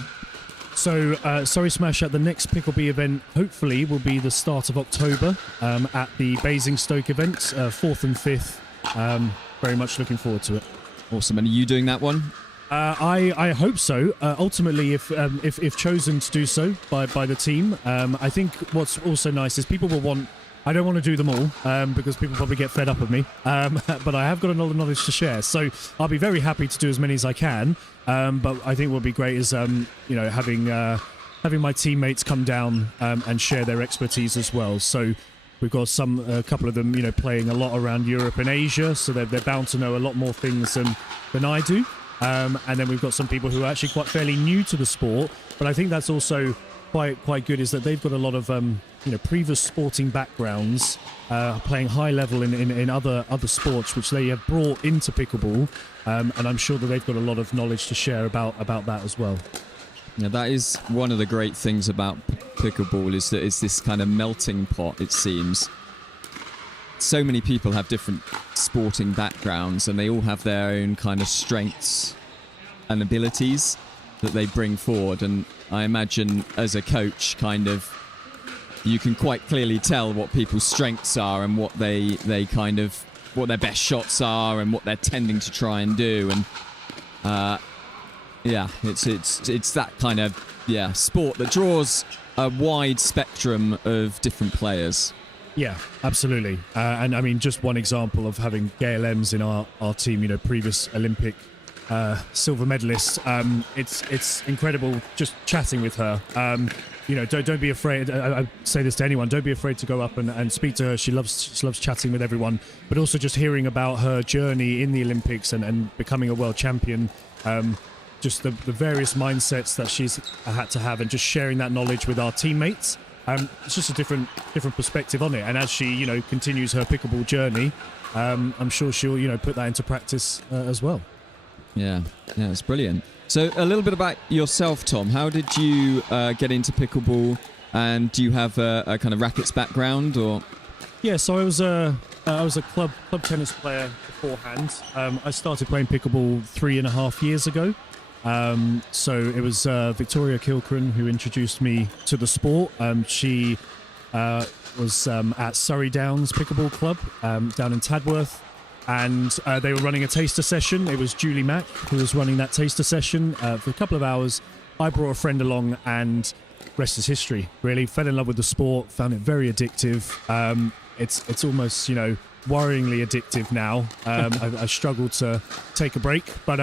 So Surrey Smash at the next Pickleball event hopefully will be the start of October at the Basingstoke event, 4th and 5th. Very much looking forward to it. Awesome. And are you doing that one? I hope so. Ultimately, if chosen to do so by the team, I think what's also nice is people will want. I don't want to do them all because people probably get fed up of me. But I have got a lot of knowledge to share, so I'll be very happy to do as many as I can. But I think what would be great is having my teammates come down and share their expertise as well. So we've got a couple of them, playing a lot around Europe and Asia, so they're bound to know a lot more things than I do. And then we've got some people who are actually quite fairly new to the sport, but I think that's also quite good, is that they've got a lot of previous sporting backgrounds, playing high level in other sports, which they have brought into pickleball, and I'm sure that they've got a lot of knowledge to share about that as well. Yeah, that is one of the great things about pickleball, is that it's this kind of melting pot, it seems. So many people have different sporting backgrounds, and they all have their own kind of strengths and abilities that they bring forward. And I imagine as a coach, you can quite clearly tell what people's strengths are and what what their best shots are and what they're tending to try and do. And it's that kind of sport that draws a wide spectrum of different players. Yeah, absolutely. And I mean, just one example of having Gail Ems in our team, previous Olympic silver medalist. It's incredible just chatting with her. Don't be afraid. I say this to anyone. Don't be afraid to go up and speak to her. She loves chatting with everyone, but also just hearing about her journey in the Olympics and becoming a world champion. Just the various mindsets that she's had to have, and just sharing that knowledge with our teammates. It's just a different perspective on it. And as she, continues her pickleball journey, I'm sure she'll, put that into practice as well. Yeah, it's brilliant. So a little bit about yourself, Tom. How did you get into pickleball, and do you have a kind of rackets background, or? Yeah, so I was a club tennis player beforehand. I started playing pickleball 3.5 years ago. So it was Victoria Kilcran who introduced me to the sport. She was at Surrey Downs Pickleball Club down in Tadworth, and they were running a taster session. It was Julie Mack who was running that taster session for a couple of hours. I brought a friend along, and rest is history, really. Fell in love with the sport, found it very addictive. It's almost, worryingly addictive now. I struggle to take a break, but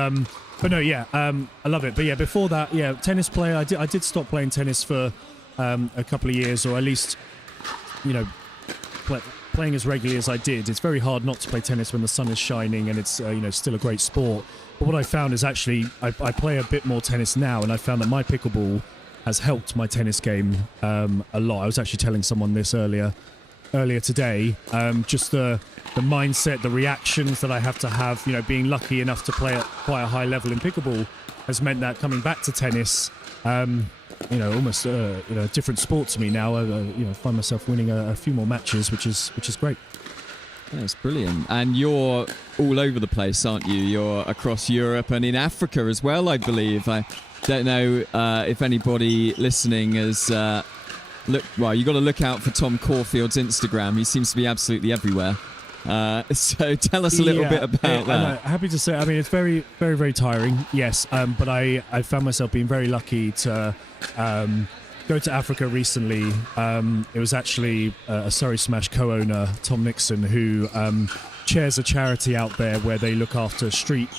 no, I love it. But yeah, before that, tennis player. I did stop playing tennis for a couple of years, or at least, playing as regularly as I did. It's very hard not to play tennis when the sun is shining and it's still a great sport. But what I found is actually I play a bit more tennis now, and I found that my pickleball has helped my tennis game a lot. I was actually telling someone this earlier today. Just the mindset, the reactions that I have to have, being lucky enough to play at quite a high level in pickleball has meant that coming back to tennis, almost a different sport to me now. I find myself winning a few more matches, which is great. That's brilliant. And you're all over the place, aren't you? You're across Europe and in Africa as well, I believe. I don't know if anybody listening has you got to look out for Tom Corfield's Instagram. He seems to be absolutely everywhere. So tell us a little bit about that. Happy to say, I mean, it's very, very, very tiring, yes. But I found myself being very lucky to go to Africa recently. It was actually a Surrey Smash co-owner, Tom Nixon, who chairs a charity out there where they look after street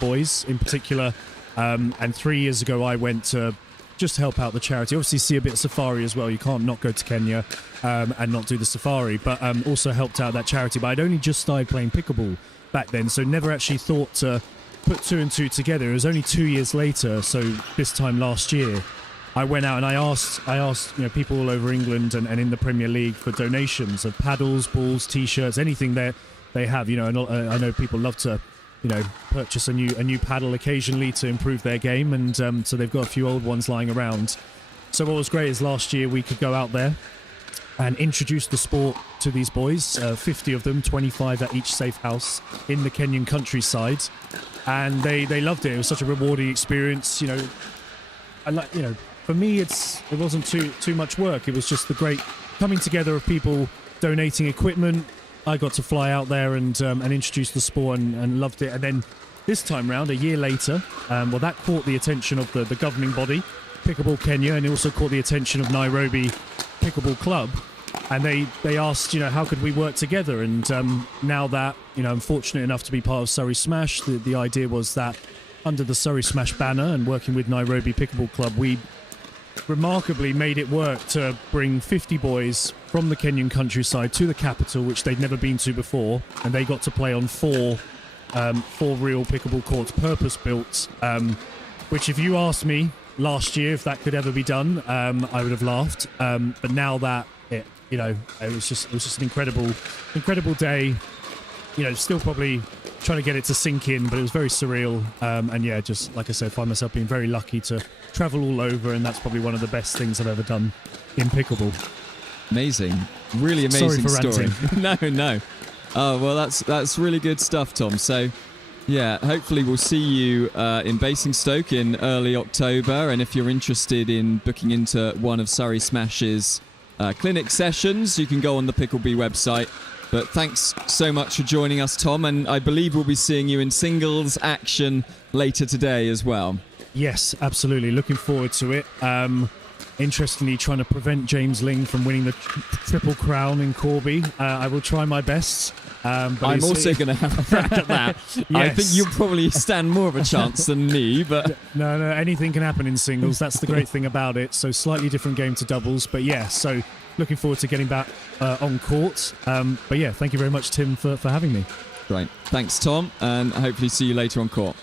boys in particular. And 3 years ago, I went to just help out the charity. Obviously see a bit of safari as well. You can't not go to Kenya and not do the safari, but also helped out that charity. But I'd only just started playing pickleball back then, so never actually thought to put two and two together. It was only 2 years later, so this time last year, I went out and I asked people all over England and in the Premier League for donations of paddles, balls, t-shirts, anything that they have. And I know people love to purchase a new paddle occasionally to improve their game, and so they've got a few old ones lying around. So what was great is last year we could go out there and introduce the sport to these boys, 50 of them, 25 at each safe house in the Kenyan countryside, and they loved it. It was such a rewarding experience. For me it wasn't too much work. It was just the great coming together of people donating equipment. I got to fly out there and introduce the sport and loved it. And then this time round, a year later, well, that caught the attention of the governing body, Pickleball Kenya, and it also caught the attention of Nairobi Pickleball Club. And they asked, how could we work together? And now that, I'm fortunate enough to be part of Surrey Smash, the idea was that under the Surrey Smash banner and working with Nairobi Pickleball Club, we remarkably made it work to bring 50 boys from the Kenyan countryside to the capital, which they'd never been to before, and they got to play on four real pickleball courts, purpose-built, which if you asked me last year if that could ever be done, I would have laughed. But now that it was just an incredible day. Still probably trying to get it to sink in, but it was very surreal. And yeah, just like I said, find myself being very lucky to travel all over, and that's probably one of the best things I've ever done in pickleball. Amazing, really amazing Sorry for story. No. Oh well, that's really good stuff, Tom. So yeah, hopefully we'll see you in Basingstoke in early October, and if you're interested in booking into one of Surrey Smash's clinic sessions, you can go on the Picklebee website. But thanks so much for joining us, Tom, and I believe we'll be seeing you in singles action later today as well. Yes, absolutely. Looking forward to it. Interestingly, trying to prevent James Ling from winning the Triple Crown in Corby. I will try my best. But I'm also going to have a crack at that. Yes. I think you'll probably stand more of a chance than me, but... No, anything can happen in singles. That's the great thing about it. So slightly different game to doubles. But yeah, so looking forward to getting back on court. But yeah, thank you very much, Tim, for having me. Great. Thanks, Tom, and hopefully see you later on court.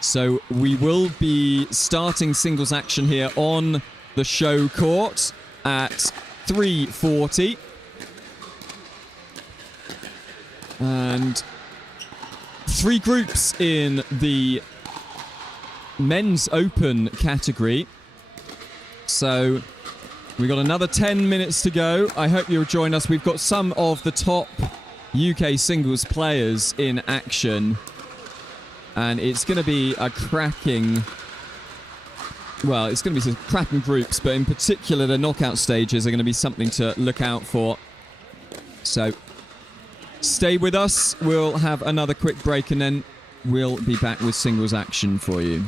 So we will be starting singles action here on the show court at 3:40. And 3 groups in the men's open category. So we've got another 10 minutes to go. I hope you'll join us. We've got some of the top UK singles players in action. And it's going to be a cracking... Well, it's going to be some cracking groups, but in particular the knockout stages are going to be something to look out for. So stay with us. We'll have another quick break and then we'll be back with singles action for you.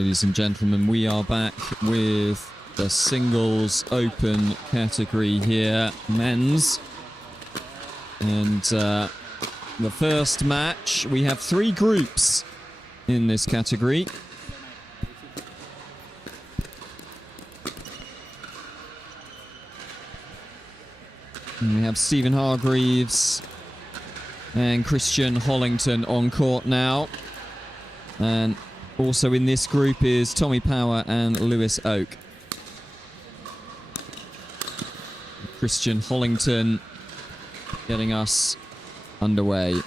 Ladies and gentlemen, we are back with the singles open category here, men's. And the first match, we have 3 groups in this category. And we have Stephen Hargreaves and Christian Hollington on court now. And also in this group is Tommy Power and Lewis Oak. Christian Hollington getting us underway.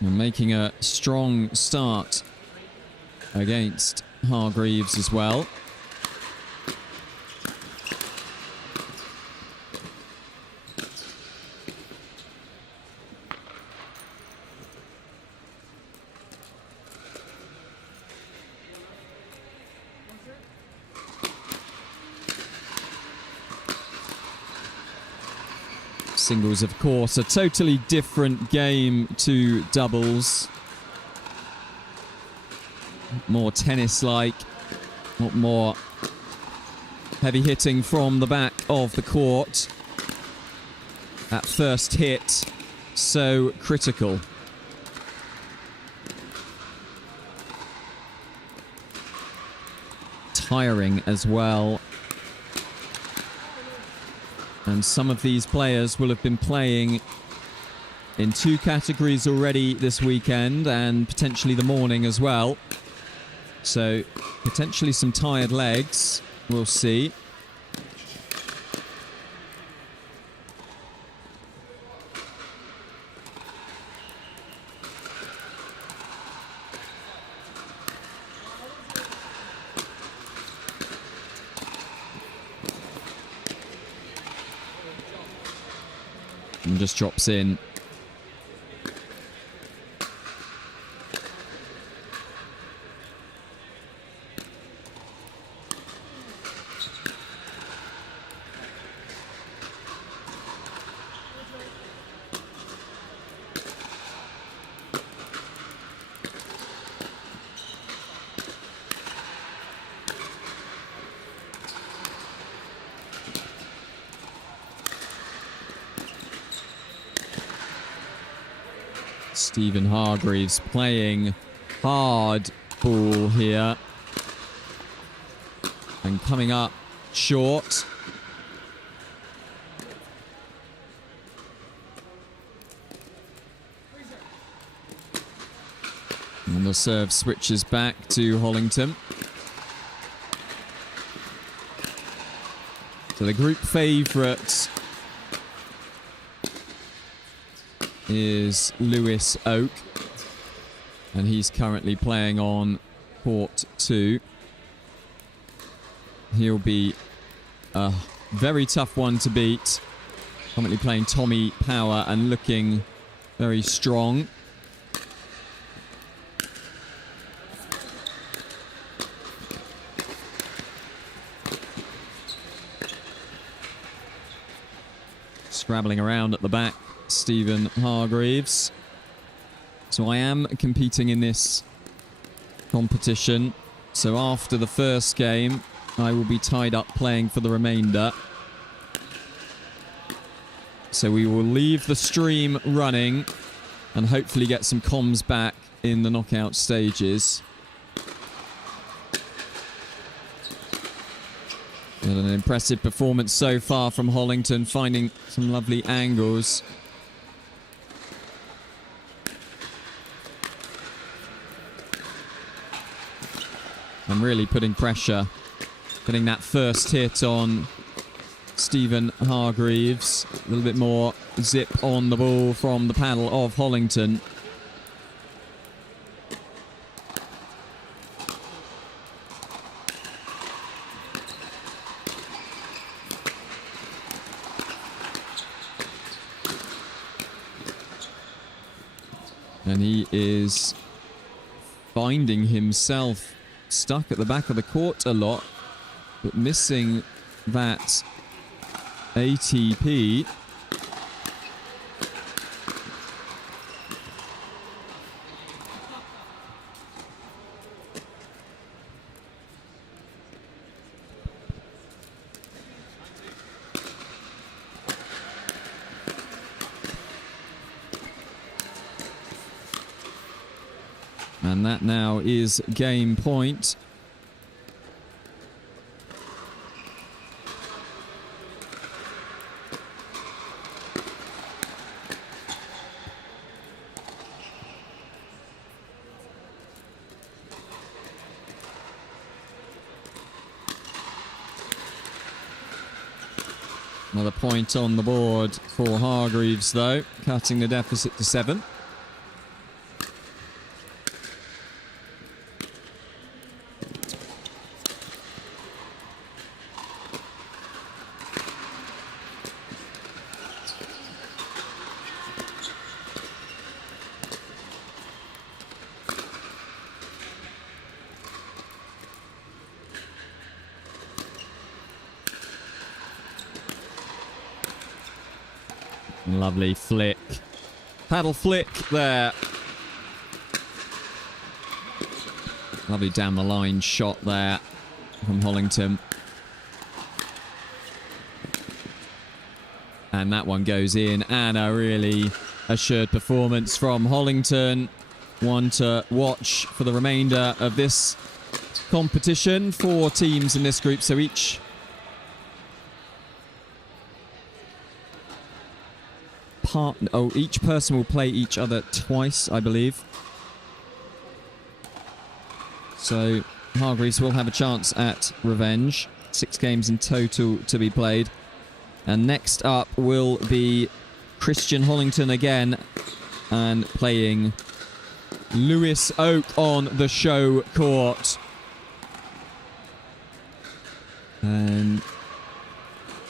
Making a strong start against Hargreaves as well. Singles, of course, a totally different game to doubles. More tennis-like, not more heavy hitting from the back of the court. That first hit, so critical. Tiring as well. And some of these players will have been playing in 2 categories already this weekend and potentially the morning as well. So potentially some tired legs. We'll see. And just drops in. Stephen Hargreaves playing hard ball here. And coming up short. And the serve switches back to Hollington. So the group favourite is Lewis Oak, and he's currently playing on court 2. He'll be a very tough one to beat. Currently playing Tommy Power and looking very strong. Scrabbling around at the back, Stephen Hargreaves. So I am competing in this competition. So after the first game, I will be tied up playing for the remainder. So we will leave the stream running and hopefully get some comms back in the knockout stages. And an impressive performance so far from Hollington, finding some lovely angles. And really putting pressure, getting that first hit on Stephen Hargreaves. A little bit more zip on the ball from the paddle of Hollington. And he is finding himself stuck at the back of the court a lot, but missing that ATP. And that now is game point. Another point on the board for Hargreaves, though, cutting the deficit to 7. Lovely flick. Paddle flick there. Lovely down the line shot there from Hollington. And that one goes in. And a really assured performance from Hollington. One to watch for the remainder of this competition. 4 teams in this group, so each each person will play each other twice, I believe. So Hargreaves will have a chance at revenge. 6 games in total to be played. And next up will be Christian Hollington again, and playing Lewis Oak on the show court. And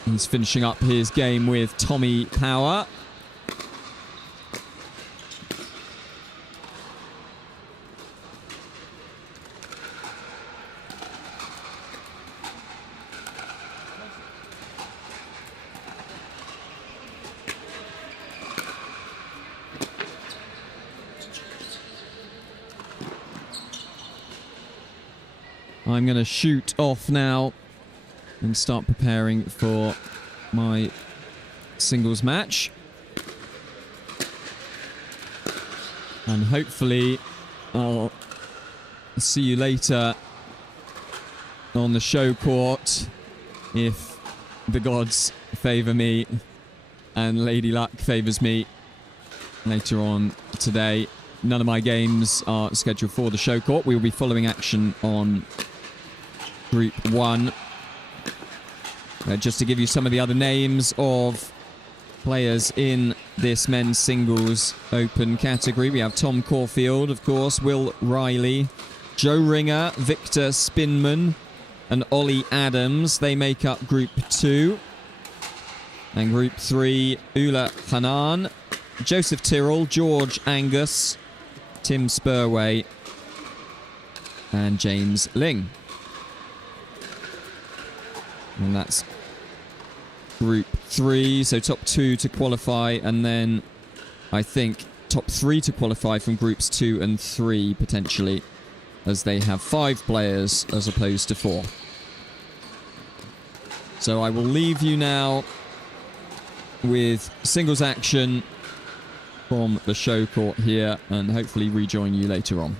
he's finishing up his game with Tommy Power. I'm going to shoot off now and start preparing for my singles match. And hopefully I'll see you later on the show court if the gods favour me and Lady Luck favours me later on today. None of my games are scheduled for the show court. We will be following action on Group 1. Just to give you some of the other names of players in this men's singles open category. We have Tom Corfield, of course, Will Riley, Joe Ringer, Victor Spinman, and Ollie Adams. They make up Group 2. And Group 3, Ullah Hanan, Joseph Tyrrell, George Angus, Tim Spurway, and James Ling. And that's Group 3, so top 2 to qualify, and then I think top 3 to qualify from Groups 2 and 3 potentially, as they have 5 players as opposed to 4. So I will leave you now with singles action from the show court here, and hopefully rejoin you later on.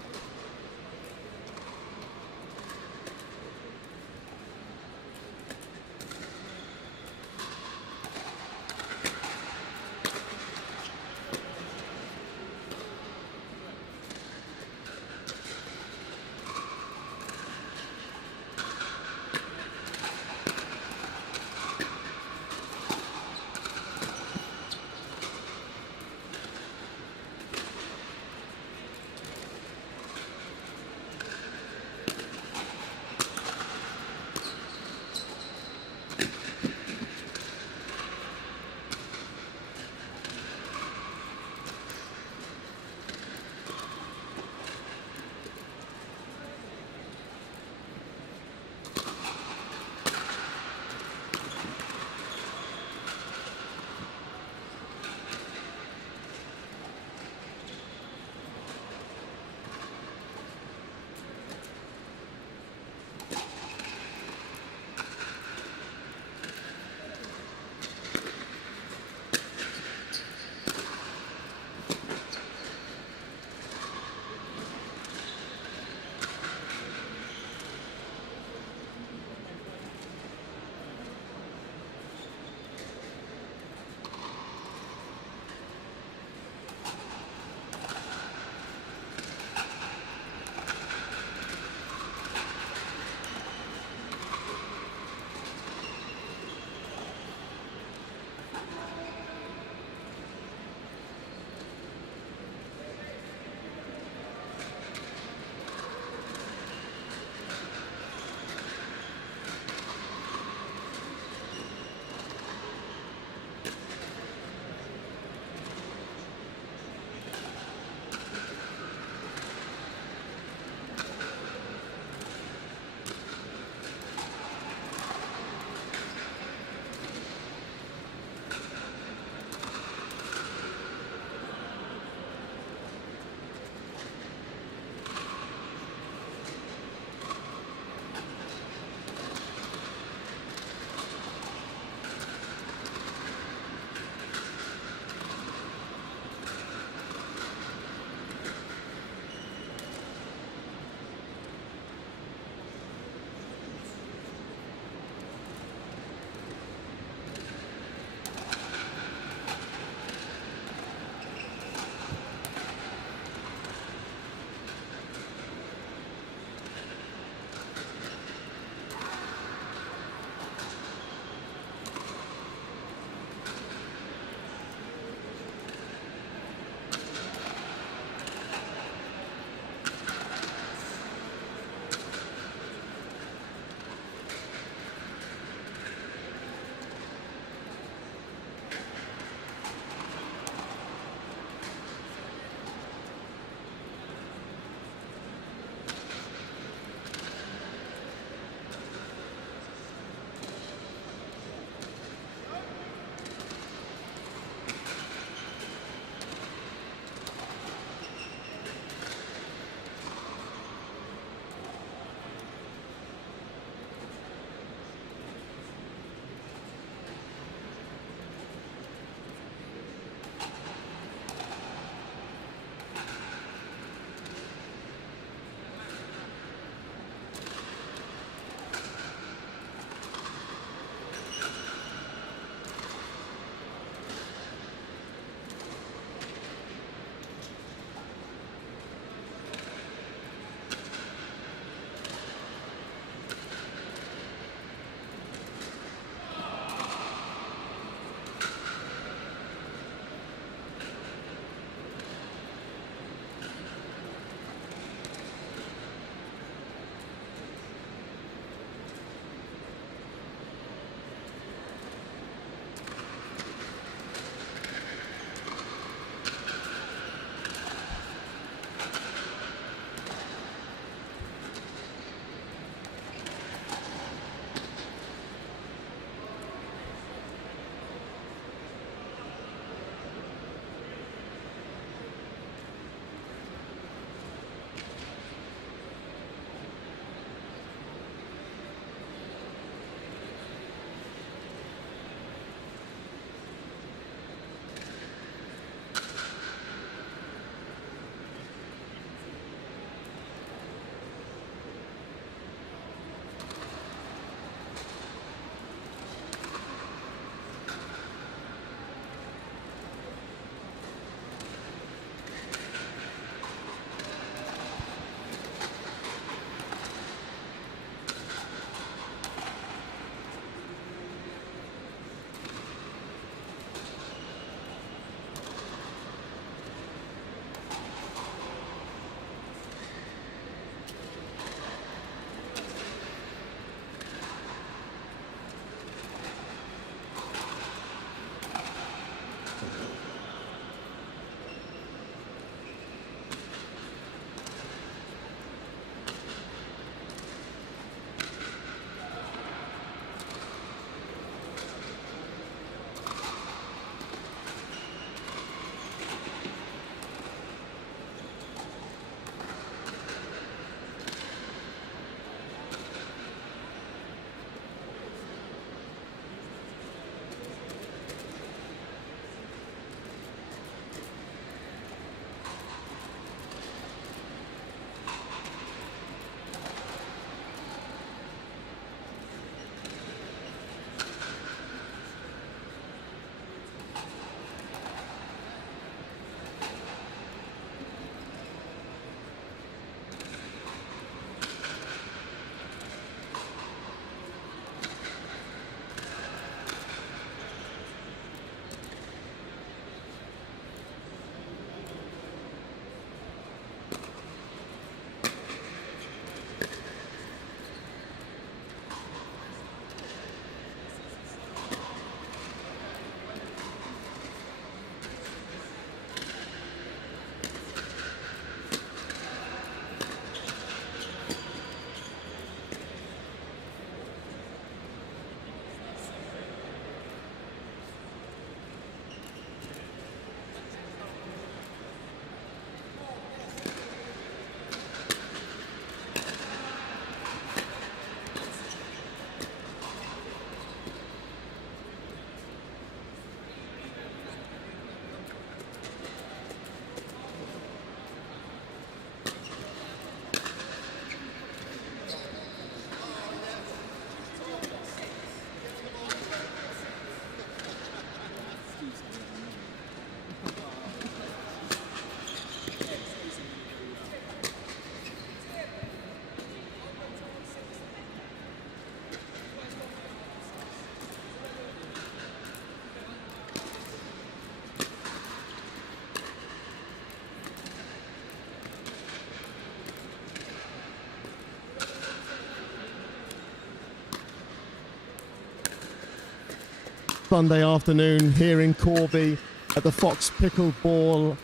Sunday afternoon here in Corby at the Fox Pickleball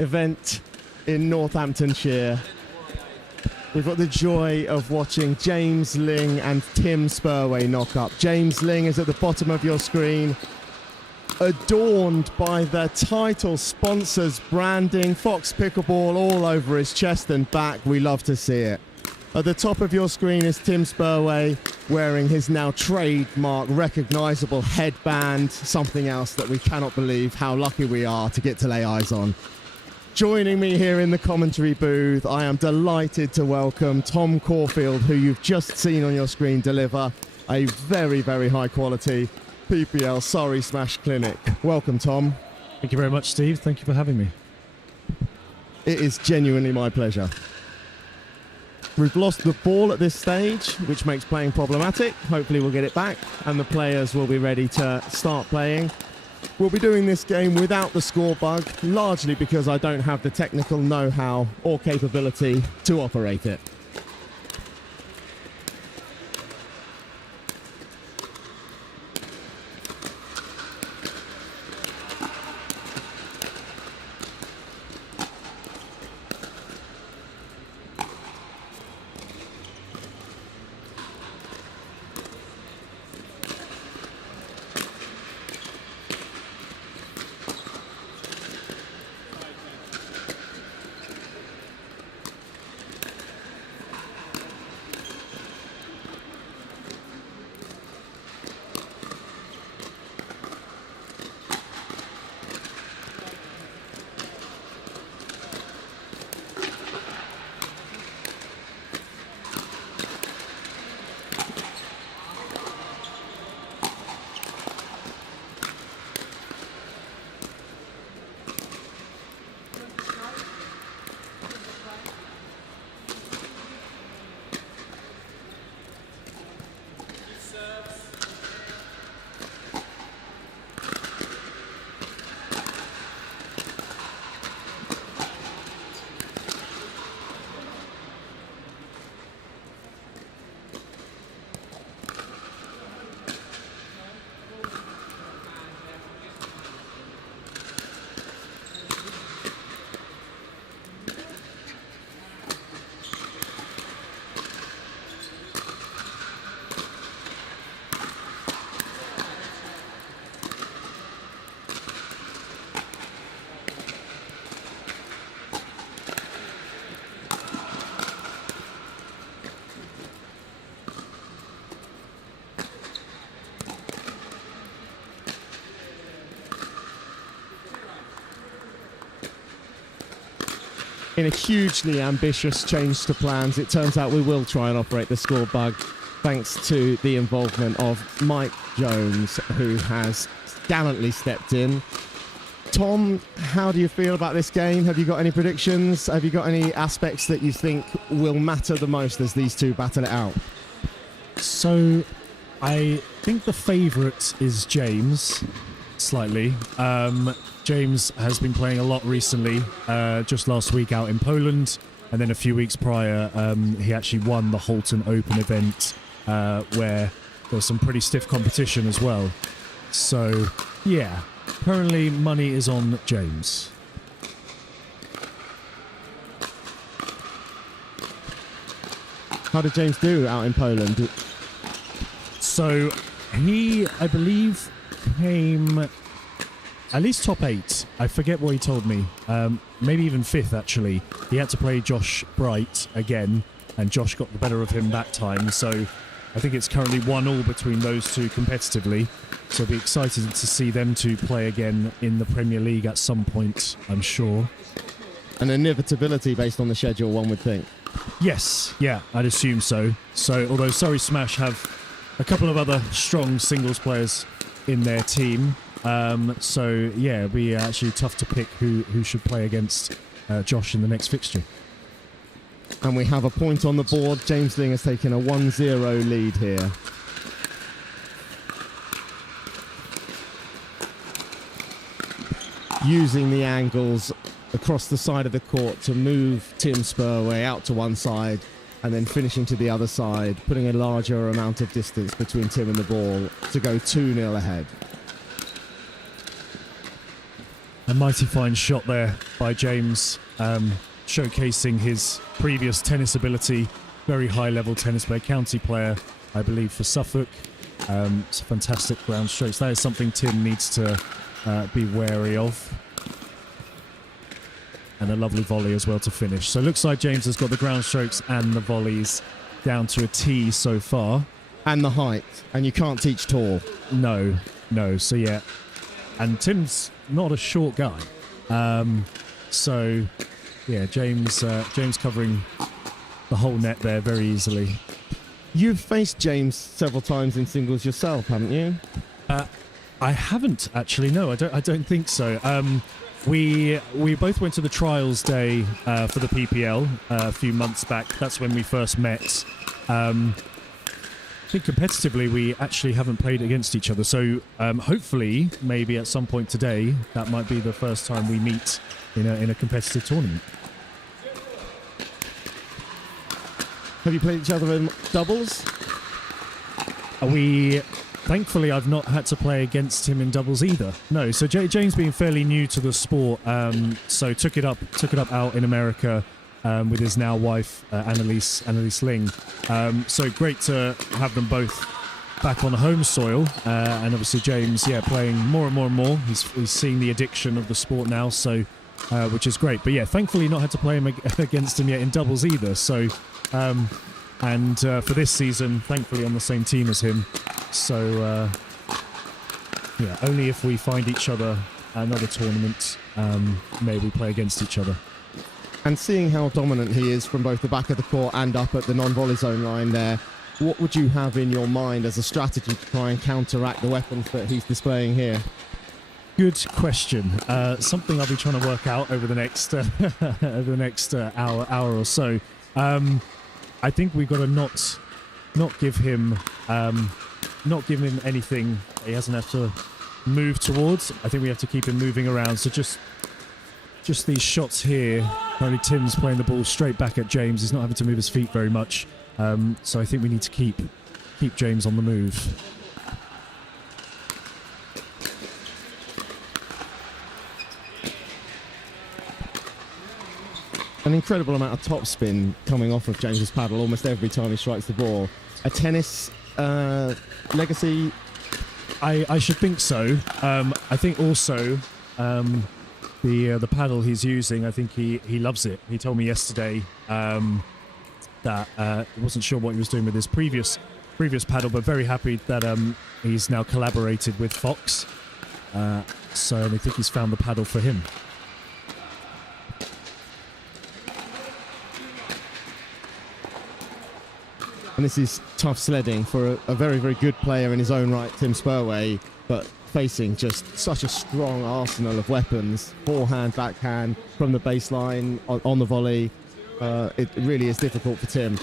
Event in Northamptonshire. We've got the joy of watching James Ling and Tim Spurway knock up. James Ling is at the bottom of your screen, adorned by the title sponsors branding, Fox Pickleball all over his chest and back. We love to see it. At the top of your screen is Tim Spurway wearing his now trademark recognisable headband, something else that we cannot believe how lucky we are to get to lay eyes on. Joining me here in the commentary booth, I am delighted to welcome Tom Corfield, who you've just seen on your screen deliver a very, very high quality PPL Surrey Smash clinic. Welcome, Tom. Thank you very much, Steve. Thank you for having me. It is genuinely my pleasure. We've lost the ball at this stage, which makes playing problematic. Hopefully we'll get it back and the players will be ready to start playing. We'll be doing this game without the score bug, largely because I don't have the technical know-how or capability to operate it. In a hugely ambitious change to plans, it turns out we will try and operate the score bug thanks to the involvement of Mike Jones, who has gallantly stepped in. Tom, how do you feel about this game? Have you got any predictions? Have you got any aspects that you think will matter the most as these two battle it out? So, I think the favourite is James, slightly. James has been playing a lot recently, just last week out in Poland, and then a few weeks prior he actually won the Halton Open event where there was some pretty stiff competition as well. So, yeah, currently money is on James. How did James do out in Poland? So, he, I believe, came at least top 8. I forget what he told me. Maybe even 5th, actually. He had to play Josh Bright again. and Josh got the better of him that time. So I think it's currently 1-1 between those two competitively. So I'll be excited to see them two play again in the Premier League at some point, I'm sure. An inevitability based on the schedule, one would think. Yes, yeah, I'd assume so. So although Surrey Smash have a couple of other strong singles players in their team, so yeah, it'll be actually tough to pick who should play against Josh in the next fixture. And we have a point on the board. James Ling has taken a 1-0 lead here. Using the angles across the side of the court to move Tim Spurway out to one side and then finishing to the other side, putting a larger amount of distance between Tim and the ball to go 2-0 ahead. A mighty fine shot there by James, showcasing his previous tennis ability. Very high-level tennis player, county player, I believe, for Suffolk. It's a fantastic ground strokes. That is something Tim needs to be wary of. And a lovely volley as well to finish. So it looks like James has got the ground strokes and the volleys down to a T so far. And the height. And you can't teach tall. No. So yeah. And Tim's not a short guy. So yeah, James covering the whole net there very easily. You've faced James several times in singles yourself, haven't you? I haven't actually. No, I don't think so. We both went to the trials day for the PPL a few months back. That's when we first met. I think competitively we actually haven't played against each other. So hopefully, maybe at some point today, that might be the first time we meet in a competitive tournament. Have you played each other in doubles? Thankfully, I've not had to play against him in doubles either. No, so James being fairly new to the sport, so took it up out in America with his now wife Annalise Ling. So great to have them both back on home soil, and obviously James, playing more and more and more. He's seeing the addiction of the sport now, so which is great. But yeah, thankfully not had to play against him yet in doubles either. So. And for this season, thankfully on the same team as him. So, only if we find each other at another tournament, may we play against each other. And seeing how dominant he is from both the back of the court and up at the non-volley zone line there, what would you have in your mind as a strategy to try and counteract the weapons that he's displaying here? Good question. Something I'll be trying to work out over the next hour or so. I think we've got to not give him anything he hasn't have to move towards. I think we have to keep him moving around. So just these shots here. Only Tim's playing the ball straight back at James. He's not having to move his feet very much. So I think we need to keep James on the move. An incredible amount of topspin coming off of James's paddle almost every time he strikes the ball. A tennis legacy? I should think so. I think also the paddle he's using, I think he loves it. He told me yesterday that he wasn't sure what he was doing with his previous paddle, but very happy that he's now collaborated with Fox. So I think he's found the paddle for him. And this is tough sledding for a very, very good player in his own right, Tim Spurway, but facing just such a strong arsenal of weapons. Forehand, backhand, from the baseline, on the volley. It really is difficult for Tim.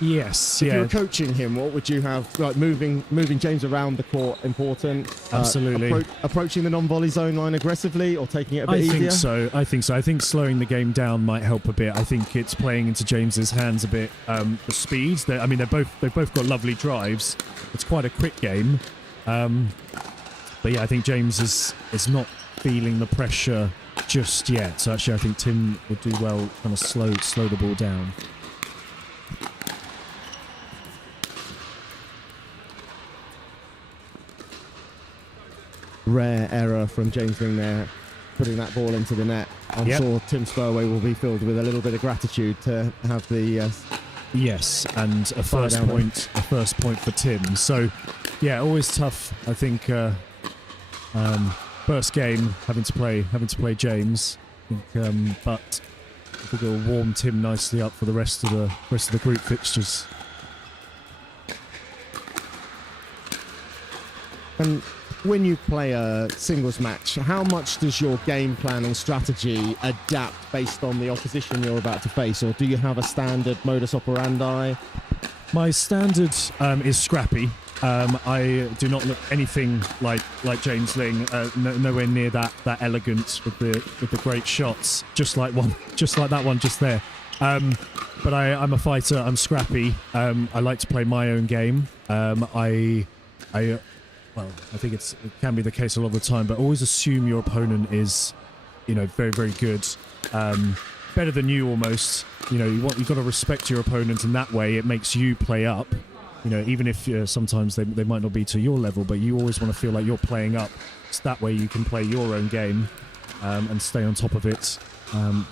Yes, If you were coaching him, what would you have? Like moving James around the court, important. Absolutely. Approaching the non-volley zone line aggressively, or taking it a bit easier? I think so. I think slowing the game down might help a bit. I think it's playing into James's hands a bit. The speed. They've both got lovely drives. It's quite a quick game. But yeah, I think James is not feeling the pressure just yet. So actually, I think Tim would do well kind of slow the ball down. Rare error from James Ling there, putting that ball into the net. I'm sure Tim Spurway will be filled with a little bit of gratitude to have the Yes, and a first point for Tim. So, yeah, always tough. I think first game having to play James, but I think it'll warm Tim nicely up for the rest of the group fixtures. And when you play a singles match, how much does your game plan and strategy adapt based on the opposition you're about to face, or do you have a standard modus operandi? My standard is scrappy. I do not look anything like James Ling. Nowhere near that elegant with the great shots. Just like that one just there. But I'm a fighter. I'm scrappy. I like to play my own game. Well, I think it can be the case a lot of the time, but always assume your opponent is, very, very good, better than you almost. You've got to respect your opponent, and that way it makes you play up. Even if sometimes they might not be to your level, but you always want to feel like you're playing up. So that way you can play your own game and stay on top of it.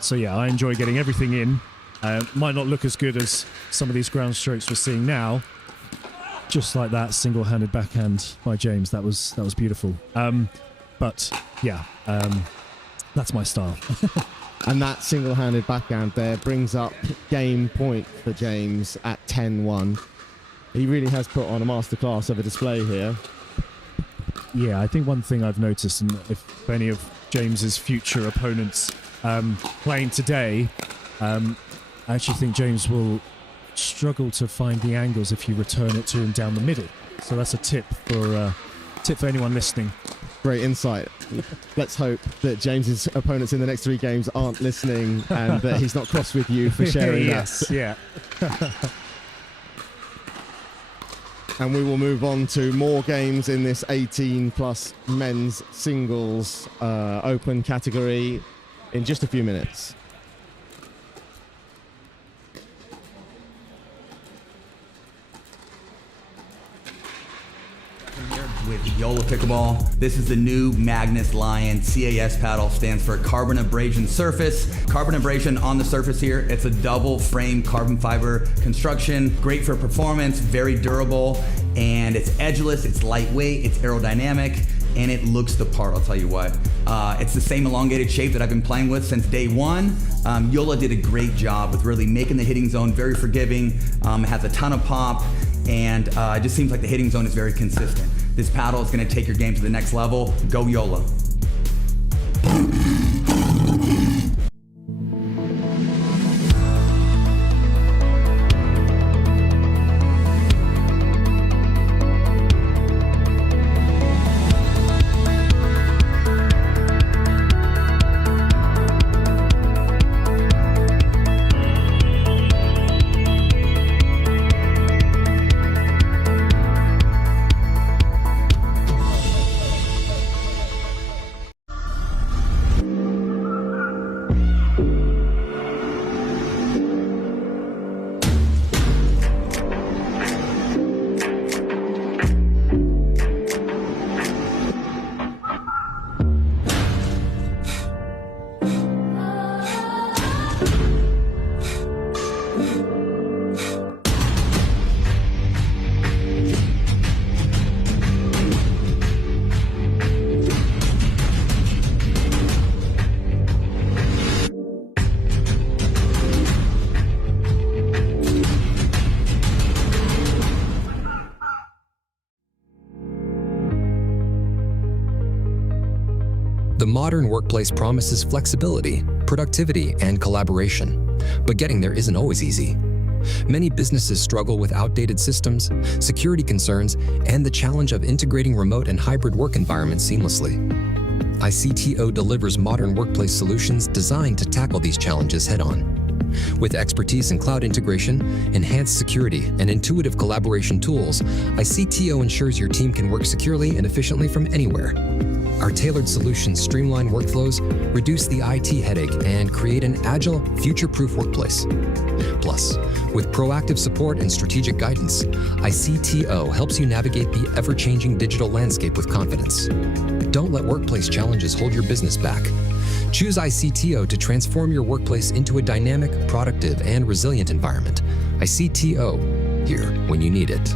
So yeah, I enjoy getting everything in. Might not look as good as some of these ground strokes we're seeing now. Just like that single-handed backhand by James, that was beautiful. But yeah, that's my style. And that single-handed backhand there brings up game point for James at 10-1. He really has put on a masterclass of a display here. Yeah, I think one thing I've noticed, and if any of James's future opponents playing today, I actually think James will struggle to find the angles if you return it to him down the middle. So that's a tip for anyone listening. Great insight. Let's hope that James's opponents in the next 3 games aren't listening and that he's not cross with you for sharing yes, that. Yeah. And we will move on to more games in this 18+ men's singles open category in just a few minutes. With Ullah Pickleball. This is the new Magnus Lion CAS paddle, stands for carbon abrasion surface. Carbon abrasion on the surface here. It's a double frame carbon fiber construction. Great for performance, very durable, and it's edgeless, it's lightweight, it's aerodynamic, and it looks the part, I'll tell you what. It's the same elongated shape that I've been playing with since day one. Ullah did a great job with really making the hitting zone very forgiving. It has a ton of pop, and it just seems like the hitting zone is very consistent. This paddle is going to take your game to the next level. Go Ullah. The modern workplace promises flexibility, productivity, and collaboration, but getting there isn't always easy. Many businesses struggle with outdated systems, security concerns, and the challenge of integrating remote and hybrid work environments seamlessly. ICTO delivers modern workplace solutions designed to tackle these challenges head-on. With expertise in cloud integration, enhanced security, and intuitive collaboration tools, ICTO ensures your team can work securely and efficiently from anywhere. Our tailored solutions streamline workflows, reduce the IT headache, and create an agile, future-proof workplace. Plus, with proactive support and strategic guidance, ICTO helps you navigate the ever-changing digital landscape with confidence. Don't let workplace challenges hold your business back. Choose ICTO to transform your workplace into a dynamic, productive, and resilient environment. ICTO, here when you need it.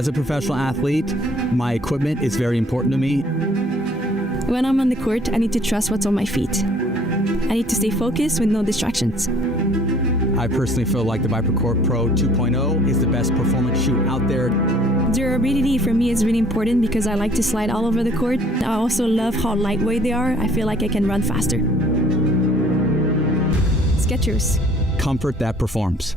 As a professional athlete, my equipment is very important to me. When I'm on the court, I need to trust what's on my feet. I need to stay focused with no distractions. I personally feel like the ViperCore Pro 2.0 is the best performance shoe out there. Durability for me is really important because I like to slide all over the court. I also love how lightweight they are. I feel like I can run faster. Skechers. Comfort that performs.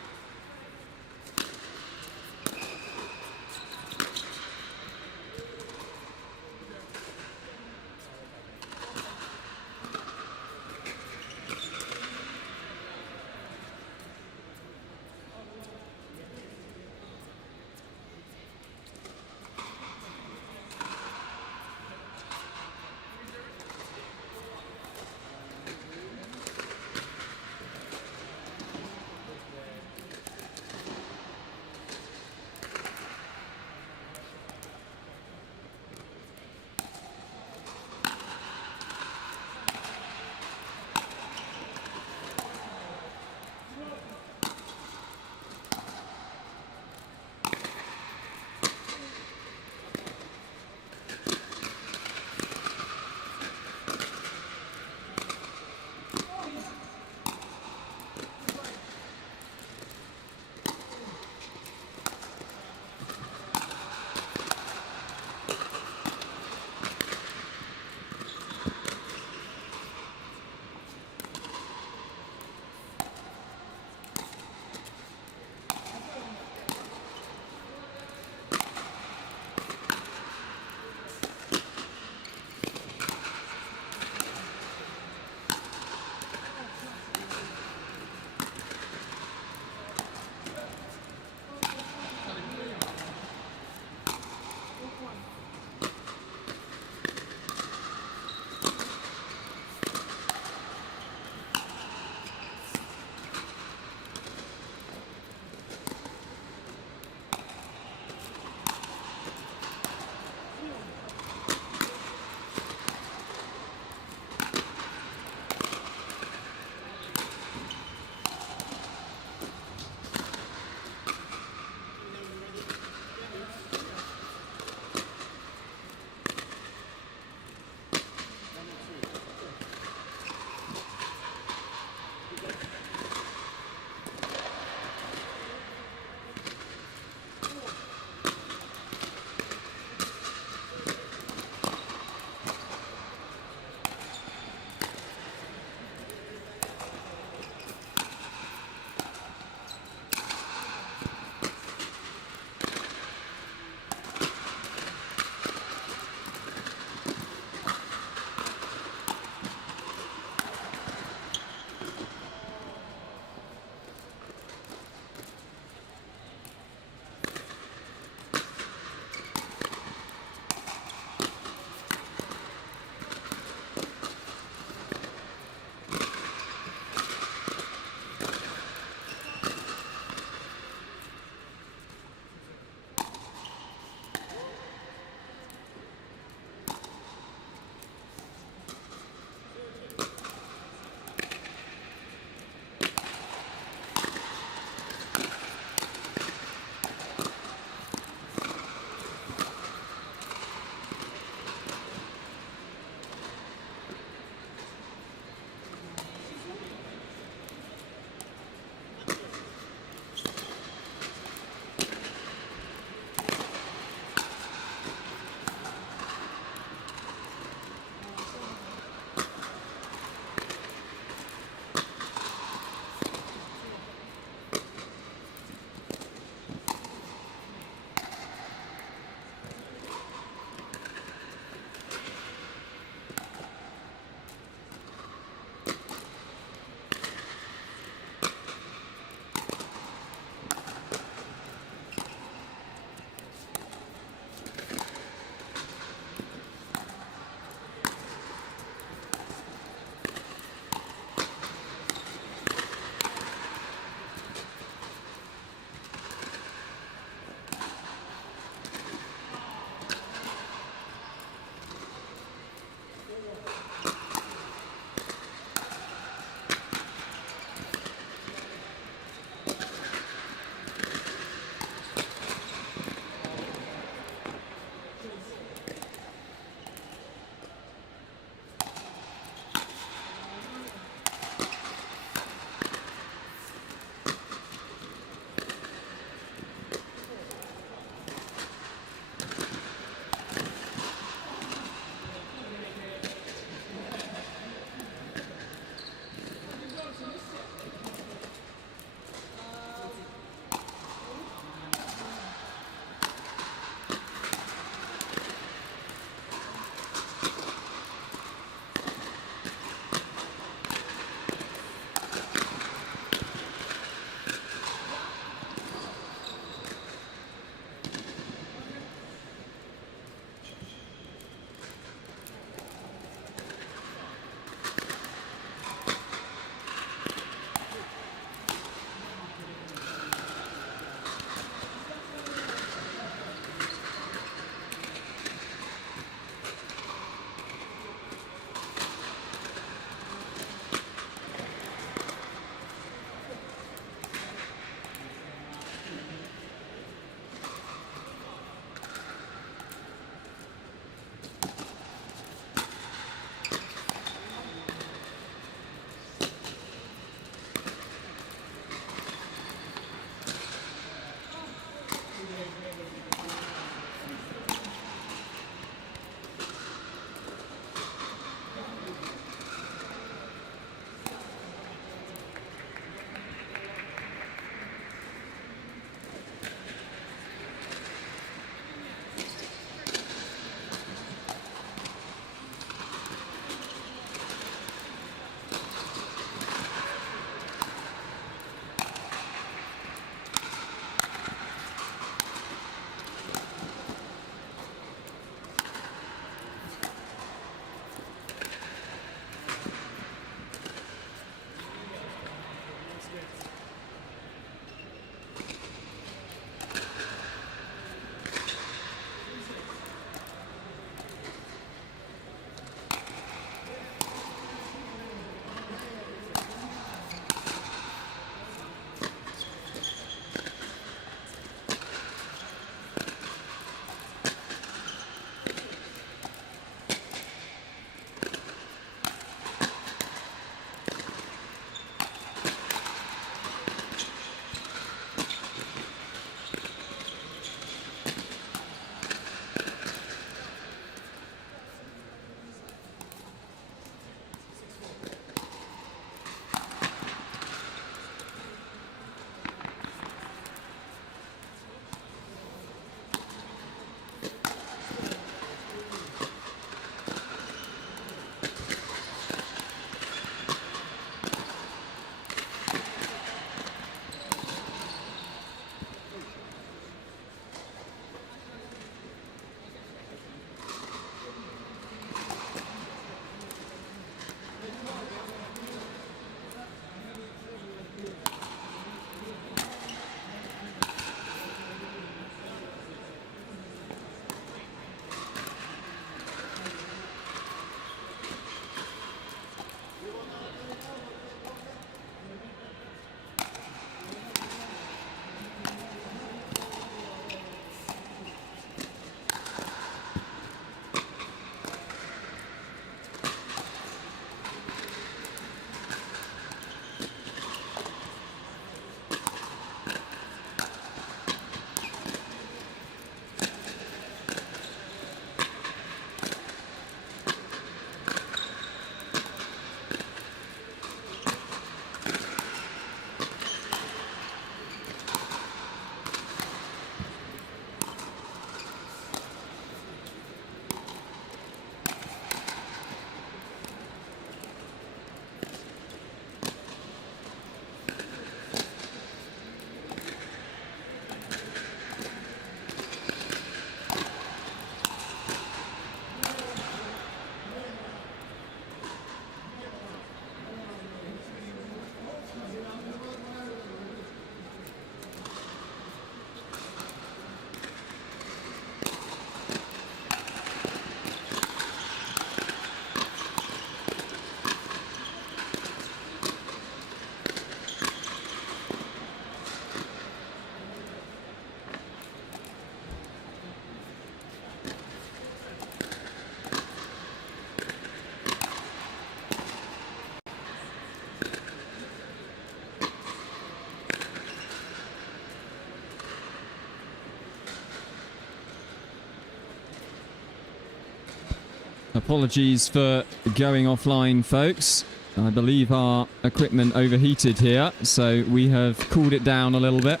Apologies for going offline, folks. I believe our equipment overheated here, so we have cooled it down a little bit.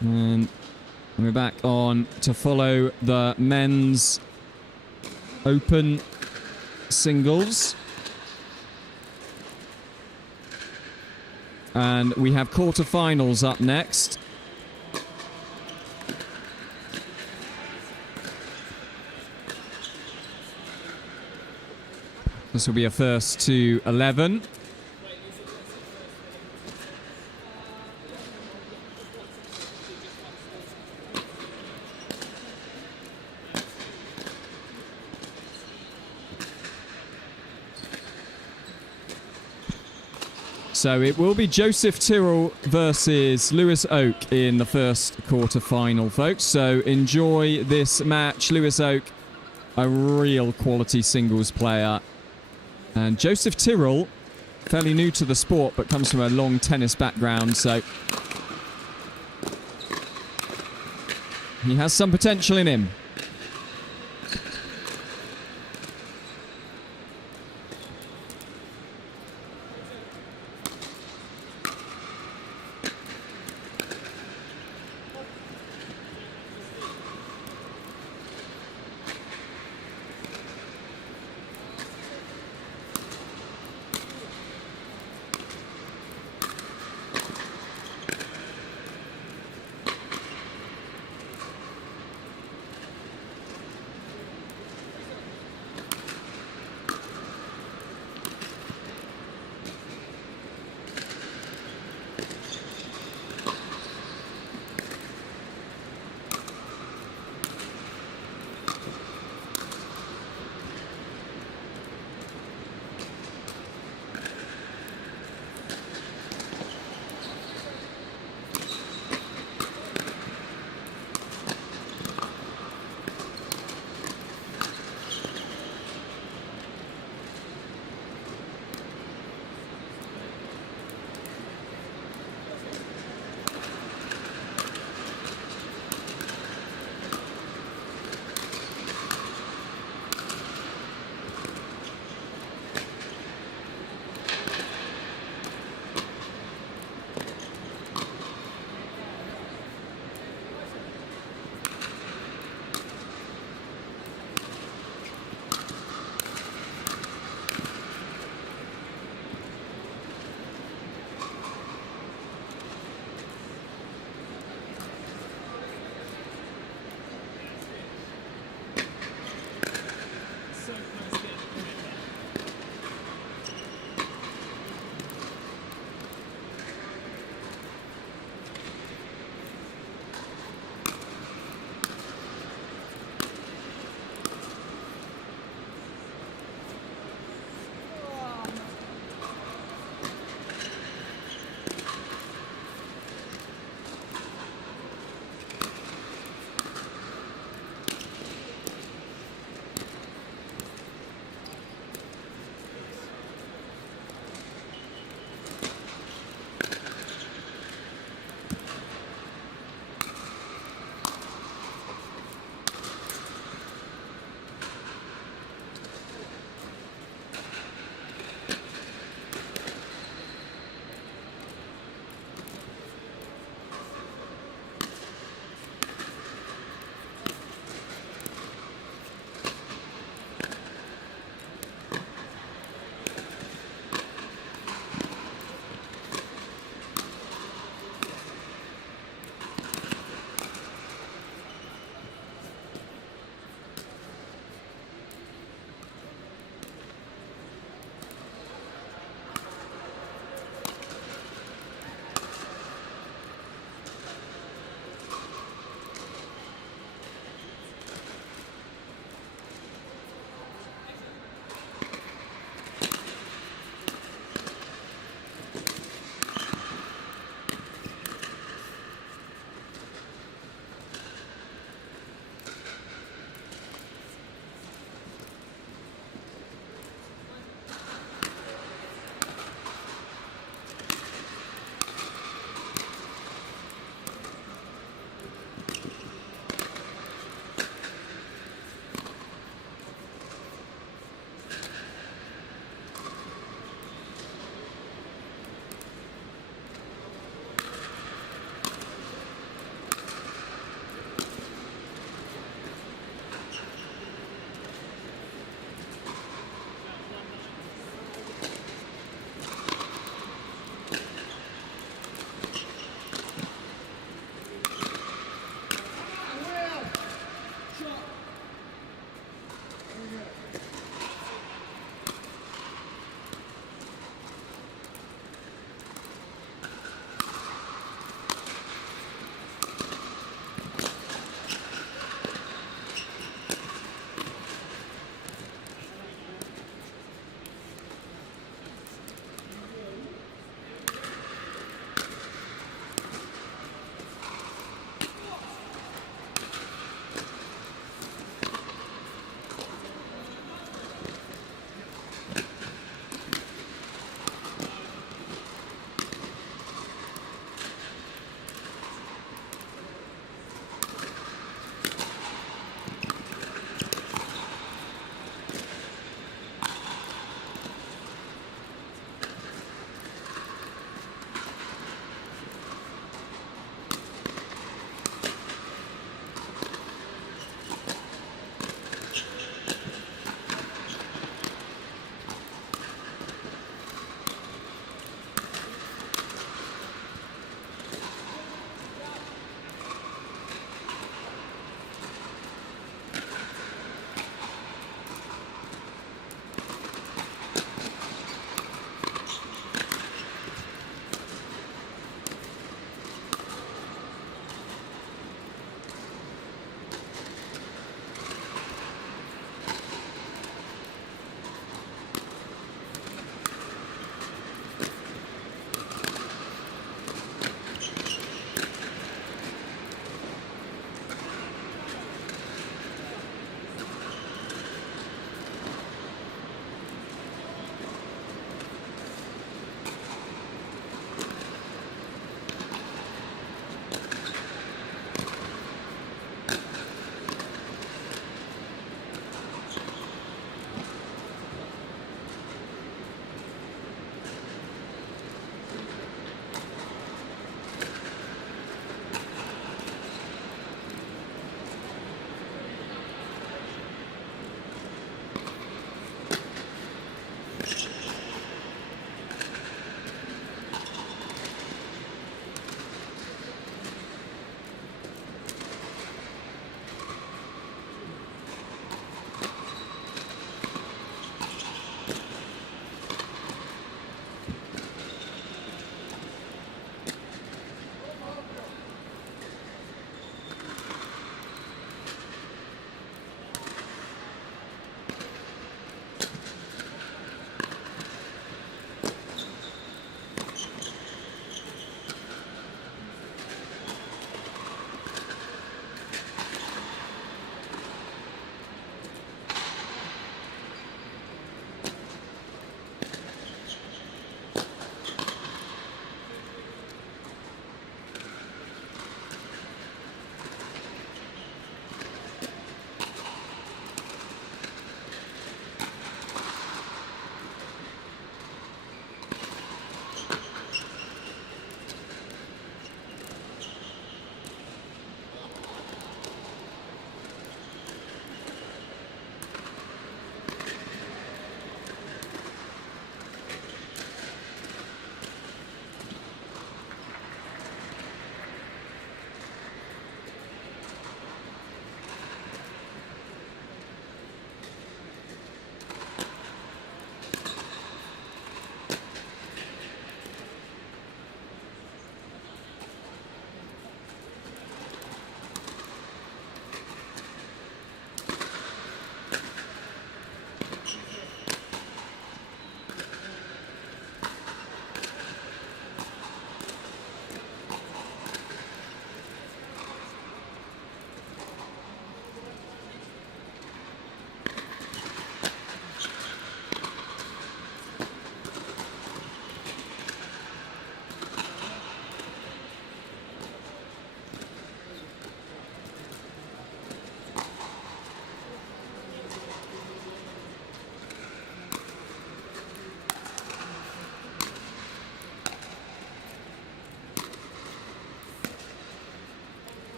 And we're back on to follow the men's open singles. And we have quarterfinals up next. This will be a first to 11. So it will be Joseph Tyrrell versus Lewis Oak in the first quarter-final, folks. So enjoy this match. Lewis Oak, a real quality singles player. And Joseph Tyrrell, fairly new to the sport, but comes from a long tennis background, so he has some potential in him.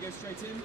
we go straight in?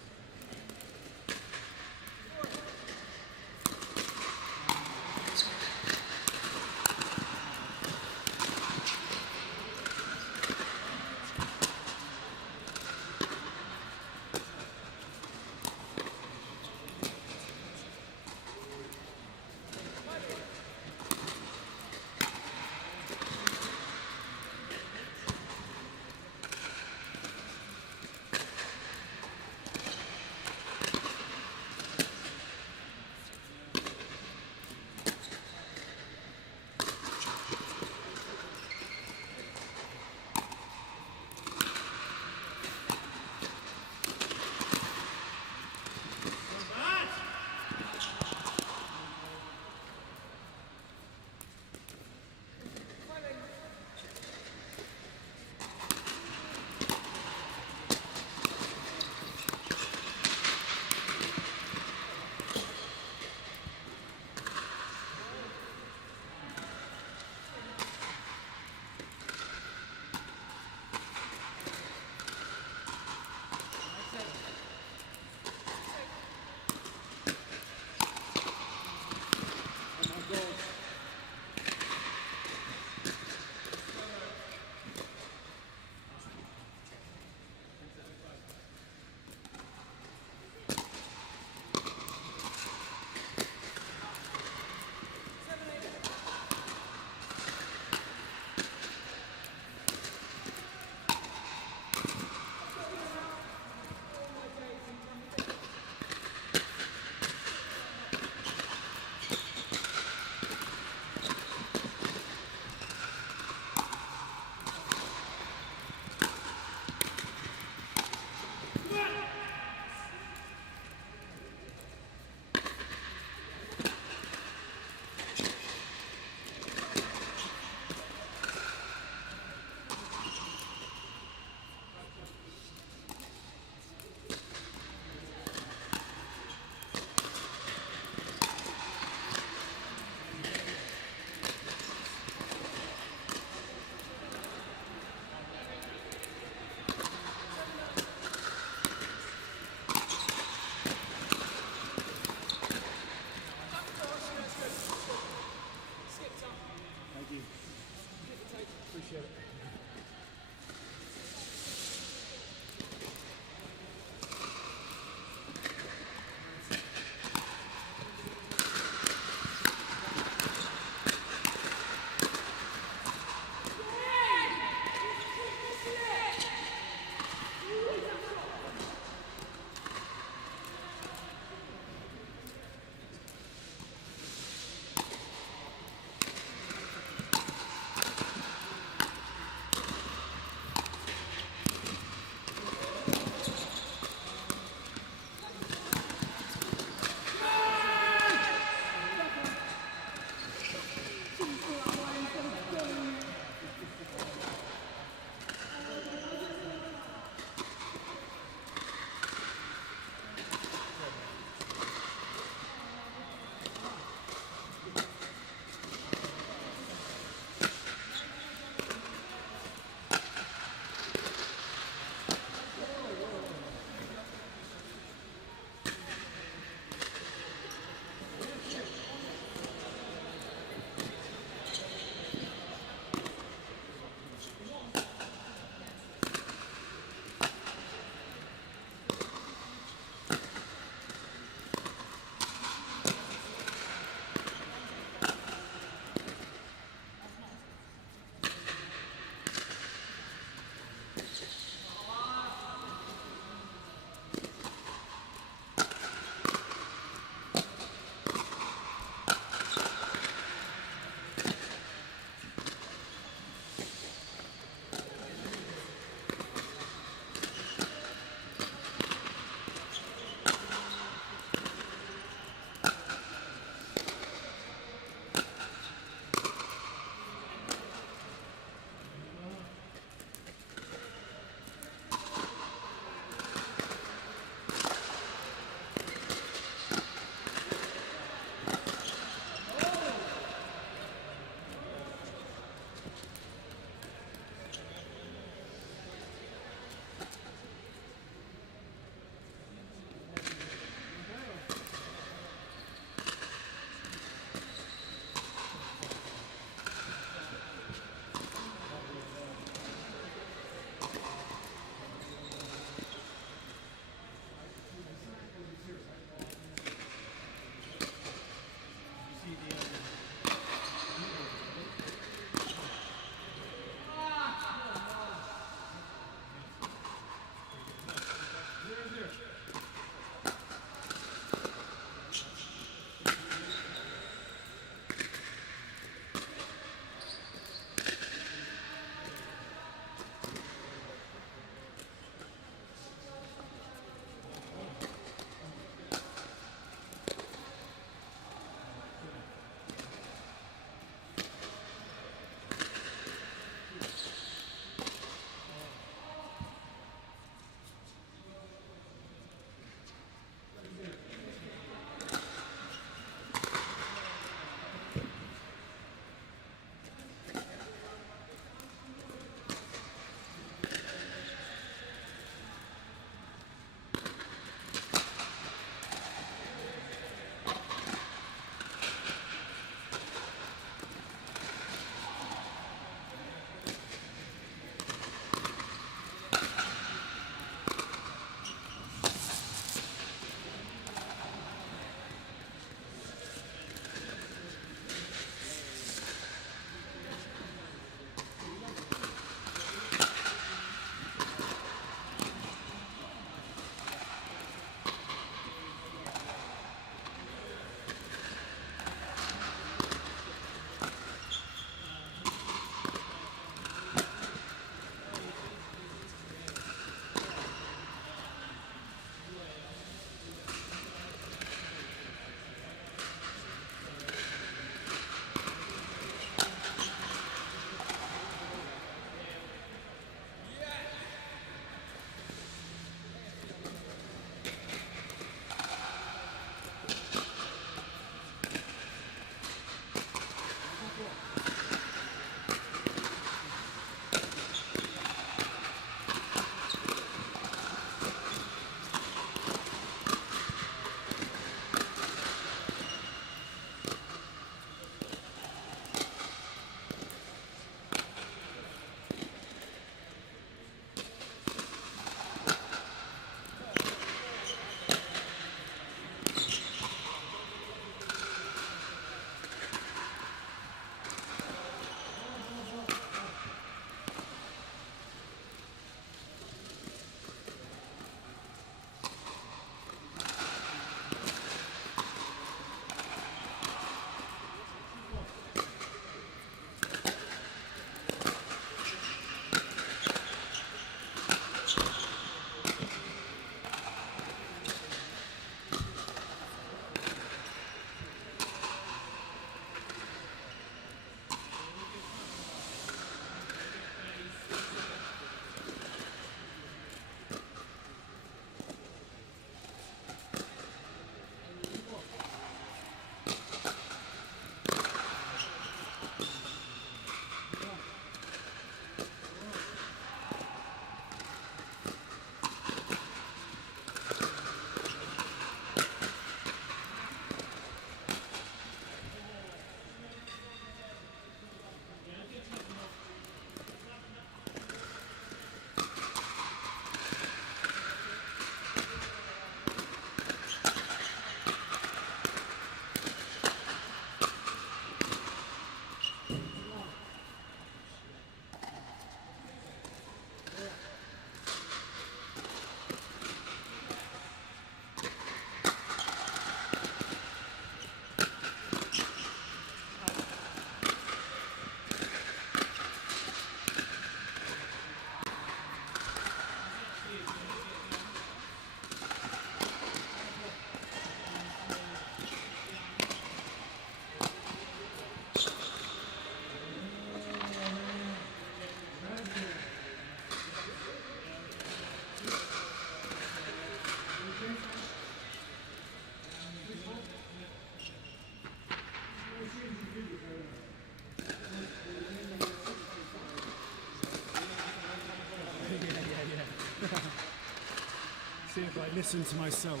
See if I listen to myself.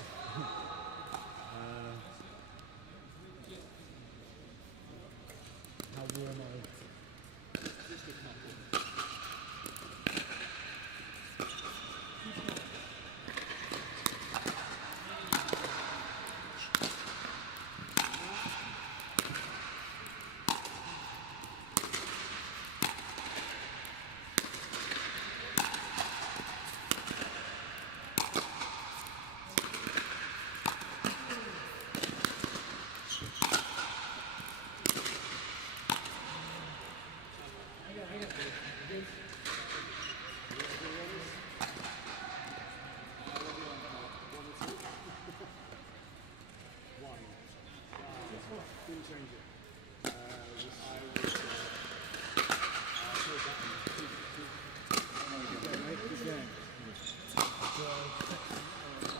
How warm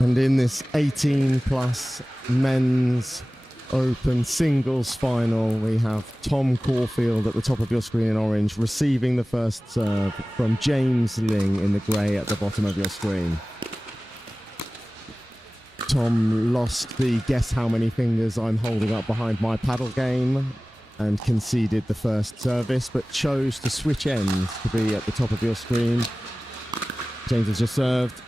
And in this 18+ men's open singles final, we have Tom Corfield at the top of your screen in orange, receiving the first serve from James Ling in the grey at the bottom of your screen. Tom lost the guess how many fingers I'm holding up behind my paddle game and conceded the first service, but chose to switch ends to be at the top of your screen. James has just served.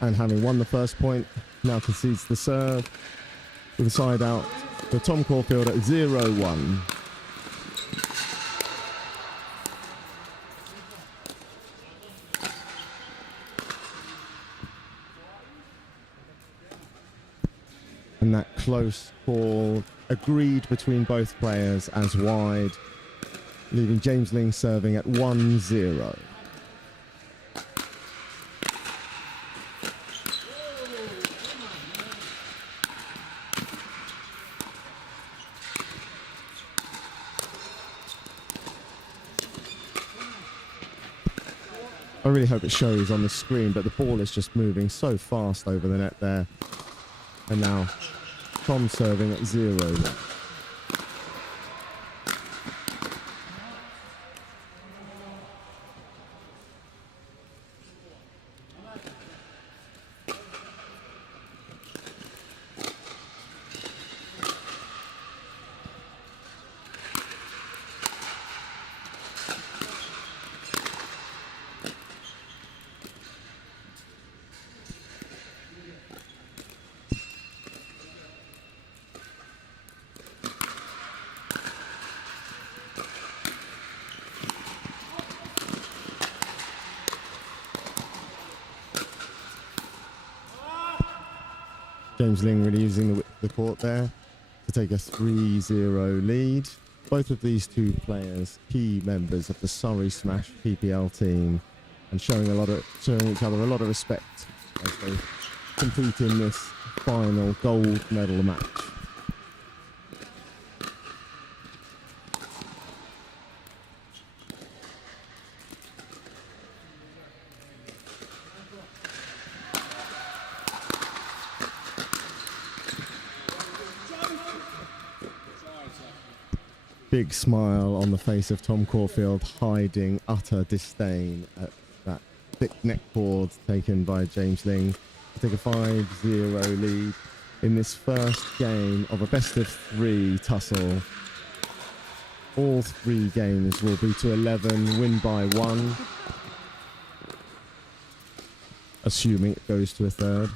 And having won the first point, now concedes the serve with a side out for Tom Corfield at 0-1. And that close ball agreed between both players as wide, leaving James Ling serving at 1-0. I really hope it shows on the screen, but the ball is just moving so fast over the net there. And now Tom serving at 0-1. James Ling really using the width of the court there to take a 3-0 lead. Both of these two players, key members of the Surrey Smash PPL team, and showing each other a lot of respect as they compete in this final gold medal match. Big smile on the face of Tom Corfield, hiding utter disdain at that thick neck board taken by James Ling to take a 5-0 lead in this first game of a best-of-3 tussle. All three games will be to 11, win by 1, assuming it goes to a third.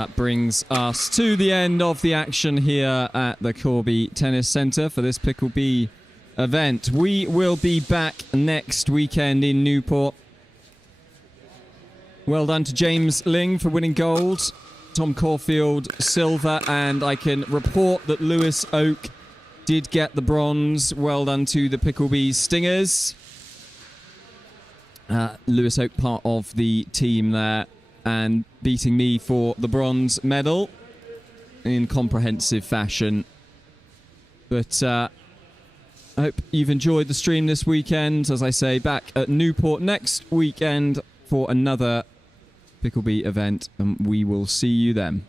That brings us to the end of the action here at the Corby Tennis Centre for this Pickleball event. We will be back next weekend in Newport. Well done to James Ling for winning gold, Tom Corfield silver, and I can report that Lewis Oak did get the bronze. Well done to the Pickleball Stingers. Lewis Oak part of the team there and beating me for the bronze medal in comprehensive fashion. But I hope you've enjoyed the stream this weekend. As I say, back at Newport next weekend for another Pickleball event, and we will see you then.